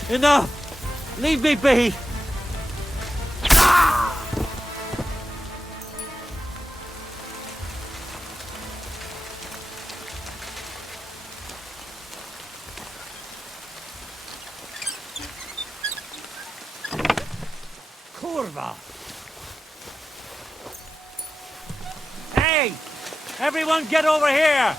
Enough! Leave me be! Kurva! Hey! Everyone get over here!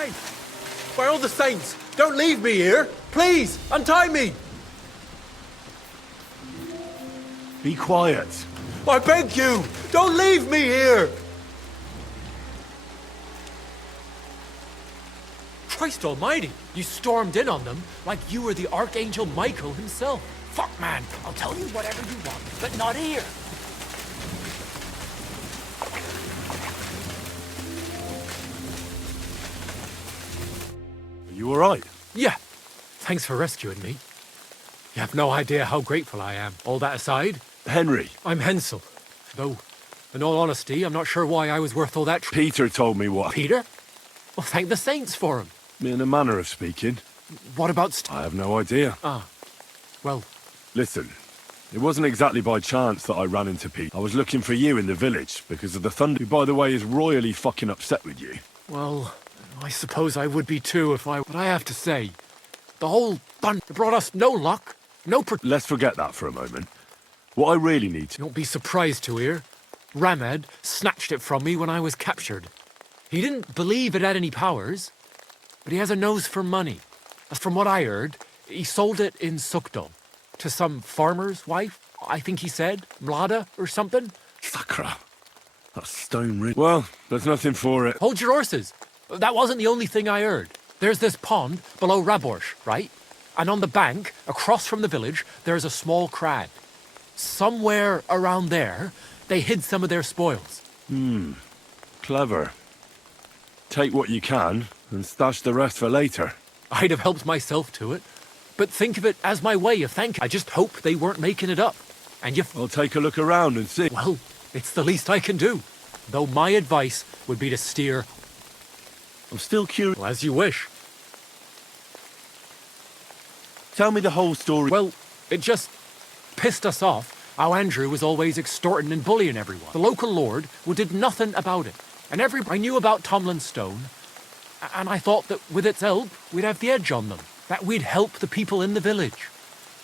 Hey! By all the saints, don't leave me here! Please, untie me! Be quiet. I beg you! Don't leave me here! Christ almighty! You stormed in on them like you were the Archangel Michael himself. Fuck, man. I'll tell you whatever you want, but not here. Are you alright? Yeah. Thanks for rescuing me. You have no idea how grateful I am. All that aside... Henry. I'm Hensel. Though, in all honesty, I'm not sure why I was worth all that... Peter told me what... Peter? Well, thank the saints for him. In a manner of speaking. What about... I have no idea. Ah. Well... Listen, it wasn't exactly by chance that I ran into Pete. I was looking for you in the village because of the thunder, who, by the way, is royally fucking upset with you. Well, I suppose I would be too if I... But I have to say, the whole bunch brought us no luck, no... Let's forget that for a moment. What I really need to... You won't be surprised to hear. Ramed snatched it from me when I was captured. He didn't believe it had any powers, but he has a nose for money. As from what I heard, he sold it in Sukdal. To some farmer's wife, I think he said. Mlada or something. Sakra. That's stone rich. Well, there's nothing for it. Hold your horses. That wasn't the only thing I heard. There's this pond below Raborsh, right? And on the bank, across from the village, there's a small crag. Somewhere around there, they hid some of their spoils. Clever. Take what you can and stash the rest for later. I'd have helped myself to it. But think of it as my way of thanking. I just hope they weren't making it up. And you... I'll take a look around and see. Well, it's the least I can do. Though my advice would be to steer... I'm still curious. Well, as you wish. Tell me the whole story. Well, it just pissed us off how Andrew was always extorting and bullying everyone. The local lord did nothing about it. And I knew about Tomlin Stone, and I thought that with its help, we'd have the edge on them. That we'd help the people in the village.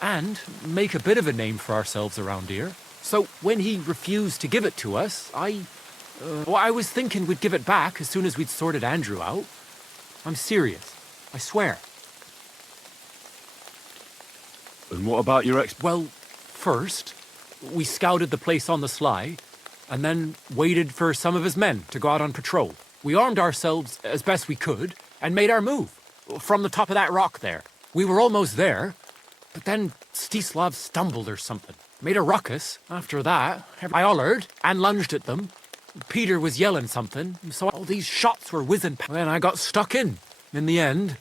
And make a bit of a name for ourselves around here. So when he refused to give it to us, I was thinking we'd give it back as soon as we'd sorted Andrew out. I'm serious. I swear. And what about your Well, first, we scouted the place on the sly, and then waited for some of his men to go out on patrol. We armed ourselves as best we could, and made our move. From the top of that rock there. We were almost there, but then Stislav stumbled or something. Made a ruckus. After that, I hollered and lunged at them. Peter was yelling something, so all these shots were whizzing. Then I got stuck in the end.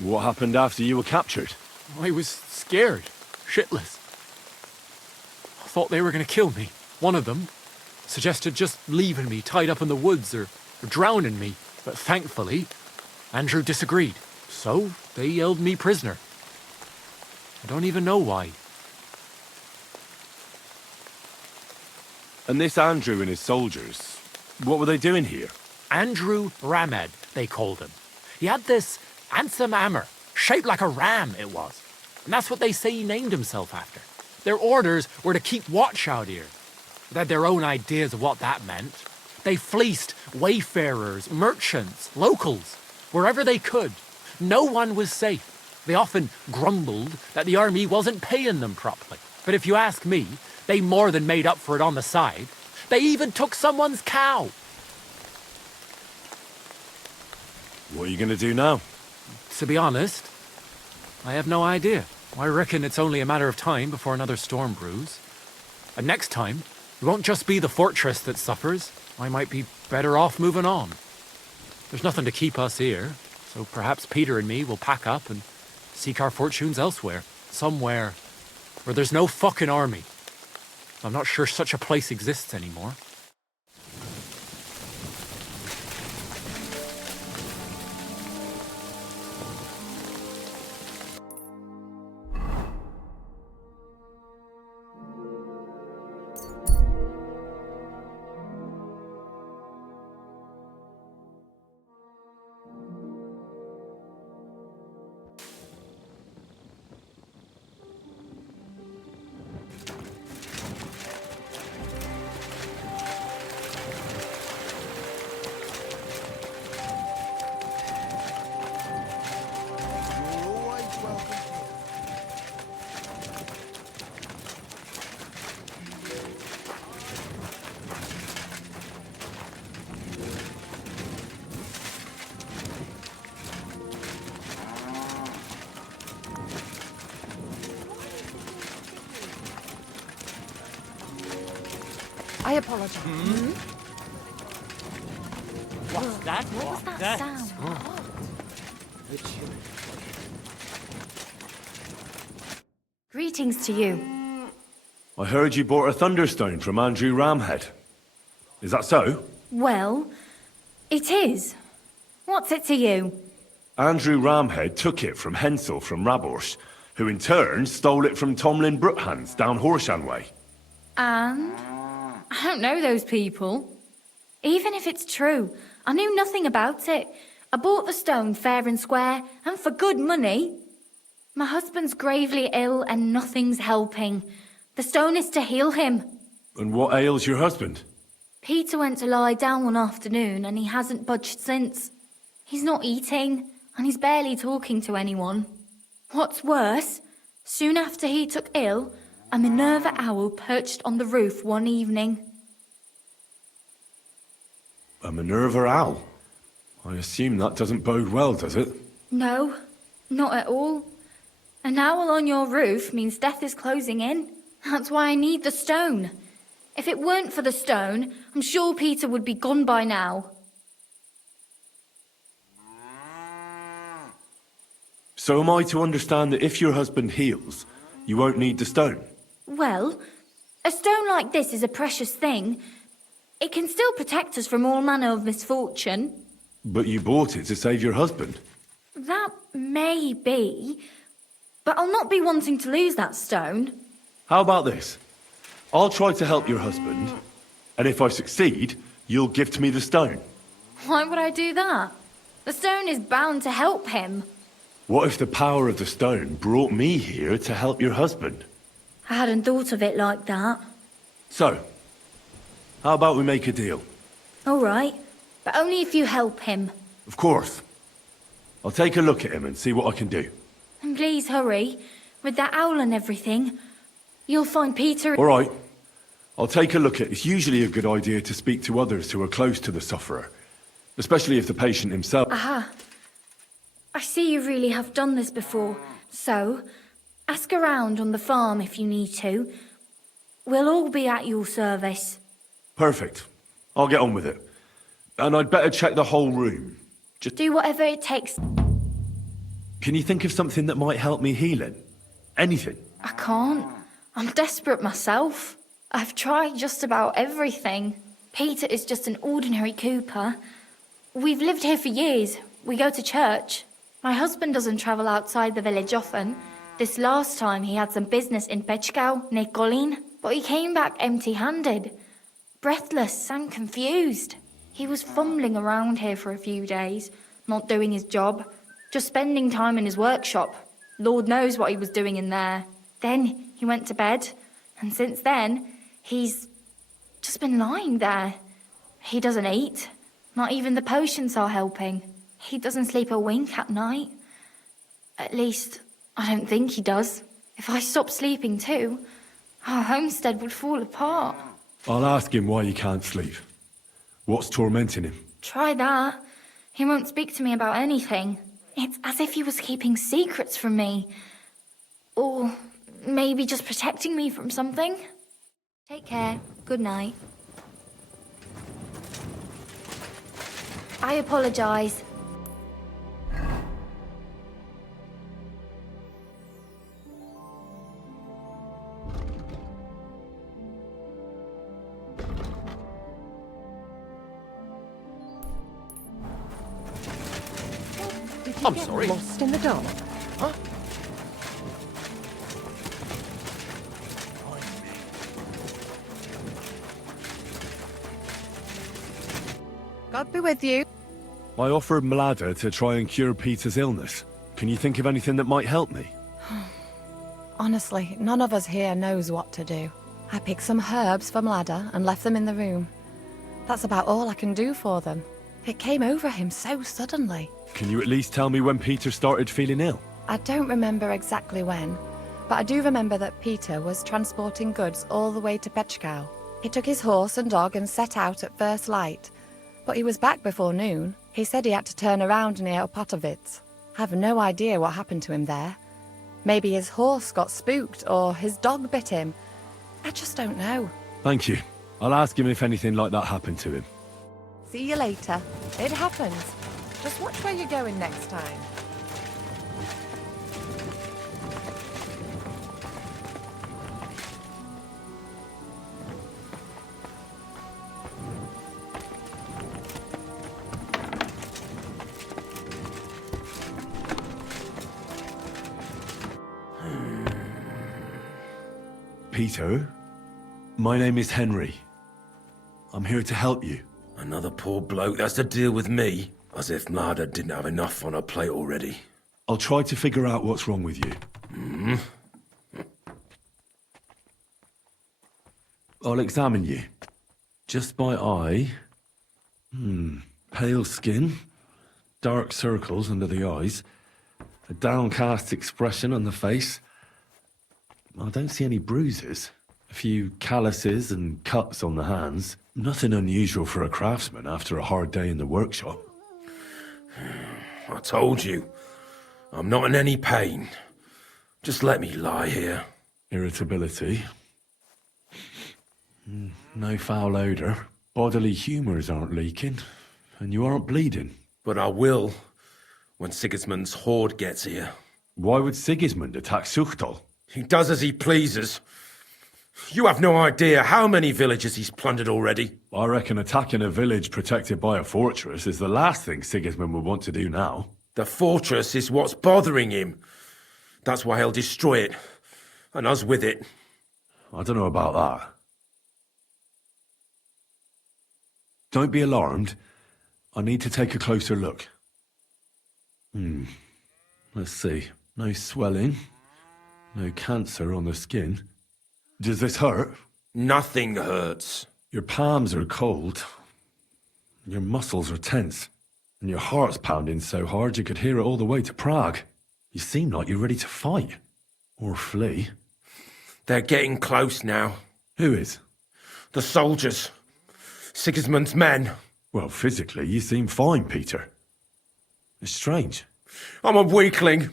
What happened after you were captured? I was scared, shitless. I thought they were going to kill me. One of them suggested just leaving me tied up in the woods or drowning me, but thankfully, Andrew disagreed. So they held me prisoner. I don't even know why. And this Andrew and his soldiers, what were they doing here? Andrew Ramhead, they called him. He had this handsome hammer, shaped like a ram it was. And that's what they say he named himself after. Their orders were to keep watch out here. They had their own ideas of what that meant. They fleeced wayfarers, merchants, locals, wherever they could. No one was safe. They often grumbled that the army wasn't paying them properly. But if you ask me, they more than made up for it on the side. They even took someone's cow. What are you going to do now? To be honest, I have no idea. I reckon it's only a matter of time before another storm brews. And next time, it won't just be the fortress that suffers. I might be better off moving on. There's nothing to keep us here, so perhaps Peter and me will pack up and seek our fortunes elsewhere. Somewhere where there's no fucking army. I'm not sure such a place exists anymore. I apologize. What's that? What was that sound? Greetings to you. I heard you bought a thunderstone from Andrew Ramhead. Is that so? Well, it is. What's it to you? Andrew Ramhead took it from Hensel from Rabors, who in turn stole it from Tomlin Brookhans down Horshan way. And? I don't know those people. Even if it's true, I knew nothing about it. I bought the stone fair and square, and for good money. My husband's gravely ill and nothing's helping. The stone is to heal him. And what ails your husband? Peter went to lie down one afternoon and he hasn't budged since. He's not eating, and he's barely talking to anyone. What's worse, soon after he took ill, a Minerva owl perched on the roof one evening. A Minerva owl? I assume that doesn't bode well, does it? No, not at all. An owl on your roof means death is closing in. That's why I need the stone. If it weren't for the stone, I'm sure Peter would be gone by now. So am I to understand that if your husband heals, you won't need the stone? Well, a stone like this is a precious thing. It can still protect us from all manner of misfortune. But you bought it to save your husband. That may be, but I'll not be wanting to lose that stone. How about this? I'll try to help your husband, and if I succeed, you'll gift me the stone. Why would I do that? The stone is bound to help him. What if the power of the stone brought me here to help your husband? I hadn't thought of it like that. So, how about we make a deal? All right, but only if you help him. Of course. I'll take a look at him and see what I can do. And please hurry. With that owl and everything, you'll find Peter... All right. I'll take a look at it. It's usually a good idea to speak to others who are close to the sufferer, especially if the patient himself... Aha. I see you really have done this before. So, ask around on the farm if you need to. We'll all be at your service. Perfect. I'll get on with it. And I'd better check the whole room. Do whatever it takes. Can you think of something that might help me heal it? Anything? I can't. I'm desperate myself. I've tried just about everything. Peter is just an ordinary cooper. We've lived here for years. We go to church. My husband doesn't travel outside the village often. This last time he had some business in Pechkau, near Kolin, but he came back empty-handed. Breathless and confused. He was fumbling around here for a few days, not doing his job, just spending time in his workshop. Lord knows what he was doing in there. Then he went to bed, and since then, he's just been lying there. He doesn't eat. Not even the potions are helping. He doesn't sleep a wink at night. At least, I don't think he does. If I stopped sleeping too, our homestead would fall apart. I'll ask him why he can't sleep. What's tormenting him? Try that. He won't speak to me about anything. It's as if he was keeping secrets from me. Or maybe just protecting me from something. Take care. Good night. I apologize. I'm sorry. Lost in the dark. Huh? God be with you. I offered Mlada to try and cure Peter's illness. Can you think of anything that might help me? Honestly, none of us here knows what to do. I picked some herbs from Ladder and left them in the room. That's about all I can do for them. It came over him so suddenly. Can you at least tell me when Peter started feeling ill? I don't remember exactly when, but I do remember that Peter was transporting goods all the way to Pechkau. He took his horse and dog and set out at first light, but he was back before noon. He said he had to turn around near Opatovitz. I have no idea what happened to him there. Maybe his horse got spooked or his dog bit him. I just don't know. Thank you. I'll ask him if anything like that happened to him. See you later. It happens. Just watch where you're going next time. Peter, my name is Henry. I'm here to help you. Another poor bloke that's to deal with me. As if Mlada didn't have enough on her plate already. I'll try to figure out what's wrong with you. I'll examine you. Just by eye. Pale skin. Dark circles under the eyes. A downcast expression on the face. I don't see any bruises. A few calluses and cuts on the hands. Nothing unusual for a craftsman after a hard day in the workshop. I told you. I'm not in any pain. Just let me lie here. Irritability. No foul odour. Bodily humours aren't leaking. And you aren't bleeding. But I will, when Sigismund's horde gets here. Why would Sigismund attack Suchtal? He does as he pleases. You have no idea how many villages he's plundered already. I reckon attacking a village protected by a fortress is the last thing Sigismund would want to do now. The fortress is what's bothering him. That's why he'll destroy it. And us with it. I don't know about that. Don't be alarmed. I need to take a closer look. Let's see. No swelling. No cancer on the skin. Does this hurt? Nothing hurts. Your palms are cold. Your muscles are tense. And your heart's pounding so hard you could hear it all the way to Prague. You seem like you're ready to fight. Or flee. They're getting close now. Who is? The soldiers. Sigismund's men. Well, physically, you seem fine, Peter. It's strange. I'm a weakling.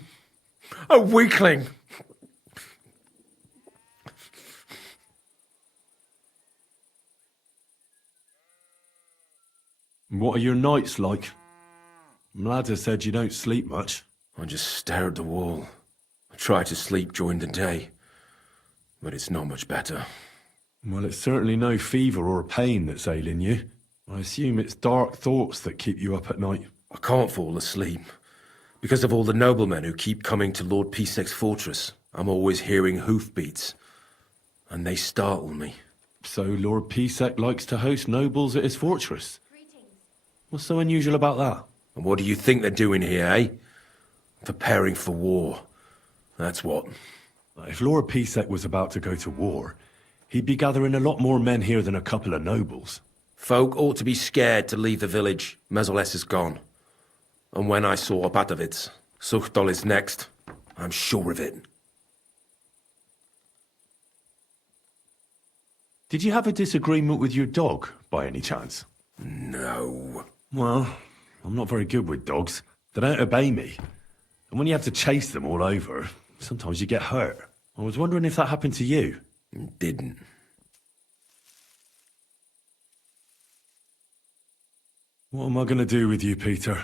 A weakling. What are your nights like? Mlada said you don't sleep much. I just stare at the wall. I try to sleep during the day, but it's not much better. Well, it's certainly no fever or pain that's ailing you. I assume it's dark thoughts that keep you up at night. I can't fall asleep. Because of all the noblemen who keep coming to Lord Pisek's fortress, I'm always hearing hoofbeats, and they startle me. So Lord Pisek likes to host nobles at his fortress? What's so unusual about that? And what do you think they're doing here, eh? Preparing for war. That's what. If Lord Pisek was about to go to war, he'd be gathering a lot more men here than a couple of nobles. Folk ought to be scared to leave the village. Mezoles is gone. And when I saw Opatovitz, Suchdol is next. I'm sure of it. Did you have a disagreement with your dog, by any chance? No. Well, I'm not very good with dogs. They don't obey me. And when you have to chase them all over, sometimes you get hurt. I was wondering if that happened to you. It didn't. What am I going to do with you, Peter?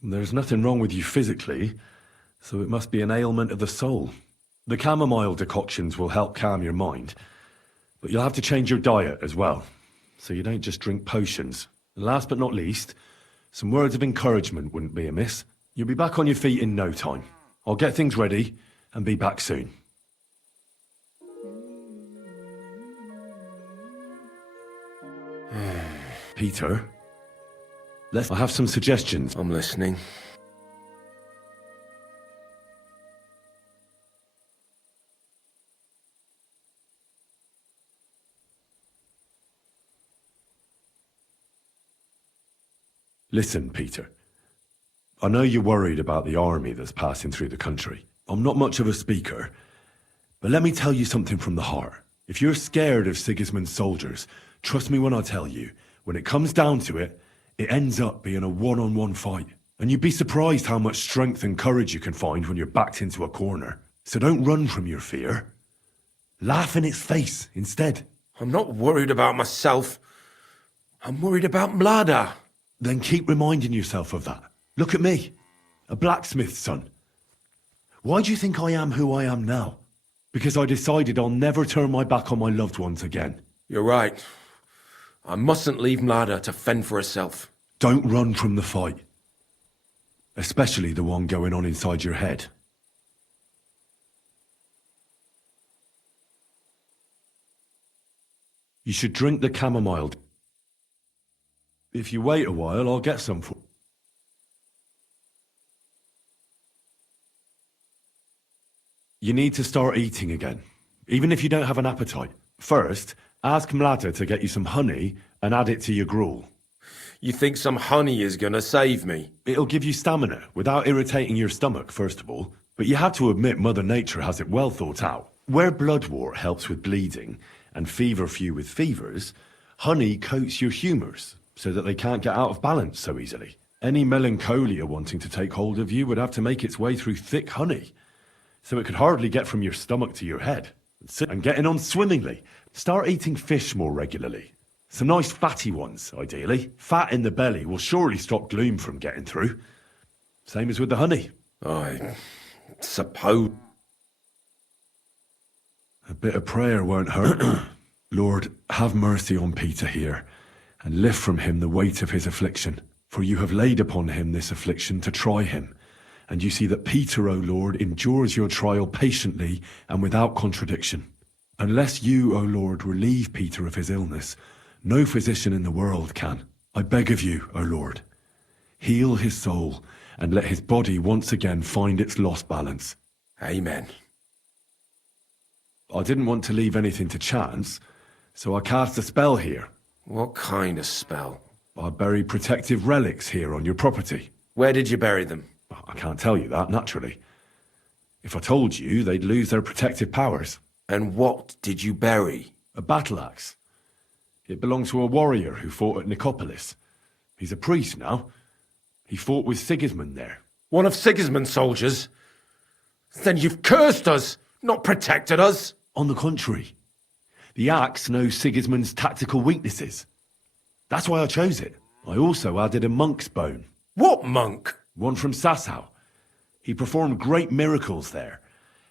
There's nothing wrong with you physically, so it must be an ailment of the soul. The chamomile decoctions will help calm your mind, but you'll have to change your diet as well, so you don't just drink potions. And last but not least, some words of encouragement wouldn't be amiss. You'll be back on your feet in no time. I'll get things ready and be back soon. Peter, I have some suggestions. I'm listening. Listen, Peter. I know you're worried about the army that's passing through the country. I'm not much of a speaker, but let me tell you something from the heart. If you're scared of Sigismund's soldiers, trust me when I tell you, when it comes down to it, it ends up being a one-on-one fight. And you'd be surprised how much strength and courage you can find when you're backed into a corner. So don't run from your fear. Laugh in its face instead. I'm not worried about myself. I'm worried about Mlada. Then keep reminding yourself of that. Look at me, a blacksmith's son. Why do you think I am who I am now? Because I decided I'll never turn my back on my loved ones again. You're right. I mustn't leave Mlada to fend for herself. Don't run from the fight. Especially the one going on inside your head. You should drink the chamomile. If you wait a while, I'll get some for... You need to start eating again, even if you don't have an appetite. First, ask Mlada to get you some honey and add it to your gruel. You think some honey is gonna save me? It'll give you stamina, without irritating your stomach, first of all. But you have to admit Mother Nature has it well thought out. Where bloodwort helps with bleeding, and feverfew with fevers, honey coats your humours, so that they can't get out of balance so easily. Any melancholia wanting to take hold of you would have to make its way through thick honey, so it could hardly get from your stomach to your head. And getting on swimmingly. Start eating fish more regularly. Some nice fatty ones, ideally. Fat in the belly will surely stop gloom from getting through. Same as with the honey. I suppose. A bit of prayer won't hurt. Lord, have mercy on Peter here, and lift from him the weight of his affliction. For you have laid upon him this affliction to try him. And you see that Peter, O Lord, endures your trial patiently and without contradiction. Unless you, O Lord, relieve Peter of his illness, no physician in the world can. I beg of you, O Lord, heal his soul and let his body once again find its lost balance. Amen. I didn't want to leave anything to chance, so I cast a spell here. What kind of spell? I buried protective relics here on your property. Where did you bury them? I can't tell you that, naturally. If I told you, they'd lose their protective powers. And what did you bury? A battle axe. It belonged to a warrior who fought at Nicopolis. He's a priest now. He fought with Sigismund there. One of Sigismund's soldiers? Then you've cursed us, not protected us. On the contrary. The axe knows Sigismund's tactical weaknesses. That's why I chose it. I also added a monk's bone. What monk? One from Sasau. He performed great miracles there,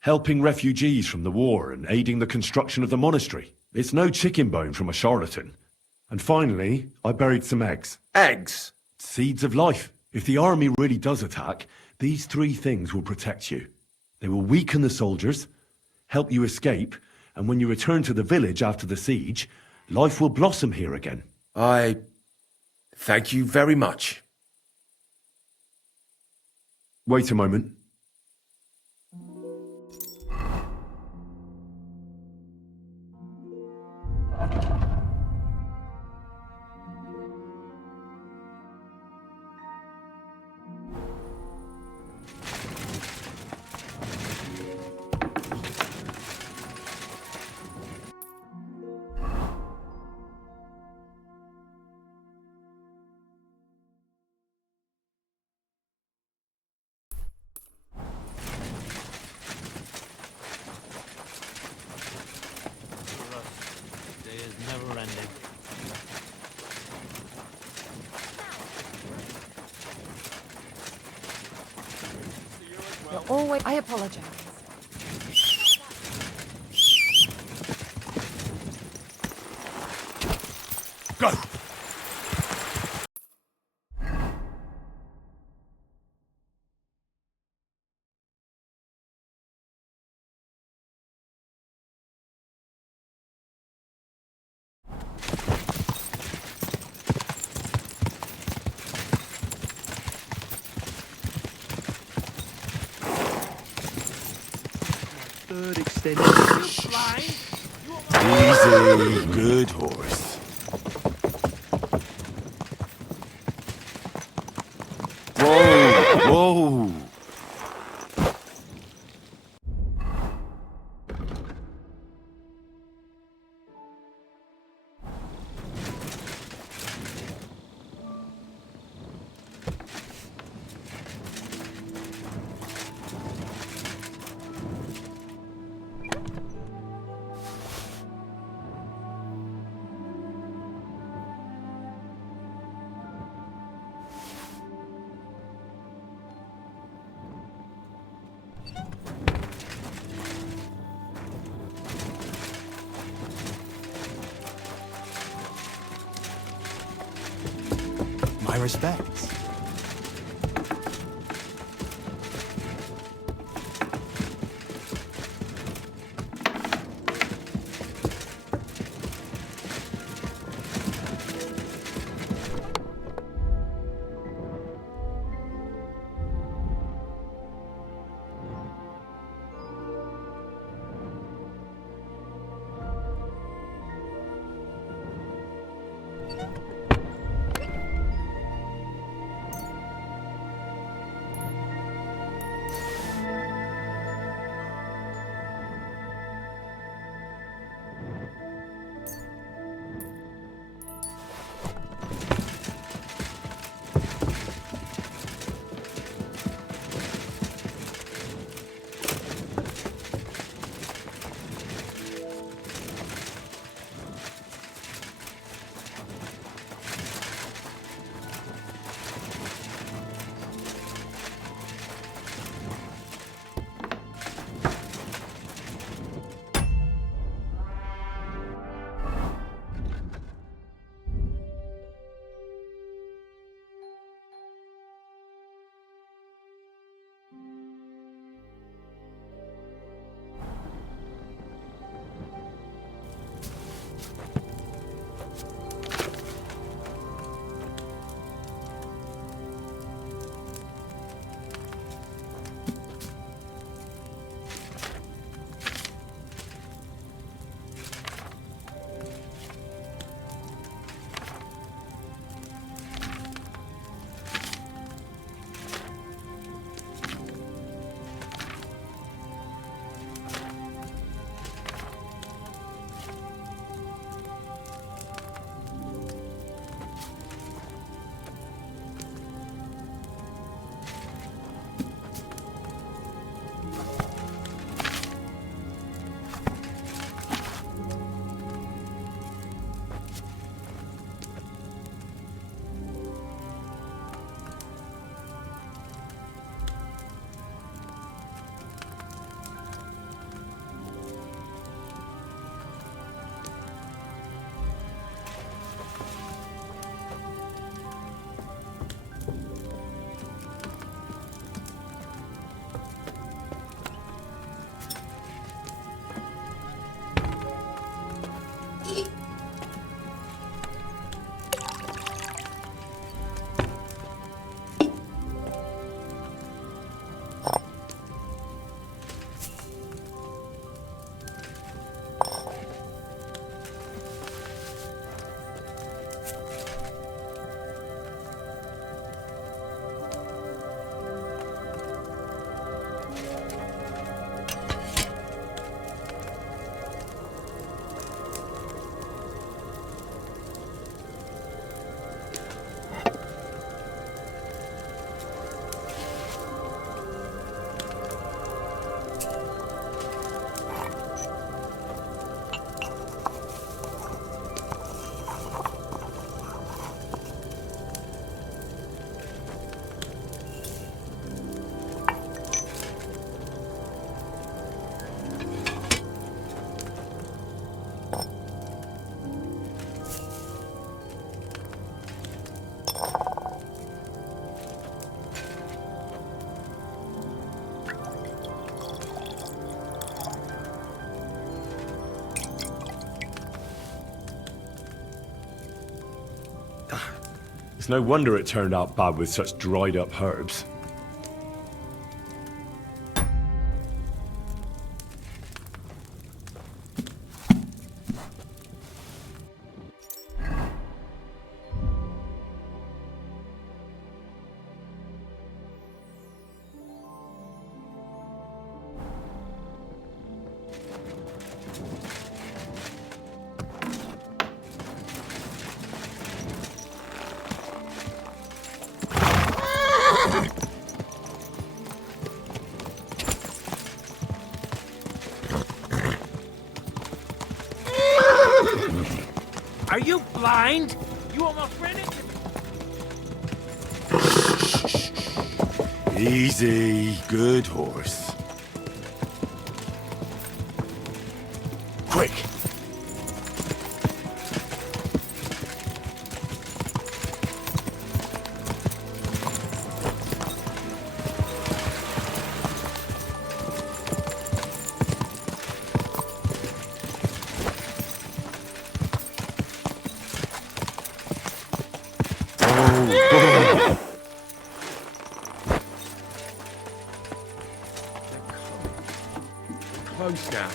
helping refugees from the war and aiding the construction of the monastery. It's no chicken bone from a charlatan. And finally, I buried some eggs. Eggs? Seeds of life. If the army really does attack, these 3 things will protect you. They will weaken the soldiers, help you escape, and when you return to the village after the siege, life will blossom here again. I thank you very much. Wait a moment. Always. I apologize. Go! Third extended. Easy, good horse. Whoa, whoa. My respects. It's no wonder it turned out bad with such dried up herbs. Are you blind? You almost ran into me. Easy, good horse. Quick! Close now.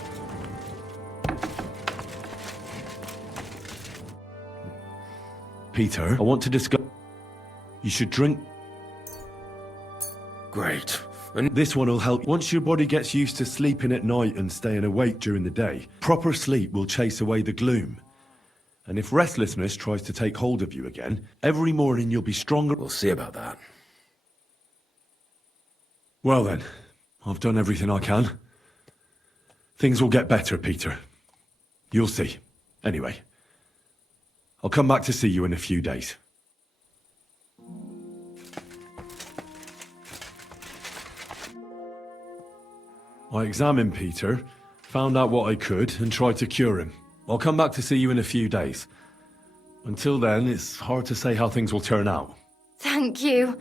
Peter, I want to discuss... You should drink... Great. And this one will help. Once your body gets used to sleeping at night and staying awake during the day, proper sleep will chase away the gloom. And if restlessness tries to take hold of you again, every morning you'll be stronger. We'll see about that. Well then, I've done everything I can. Things will get better, Peter. You'll see. Anyway, I'll come back to see you in a few days. I examined Peter, found out what I could, and tried to cure him. I'll come back to see you in a few days. Until then, it's hard to say how things will turn out. Thank you.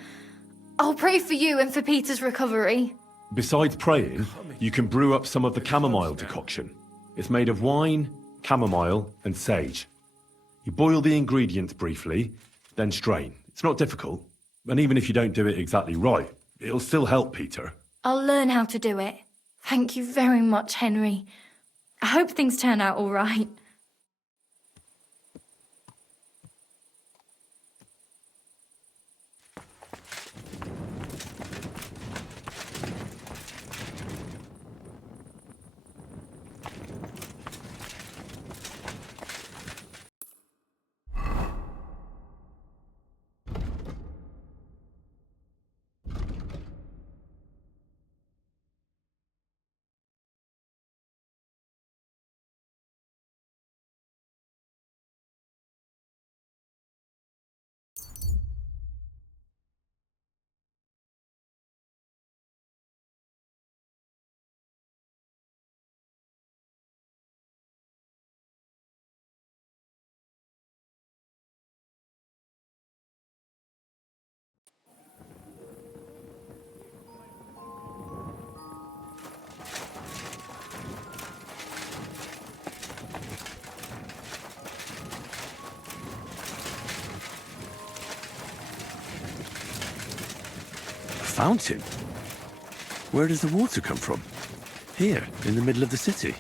I'll pray for you and for Peter's recovery. Besides praying, you can brew up some of the chamomile decoction. It's made of wine, chamomile, and sage. You boil the ingredients briefly, then strain. It's not difficult, and even if you don't do it exactly right, it'll still help Peter. I'll learn how to do it. Thank you very much, Henry. I hope things turn out all right. Fountain? Where does the water come from? Here, in the middle of the city.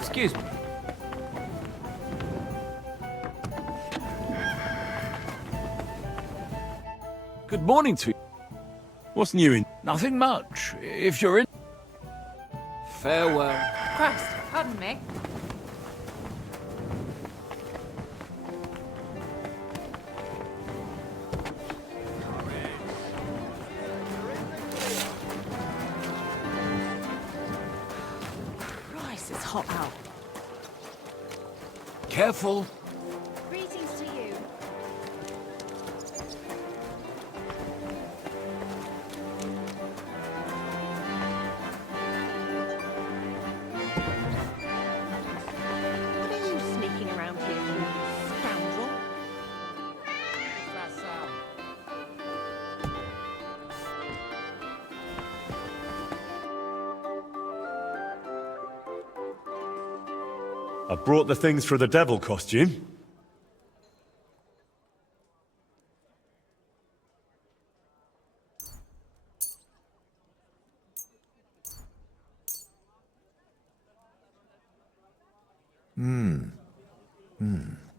Excuse me. Good morning to you. What's new in? Nothing much. If you're in... Farewell. Christ, pardon me. Christ, it's hot out. Careful. Greetings to you. What are you sneaking around here, you scoundrel? I brought the things for the devil costume.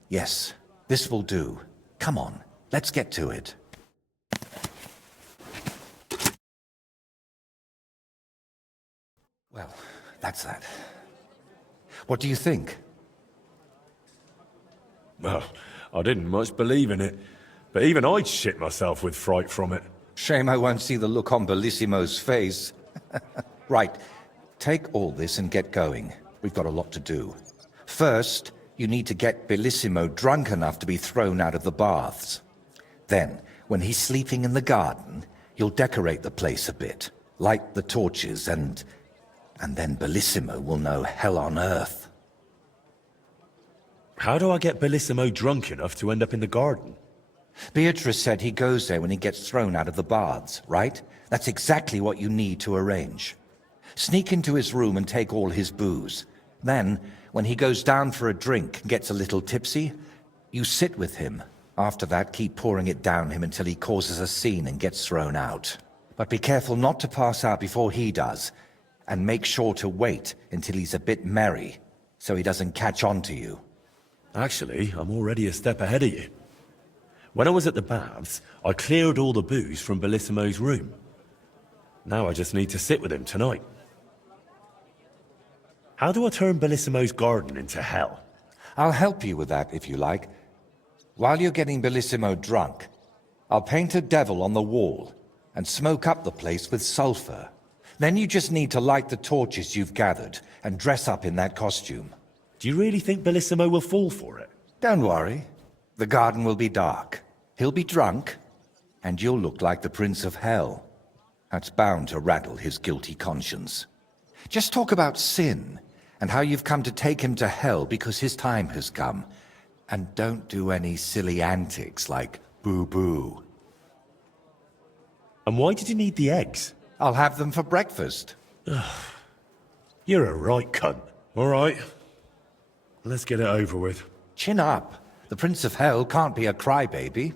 Yes, this will do. Come on, let's get to it. Well, that's that. What do you think? Well, I didn't much believe in it, but even I'd shit myself with fright from it. Shame I won't see the look on Bellissimo's face. Right, take all this and get going. We've got a lot to do. First, you need to get Bellissimo drunk enough to be thrown out of the baths. Then, when he's sleeping in the garden, you'll decorate the place a bit, light the torches, and then Bellissimo will know hell on earth. How do I get Bellissimo drunk enough to end up in the garden? Beatrice said he goes there when he gets thrown out of the baths, right? That's exactly what you need to arrange. Sneak into his room and take all his booze. Then, when he goes down for a drink and gets a little tipsy, you sit with him. After that, keep pouring it down him until he causes a scene and gets thrown out. But be careful not to pass out before he does, and make sure to wait until he's a bit merry, so he doesn't catch on to you. Actually, I'm already a step ahead of you. When I was at the baths, I cleared all the booze from Bellissimo's room. Now I just need to sit with him tonight. How do I turn Bellissimo's garden into hell? I'll help you with that, if you like. While you're getting Bellissimo drunk, I'll paint a devil on the wall and smoke up the place with sulfur. Then you just need to light the torches you've gathered and dress up in that costume. Do you really think Bellissimo will fall for it? Don't worry. The garden will be dark. He'll be drunk, and you'll look like the Prince of Hell. That's bound to rattle his guilty conscience. Just talk about sin, and how you've come to take him to hell because his time has come. And don't do any silly antics like boo-boo. And why did you need the eggs? I'll have them for breakfast. You're a right cunt. All right. Let's get it over with. Chin up. The Prince of Hell can't be a crybaby.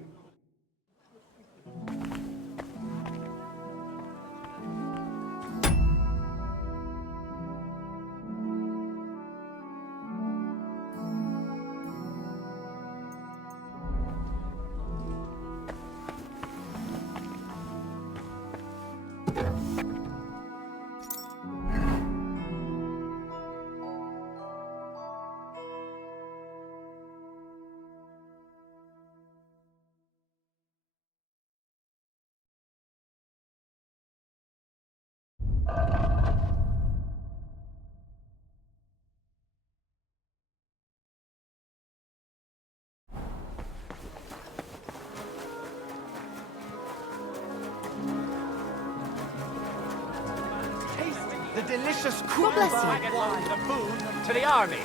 The delicious God bless you. The food to the army.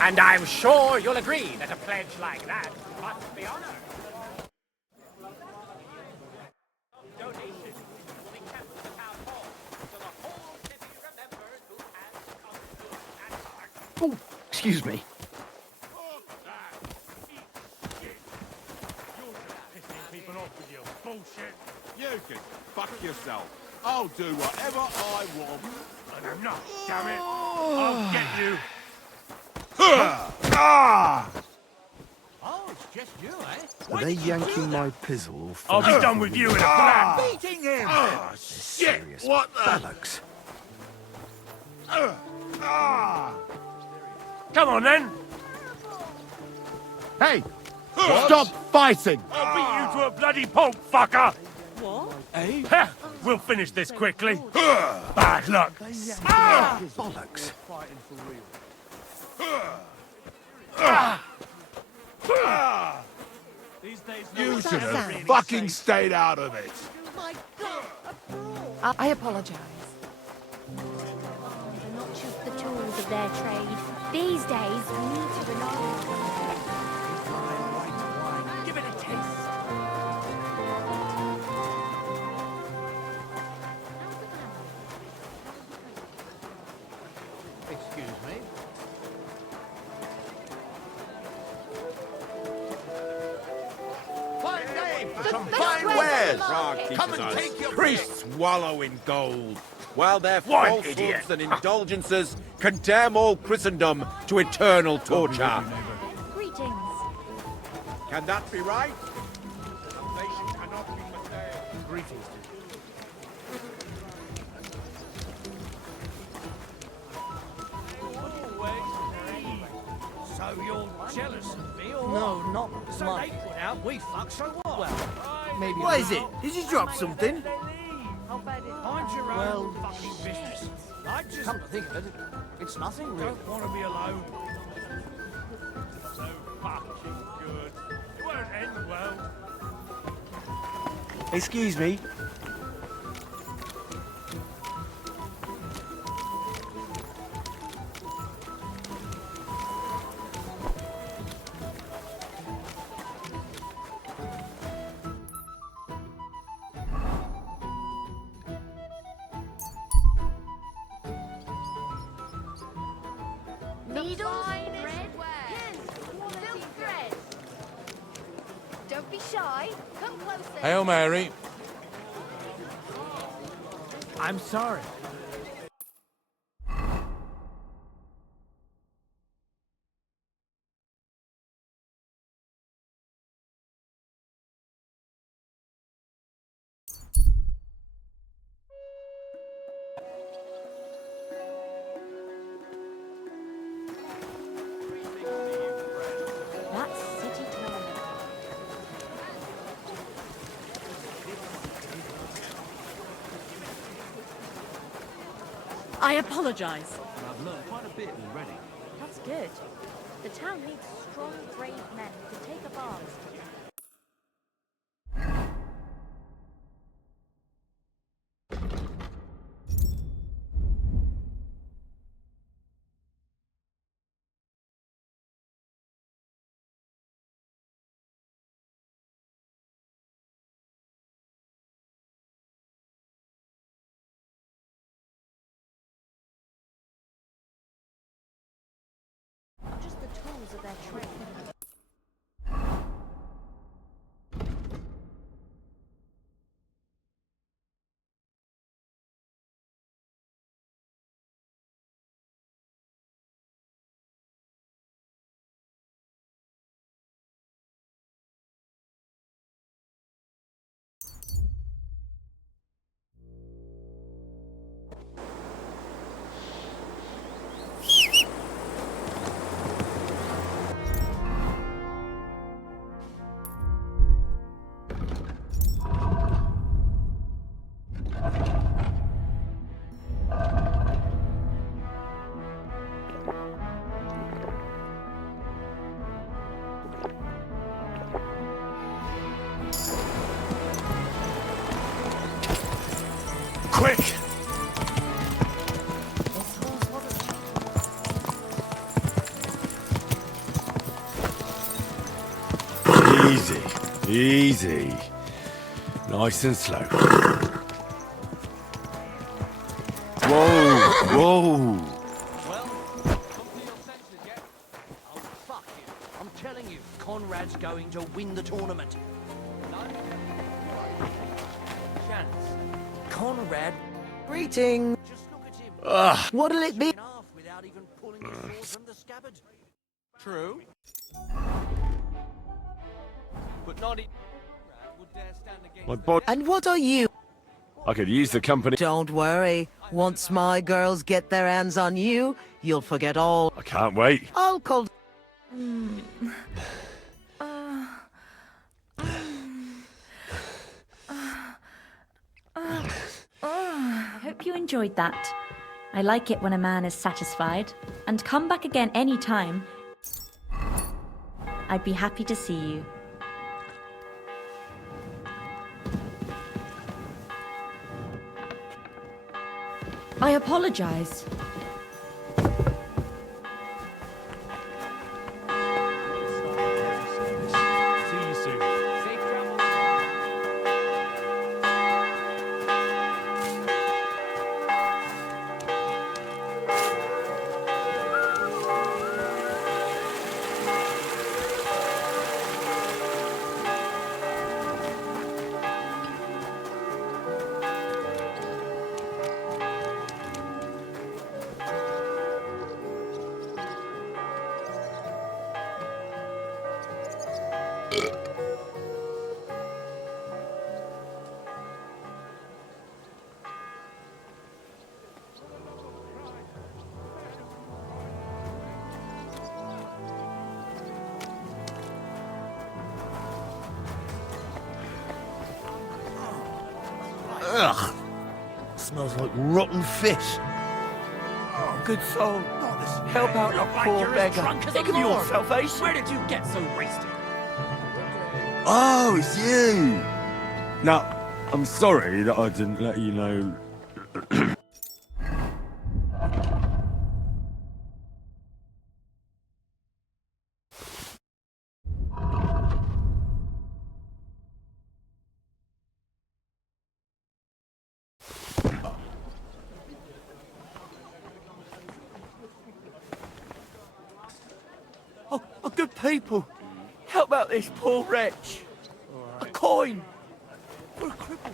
And I'm sure you'll agree that a pledge like that must be honored. Donations will be kept at the town hall, so the whole city remembers who has contributed and Oh, excuse me. People off with your bullshit. You can fuck yourself. I'll do whatever I want. And I'm not, damn it. I'll get you. Just you, eh? Are they yanking my pizzle? I'll be done with you in a flash. Beating him! Oh, shit! What the? Bollocks. Come on, then. Hey! Stop fighting! I'll beat you to a bloody pulp, fucker! What? Eh? Ha! We'll finish this quickly. Bad luck. Bollocks. You should have fucking stayed out of it. My God! I apologize. They're not just the tools of their trade. These days, we need to rely Give it a taste. Excuse me. Fine day for some fine wares. Come and take your Priests wallow in gold, while their One falsehoods idiot. and indulgences condemn all Christendom to eternal torture. Greetings. Can that be right? The nation cannot be betrayed. Greetings. So you're jealous of me, or No, what? not So much. they put out, we fuck, so what? Well, maybe. What is it? Did you drop something? Mind your Well, own fucking business. I just Come to think of it, it's nothing really. don't want to be alone. So fucking good. It won't end well. Excuse me. Needles, thread, pins, silk thread. Don't be shy. Come closer. Hail Mary. I'm sorry. That's city toilet. I apologize. I've learned quite a bit already. That's good. The town needs strong, brave men to take up arms. Not just the tools of their trade. Quick! Easy, easy. Nice and slow. Whoa, whoa. Oh, fuck you. I'm telling you, Conrad's going to win the tournament. Chance. Conrad. Greeting. Just look at him. What'll it be? Without even pulling his sword from the scabbard. True. but not even would dare stand against My body. And what are you? I could use the company. Don't worry. Once my girls get their hands on you, you'll forget all. I can't wait. I'll call. I hope you enjoyed that. I like it when a man is satisfied. And come back again any time. I'd be happy to see you. I apologize. See you soon. Safe travels. Ugh. Smells like rotten fish. Oh, good soul. Help out your poor beggar. Think of your salvation. Where did you get so wasted? Oh, it's you. Now, I'm sorry that I didn't let you know. Oh, good people. Help out this poor wretch. A coin. For a cripple.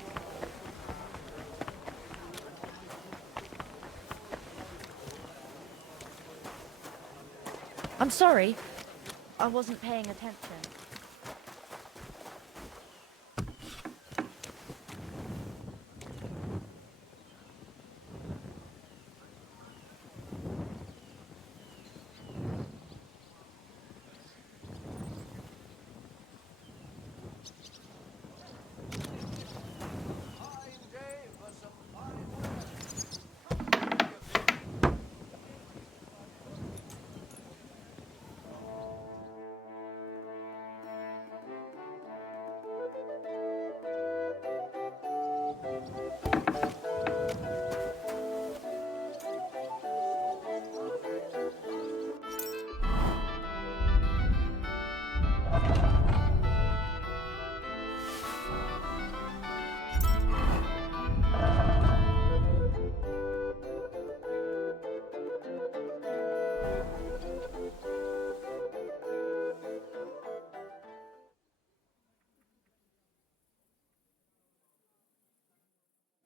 I'm sorry. I wasn't paying attention.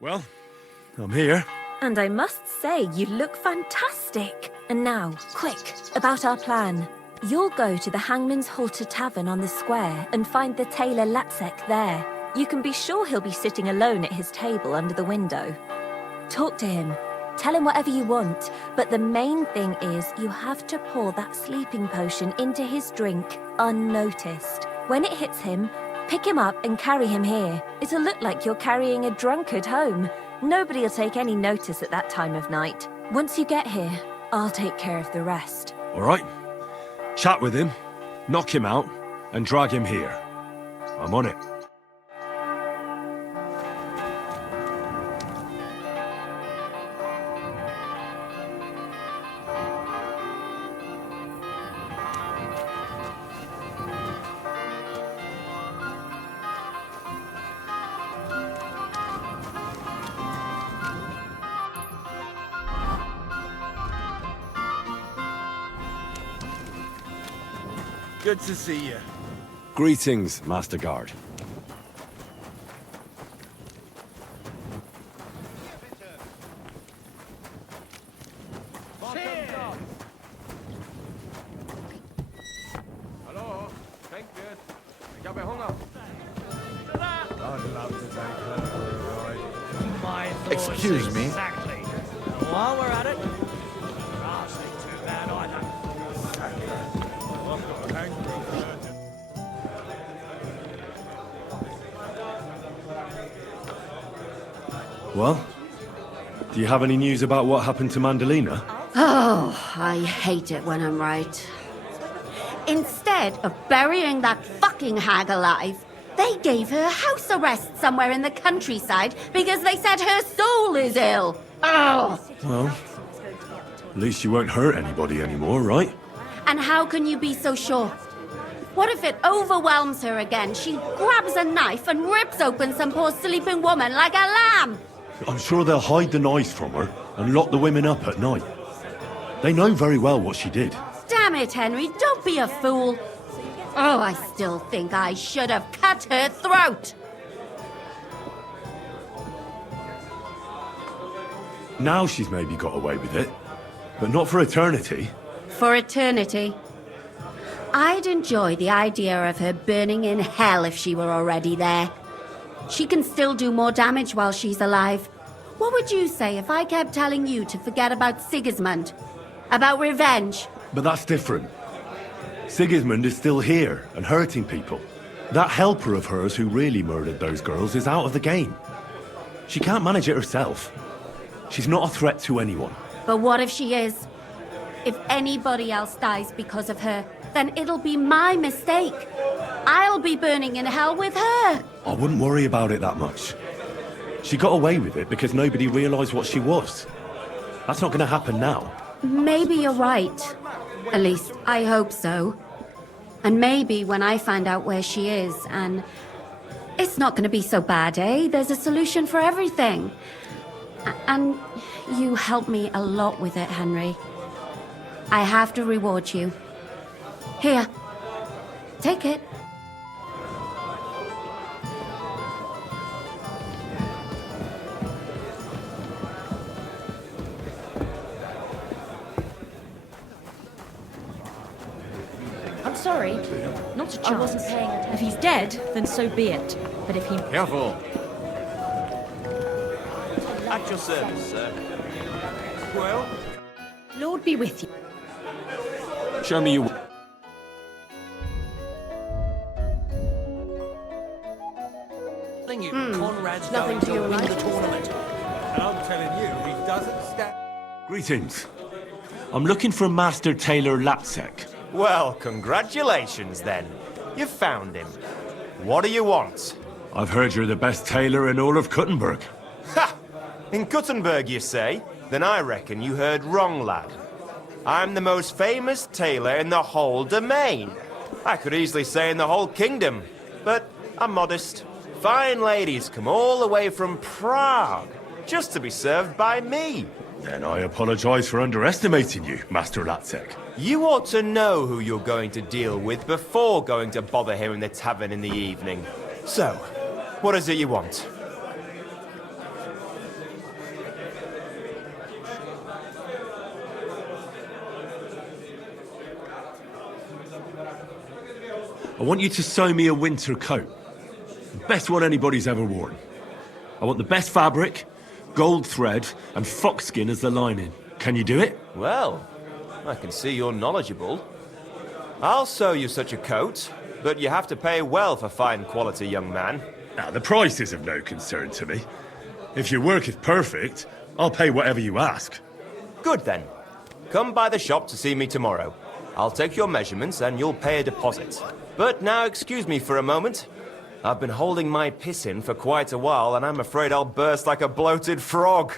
Well, I'm here. And I must say, you look fantastic. And now, quick, about our plan. You'll go to the Hangman's Halter Tavern on the square and find the tailor Latsek there. You can be sure he'll be sitting alone at his table under the window. Talk to him. Tell him whatever you want, but the main thing is you have to pour that sleeping potion into his drink unnoticed. When it hits him, pick him up and carry him here. It'll look like you're carrying a drunkard home. Nobody'll take any notice at that time of night. Once you get here, I'll take care of the rest. All right. Chat with him, knock him out, and drag him here. I'm on it. Good to see you. Greetings, Master Guard. Hallå? Tänk det. Jag blir hungrig. Excuse me. Exactly. While we're at it, grass ain't too bad either. Well, do you have any news about what happened to Mandalina? Oh, I hate it when I'm right. Instead of burying that fucking hag alive, they gave her house arrest somewhere in the countryside because they said her soul is ill. Oh! Well, at least you won't hurt anybody anymore, right? And how can you be so sure? What if it overwhelms her again? She grabs a knife and rips open some poor sleeping woman like a lamb. I'm sure they'll hide the knives from her and lock the women up at night. They know very well what she did. Damn it, Henry, don't be a fool. Oh, I still think I should have cut her throat. Now she's maybe got away with it, but not for eternity. For eternity. I'd enjoy the idea of her burning in hell if she were already there. She can still do more damage while she's alive. What would you say if I kept telling you to forget about Sigismund? About revenge? But that's different. Sigismund is still here and hurting people. That helper of hers who really murdered those girls is out of the game. She can't manage it herself. She's not a threat to anyone. But what if she is? If anybody else dies because of her, then it'll be my mistake. I'll be burning in hell with her. I wouldn't worry about it that much. She got away with it because nobody realized what she was. That's not going to happen now. Maybe you're right. At least, I hope so. And maybe when I find out where she is, and... It's not going to be so bad, eh? There's a solution for everything. And you helped me a lot with it, Henry. I have to reward you. Here. Take it. I'm sorry. Not a chance. I wasn't paying attention. If he's dead, then so be it. But if he... Careful. At your service, sir. Well? Lord be with you. Show me your... Conrad's Nothing going to you, win right? the tournament. And I'm telling you, he doesn't stand... Greetings. I'm looking for Master Taylor Latsek. Well, congratulations then. You found him. What do you want? I've heard you're the best tailor in all of Kuttenberg. Ha! In Kuttenberg, you say? Then I reckon you heard wrong, lad. I'm the most famous tailor in the whole domain. I could easily say in the whole kingdom, but I'm modest. Fine ladies come all the way from Prague just to be served by me. Then I apologize for underestimating you, Master Latsek. You ought to know who you're going to deal with before going to bother him in the tavern in the evening. So, what is it you want? I want you to sew me a winter coat. The best one anybody's ever worn. I want the best fabric, gold thread, and foxskin as the lining. Can you do it? Well, I can see you're knowledgeable. I'll sew you such a coat, but you have to pay well for fine quality, young man. Now, the price is of no concern to me. If your work is perfect, I'll pay whatever you ask. Good then. Come by the shop to see me tomorrow. I'll take your measurements and you'll pay a deposit. But now excuse me for a moment. I've been holding my piss in for quite a while and I'm afraid I'll burst like a bloated frog.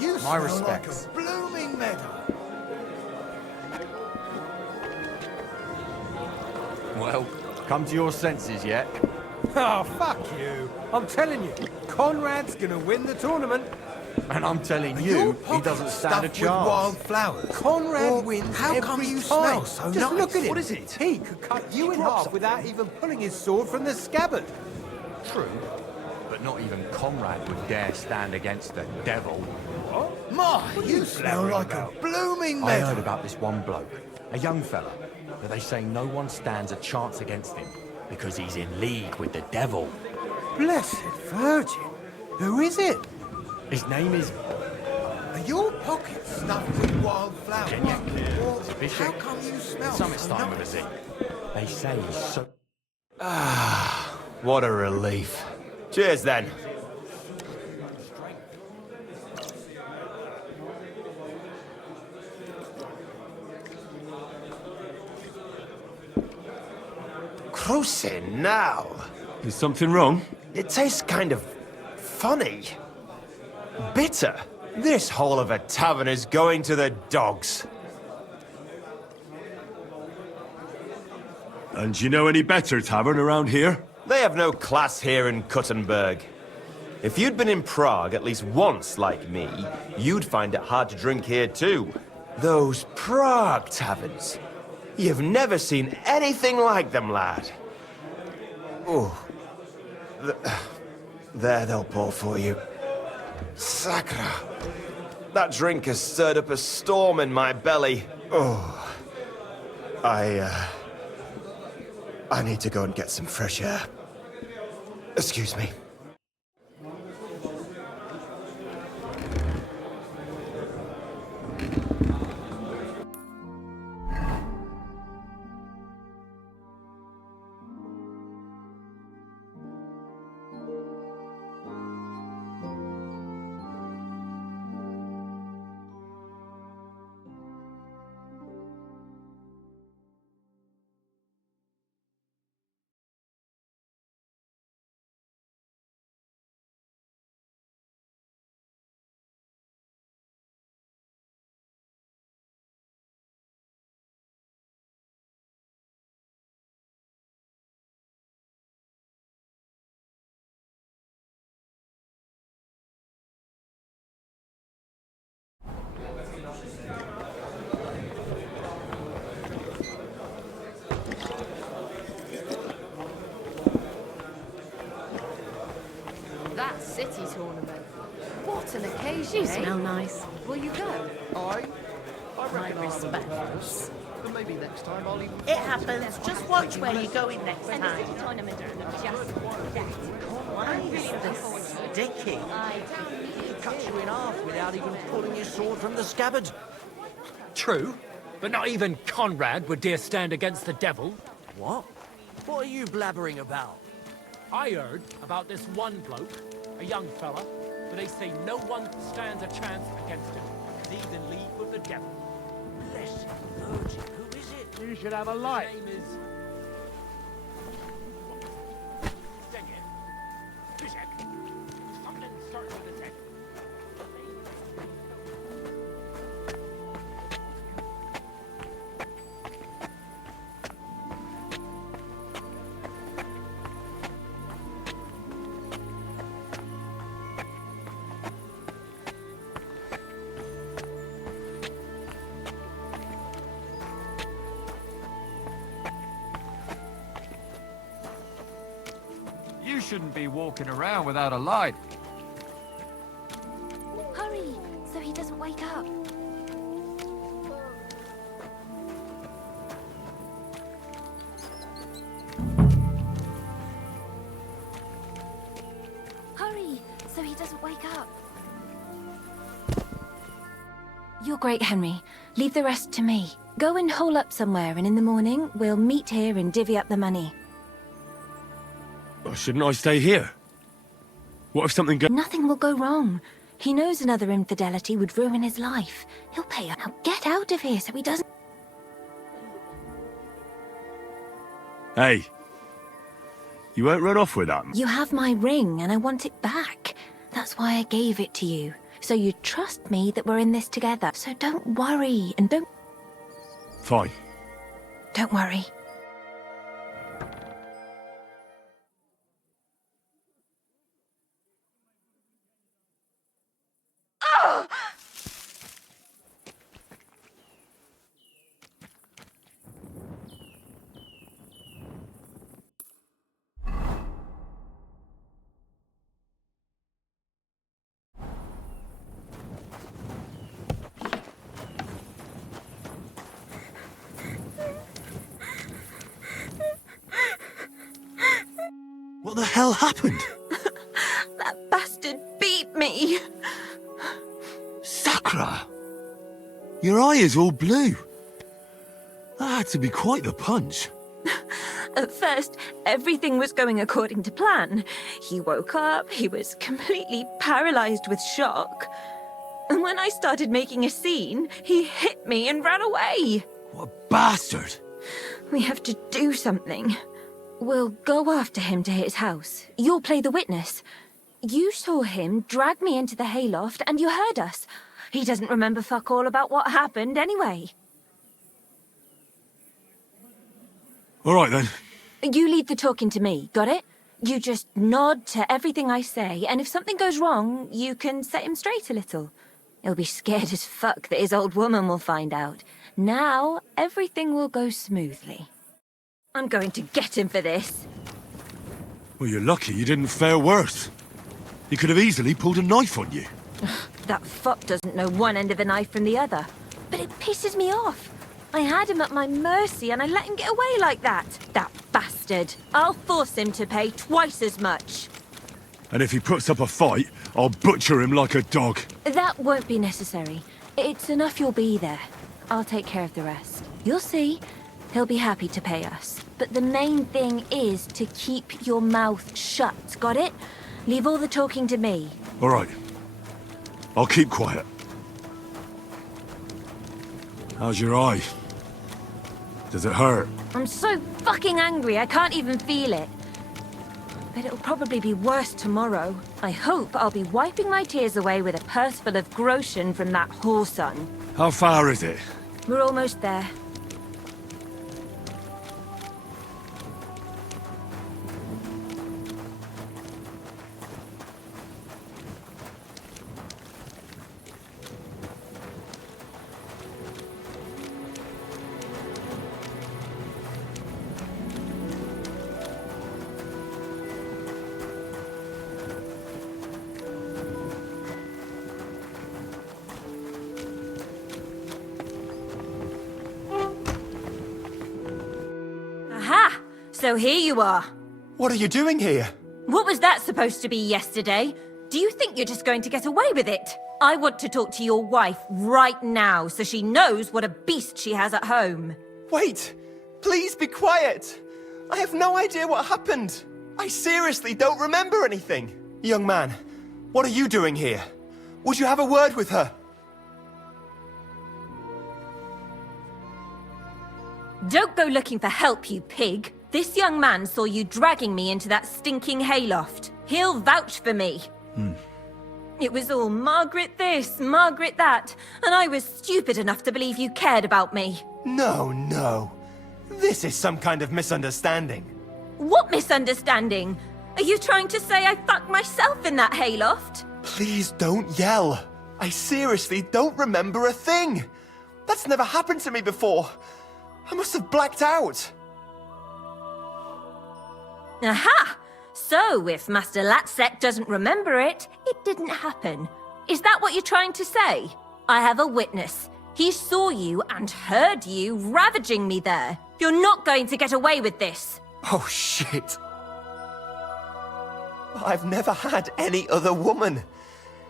You My smell respects. like a blooming meadow. Well, come to your senses yet? Oh, fuck you. I'm telling you, Conrad's gonna win the tournament. And I'm telling you, he doesn't stand a Stuffed with chance. wildflowers. Conrad Or wins how every come you time. smell so Just nice? look at him. What is it? He could cut you in half without even pulling his sword from the scabbard. True, but not even Conrad would dare stand against the devil. What? My, you smell like a blooming I meadow. heard about this one bloke, a young fella, that they say no one stands a chance against him because he's in league with the devil. Blessed Virgin. Who is it? His name is... Are your pockets stuffed with wildflowers? Or Bishop. how come you smell Summit so starting with a nice? Z. They say he's so... Ah, what a relief. Cheers then. Cruising now. Is something wrong? It tastes kind of funny. Bitter. This hole of a tavern is going to the dogs. And do you know any better tavern around here? They have no class here in Kuttenberg. If you'd been in Prague at least once, like me, you'd find it hard to drink here too. Those Prague taverns. You've never seen anything like them, lad. Oh. There they'll pour for you. Sacra. That drink has stirred up a storm in my belly. Oh. I need to go and get some fresh air. Excuse me. That city tournament. What an occasion, You eh? smell nice. Will you go? My respects. But maybe next time I'll even... It happens. Just watch where you're going next time. Why is this sticky? He cuts you in half without even pulling his sword from the scabbard. True, but not even Conrad would dare stand against the devil. What? What are you blabbering about? I heard about this one bloke, a young fella, but they say no one stands a chance against him. He's in league with the devil. Blessed Virgin, who is it? You should have a light. His name is... Dang it. Bishop. Something starts with a Z. You shouldn't be walking around without a light. Hurry, so he doesn't wake up. Hurry, so he doesn't wake up. You're great, Henry. Leave the rest to me. Go and hole up somewhere, and in the morning, we'll meet here and divvy up the money. Or shouldn't I stay here? What if something goes... Nothing will go wrong. He knows another infidelity would ruin his life. He'll pay up. Now get out of here so he doesn't... Hey. You won't run off with that. You have my ring, and I want it back. That's why I gave it to you. So you trust me that we're in this together. So don't worry, and don't Fine. worry. What the hell happened? That bastard beat me. Sakra! Your eye is all blue. That had to be quite the punch. At first, everything was going according to plan. He woke up, he was completely paralyzed with shock. And when I started making a scene, he hit me and ran away. What a bastard! We have to do something. We'll go after him to his house. You'll play the witness. You saw him drag me into the hayloft and you heard us. He doesn't remember fuck all about what happened anyway. All right then. You leave the talking to me, got it? You just nod to everything I say, and if something goes wrong, you can set him straight a little. He'll be scared as fuck that his old woman will find out. Now, everything will go smoothly. I'm going to get him for this. Well, you're lucky you didn't fare worse. He could have easily pulled a knife on you. That fuck doesn't know one end of a knife from the other. But it pisses me off. I had him at my mercy and I let him get away like that. That bastard. I'll force him to pay twice as much. And if he puts up a fight, I'll butcher him like a dog. That won't be necessary. It's enough you'll be there. I'll take care of the rest. You'll see. He'll be happy to pay us. But the main thing is to keep your mouth shut, got it? Leave all the talking to me. All right. I'll keep quiet. How's your eye? Does it hurt? I'm so fucking angry I can't even feel it. But it'll probably be worse tomorrow. I hope I'll be wiping my tears away with a purse full of groschen from that whoreson. How far is it? We're almost there. Aha! So here you are. What are you doing here? What was that supposed to be yesterday? Do you think you're just going to get away with it? I want to talk to your wife right now so she knows what a beast she has at home. Wait! Please be quiet! I have no idea what happened. I seriously don't remember anything. Young man, what are you doing here? Would you have a word with her? Don't go looking for help, you pig. This young man saw you dragging me into that stinking hayloft. He'll vouch for me. It was all Margaret this, Margaret that, and I was stupid enough to believe you cared about me. No. This is some kind of misunderstanding. What misunderstanding? Are you trying to say I fucked myself in that hayloft? Please don't yell. I seriously don't remember a thing. That's never happened to me before. I must have blacked out. Aha! So, if Master Latsek doesn't remember it, it didn't happen. Is that what you're trying to say? I have a witness. He saw you and heard you ravaging me there. You're not going to get away with this. Oh, shit. I've never had any other woman.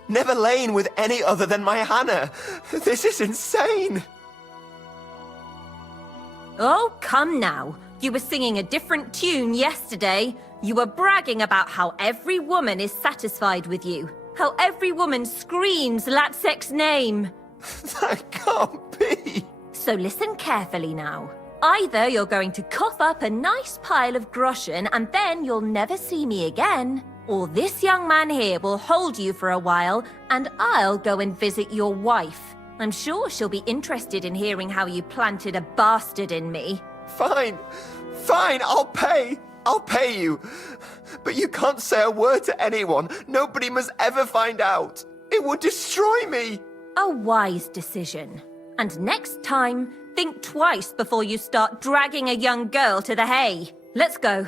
Never lain with any other than my Hannah. This is insane. Oh, come now. You were singing a different tune yesterday. You were bragging about how every woman is satisfied with you. How every woman screams Latsek's name. That can't be. So listen carefully now. Either you're going to cough up a nice pile of groschen and then you'll never see me again, or this young man here will hold you for a while and I'll go and visit your wife. I'm sure she'll be interested in hearing how you planted a bastard in me. Fine, I'll pay you. But you can't say a word to anyone. Nobody must ever find out. It would destroy me. A wise decision. And next time, think twice before you start dragging a young girl to the hay. Let's go.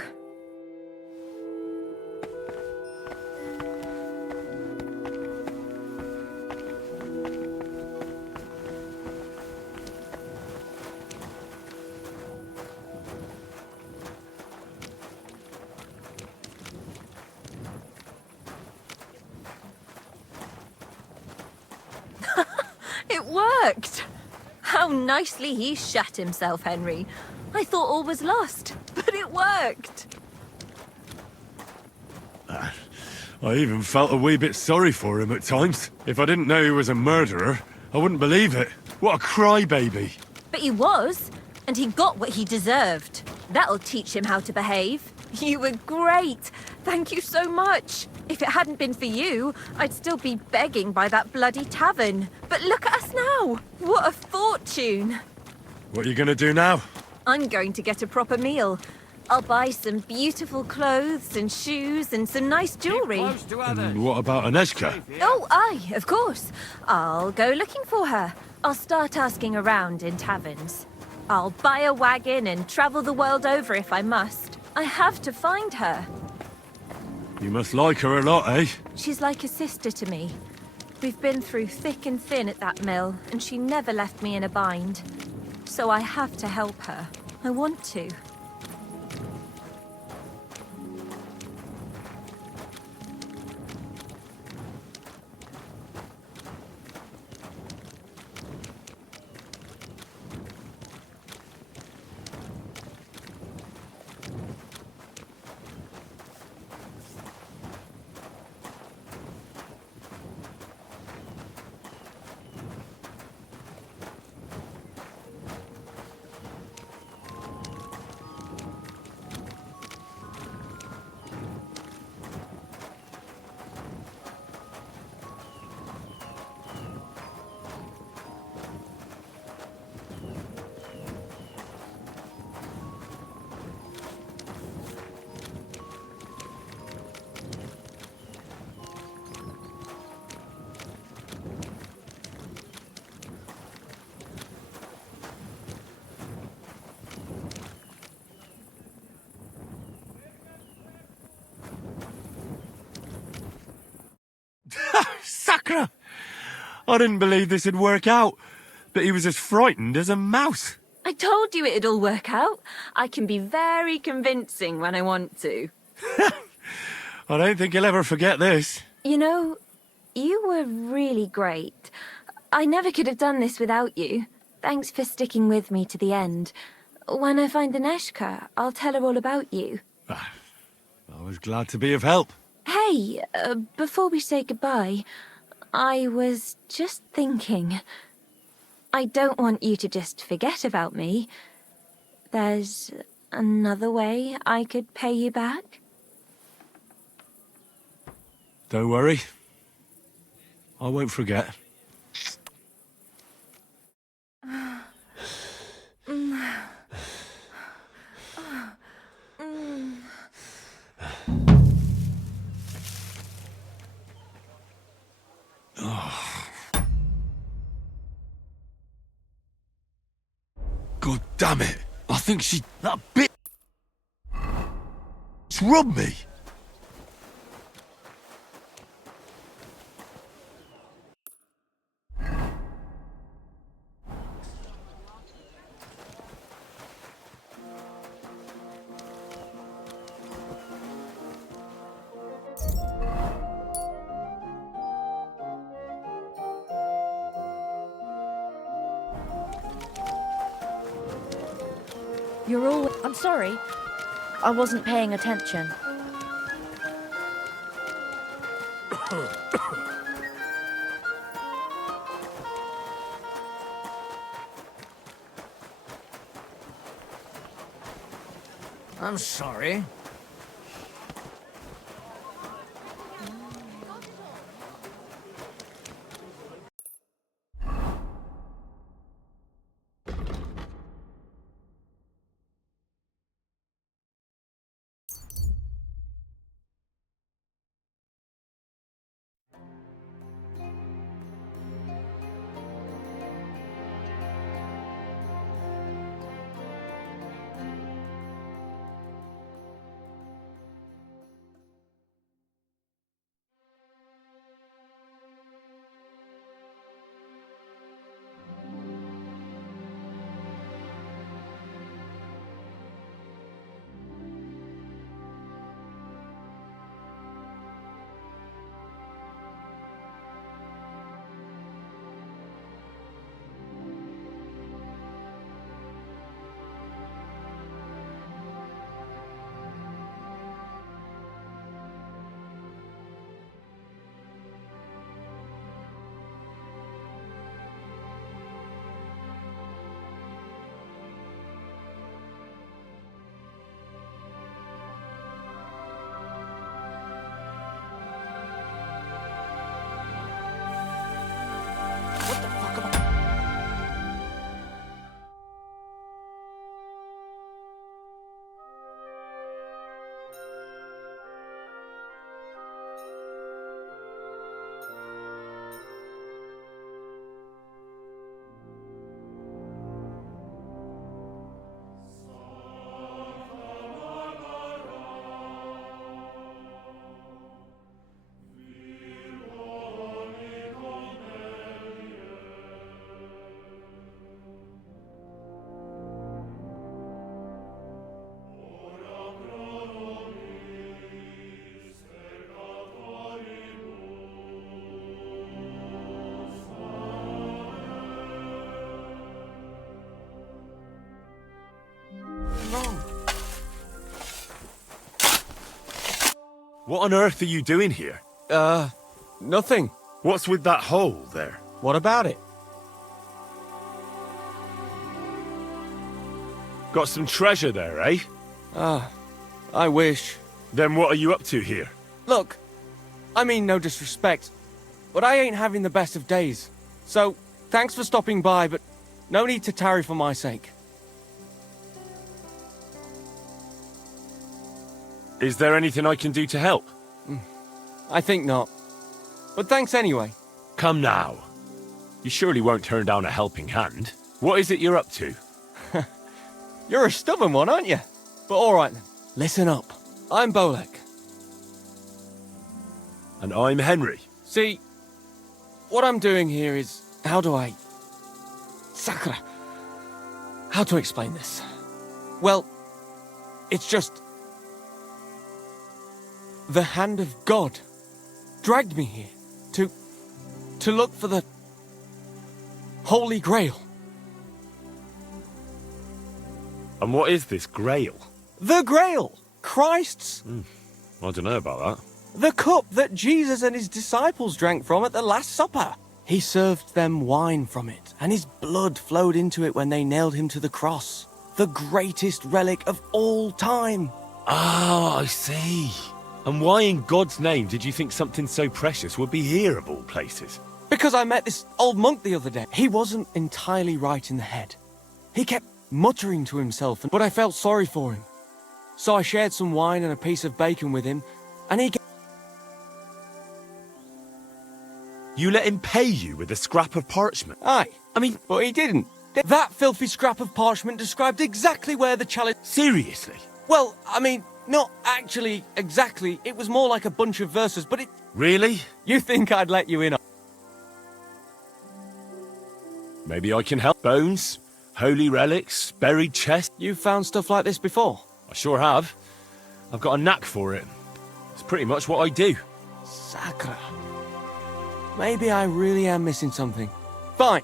worked! How nicely he shat himself, Henry. I thought all was lost, but it worked! I even felt a wee bit sorry for him at times. If I didn't know he was a murderer, I wouldn't believe it. What a crybaby. But he was, and he got what he deserved. That'll teach him how to behave. You were great. Thank you so much. If it hadn't been for you, I'd still be begging by that bloody tavern. But look at us now. What a fortune. What are you gonna do now? I'm going to get a proper meal. I'll buy some beautiful clothes and shoes and some nice jewellery. And what about Aneshka? Oh, aye, of course. I'll go looking for her. I'll start asking around in taverns. I'll buy a wagon and travel the world over if I must. I have to find her. You must like her a lot, eh? She's like a sister to me. We've been through thick and thin at that mill, and she never left me in a bind. So I have to help her. I want to. Sacre! I didn't believe this would work out, but he was as frightened as a mouse. I told you it'd all work out. I can be very convincing when I want to. I don't think he'll ever forget this. You know, you were really great. I never could have done this without you. Thanks for sticking with me to the end. When I find Aneshka, I'll tell her all about you. I was glad to be of help. Hey, before we say goodbye, I was just thinking. I don't want you to just forget about me. There's another way I could pay you back. Don't worry. I won't forget. God damn it! I think that bitch robbed me! You're all... I'm sorry. I wasn't paying attention. I'm sorry. What on earth are you doing here? Nothing. What's with that hole there? What about it? Got some treasure there, eh? I wish. Then what are you up to here? Look, I mean no disrespect, but I ain't having the best of days. So, thanks for stopping by, but no need to tarry for my sake. Is there anything I can do to help? I think not. But thanks anyway. Come now. You surely won't turn down a helping hand. What is it you're up to? You're a stubborn one, aren't you? But alright then. Listen up. I'm Bolek. And I'm Henry. See, what I'm doing here is... How do I... Sakura. How to explain this? Well, it's just... The hand of God dragged me here to look for the Holy Grail. And what is this Grail? The Grail! Christ's... I don't know about that. The cup that Jesus and his disciples drank from at the Last Supper. He served them wine from it, and his blood flowed into it when they nailed him to the cross. The greatest relic of all time. Ah, I see. And why in God's name did you think something so precious would be here of all places? Because I met this old monk the other day. He wasn't entirely right in the head. He kept muttering to himself, but I felt sorry for him. So I shared some wine and a piece of bacon with him, and he... You let him pay you with a scrap of parchment? Aye. But he didn't. That filthy scrap of parchment described exactly where the chalice... Seriously? Well, not actually exactly. It was more like a bunch of verses, but it... Really? You think I'd let you in on... Maybe I can help. Bones, holy relics, buried chests. You've found stuff like this before? I sure have. I've got a knack for it. It's pretty much what I do. Sakura. Maybe I really am missing something. Fine.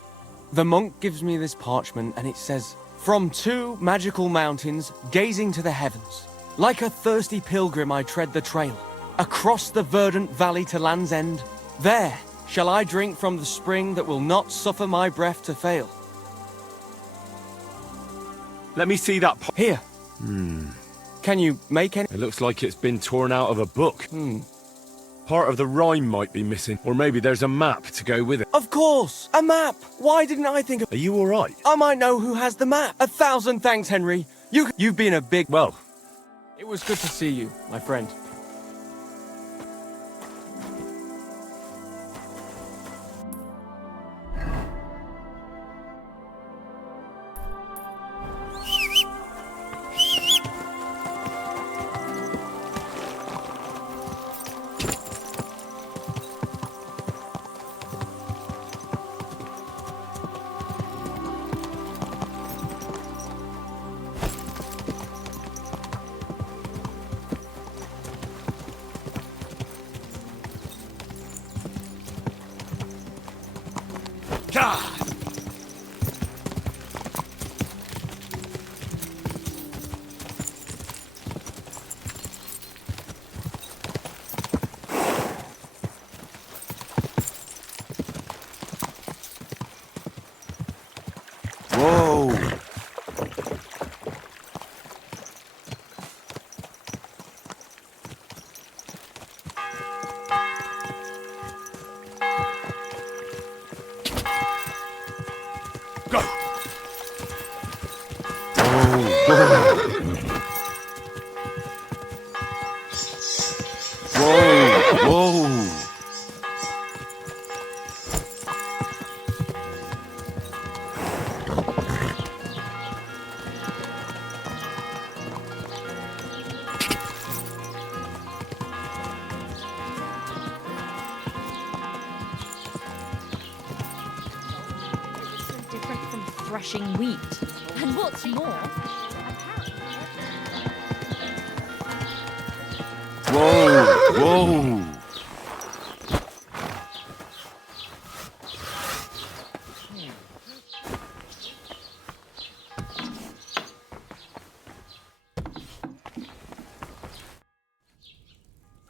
The monk gives me this parchment and it says, "From 2 magical mountains, gazing to the heavens. Like a thirsty pilgrim I tread the trail, across the verdant valley to land's end. There shall I drink from the spring that will not suffer my breath to fail." Let me see that. Here. Can you make any? It looks like it's been torn out of a book. Part of the rhyme might be missing, or maybe there's a map to go with it. Of course, a map. Why didn't I think of... Are you all right? I might know who has the map. 1,000 thanks, Henry. You've been a big... Well... It was good to see you, my friend. Threshing wheat. And what's more... Whoa!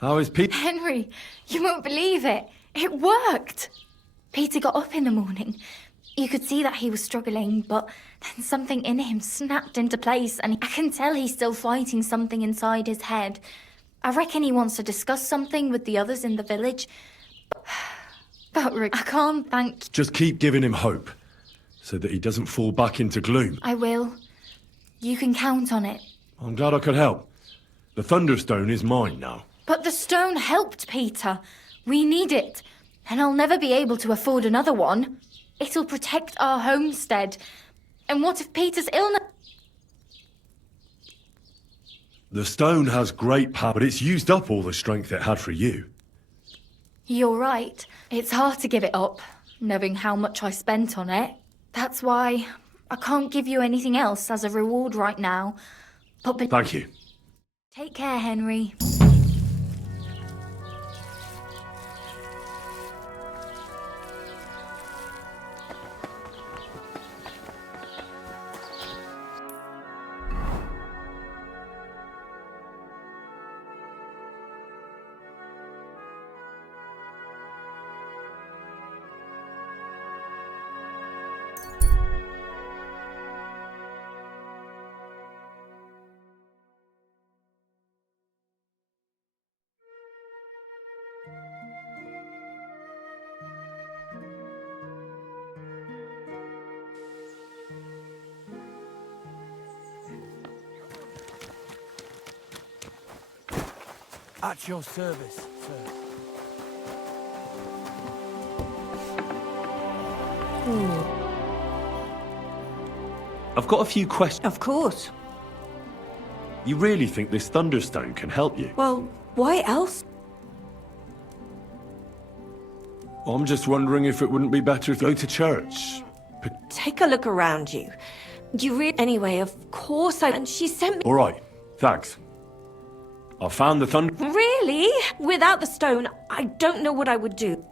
How is Pete? Henry, you won't believe it. It worked. Peter got up in the morning. You could see that he was struggling, but then something in him snapped into place, and I can tell he's still fighting something inside his head. I reckon he wants to discuss something with the others in the village. But Rick, I can't thank... Just keep giving him hope, so that he doesn't fall back into gloom. I will. You can count on it. I'm glad I could help. The Thunderstone is mine now. But the stone helped Peter. We need it. And I'll never be able to afford another one. It'll protect our homestead. And what if Peter's illness... The stone has great power, but it's used up all the strength it had for you. You're right. It's hard to give it up, knowing how much I spent on it. That's why I can't give you anything else as a reward right now. But Thank you. Take care, Henry. At your service, sir. I've got a few questions. Of course. You really think this Thunderstone can help you? Well, why else? I'm just wondering if it wouldn't be better to go to church. Take a look around you. You read anyway, of course I... And she sent me... All right, thanks. I found the thunder... Really? Without the stone, I don't know what I would do.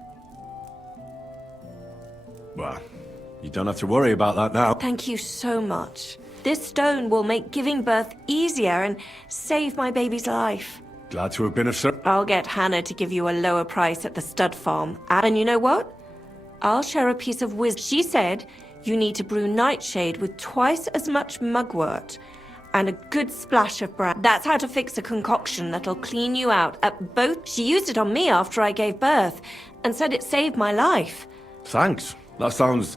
Well, you don't have to worry about that now. Thank you so much. This stone will make giving birth easier and save my baby's life. Glad to have been of service. I'll get Hannah to give you a lower price at the stud farm. And you know what? I'll share a piece of wisdom. She said you need to brew nightshade with twice as much mugwort and a good splash of brown. That's how to fix a concoction that'll clean you out at both. She used it on me after I gave birth and said it saved my life. Thanks. That sounds,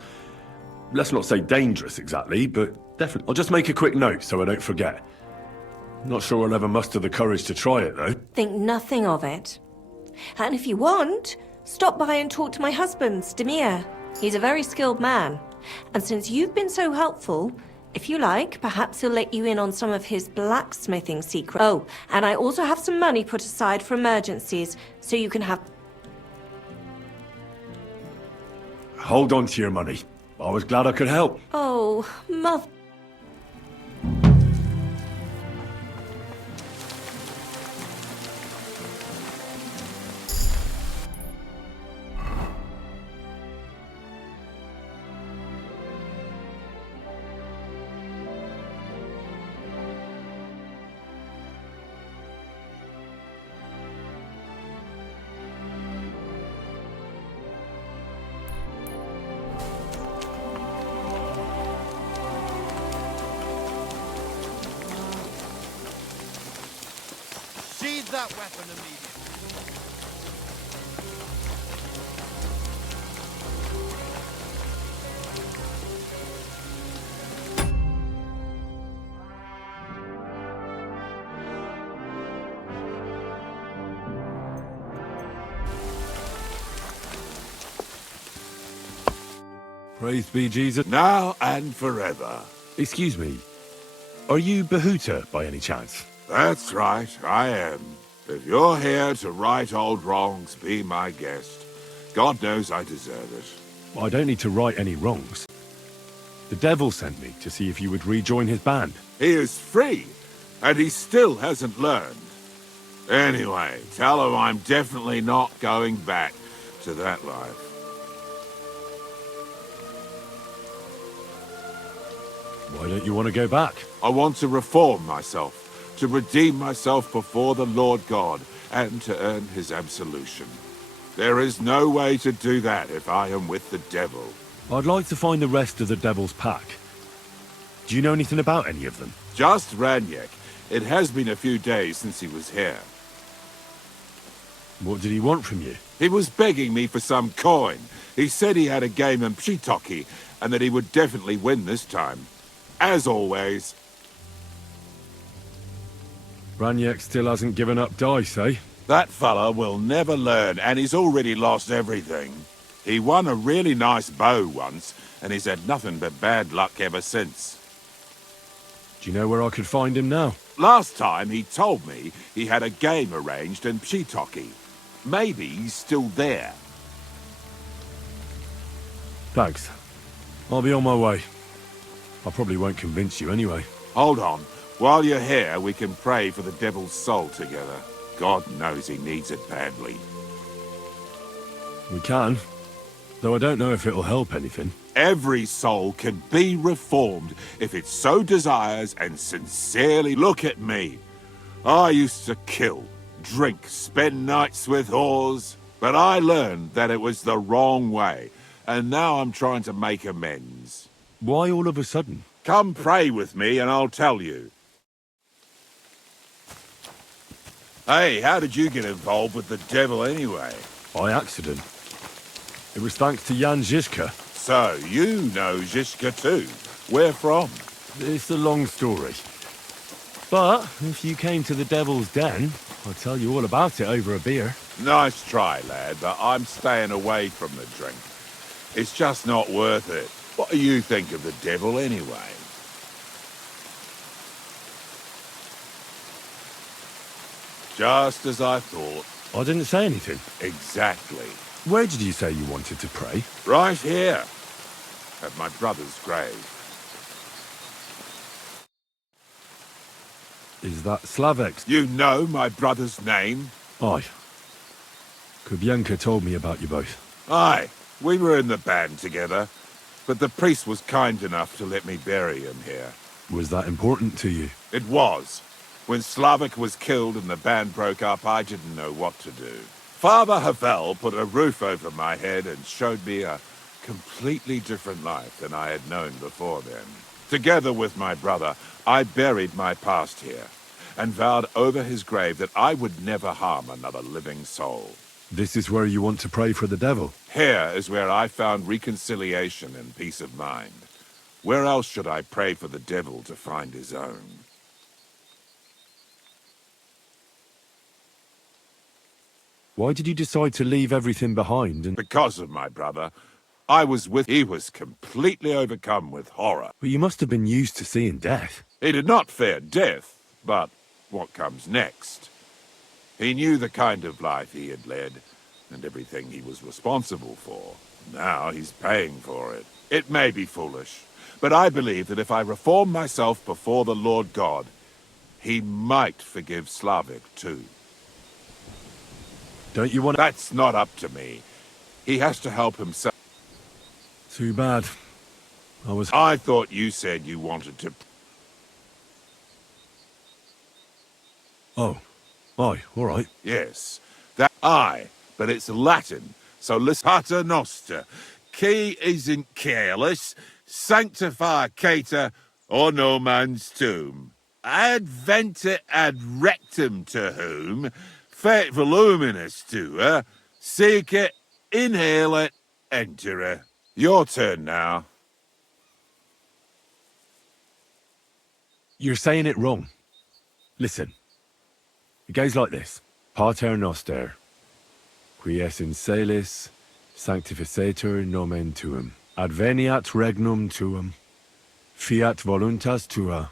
let's not say dangerous exactly, but definitely. I'll just make a quick note so I don't forget. Not sure I'll ever muster the courage to try it, though. Think nothing of it. And if you want, stop by and talk to my husband, Stamir. He's a very skilled man. And since you've been so helpful, if you like, perhaps he'll let you in on some of his blacksmithing secrets. Oh, and I also have some money put aside for emergencies, so you can have... Hold on to your money. I was glad I could help. Oh, Mother... Sheathe that weapon immediately. Praise be Jesus. Now and forever. Excuse me. Are you Bahuta by any chance? That's right, I am. If you're here to right old wrongs, be my guest. God knows I deserve it. I don't need to right any wrongs. The devil sent me to see if you would rejoin his band. He is free, and he still hasn't learned. Anyway, tell him I'm definitely not going back to that life. Why don't you want to go back? I want to reform myself, to redeem myself before the Lord God, and to earn his absolution. There is no way to do that if I am with the devil. I'd like to find the rest of the Devil's Pack. Do you know anything about any of them? Just Ranyek. It has been a few days since he was here. What did he want from you? He was begging me for some coin. He said he had a game in Pshitoki, and that he would definitely win this time. As always. Ranyek still hasn't given up dice, eh? That fella will never learn, and he's already lost everything. He won a really nice bow once, and he's had nothing but bad luck ever since. Do you know where I could find him now? Last time he told me he had a game arranged in Pshitoki. Maybe he's still there. Thanks. I'll be on my way. I probably won't convince you anyway. Hold on. While you're here, we can pray for the devil's soul together. God knows he needs it badly. We can. Though I don't know if it'll help anything. Every soul can be reformed if it so desires and sincerely. Look at me. I used to kill, drink, spend nights with whores, but I learned that it was the wrong way, and now I'm trying to make amends. Why all of a sudden? Come pray with me and I'll tell you. Hey, how did you get involved with the devil anyway? By accident. It was thanks to Jan Žižka. So, you know Žižka too. Where from? It's a long story. But, if you came to the Devil's Den, I'll tell you all about it over a beer. Nice try, lad, but I'm staying away from the drink. It's just not worth it. What do you think of the devil anyway? Just as I thought. I didn't say anything. Exactly. Where did you say you wanted to pray? Right here. At my brother's grave. Is that Slavek's? You know my brother's name? Aye. Kubienka told me about you both. Aye. We were in the band together. But the priest was kind enough to let me bury him here. Was that important to you? It was. When Slavek was killed and the band broke up, I didn't know what to do. Father Havel put a roof over my head and showed me a completely different life than I had known before then. Together with my brother, I buried my past here and vowed over his grave that I would never harm another living soul. This is where you want to pray for the devil? Here is where I found reconciliation and peace of mind. Where else should I pray for the devil to find his own? Why did you decide to leave everything behind and... Because of my brother. He was completely overcome with horror. But you must have been used to seeing death. He did not fear death, but what comes next? He knew the kind of life he had led, and everything he was responsible for. Now he's paying for it. It may be foolish, but I believe that if I reform myself before the Lord God, he might forgive Slavek too. Don't you want... That's not up to me. He has to help himself. Too bad. I thought you said you wanted to... Oh. Aye, all right. Yes. That... Aye, but it's Latin, so listen... Pater Noster. Qui isn't careless. Sanctify cater or no man's tomb. Adventure ad rectum to whom... Fate voluminous to her, seek it, inhale it, enter her. Your turn now. You're saying it wrong. Listen. It goes like this. Pater Noster, qui es in celis, sanctificetur nomen tuum. Adveniat regnum tuum, fiat voluntas tua,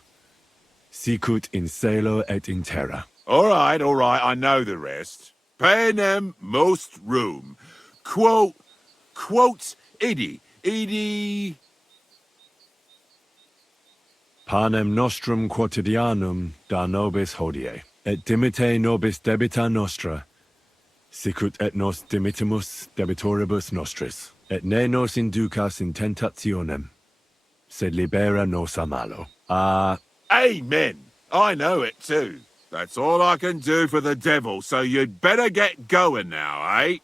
sicut in celo et in terra. All right, I know the rest. Panem most room. Quote, idi. Panem nostrum quotidianum da nobis hodie, et dimite nobis debita nostra, sicut et nos dimitimus debitoribus nostris, et ne nos inducas in tentationem, sed libera nos a malo. Amen. I know it too. That's all I can do for the devil, so you'd better get going now, eh?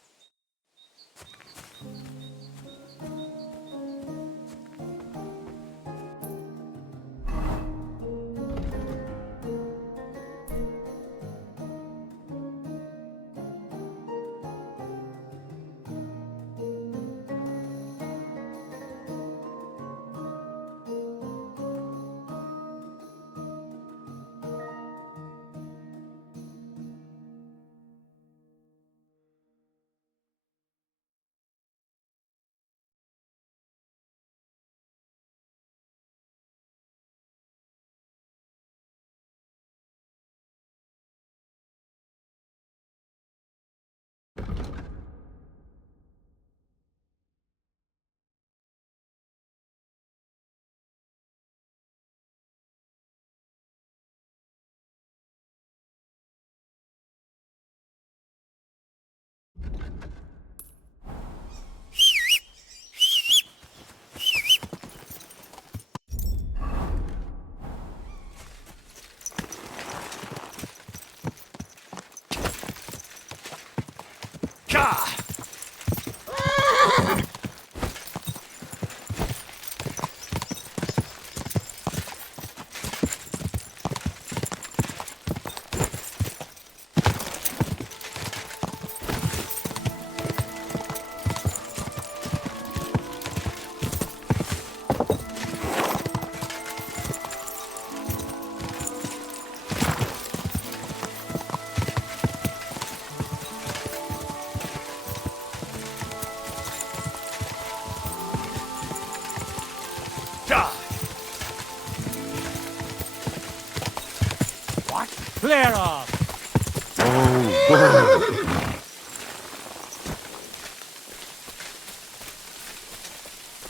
Clear off!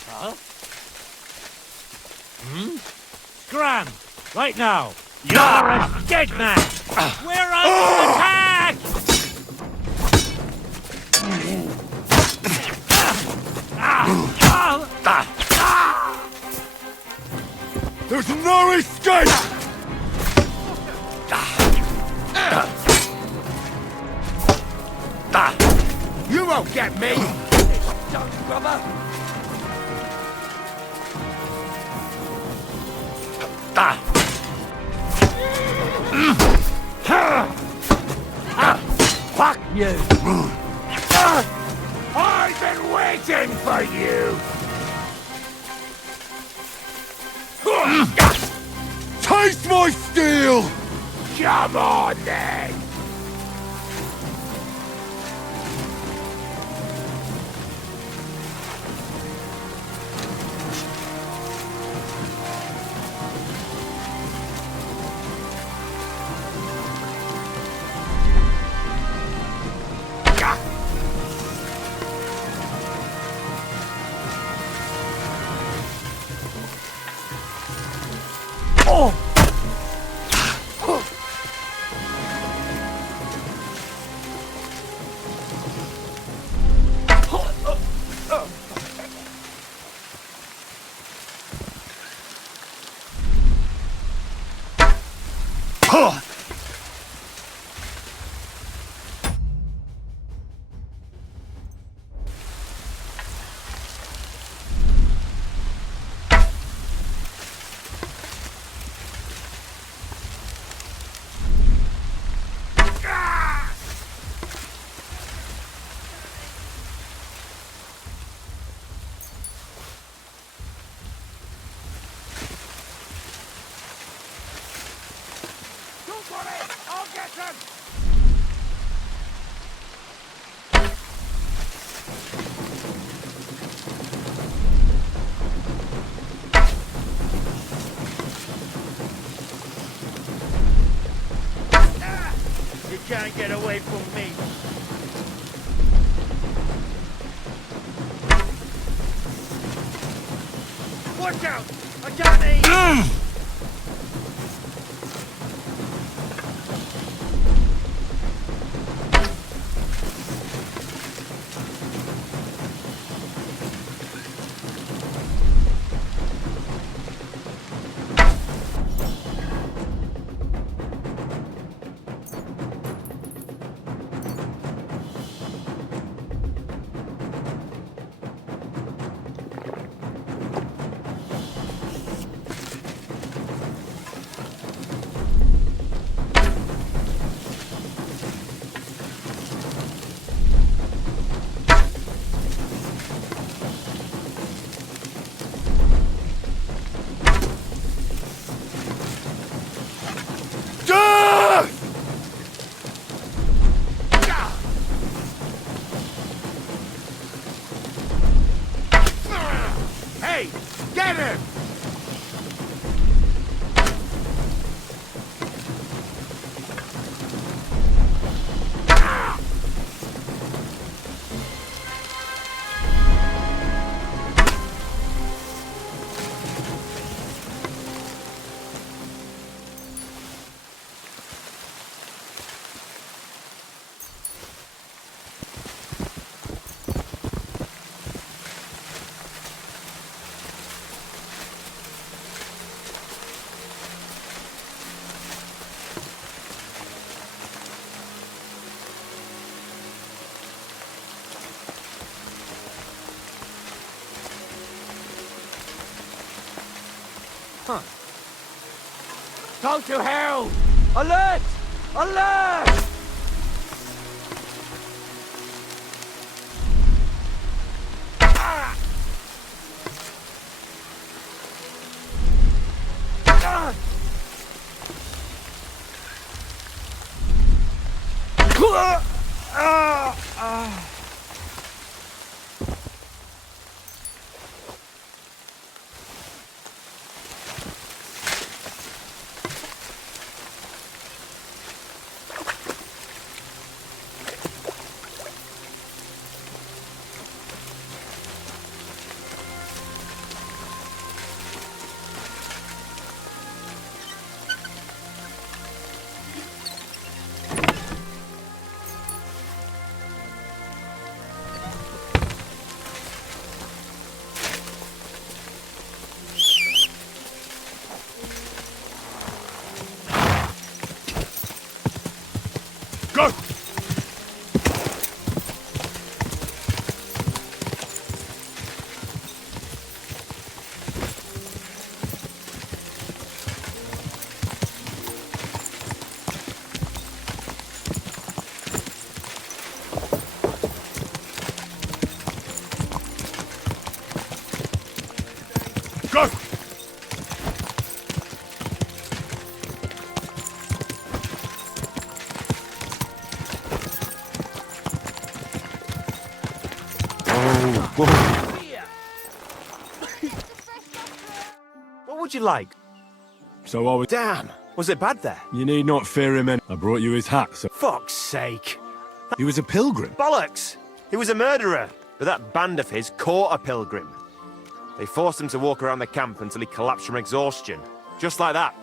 Huh? Scram! Right now! You're a dead man! We're under attack! There's no escape! You won't get me! Brother! Fuck you! I've been waiting for you! Taste my steel! Come on, then! You can't get away from me. Watch out! I can't aim! Hey! Get him! Go to hell! Alert! Alert! Go! What would you like? So I was... Damn! Was it bad there? You need not fear him any. I brought you his hat, so... Fuck's sake! He was a pilgrim. Bollocks! He was a murderer, but that band of his caught a pilgrim. They forced him to walk around the camp until he collapsed from exhaustion. Just like that.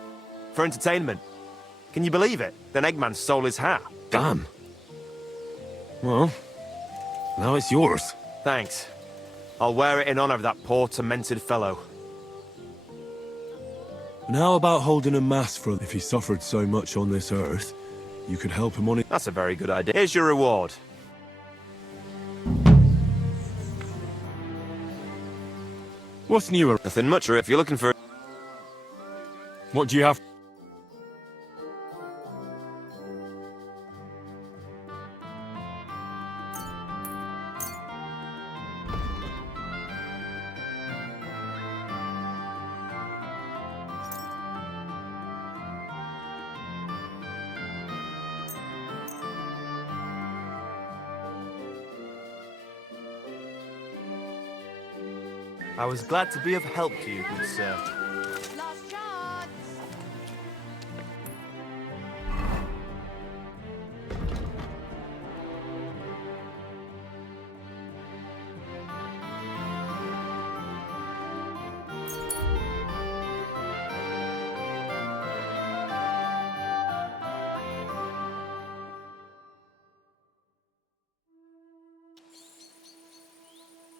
For entertainment. Can you believe it? Then Eggman stole his hat. Damn. Well, now it's yours. Thanks. I'll wear it in honor of that poor, tormented fellow. And how about holding a mass for him? If he suffered so much on this earth, you could help him on it. That's a very good idea. Here's your reward. What's new? Nothing much, if you're looking for... What do you have? I was glad to be of help to you, good sir. Last chance!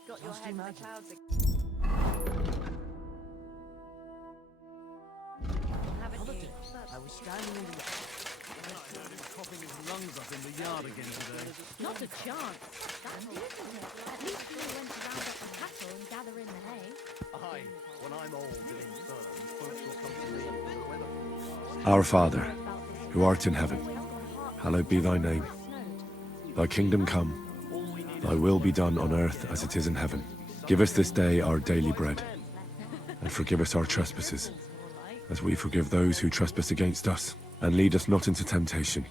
Got your head in the clouds again. I was standing in the yard. I heard him coughing his lungs up in the yard again today. Not a chance. That's isn't it? At least we went to round up the cattle and gather in the hay. Aye, when I'm old and infirm, folks will come to me for the weather. Our Father, who art in heaven, hallowed be thy name. Thy kingdom come, thy will be done on earth as it is in heaven. Give us this day our daily bread, and forgive us our trespasses, as we forgive those who trespass against us. And lead us not into temptation,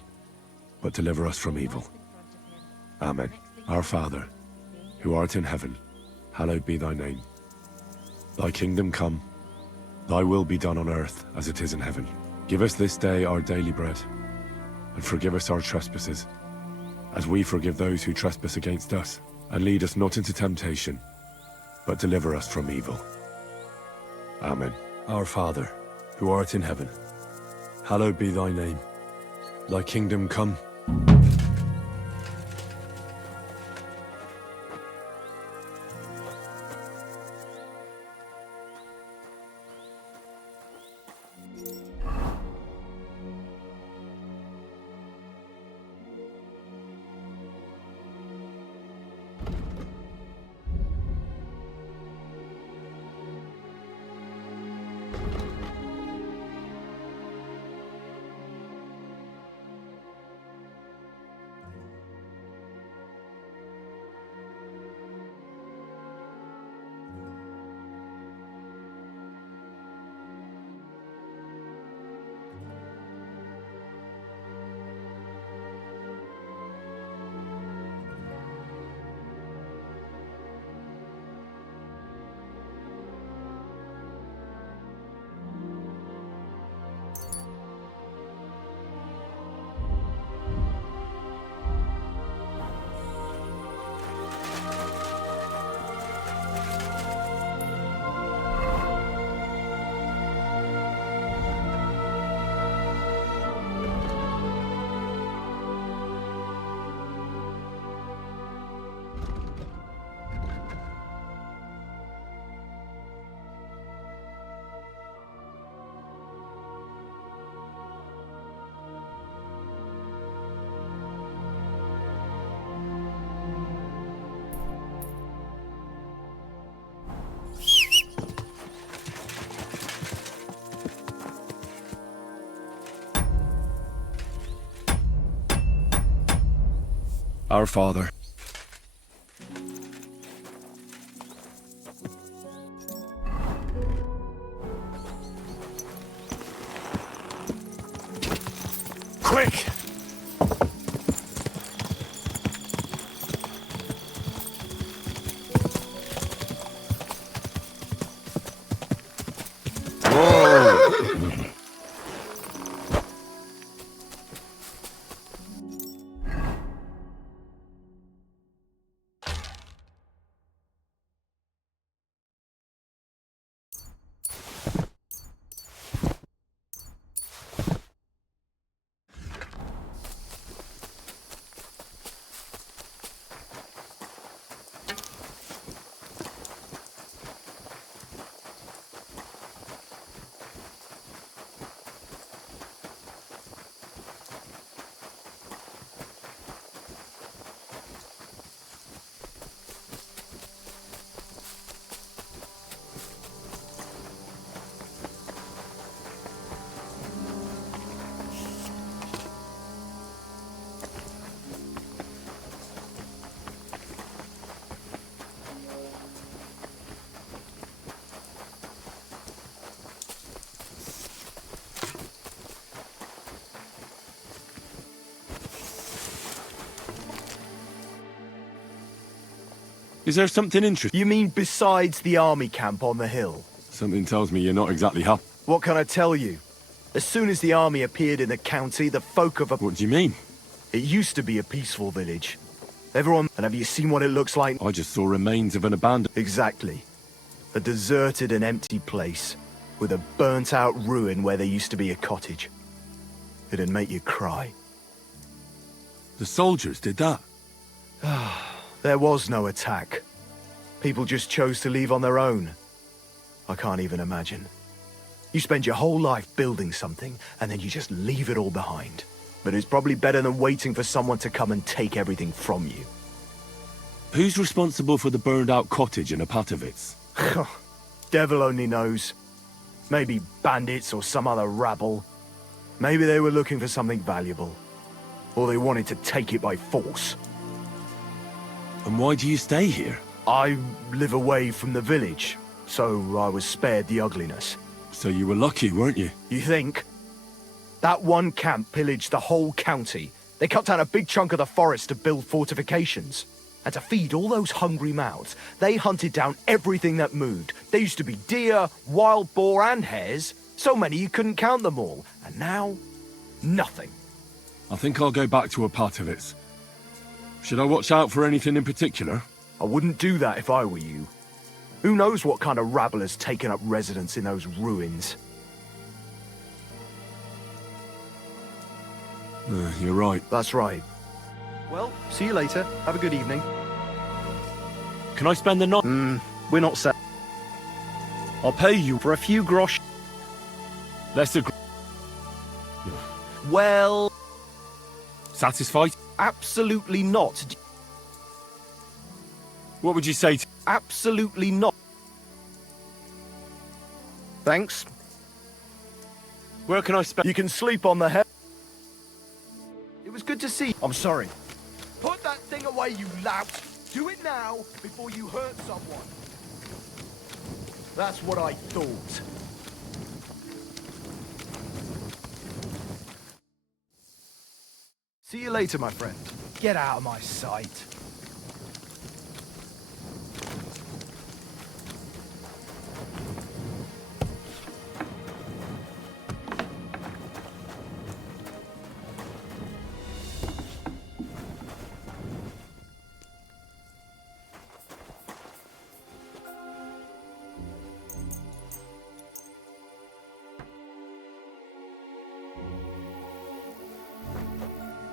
but deliver us from evil. Amen. Our Father, who art in heaven, hallowed be thy name. Thy kingdom come. Thy will be done on earth as it is in heaven. Give us this day our daily bread, and forgive us our trespasses, as we forgive those who trespass against us. And lead us not into temptation, but deliver us from evil. Amen. Our Father, who art in heaven, hallowed be thy name. Thy kingdom come. Our Father, quick! is there something interesting? You mean besides the army camp on the hill? Something tells me you're not exactly happy. What can I tell you? As soon as the army appeared in the county, the folk of a... What do you mean? It used to be a peaceful village. Everyone... And have you seen what it looks like? I just saw remains of an abandoned... Exactly. A deserted and empty place, with a burnt-out ruin where there used to be a cottage. It'd make you cry. The soldiers did that? There was no attack. People just chose to leave on their own. I can't even imagine. You spend your whole life building something, and then you just leave it all behind. But it's probably better than waiting for someone to come and take everything from you. Who's responsible for the burned-out cottage in Apatovitz? Devil only knows. Maybe bandits or some other rabble. Maybe they were looking for something valuable. Or they wanted to take it by force. And why do you stay here? I live away from the village, so I was spared the ugliness. So you were lucky, weren't you? You think? That one camp pillaged the whole county. They cut down a big chunk of the forest to build fortifications. And to feed all those hungry mouths, they hunted down everything that moved. There used to be deer, wild boar, and hares. So many you couldn't count them all. And now, nothing. I think I'll go back to Apatovitz. Should I watch out for anything in particular? I wouldn't do that if I were you. Who knows what kind of rabble has taken up residence in those ruins? You're right. That's right. Well, see you later. Have a good evening. Can I spend the night? We're not set. I'll pay you For a few grosh. Let's agree. Well... Satisfied? Absolutely not. What would you say to... Absolutely not. Thanks. Where can I spend... You can sleep on the head. It was good to see you. I'm sorry. Put that thing away, you lout. Do it now, before you hurt someone. That's what I thought. See you later, my friend. Get out of my sight.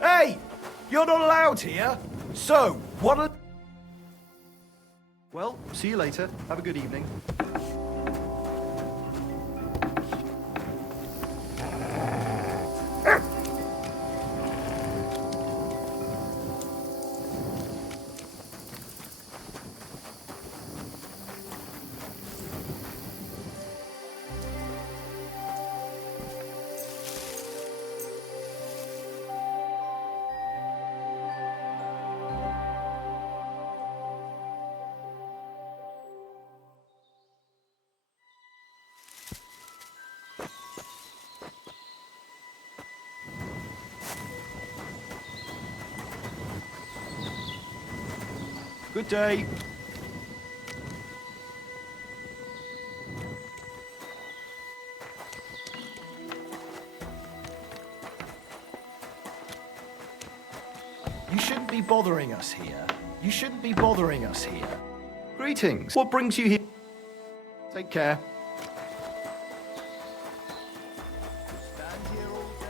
Hey! You're not allowed here! So, what'll... Well, see you later. Have a good evening. Good day. You shouldn't be bothering us here. You shouldn't be bothering us here. Greetings. What brings you here? Take care. Stand here all day.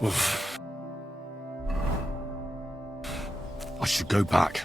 I should go back.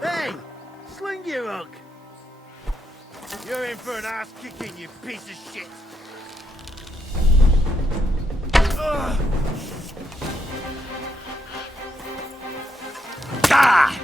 Hey! Sling your hook! You're in for an ass kicking, you piece of shit! Ugh. Ah!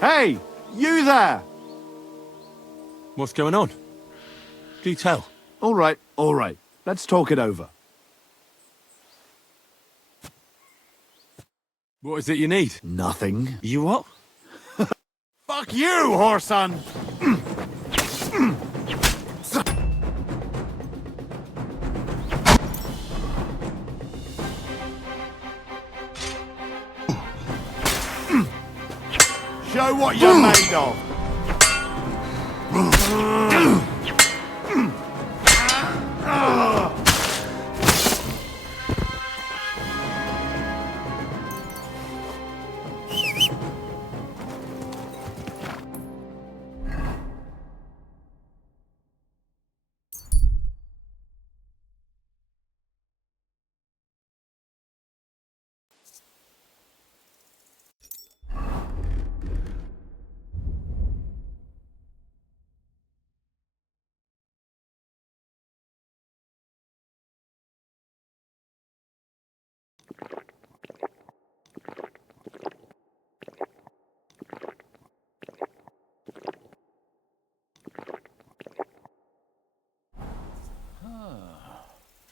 Hey, you there! What's going on? Do tell. All right. Let's talk it over. What is it you need? Nothing. You what? Fuck you, whoreson! Show what you're made of!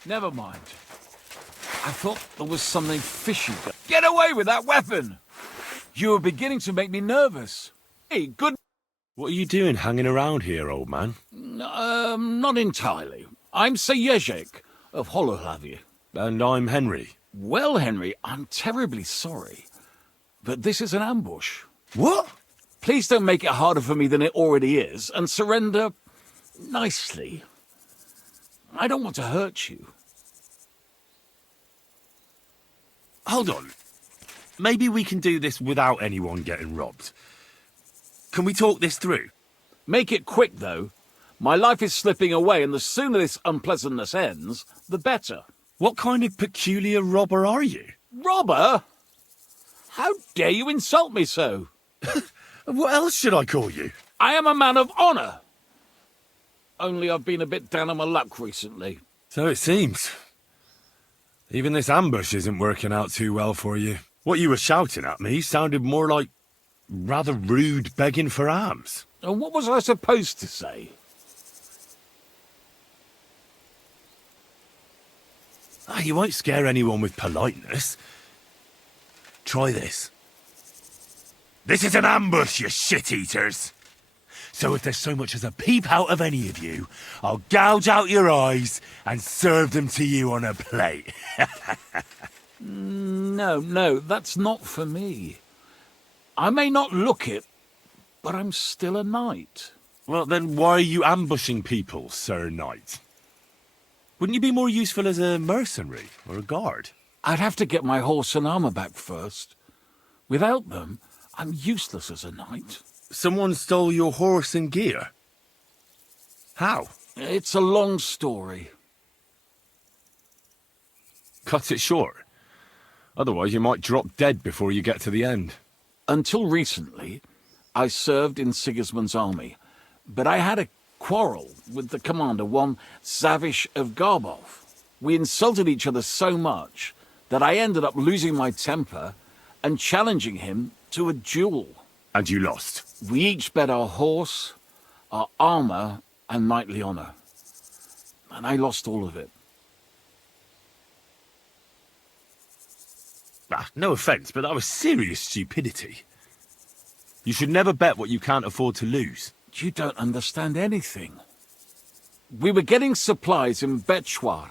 Never mind. I thought there was something fishy. Get away with that weapon! You were beginning to make me nervous. Hey, good... What are you doing hanging around here, old man? Not entirely. I'm Sejezek of Holohlavie. And I'm Henry. Well, Henry, I'm terribly sorry. But this is an ambush. What? Please don't make it harder for me than it already is, and surrender nicely. I don't want to hurt you. Hold on. Maybe we can do this without anyone getting robbed. Can we talk this through? Make it quick, though. My life is slipping away, and the sooner this unpleasantness ends, the better. What kind of peculiar robber are you? Robber? How dare you insult me so? What else should I call you? I am a man of honour. Only I've been a bit down on my luck recently. So it seems. Even this ambush isn't working out too well for you. What you were shouting at me sounded more like rather rude begging for alms. And what was I supposed to say? You won't scare anyone with politeness. Try this. This is an ambush, you shit-eaters! So if there's so much as a peep out of any of you, I'll gouge out your eyes and serve them to you on a plate. No, that's not for me. I may not look it, but I'm still a knight. Well, then why are you ambushing people, Sir Knight? Wouldn't you be more useful as a mercenary or a guard? I'd have to get my horse and armour back first. Without them, I'm useless as a knight. Someone stole your horse and gear? How? It's a long story. Cut it short. Otherwise you might drop dead before you get to the end. Until recently, I served in Sigismund's army, but I had a quarrel with the commander, one Zavish of Garbov. We insulted each other so much that I ended up losing my temper and challenging him to a duel. And you lost? We each bet our horse, our armour, and knightly honour. And I lost all of it. No offence, but that was serious stupidity. You should never bet what you can't afford to lose. You don't understand anything. We were getting supplies in Betchwar,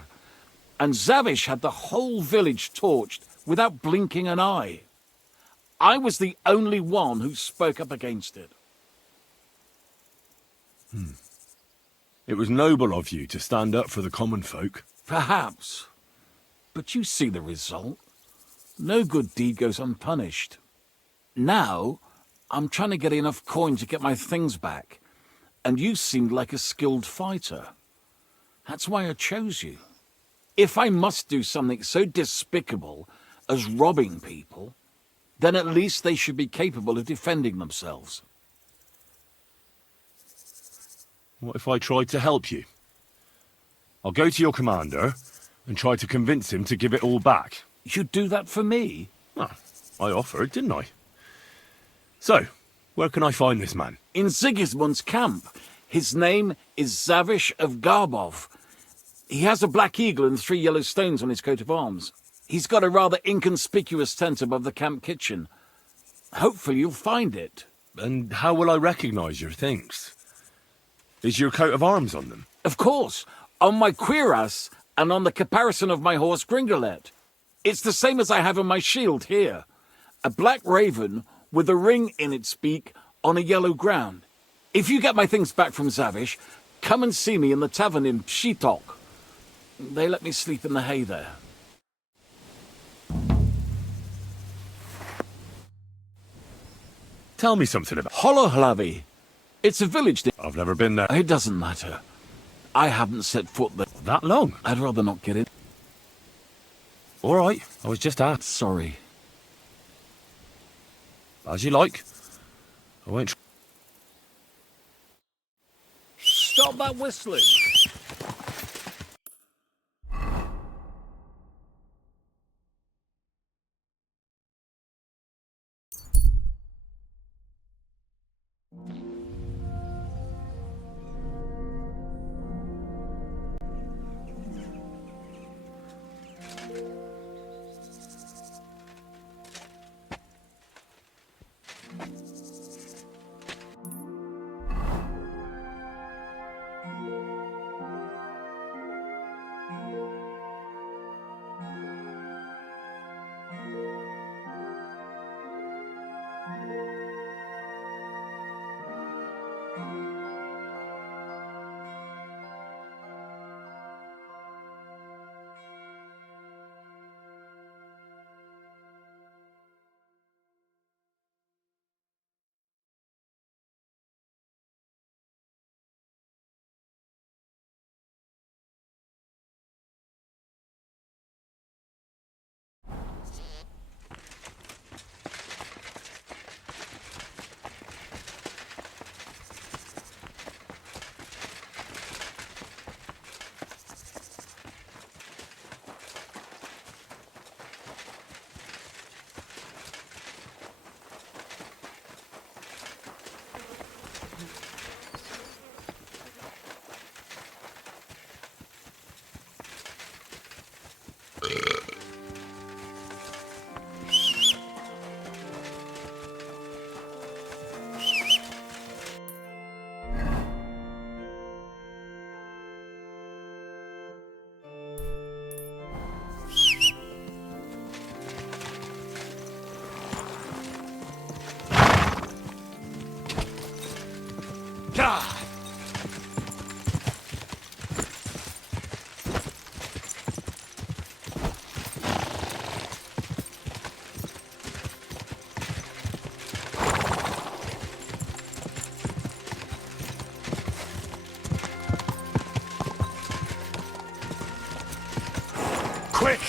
and Zavish had the whole village torched without blinking an eye. I was the only one who spoke up against it. It was noble of you to stand up for the common folk. Perhaps. But you see the result. No good deed goes unpunished. Now, I'm trying to get enough coin to get my things back, and you seemed like a skilled fighter. That's why I chose you. If I must do something so despicable as robbing people, then at least they should be capable of defending themselves. What if I tried to help you? I'll go to your commander and try to convince him to give it all back. You'd do that for me? Well, I offered, didn't I? So, Where can I find this man? In Sigismund's camp. His name is Zavish of Garbov. He has a black eagle and 3 yellow stones on his coat of arms. He's got a rather inconspicuous tent above the camp kitchen. Hopefully you'll find it. And how will I recognize your things? Is your coat of arms on them? Of course, on my cuirass and on the caparison of my horse Gringolet. It's the same as I have on my shield here. A black raven with a ring in its beak on a yellow ground. If you get my things back from Zavish, come and see me in the tavern in Pshitok. They let me sleep in the hay there. Tell me something about Holohlavi. It's a village. I've never been there. It doesn't matter. I haven't set foot there. That long? I'd rather not get in. All right, I was just asked. Sorry. As you like. I won't... Stop that whistling. Quick!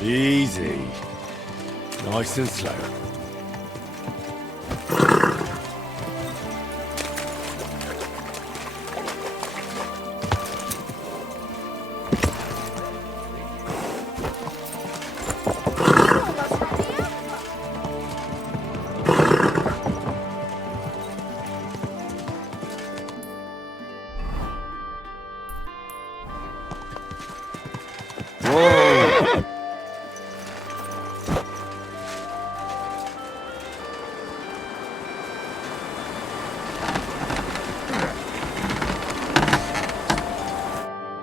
Easy. Nice and slow.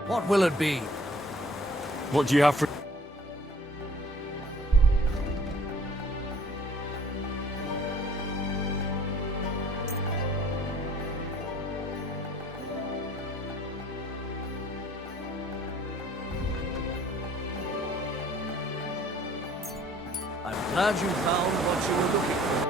What will it be? What do you have for... Glad you found what you were looking for.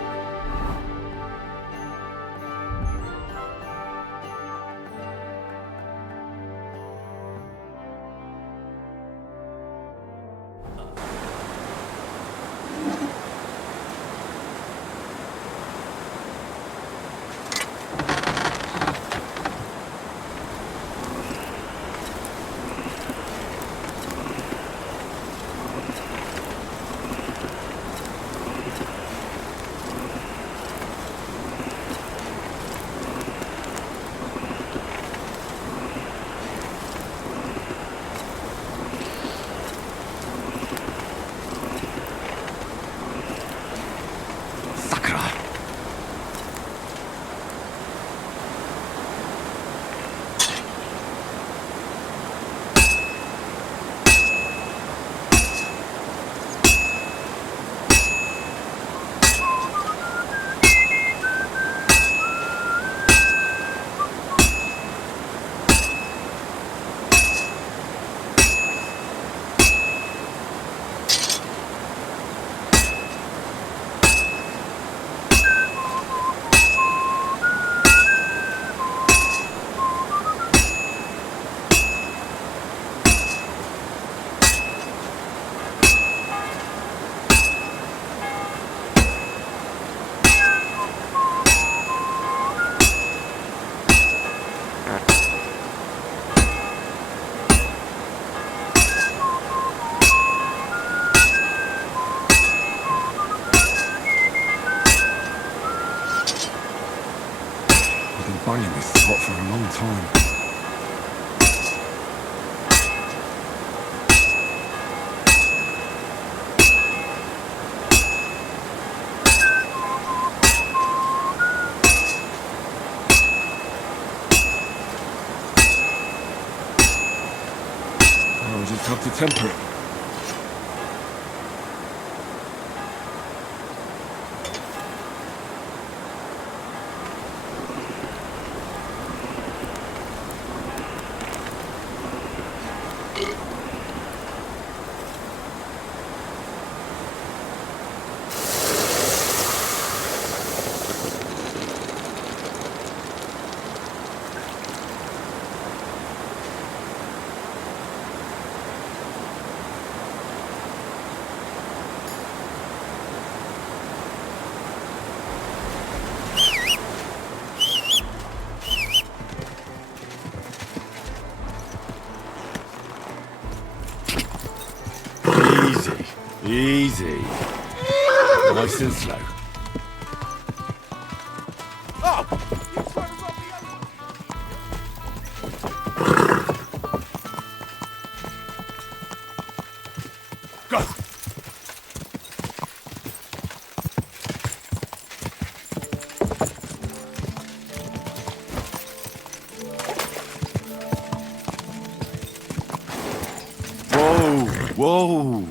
Banging this spot for a long time. I'll just have to temper it. Easy. Nice and slow. Go. Whoa.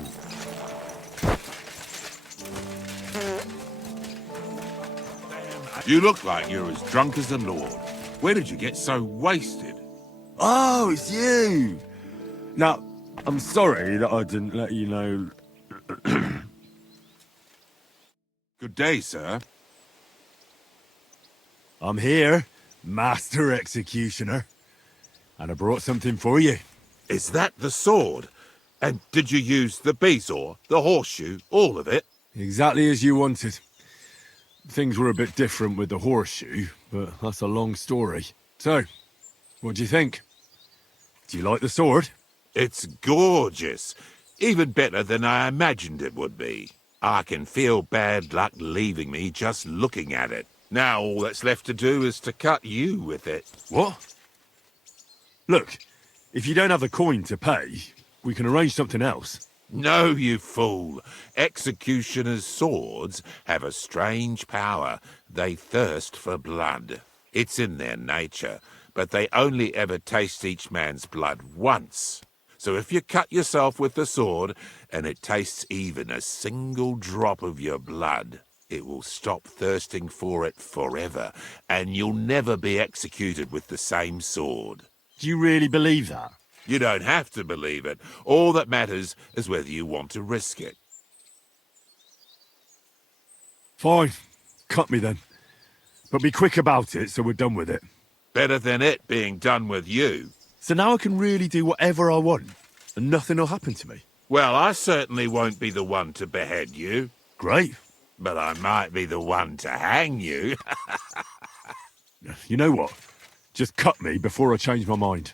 You look like you're as drunk as the Lord. Where did you get so wasted? Oh, it's you! Now, I'm sorry that I didn't let you know... Good day, sir. I'm here, Master Executioner. And I brought something for you. Is that the sword? And did you use the bezoar, the horseshoe, all of it? Exactly as you wanted. Things were a bit different with the horseshoe, but that's a long story. So, what do you think? Do you like the sword? It's gorgeous. Even better than I imagined it would be. I can feel bad luck leaving me just looking at it. Now all that's left to do is to cut you with it. What? Look, if you don't have the coin to pay, we can arrange something else. No, you fool. Executioners' swords have a strange power. They thirst for blood. It's in their nature, but they only ever taste each man's blood once. So if you cut yourself with the sword, and it tastes even a single drop of your blood, it will stop thirsting for it forever, and you'll never be executed with the same sword. Do you really believe that? You don't have to believe it. All that matters is whether you want to risk it. Fine. Cut me then. But be quick about it so we're done with it. Better than it being done with you. So now I can really do whatever I want, and nothing will happen to me. Well, I certainly won't be the one to behead you. Great. But I might be the one to hang you. You know what? Just cut me before I change my mind.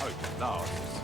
Hope it lasts.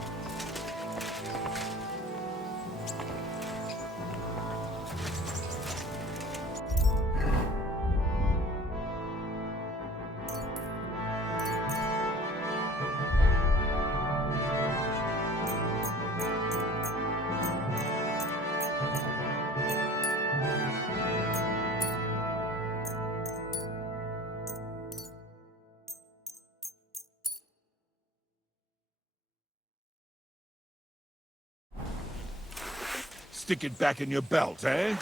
Stick it back in your belt, eh?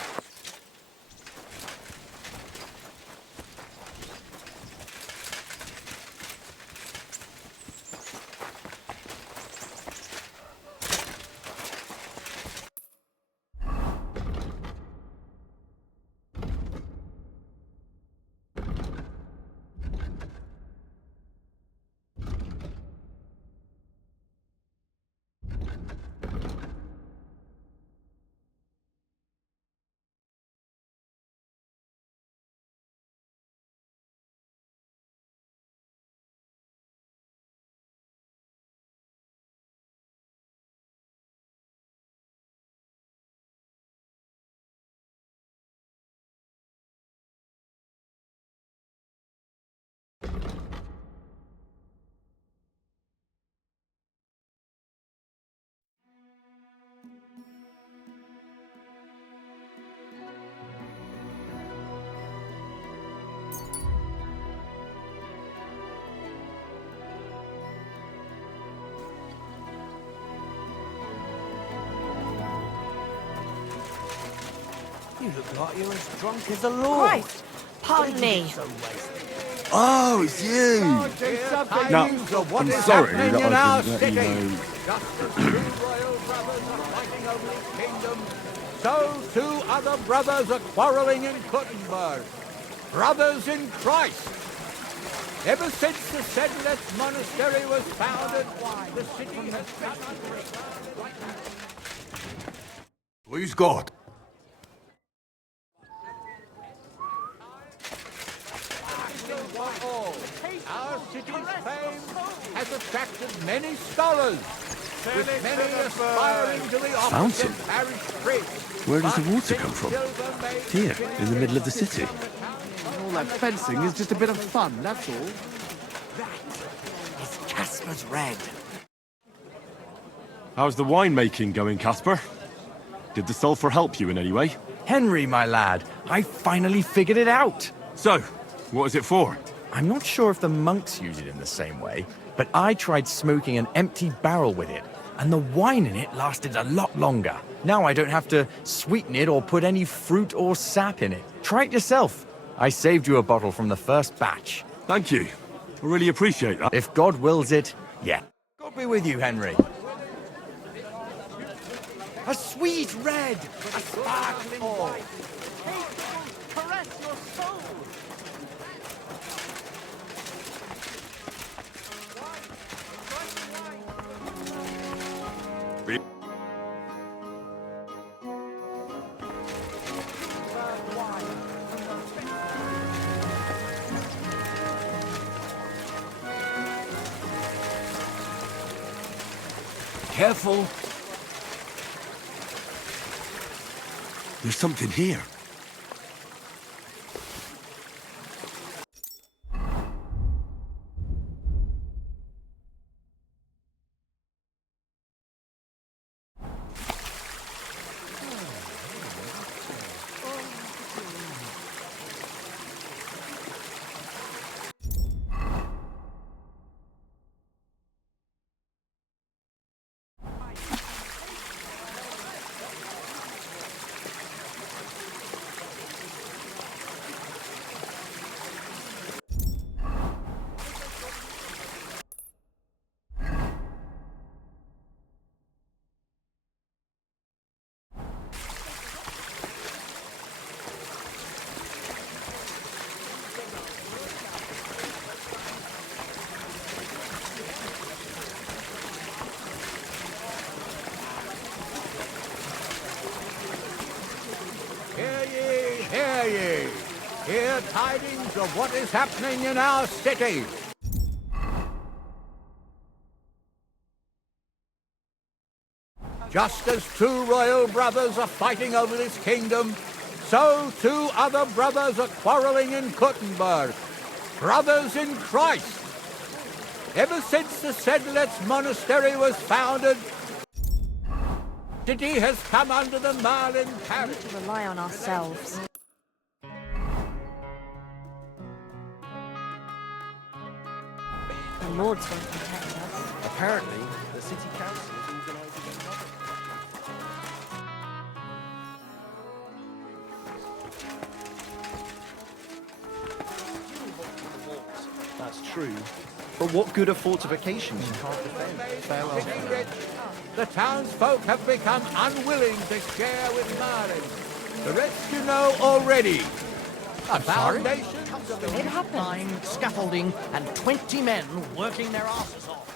You look like you're as drunk as a lord. Christ, pardon me. Oh, it's you! Now, I'm sorry that I didn't let you know. Just as two royal brothers are fighting over this kingdom, so two other brothers are quarreling in Kuttenberg. Brothers in Christ. Ever since the Sedlitz monastery was founded, the city has been Please God. Our city's fame has attracted many scholars, with many aspiring to the office Fountain? of parish priest. Where does the water come from? Here, in the middle of the city. All that fencing is just a bit of fun, that's all. It's Casper's Red. How's the winemaking going, Casper? Did the sulphur help you in any way? Henry, my lad, I finally figured it out. So, what is it for? I'm not sure if the monks use it in the same way, but I tried smoking an empty barrel with it, and the wine in it lasted a lot longer. Now I don't have to sweeten it or put any fruit or sap in it. Try it yourself. I saved you a bottle from the first batch. Thank you. I really appreciate that. If God wills it, yeah. God be with you, Henry. A sweet red, a sparkling white. Caress your soul. Careful. There's something here. tidings of what is happening in our city. Just as two royal brothers are fighting over this kingdom, so two other brothers are quarreling in Kuttenberg. Brothers in Christ. Ever since the Sedlitz monastery was founded, the city has come under the Marlin parish. We need to rely on ourselves. The Lords won't protect us. Apparently, the city council is organising another. That's true. But what good are fortifications you can't defend? Farewell. The townsfolk have become unwilling to share with Marlin. The rest you know already. I'm sorry. Foundations of the It happened. Scaffolding and 20 men working their asses off.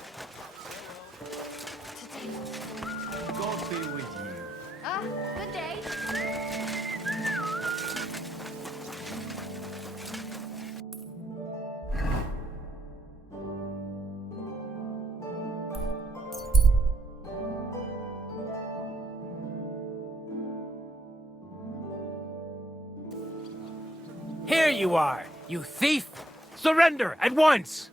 God be with you. Good day. Here you are, you thief! Surrender at once!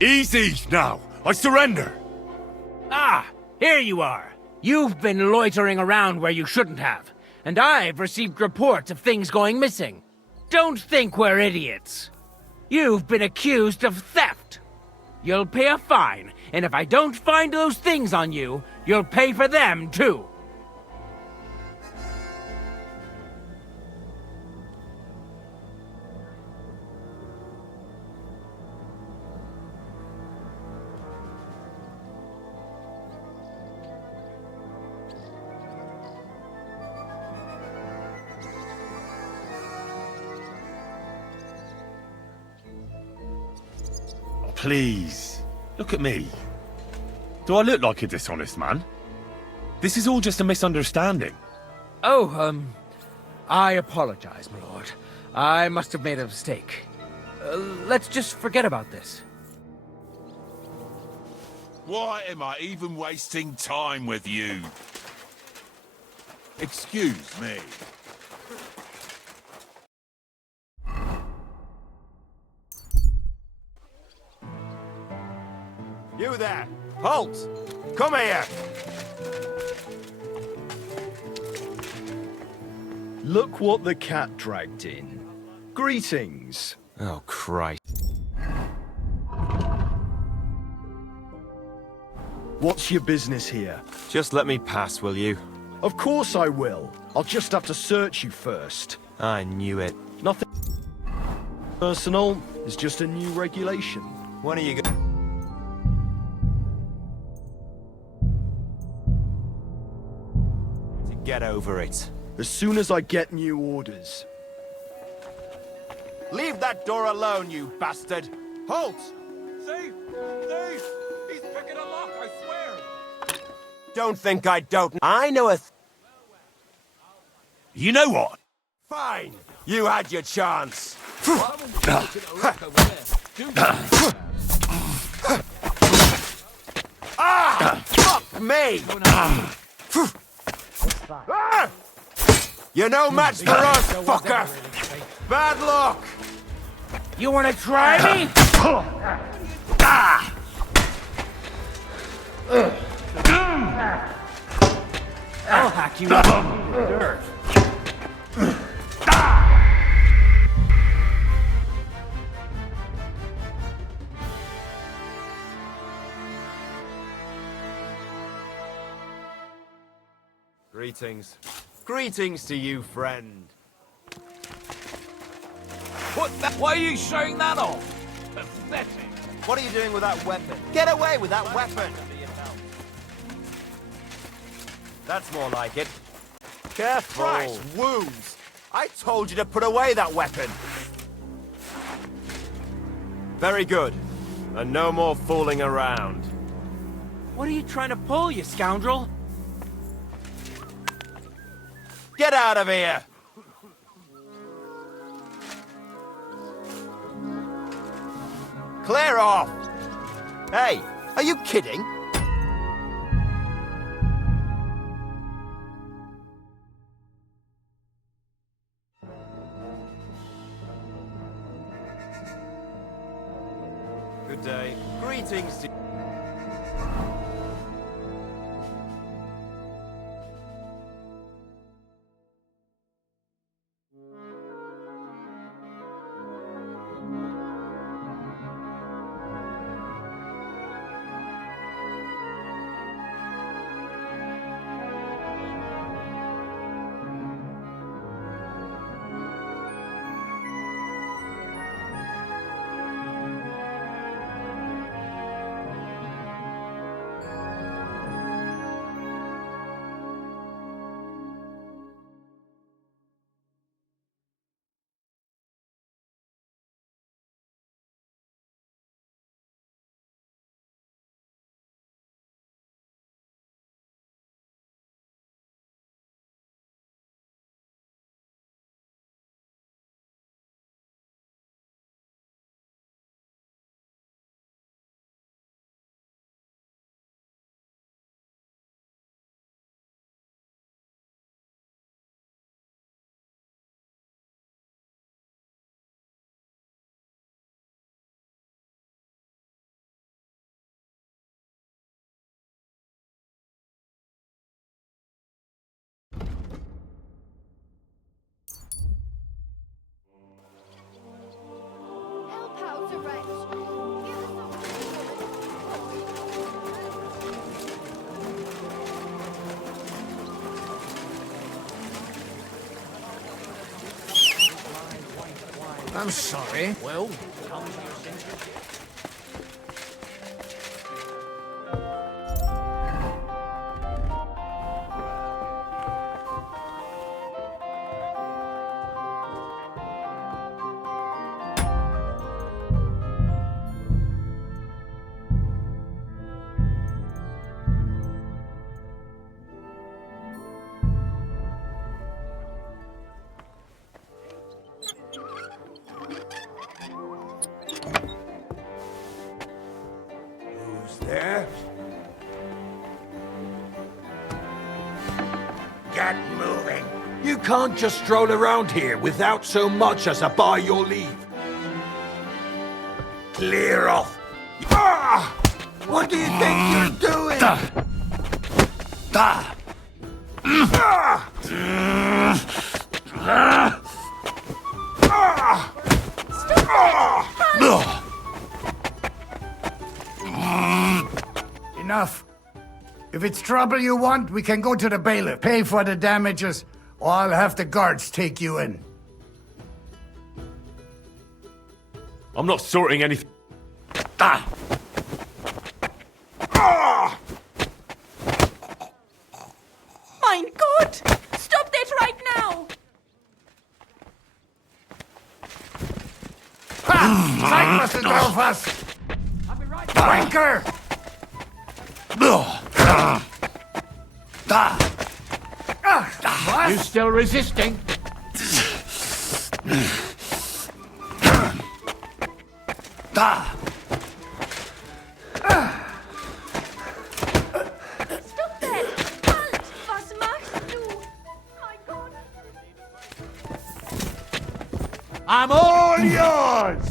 Easy now! I surrender! Ah, here you are. You've been loitering around where you shouldn't have, and I've received reports of things going missing. Don't think we're idiots. You've been accused of theft. You'll pay a fine, and if I don't find those things on you, you'll pay for them too. Please, look at me. Do I look like a dishonest man? This is all just a misunderstanding. Oh, I apologize, my lord. I must have made a mistake. Let's just forget about this. Why am I even wasting time with you? Excuse me. You there! Halt! Come here! Look what the cat dragged in. Greetings. Oh, Christ. What's your business here? Just let me pass, will you? Of course I will. I'll just have to search you first. I knew it. Nothing personal. It's just a new regulation. When are you going? Get over it. As soon as I get new orders. Leave that door alone, you bastard! Halt! Thief! Thief! He's picking a lock, I swear! Don't think I don't. I know a You know what? Fine! You had your chance! Ah! Fuck me! Ah! You're no match for us, fucker! Bad luck! You wanna try me? I'll hack you up in the dirt. Greetings. Greetings to you, friend. Why are you showing that off? Pathetic. What are you doing with that weapon? Get away with that weapon! That's more like it. Careful. Christ, wounds! I told you to put away that weapon! Very good. And no more fooling around. What are you trying to pull, you scoundrel? Get out of here! Clear off! Hey, are you kidding? Good day. Greetings to... Help out the wretch. Give us I'm sorry. Well, There? Get moving. You can't just stroll around here without so much as a by your leave. Clear off. Ah! What do you think you're doing? Enough. If it's trouble you want, we can go to the bailiff, pay for the damages, or I'll have the guards take you in. I'm not sorting anything. Mein Gott! Stop that right now! Zeig, was du drauf hast! Wanker! You still resisting? Stop that! Halt! Was machst du? Mein Gott! I'm all yours!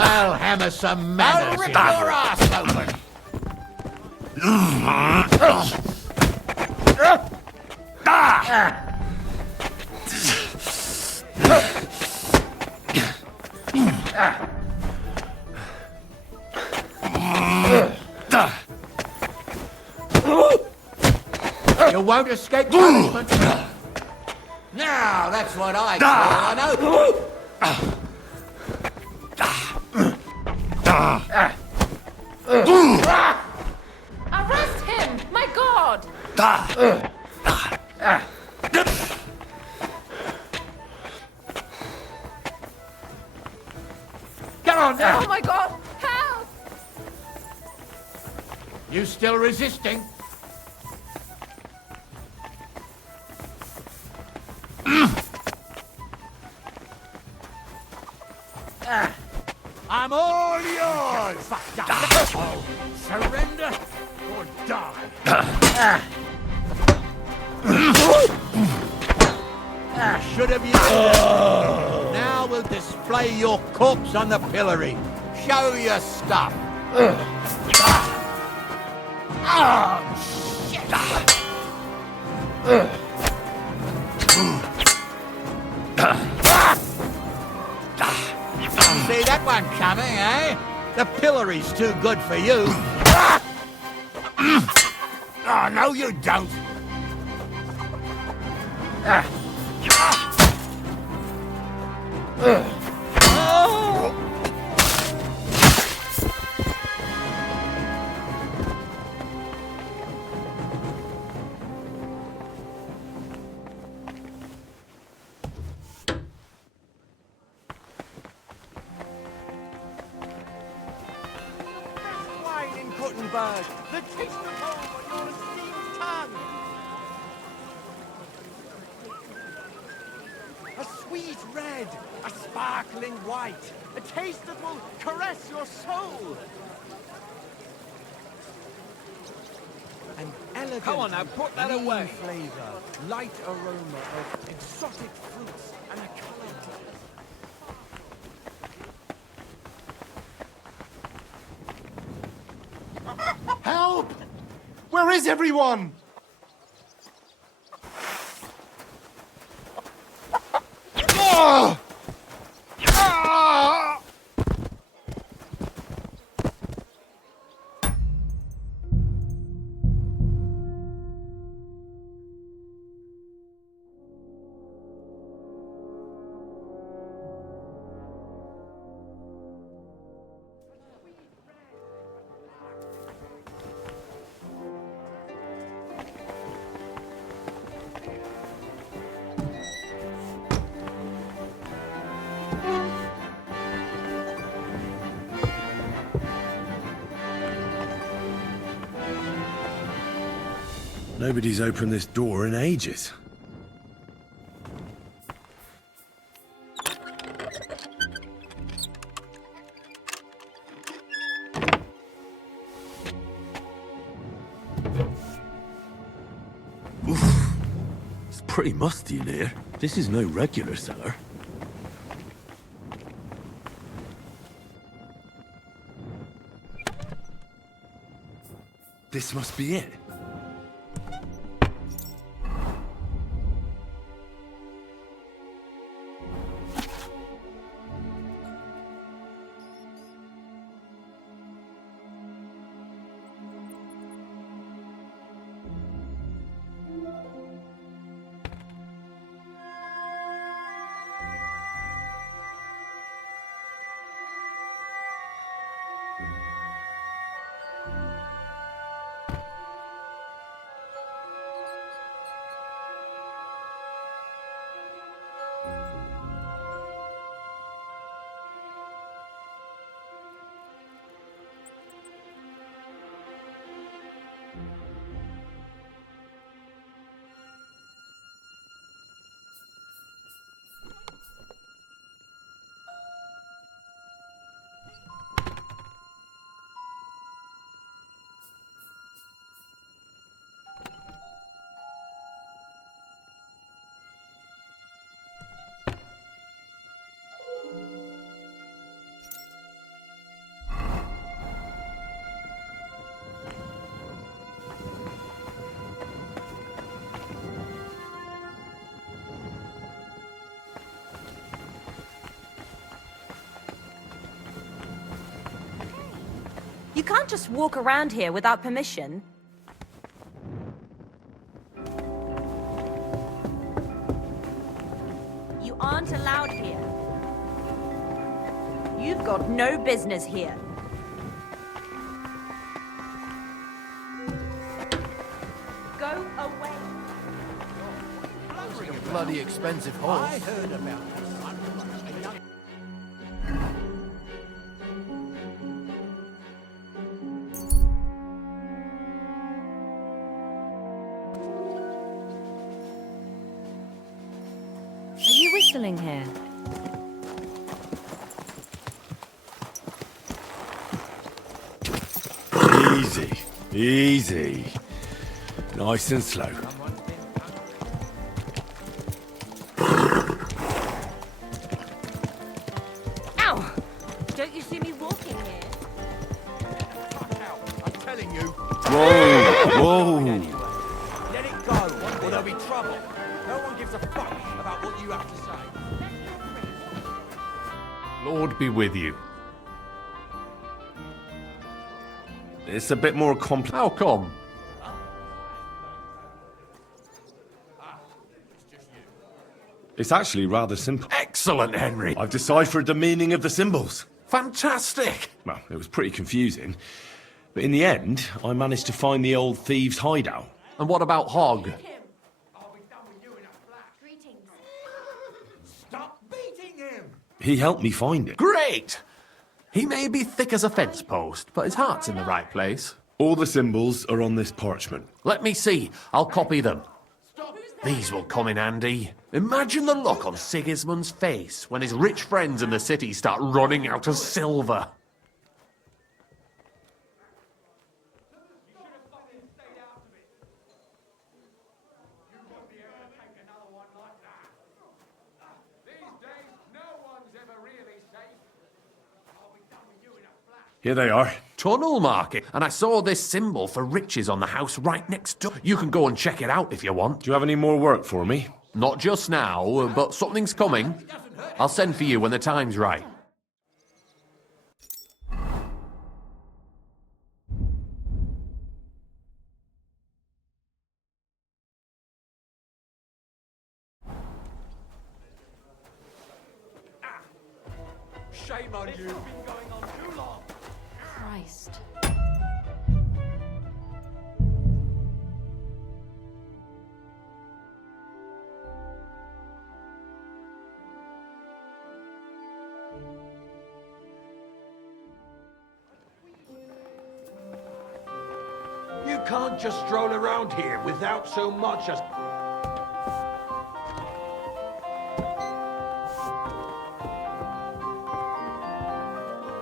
I'll hammer some manners. I'll rip your ass open. You won't escape punishment. Now, that's what I call an oath. Arrest him! My God! Come on now! Oh my God! Help! You still resisting? I'm all yours! Surrender or die. Should have used it. Now we'll display your corpse on the pillory. Show your stuff. Oh, shit! See that one coming, eh? The pillory's too good for you. Oh, no, you don't. Wine in Guttenberg, the taste of home on your esteemed tongue. A sweet red, a sparkling white, a taste that will caress your soul. An elegant, Come on now, put that clean away. flavor, light aroma of exotic fruits, and a color. Help! Where is everyone? Ah! Ah! Nobody's opened this door in ages. It's pretty musty in here. This is no regular cellar. This must be it. You can't just walk around here without permission. You aren't allowed here. You've got no business here. away. It's a bloody expensive horse. I heard about this one. A young Are you whistling here? Easy, easy. Nice and slow. Ow! Don't you see me walking here? I'm telling you. Whoa, whoa. Let it go, or there'll be trouble. No one gives a fuck about what you have to say. Lord be with you. It's a bit more complex. How come? It's actually rather simple. Excellent, Henry. I've deciphered the meaning of the symbols. Fantastic. Well, it was pretty confusing. But in the end, I managed to find the old thieves' hideout. And what about Hogg? Stop beating him! He helped me find it. Great! He may be thick as a fence post, but his heart's in the right place. All the symbols are on this parchment. Let me see. I'll copy them. These will come in handy. Imagine the look on Sigismund's face when his rich friends in the city start running out of silver. Here they are. Tunnel market. And I saw this symbol for riches on the house right next door. You can go and check it out if you want. Do you have any more work for me? Not just now, but something's coming. I'll send for you when the time's right. Shame on you. It's been going on too long. Christ. You can't just stroll around here without so much as...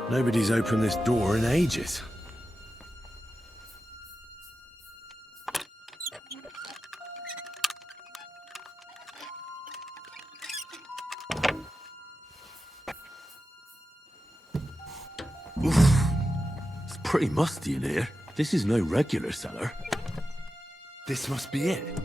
Nobody's opened this door in ages. Oof. It's pretty musty in here. This is no regular cellar. This must be it.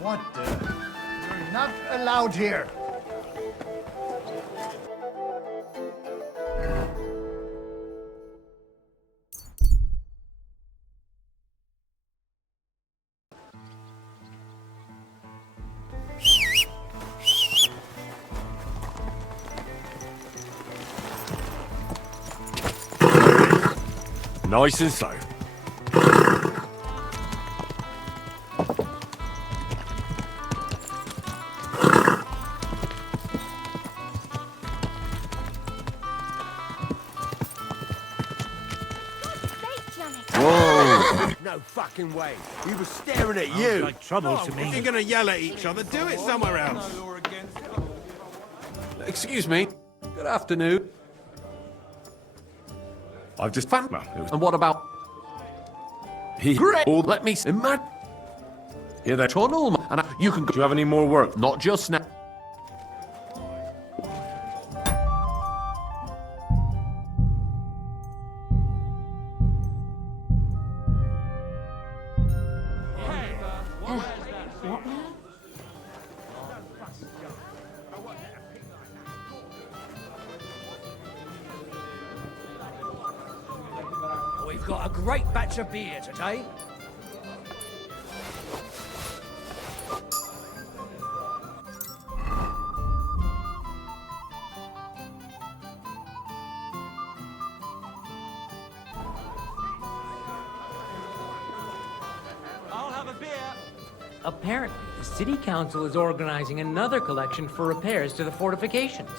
What the? You're not allowed here. Nice and slow. No fucking way. He was staring at Sounds you. like trouble to me. If you're gonna yell at each other, do it somewhere else. Excuse me. Good afternoon. I've just found him. And what about... Great. Let me imagine. Here they Tunnel, and you can go... Do you have any more work? Not just now. We've got a great batch of beer today. I'll have a beer. Apparently, the city council is organizing another collection for repairs to the fortifications.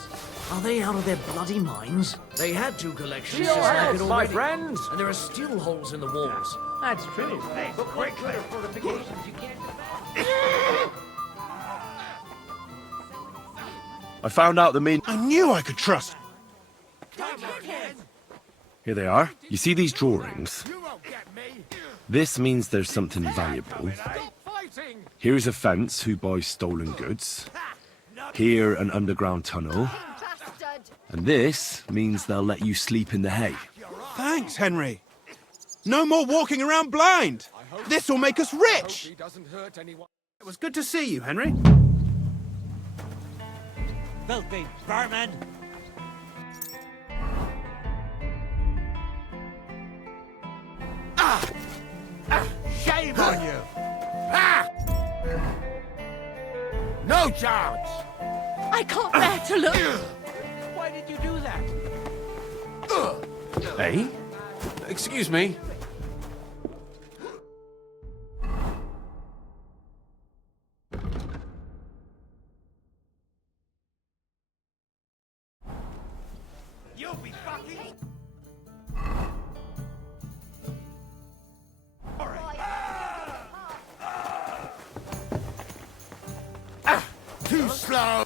Are they out of their bloody minds? They had 2 collections just Your like health, it my already. friends. And there are still holes in the walls. That's true. But quickly, fortifications you can't defend. I found out the main... I knew I could trust. Here they are. You see these drawings? This means there's something valuable. Here's a fence who buys stolen goods. Here, an underground tunnel. And this means they'll let you sleep in the hay. Thanks, Henry. No more walking around blind. This will make us rich. It was good to see you, Henry. Filthy vermin! Shame on you! Ah! No chance! I can't bear to look. Why did you do that? Hey? Excuse me. You'll be fucking... Too slow!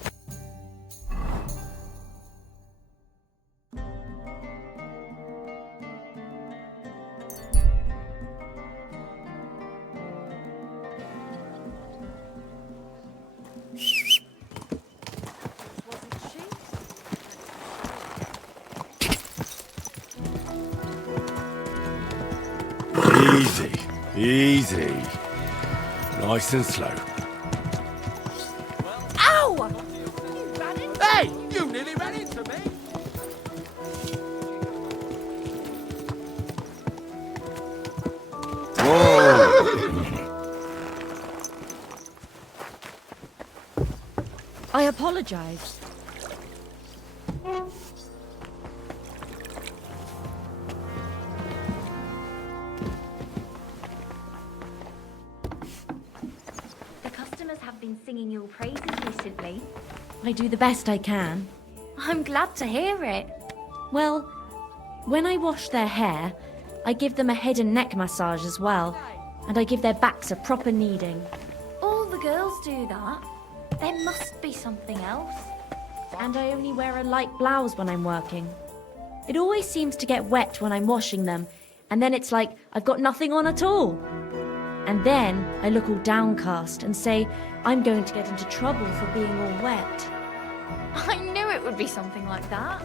Easy. Easy. Nice and slow. Ow! Hey! You nearly ran into me! I apologize. The customers have been singing your praises recently. I do the best I can. I'm glad to hear it. Well, when I wash their hair, I give them a head and neck massage as well. And I give their backs a proper kneading. All the girls do that. There must be something else. And I only wear a light blouse when I'm working. It always seems to get wet when I'm washing them, and then it's like I've got nothing on at all. And then I look all downcast and say I'm going to get into trouble for being all wet. I knew it would be something like that.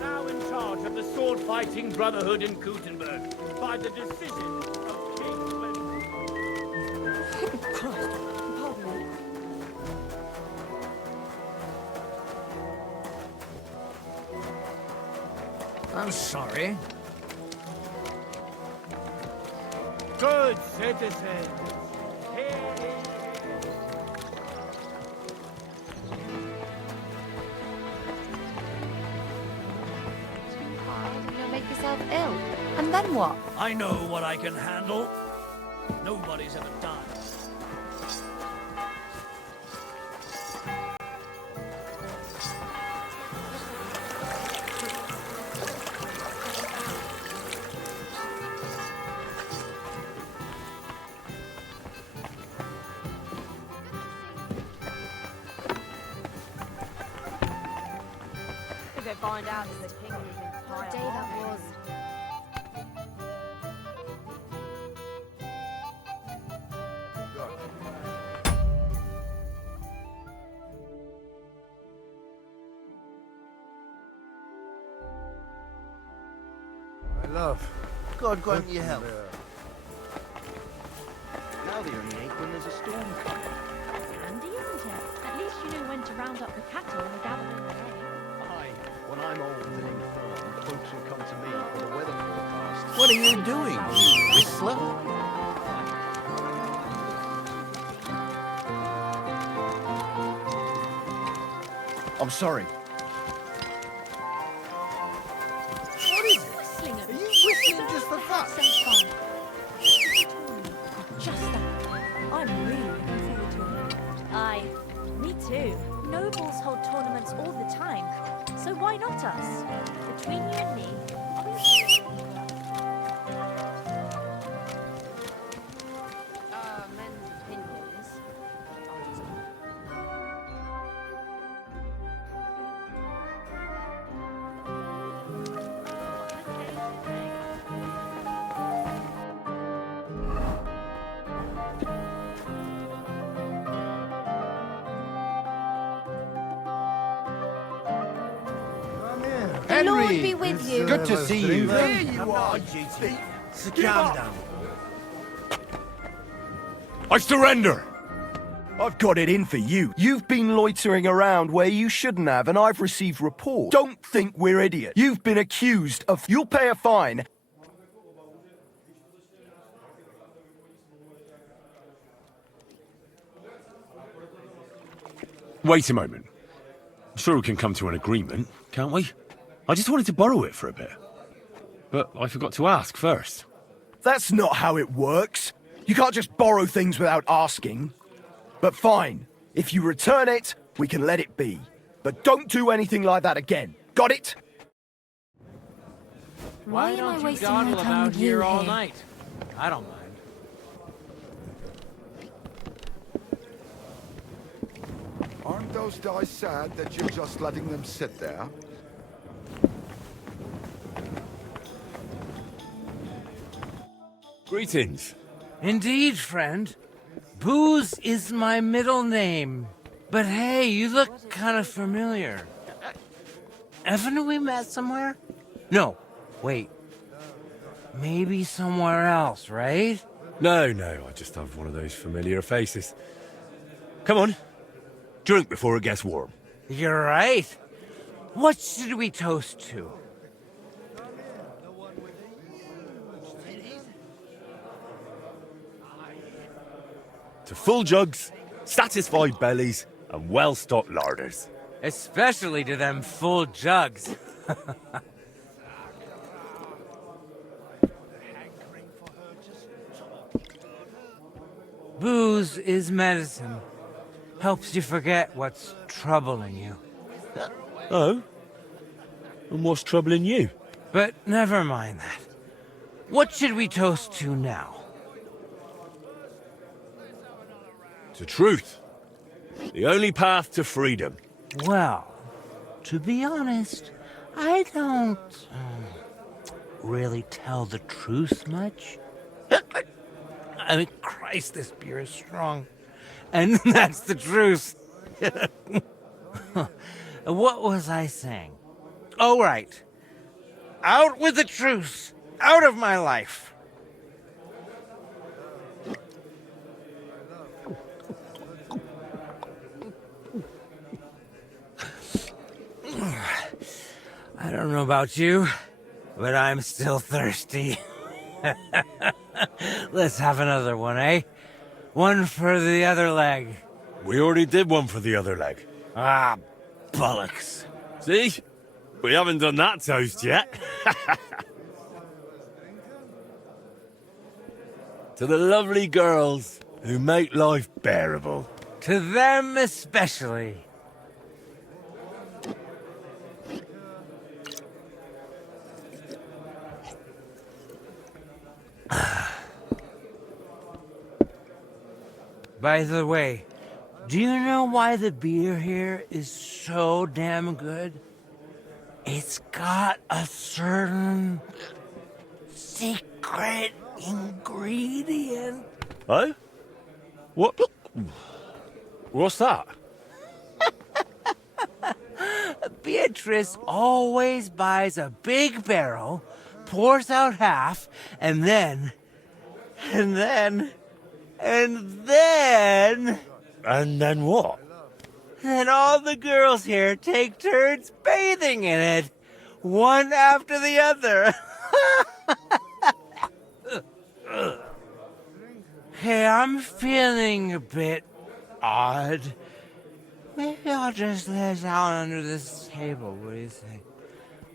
Now in charge of the sword-fighting brotherhood in Gutenberg by the decision of King Christ, pardon me. I'm sorry. Good citizens. You'll make yourself ill. And then what? I know what I can handle. Nobody's ever done. find out that the king and his entire What day that army- was. My love, God grant you health. Now they only ate when there's a storm coming. Handy, isn't it? At least you know when to round up the cattle and gather them away. Aye, when I'm old and infirm, folks will come to me for the weather forecast. What are you doing, you whistler? I'm sorry. What is it? Whistling at Are me. you whistling just for fun? Some fun. Just that. I'm really looking forward to it. Aye, me too. Nobles hold tournaments all the time, so why not us? Between you and me, men's opinions. The Lord be with you. Good to see you. There you are, you thief! Calm down. I surrender! I've got it in for you. You've been loitering around where you shouldn't have, and I've received reports. Don't think we're idiots. You've been accused of... You'll pay a fine. Wait a moment. I'm sure we can come to an agreement, can't we? I just wanted to borrow it for a bit. But I forgot to ask first. That's not how it works. You can't just borrow things without asking. But fine. If you return it, we can let it be. But don't do anything like that again. Got it? Why am I don't you wasting my dawdle time about with you here all here? night? I don't mind. Aren't those guys sad that you're just letting them sit there? Greetings. Indeed, friend. Booze is my middle name. But hey, you look kind of familiar. Haven't we met somewhere? No, wait. Maybe somewhere else, right? No, I just have one of those familiar faces. Come on. Drink before it gets warm. You're right. What should we toast to? To full jugs, satisfied bellies, and well-stocked larders. Especially to them full jugs. Booze is medicine. Helps you forget what's troubling you. Oh? And what's troubling you? But never mind that. What should we toast to now? To truth. The only path to freedom. Well, to be honest, I don't really tell the truth much. I mean, Christ, this beer is strong. And that's the truth. What was I saying? Oh, right. Out with the truth. Out of my life. I don't know about you, but I'm still thirsty. Let's have another one, eh? One for the other leg. We already did one for the other leg. Ah, bollocks. See? We haven't done that toast yet. To the lovely girls who make life bearable. To them especially. By the way, do you know why the beer here is so damn good? It's got a certain secret ingredient. Oh? What? What's that? Beatrice always buys a big barrel, pours out half, and then... And then what? Then all the girls here take turns bathing in it, one after the other. Hey, I'm feeling a bit odd. Maybe I'll just lay down under this table, what do you think?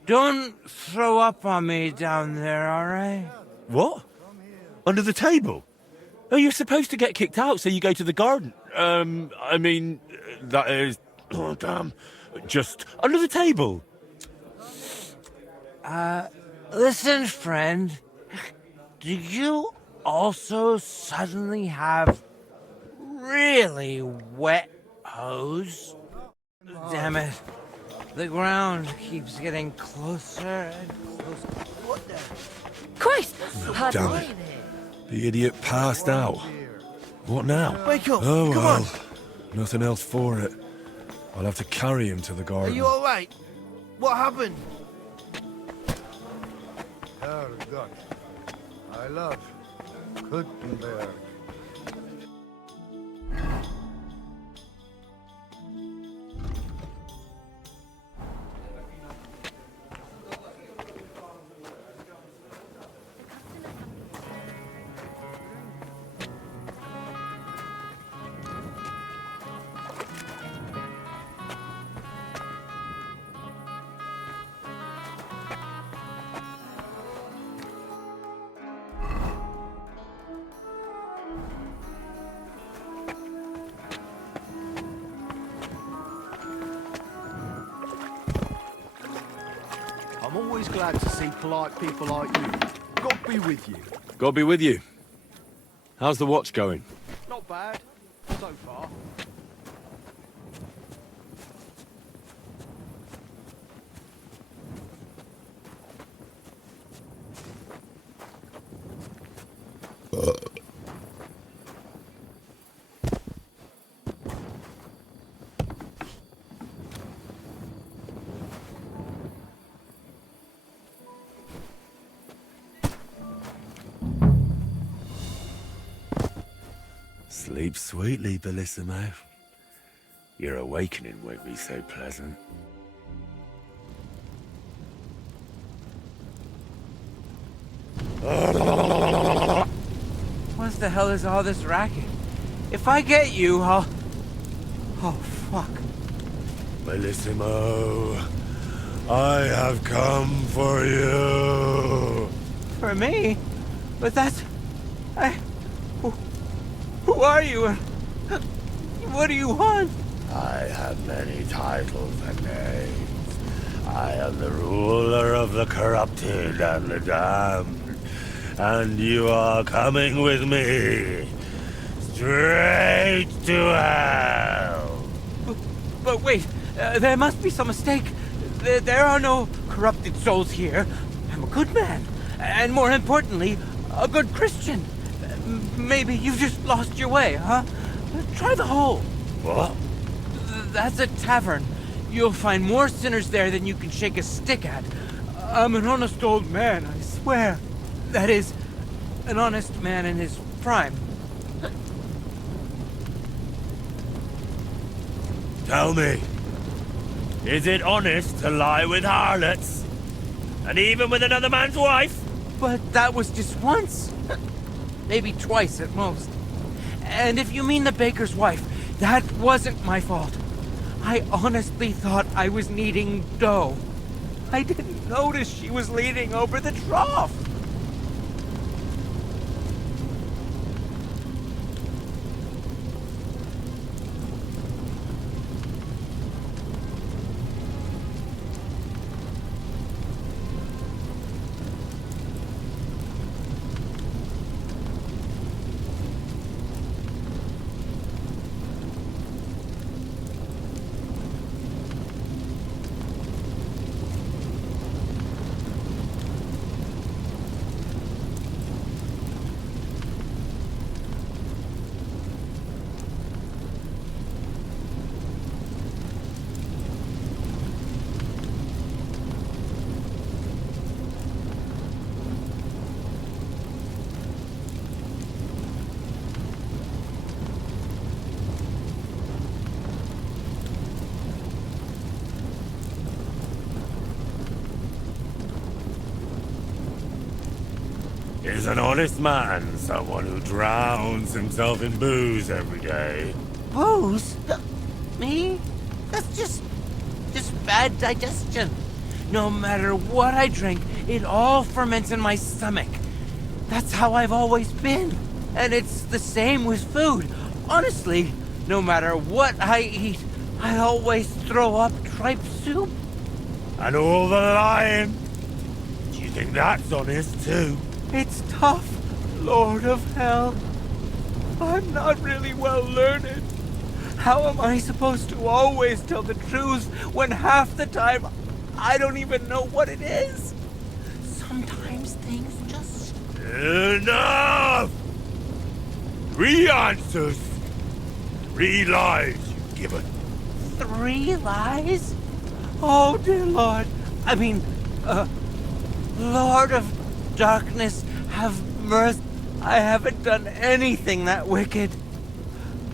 Don't throw up on me down there, alright? What? Under the table? Oh, you're supposed to get kicked out, so you go to the garden. I mean, that is... Oh, damn. Just under the table. Listen, friend. Do you also suddenly have really wet hose? Damn it. The ground keeps getting closer and closer. What the? Christ! Damn it. The idiot passed out. What now? Wake up! Oh, Come well. on! Nothing else for it. I'll have to carry him to the Are garden. you alright? What happened? Herrgott. I love Gutenberg. I'm always glad to see polite people like you. God be with you. God be with you. How's the watch going? Not bad, so far. Sleep sweetly, Bellissimo. Your awakening won't be so pleasant. What the hell is all this racket? If I get you, I'll... Oh, fuck. Bellissimo, I have come for you. For me? But that's... Who are you? What do you want? I have many titles and names. I am the ruler of the corrupted and the damned. And you are coming with me. Straight to hell. But wait, there must be some mistake. There are no corrupted souls here. I'm a good man. And more importantly, a good Christian. Maybe you've just lost your way, huh? Try the hole. What? That's a tavern. You'll find more sinners there than you can shake a stick at. I'm an honest old man, I swear. That is, an honest man in his prime. Tell me, is it honest to lie with harlots? And even with another man's wife? But that was just once. Maybe twice at most. And if you mean the baker's wife, that wasn't my fault. I honestly thought I was kneading dough. I didn't notice she was leaning over the trough. Is an honest man someone who drowns himself in booze every day? Booze? Me? That's just bad digestion. No matter what I drink, it all ferments in my stomach. That's how I've always been. And it's the same with food. Honestly, no matter what I eat, I always throw up tripe soup. And all the lying? Do you think that's honest too? It's tough, Lord of Hell. I'm not really well learned. How am I supposed to always tell the truth when half the time I don't even know what it is? Sometimes things just... Enough! 3 answers. 3 lies you've given. 3 lies? Oh, dear Lord. I mean, Lord of Darkness, have mercy. I haven't done anything that wicked.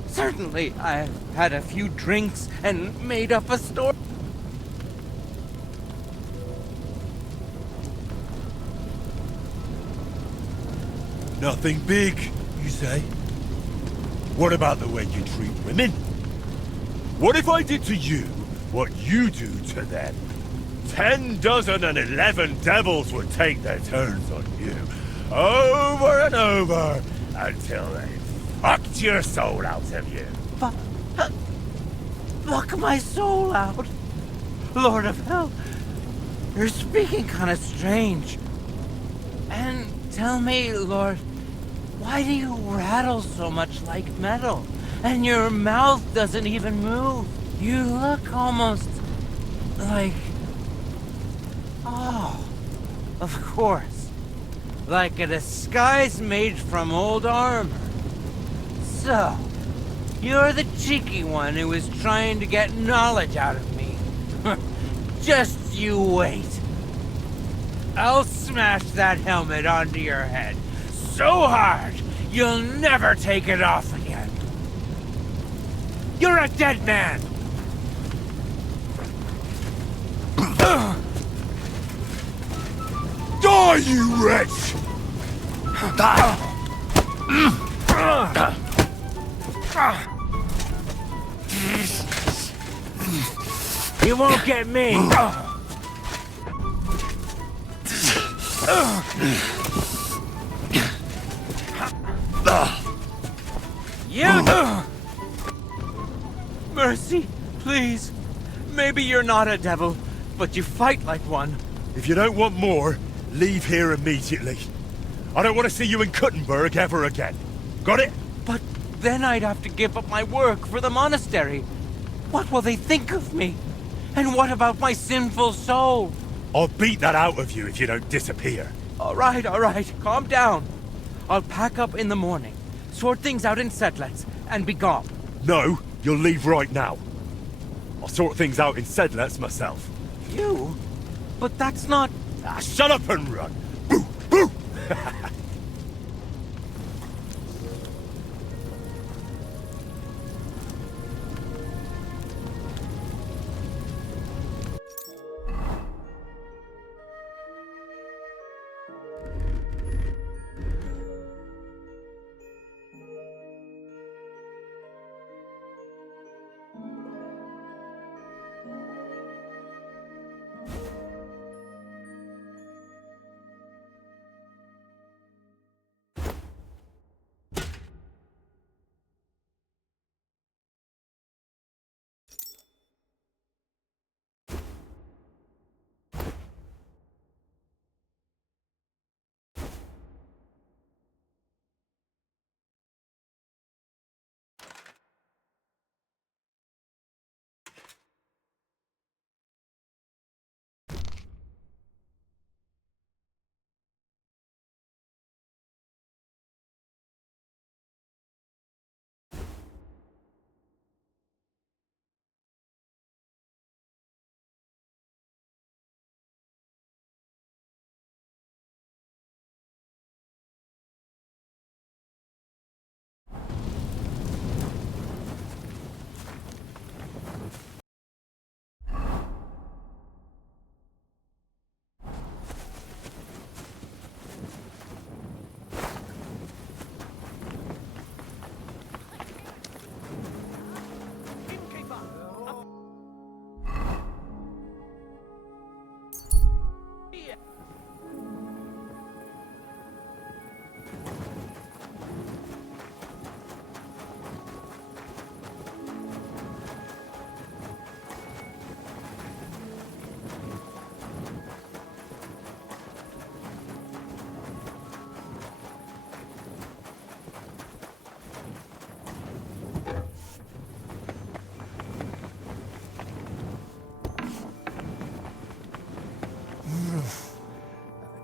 Certainly, I've had a few drinks and made up a story. Nothing big, you say? What about the way you treat women? What if I did to you what you do to them? 10 dozen and 11 devils would take their turns on you, over and over, until they fucked your soul out of you. Fuck my soul out? Lord of Hell, you're speaking kind of strange. And tell me, Lord, why do you rattle so much like metal? And your mouth doesn't even move. You look almost like... Oh, of course. Like a disguise made from old armor. So, you're the cheeky one who is trying to get knowledge out of me. Just you wait. I'll smash that helmet onto your head so hard, you'll never take it off again. You're a dead man! Die, you wretch! You won't get me! You! Mercy, please. Maybe you're not a devil, but you fight like one. If you don't want more, leave here immediately. I don't want to see you in Kuttenberg ever again. Got it? But then I'd have to give up my work for the monastery. What will they think of me? And what about my sinful soul? I'll beat that out of you if you don't disappear. All right, calm down. I'll pack up in the morning, sort things out in Sedlets, and be gone. No, you'll leave right now. I'll sort things out in Sedlets myself. You? But that's not... Shut up and run! Boo! Boo!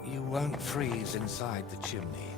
You won't freeze inside the chimney.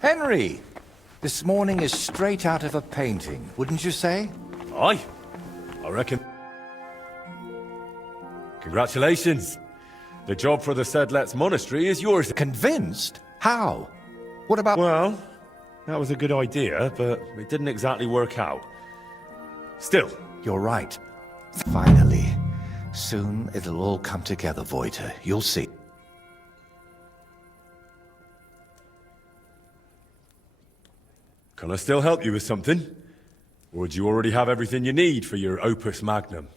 Henry! This morning is straight out of a painting, wouldn't you say? Aye, I reckon. Congratulations. The job for the Sedlets Monastery is yours. Convinced? How? What about... Well, that was a good idea, but it didn't exactly work out. Still. You're right. Finally. Soon it'll all come together, Voiter. You'll see. Can I still help you with something? Or do you already have everything you need for your opus magnum?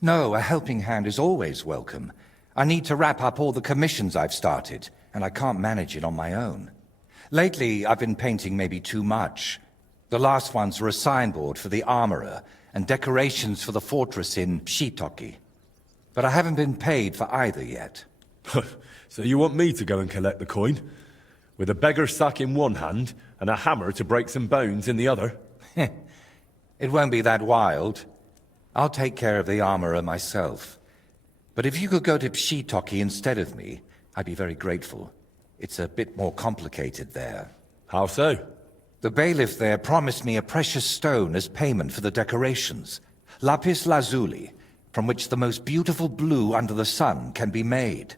No, a helping hand is always welcome. I need to wrap up all the commissions I've started, and I can't manage it on my own. Lately, I've been painting maybe too much. The last ones were a signboard for the armorer, and decorations for the fortress in Shitoki. But I haven't been paid for either yet. So you want me to go and collect the coin? With a beggar's sack in one hand, and a hammer to break some bones in the other? It won't be that wild. I'll take care of the armorer myself. But if you could go to Shitoki instead of me, I'd be very grateful. It's a bit more complicated there. How so? The bailiff there promised me a precious stone as payment for the decorations. Lapis lazuli, from which the most beautiful blue under the sun can be made.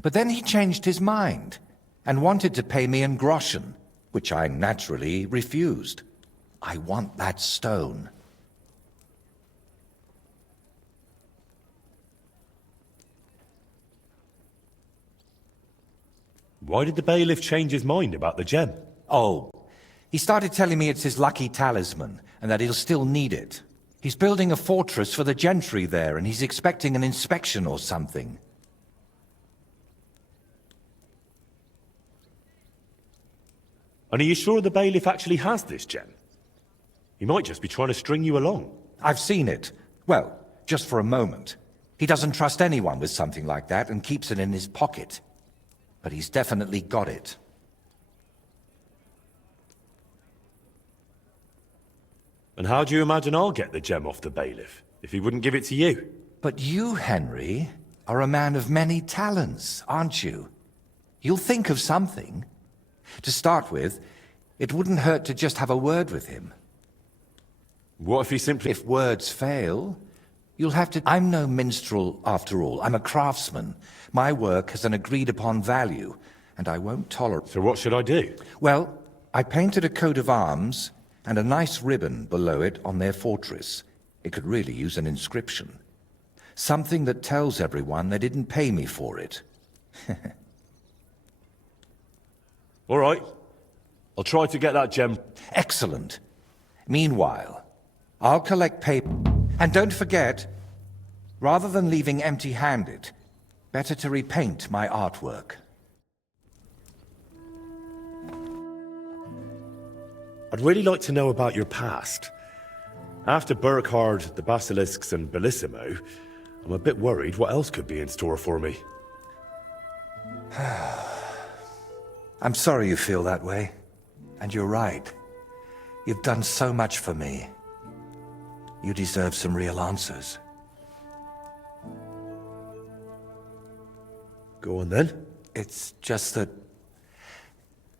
But then he changed his mind, and wanted to pay me in groschen, which I naturally refused. I want that stone. Why did the bailiff change his mind about the gem? Oh, he started telling me it's his lucky talisman, and that he'll still need it. He's building a fortress for the gentry there, and he's expecting an inspection or something. And are you sure the bailiff actually has this gem? He might just be trying to string you along. I've seen it. Well, just for a moment. He doesn't trust anyone with something like that and keeps it in his pocket. But he's definitely got it. And how do you imagine I'll get the gem off the bailiff, if he wouldn't give it to you? But you, Henry, are a man of many talents, aren't you? You'll think of something. To start with, it wouldn't hurt to just have a word with him. What if he simply... If words fail, you'll have to... I'm no minstrel, after all. I'm a craftsman. My work has an agreed-upon value, and I won't tolerate... So what should I do? Well, I painted a coat of arms and a nice ribbon below it on their fortress. It could really use an inscription. Something that tells everyone they didn't pay me for it. All right. I'll try to get that gem. Excellent. Meanwhile, I'll collect paper. And don't forget, rather than leaving empty-handed, better to repaint my artwork. I'd really like to know about your past. After Burkhard, the Basilisks, and Bellissimo, I'm a bit worried what else could be in store for me. I'm sorry you feel that way. And you're right. You've done so much for me. You deserve some real answers. Go on then. It's just that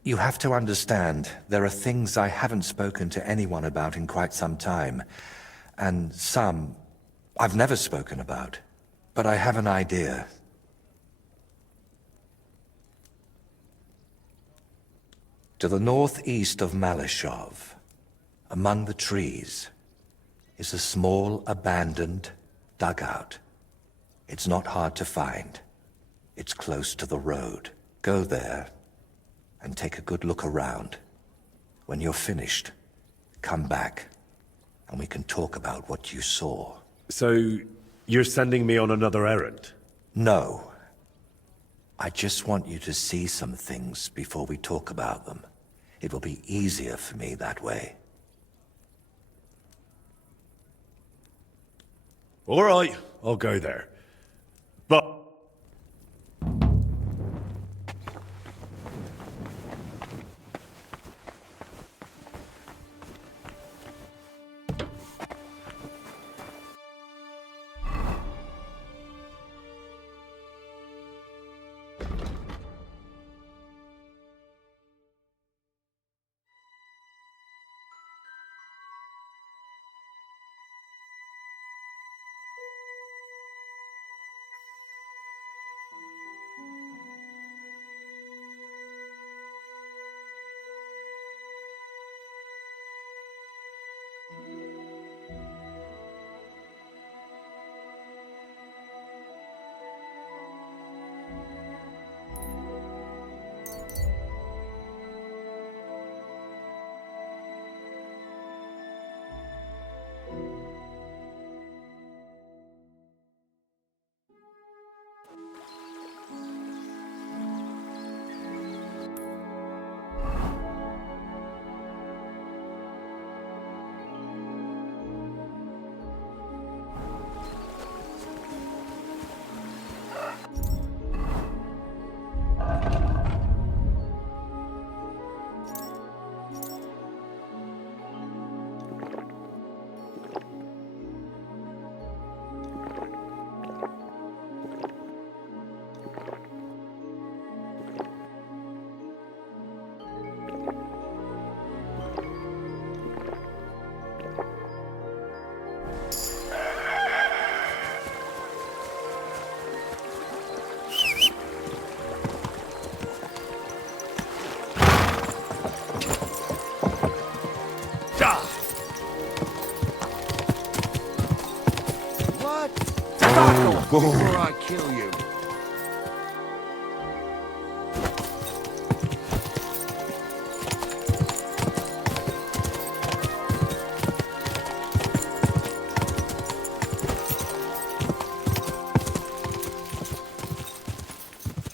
you have to understand, there are things I haven't spoken to anyone about in quite some time, and some I've never spoken about. But I have an idea. To the northeast of Malishov, among the trees, is a small abandoned dugout. It's not hard to find. It's close to the road. Go there and take a good look around. When you're finished, come back and we can talk about what you saw. So, you're sending me on another errand? No. I just want you to see some things before we talk about them. It will be easier for me that way. All right, I'll go there. But... Before I kill you.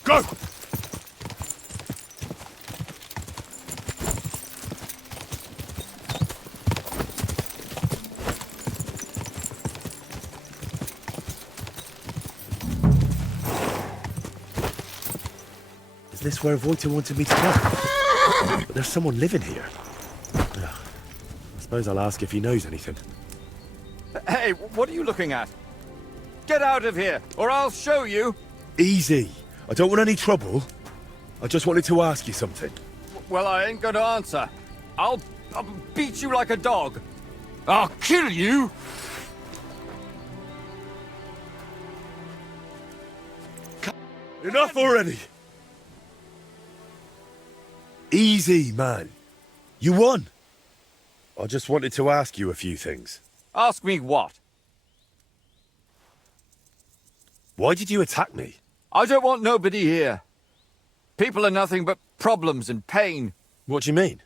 Go! Is this where Voita wanted me to go? But there's someone living here. Ugh. I suppose I'll ask if he knows anything. Hey, what are you looking at? Get out of here, or I'll show you. Easy. I don't want any trouble. I just wanted to ask you something. Well, I ain't gonna answer. I'll beat you like a dog. I'll kill you. Enough already! Easy, man. You won. I just wanted to ask you a few things. Ask me what? Why did you attack me? I don't want nobody here. People are nothing but problems and pain. What do you mean?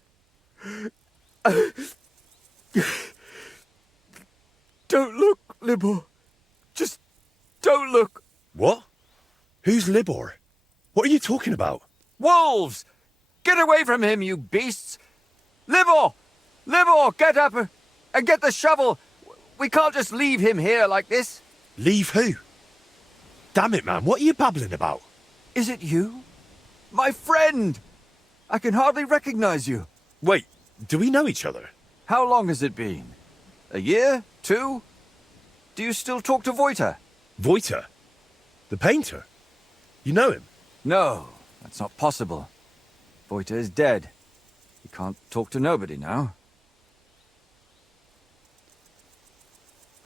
Don't look, Libor. Just don't look. What? Who's Libor? What are you talking about? Wolves! Get away from him, you beasts! Libor! Libor, get up and get the shovel! We can't just leave him here like this. Leave who? Damn it, man, what are you babbling about? Is it you? My friend! I can hardly recognize you. Wait, do we know each other? How long has it been? A year? 2? Do you still talk to Voiter? Voiter? The painter? You know him? No, that's not possible. Voiter is dead. He can't talk to nobody now.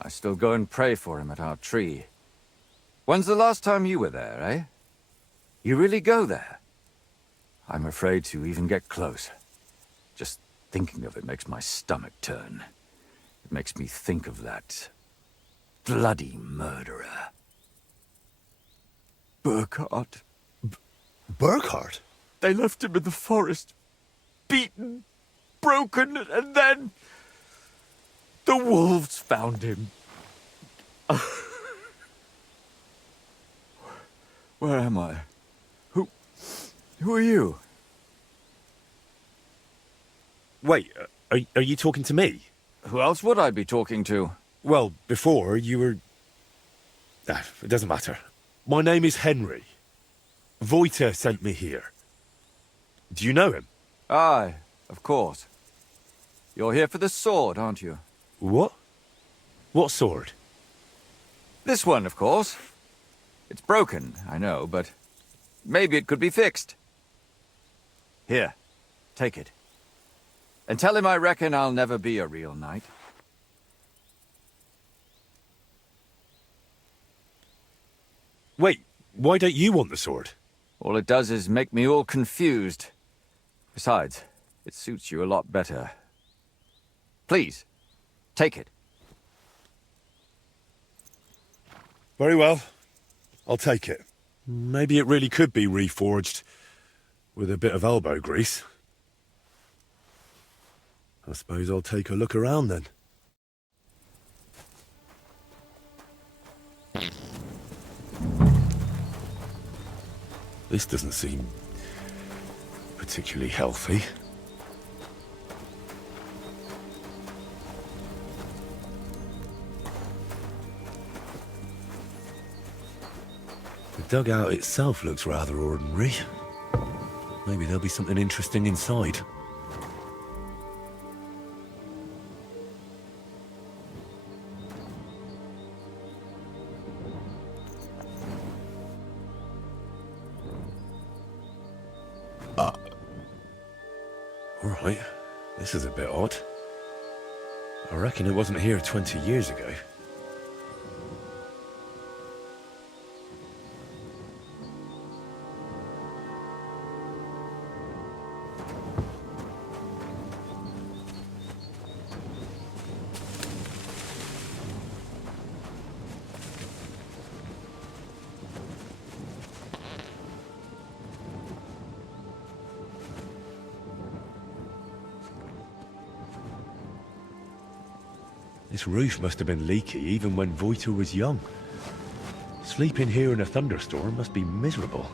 I still go and pray for him at our tree. When's the last time you were there, eh? You really go there? I'm afraid to even get close. Just thinking of it makes my stomach turn. It makes me think of that bloody murderer. Burkhard. Burkhard? They left him in the forest. Beaten, broken, and then... the wolves found him. Where am I? Who are you? Wait, are you talking to me? Who else would I be talking to? Well, before you were... it doesn't matter. My name is Henry. Voiter sent me here. Do you know him? Aye, of course. You're here for the sword, aren't you? What? What sword? This one, of course. It's broken, I know, but maybe it could be fixed. Here, take it. And tell him I reckon I'll never be a real knight. Wait, why don't you want the sword? All it does is make me all confused. Besides, it suits you a lot better. Please, take it. Very well. I'll take it. Maybe it really could be reforged with a bit of elbow grease. I suppose I'll take a look around then. This doesn't seem particularly healthy. The dugout itself looks rather ordinary. Maybe there'll be something interesting inside. Alright, this is a bit odd. I reckon it wasn't here 20 years ago. This roof must have been leaky even when Voiter was young. Sleeping here in a thunderstorm must be miserable.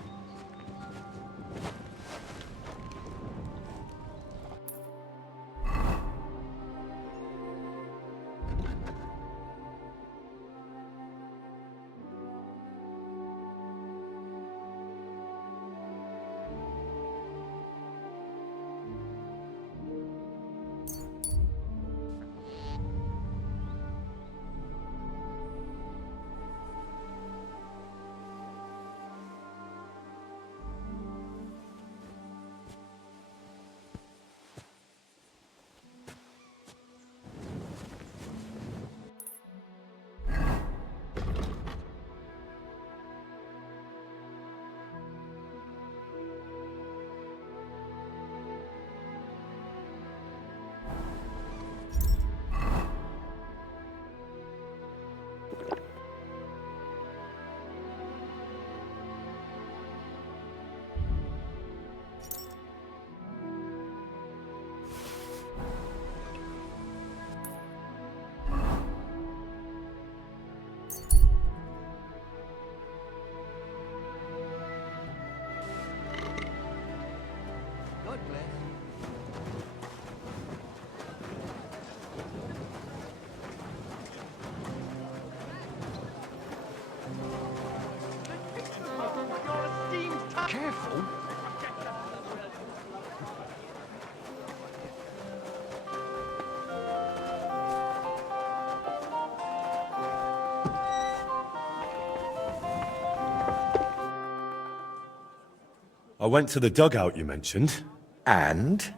I went to the dugout you mentioned. And?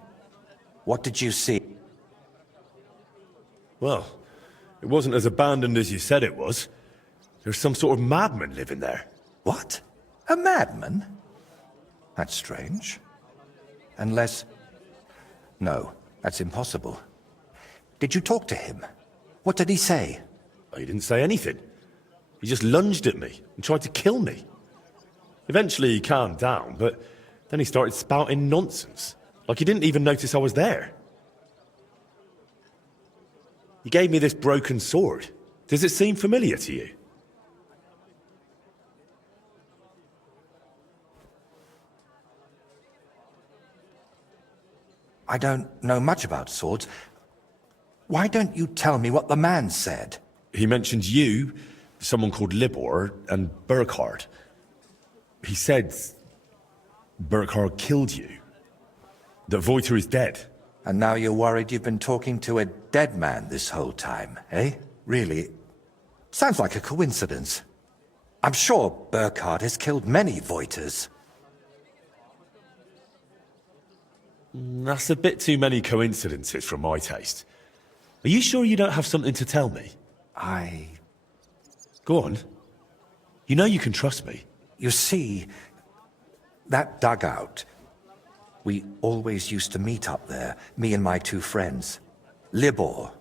What did you see? Well, it wasn't as abandoned as you said it was. There's some sort of madman living there. What? A madman? That's strange. Unless... No, that's impossible. Did you talk to him? What did he say? He didn't say anything. He just lunged at me and tried to kill me. Eventually he calmed down, but then he started spouting nonsense. Like he didn't even notice I was there. He gave me this broken sword. Does it seem familiar to you? I don't know much about swords. Why don't you tell me what the man said? He mentioned you, someone called Libor, and Burkhard. He said Burkhard killed you. That Voiter is dead. And now you're worried you've been talking to a dead man this whole time, eh? Really? Sounds like a coincidence. I'm sure Burkhard has killed many Voiters. That's a bit too many coincidences for my taste. Are you sure you don't have something to tell me? Go on. You know you can trust me. You see, that dugout, we always used to meet up there, me and my two friends. Libor,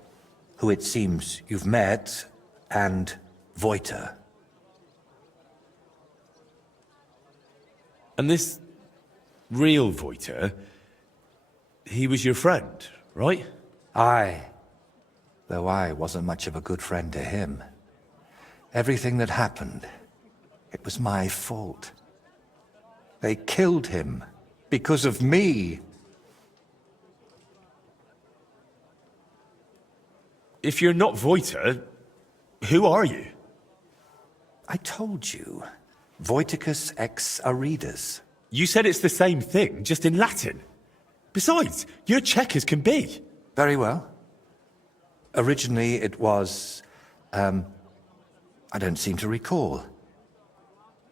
who it seems you've met, and Voiter. And this real Voiter, he was your friend, right? Aye. Though I wasn't much of a good friend to him. Everything that happened, it was my fault. They killed him because of me. If you're not Voiter, who are you? I told you. Voiticus ex Aridus. You said it's the same thing, just in Latin. Besides, you're Czech as can be. Very well. Originally it was, I don't seem to recall.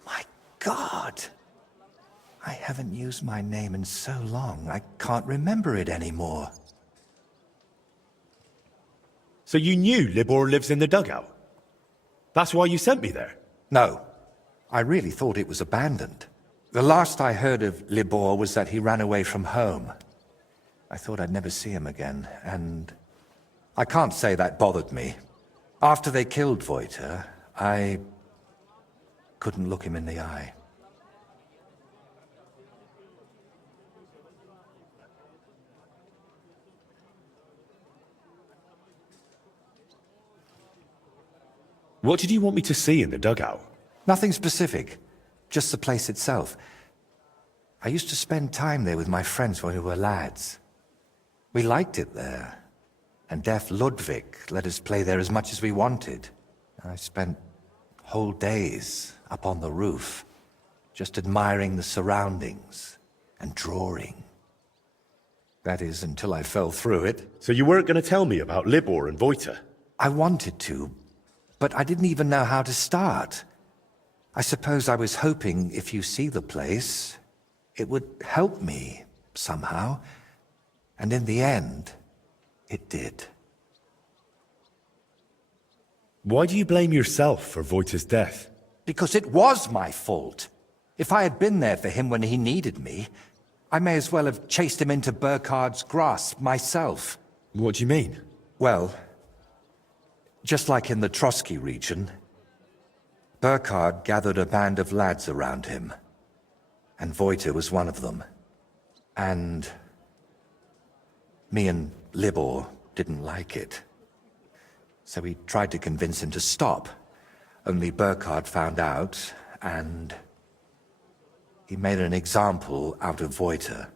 My God! I haven't used my name in so long, I can't remember it anymore. So you knew Libor lives in the dugout? That's why you sent me there? No. I really thought it was abandoned. The last I heard of Libor was that he ran away from home. I thought I'd never see him again, and I can't say that bothered me. After they killed Voiter, I couldn't look him in the eye. What did you want me to see in the dugout? Nothing specific, just the place itself. I used to spend time there with my friends when we were lads. We liked it there, and deaf Ludwig let us play there as much as we wanted. I spent whole days up on the roof, just admiring the surroundings and drawing. That is, until I fell through it. So you weren't going to tell me about Libor and Voiter? I wanted to, but I didn't even know how to start. I suppose I was hoping if you see the place, it would help me somehow. And in the end, it did. Why do you blame yourself for Voiter's death? Because it was my fault. If I had been there for him when he needed me, I may as well have chased him into Burkhard's grasp myself. What do you mean? Well, just like in the Trotsky region, Burkhard gathered a band of lads around him, and Voiter was one of them. And me and Libor didn't like it. So we tried to convince him to stop. Only Burkhard found out, and he made an example out of Voiter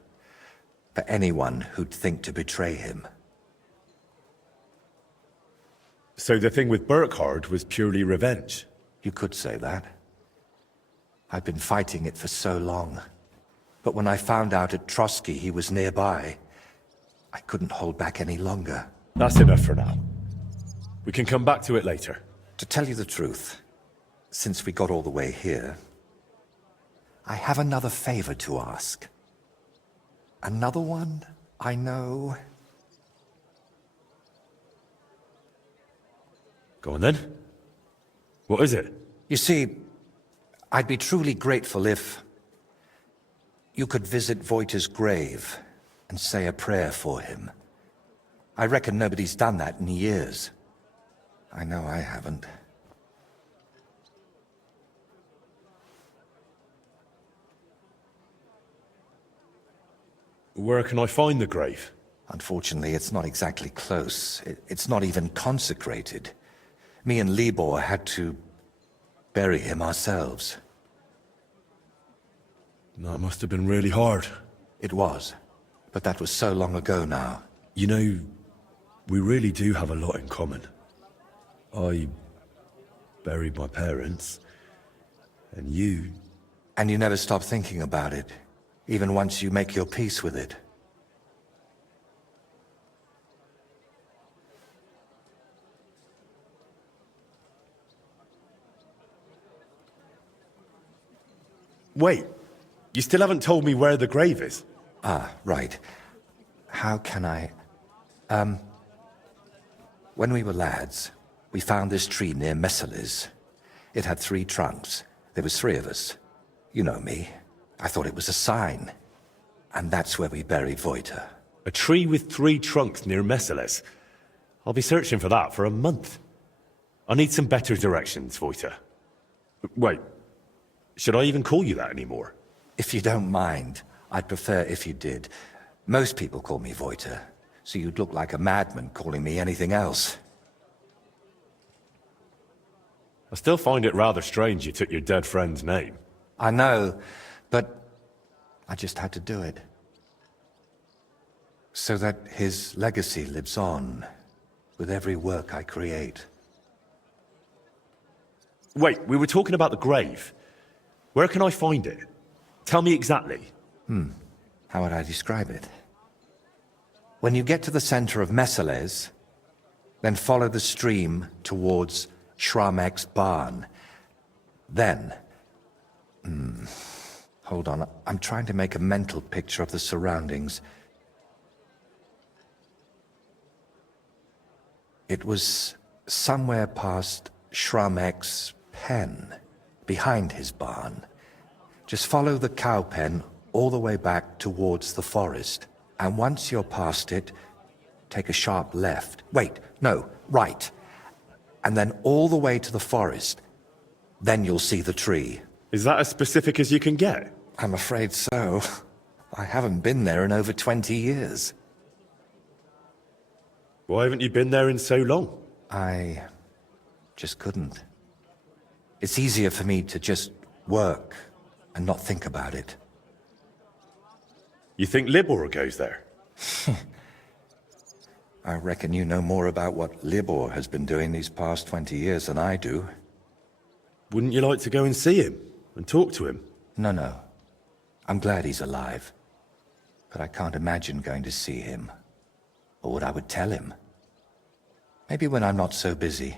for anyone who'd think to betray him. So the thing with Burkhard was purely revenge? You could say that. I'd been fighting it for so long. But when I found out at Trotsky he was nearby, I couldn't hold back any longer. That's enough for now. We can come back to it later. To tell you the truth, since we got all the way here, I have another favor to ask. Another one, I know. Go on then. What is it? You see, I'd be truly grateful if you could visit Voiter's grave and say a prayer for him. I reckon nobody's done that in years. I know I haven't. Where can I find the grave? Unfortunately, it's not exactly close. It's not even consecrated. Me and Libor had to bury him ourselves. That must have been really hard. It was, but that was so long ago now. You know, we really do have a lot in common. I buried my parents, and you... And you never stop thinking about it, even once you make your peace with it. Wait, you still haven't told me where the grave is? Ah, right. How can I... When we were lads, we found this tree near Messalis. It had 3 trunks. There was 3 of us. You know me. I thought it was a sign. And that's where we buried Voiter. A tree with 3 trunks near Messalis? I'll be searching for that for a month. I need some better directions, Voiter. Wait, should I even call you that anymore? If you don't mind, I'd prefer if you did. Most people call me Voiter, so you'd look like a madman calling me anything else. I still find it rather strange you took your dead friend's name. I know, but I just had to do it. So that his legacy lives on with every work I create. Wait, we were talking about the grave. Where can I find it? Tell me exactly. How would I describe it? When you get to the center of Messales, then follow the stream towards Shramek's barn. Then... hold on, I'm trying to make a mental picture of the surroundings. It was somewhere past Shramek's pen, behind his barn. Just follow the cow pen all the way back towards the forest. And once you're past it, take a sharp left. Wait, no, right. And then all the way to the forest. Then you'll see the tree. Is that as specific as you can get? I'm afraid so. I haven't been there in over 20 years. Why haven't you been there in so long? I just couldn't. It's easier for me to just work and not think about it. You think Libor goes there? I reckon you know more about what Libor has been doing these past 20 years than I do. Wouldn't you like to go and see him and talk to him? No. I'm glad he's alive. But I can't imagine going to see him. Or what I would tell him. Maybe when I'm not so busy.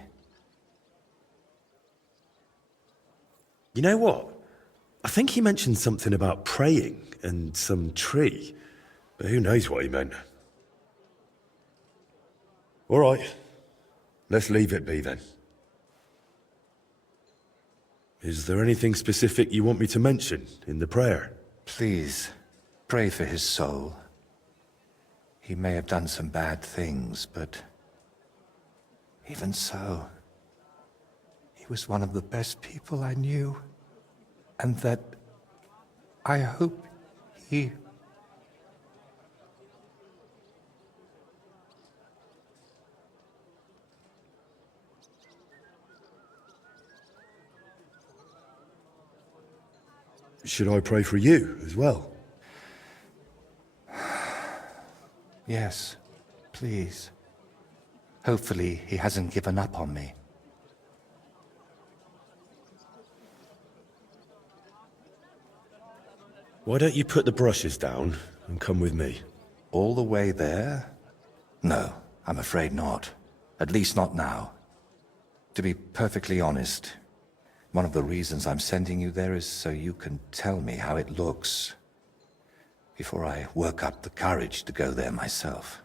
You know what? I think he mentioned something about praying and some tree. But who knows what he meant. All right. Let's leave it be then. Is there anything specific you want me to mention in the prayer? Please, pray for his soul. He may have done some bad things, but even so, he was one of the best people I knew. And that I hope he... Should I pray for you as well? Yes, please. Hopefully he hasn't given up on me. Why don't you put the brushes down and come with me? All the way there? No, I'm afraid not. At least not now. To be perfectly honest, One of the reasons I'm sending you there is so you can tell me how it looks before I work up the courage to go there myself.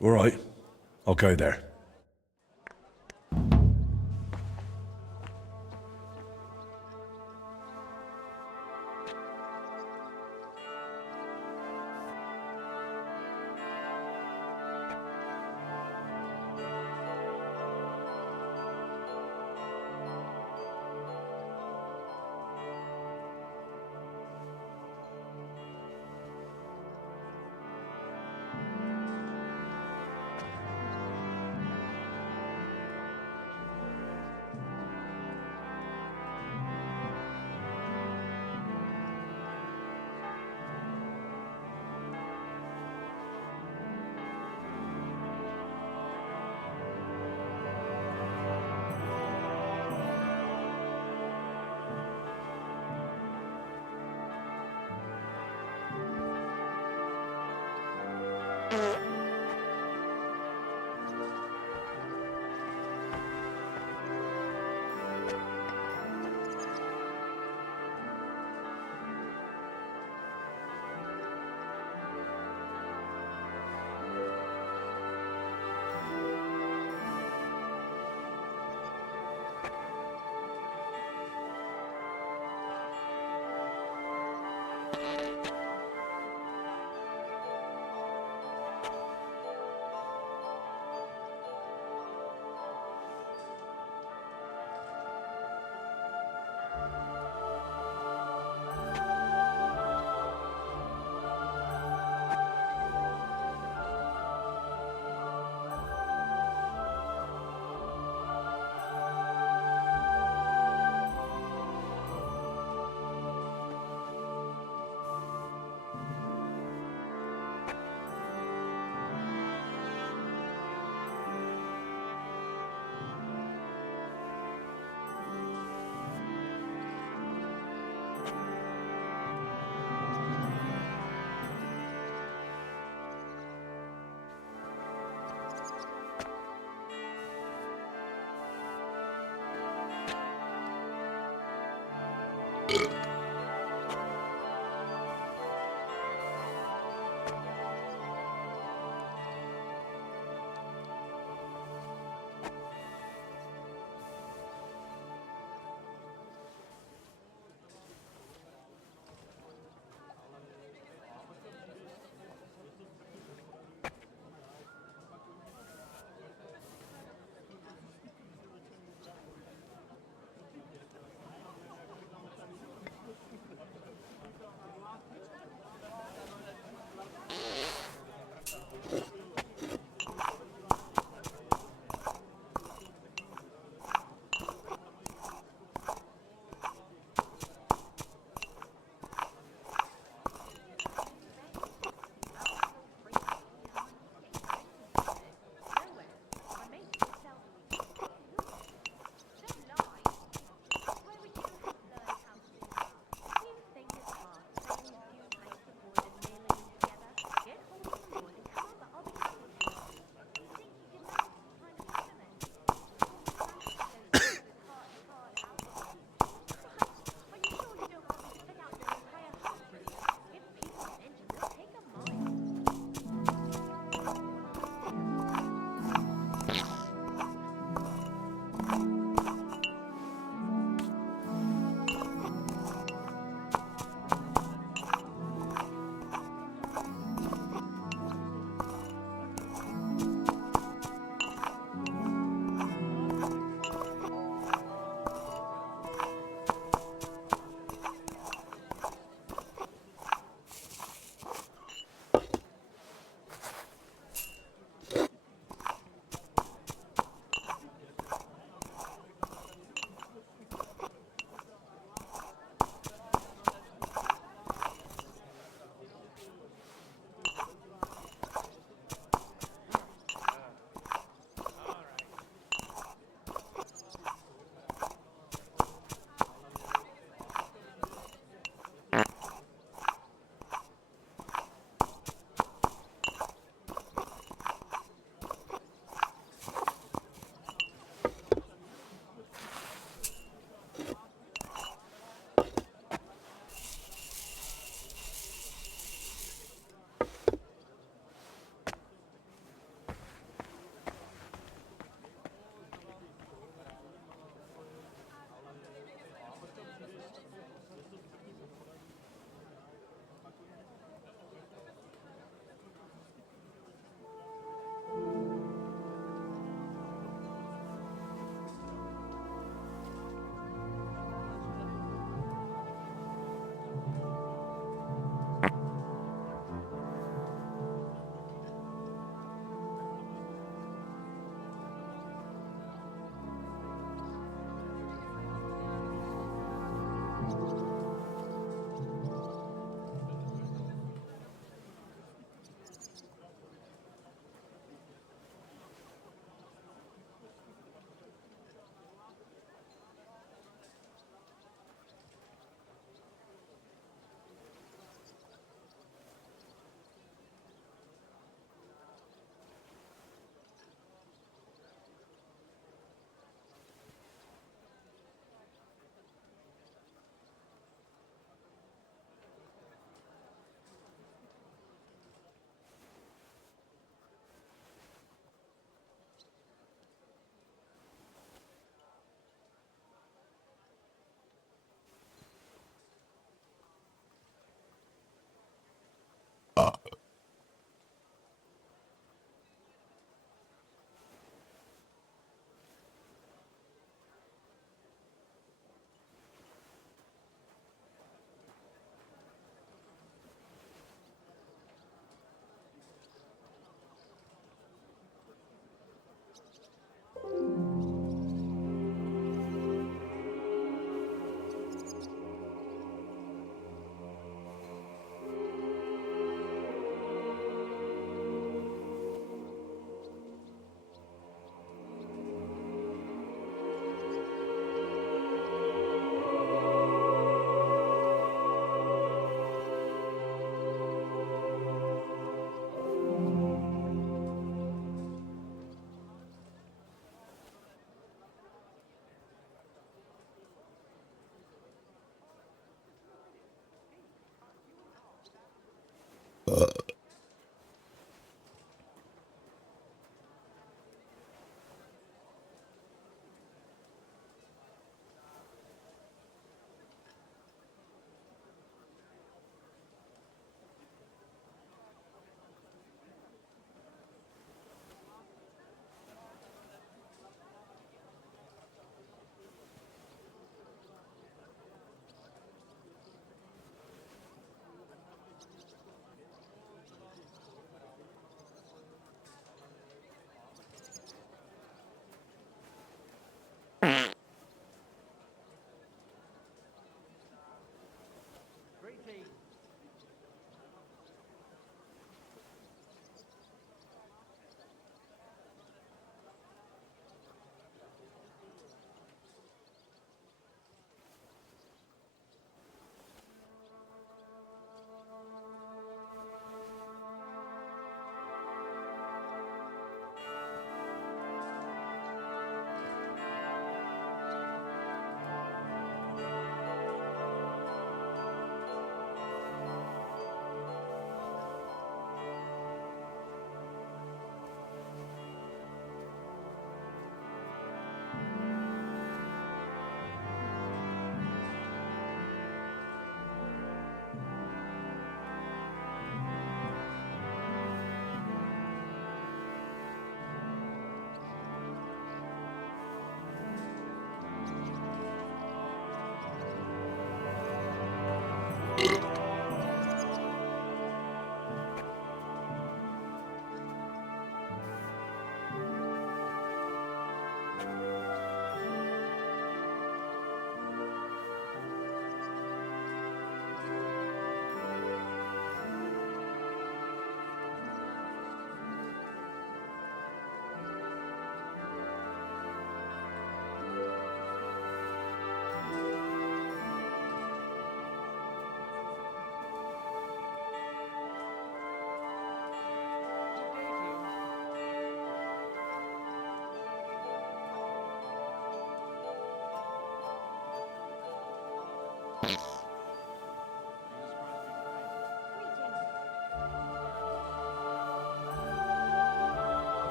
All right, I'll go there.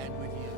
And with you.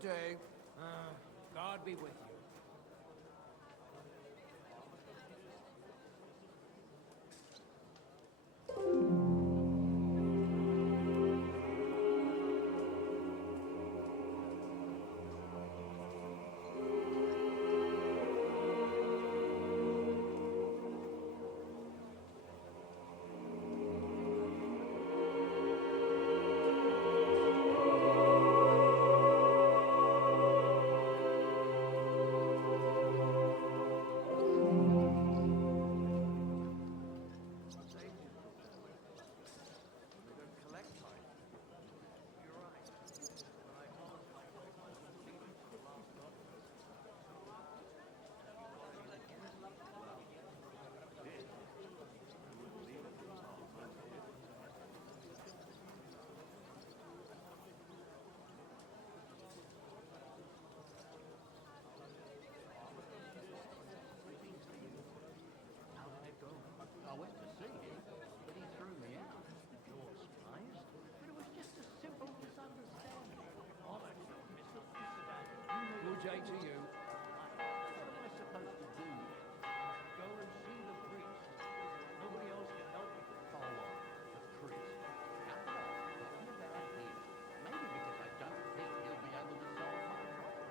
Good day. God be with you. I went to see him, but he threw me out. You're surprised? But it was just a simple misunderstanding. I'm actually a misunderstanding. Good day to you. What am I supposed to do then? Go and see the priest? Nobody else can help me. Oh, the priest. How can I find about him? Maybe because I don't think he'll be able to solve my problem.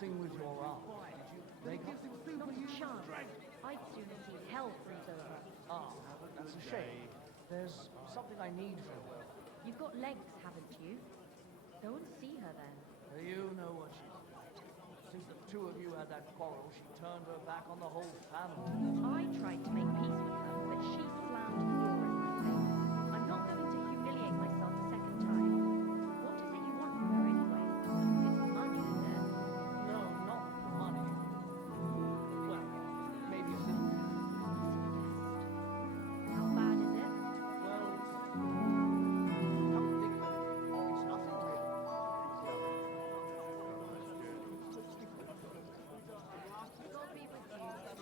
thing with your arm? They got Not a chance. I'd sooner see hell freeze over. Ah, that's a shame. There's something I need from her. You've got legs, haven't you? Go and see her then. You know what she's like. Since the two of you had that quarrel, she turned her back on the whole family. I tried to make peace with her, but she slammed the door in my face. I'm not going to humiliate myself a second time. What is it you want from her anyway? It's money, then. No, not money. Well, maybe a little. How bad is it? Well, come to think of it, it's nothing really. God be with you.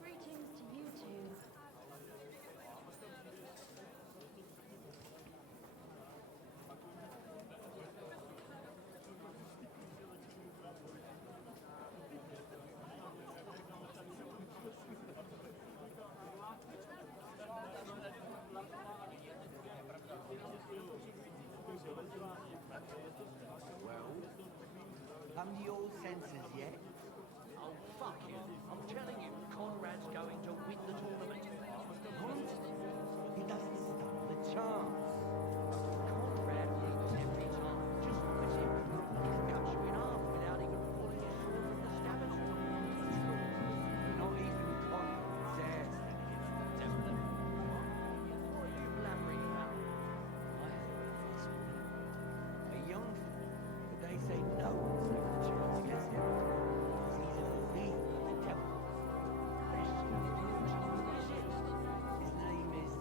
Greetings to you two. Well, come to your senses yet? Oh, fuck him. I'm telling you, Conrad's going to win the tournament. What? He doesn't stand a chance. Conrad wins every time. Just look at him. He cuts you in half without even pulling his sword from the scabbard. Not even Conrad dares stand against the devil. What are you blabbering about? I heard this one. A young fool, but they say no one's taken a chance against him. He's in the league with the devil. His name is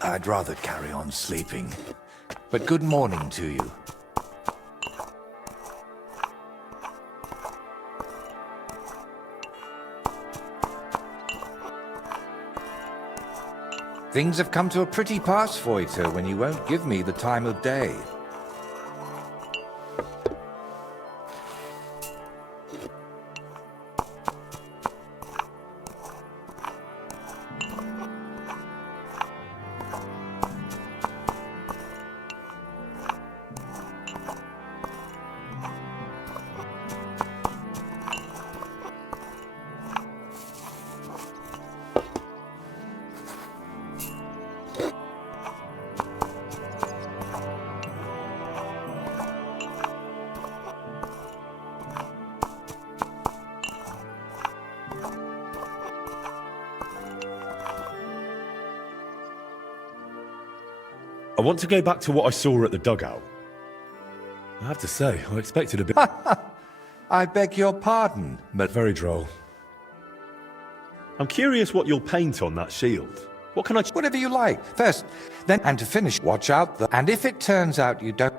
I'd rather carry on sleeping. But good morning to you. Things have come to a pretty pass, Voiter, when you won't give me the time of day. I want to go back to what I saw at the dugout. I have to say, I expected a bit... I beg your pardon, but... Very droll. I'm curious what you'll paint on that shield. What can I... Whatever you like. First, then, and to finish, watch out, and if it turns out you don't...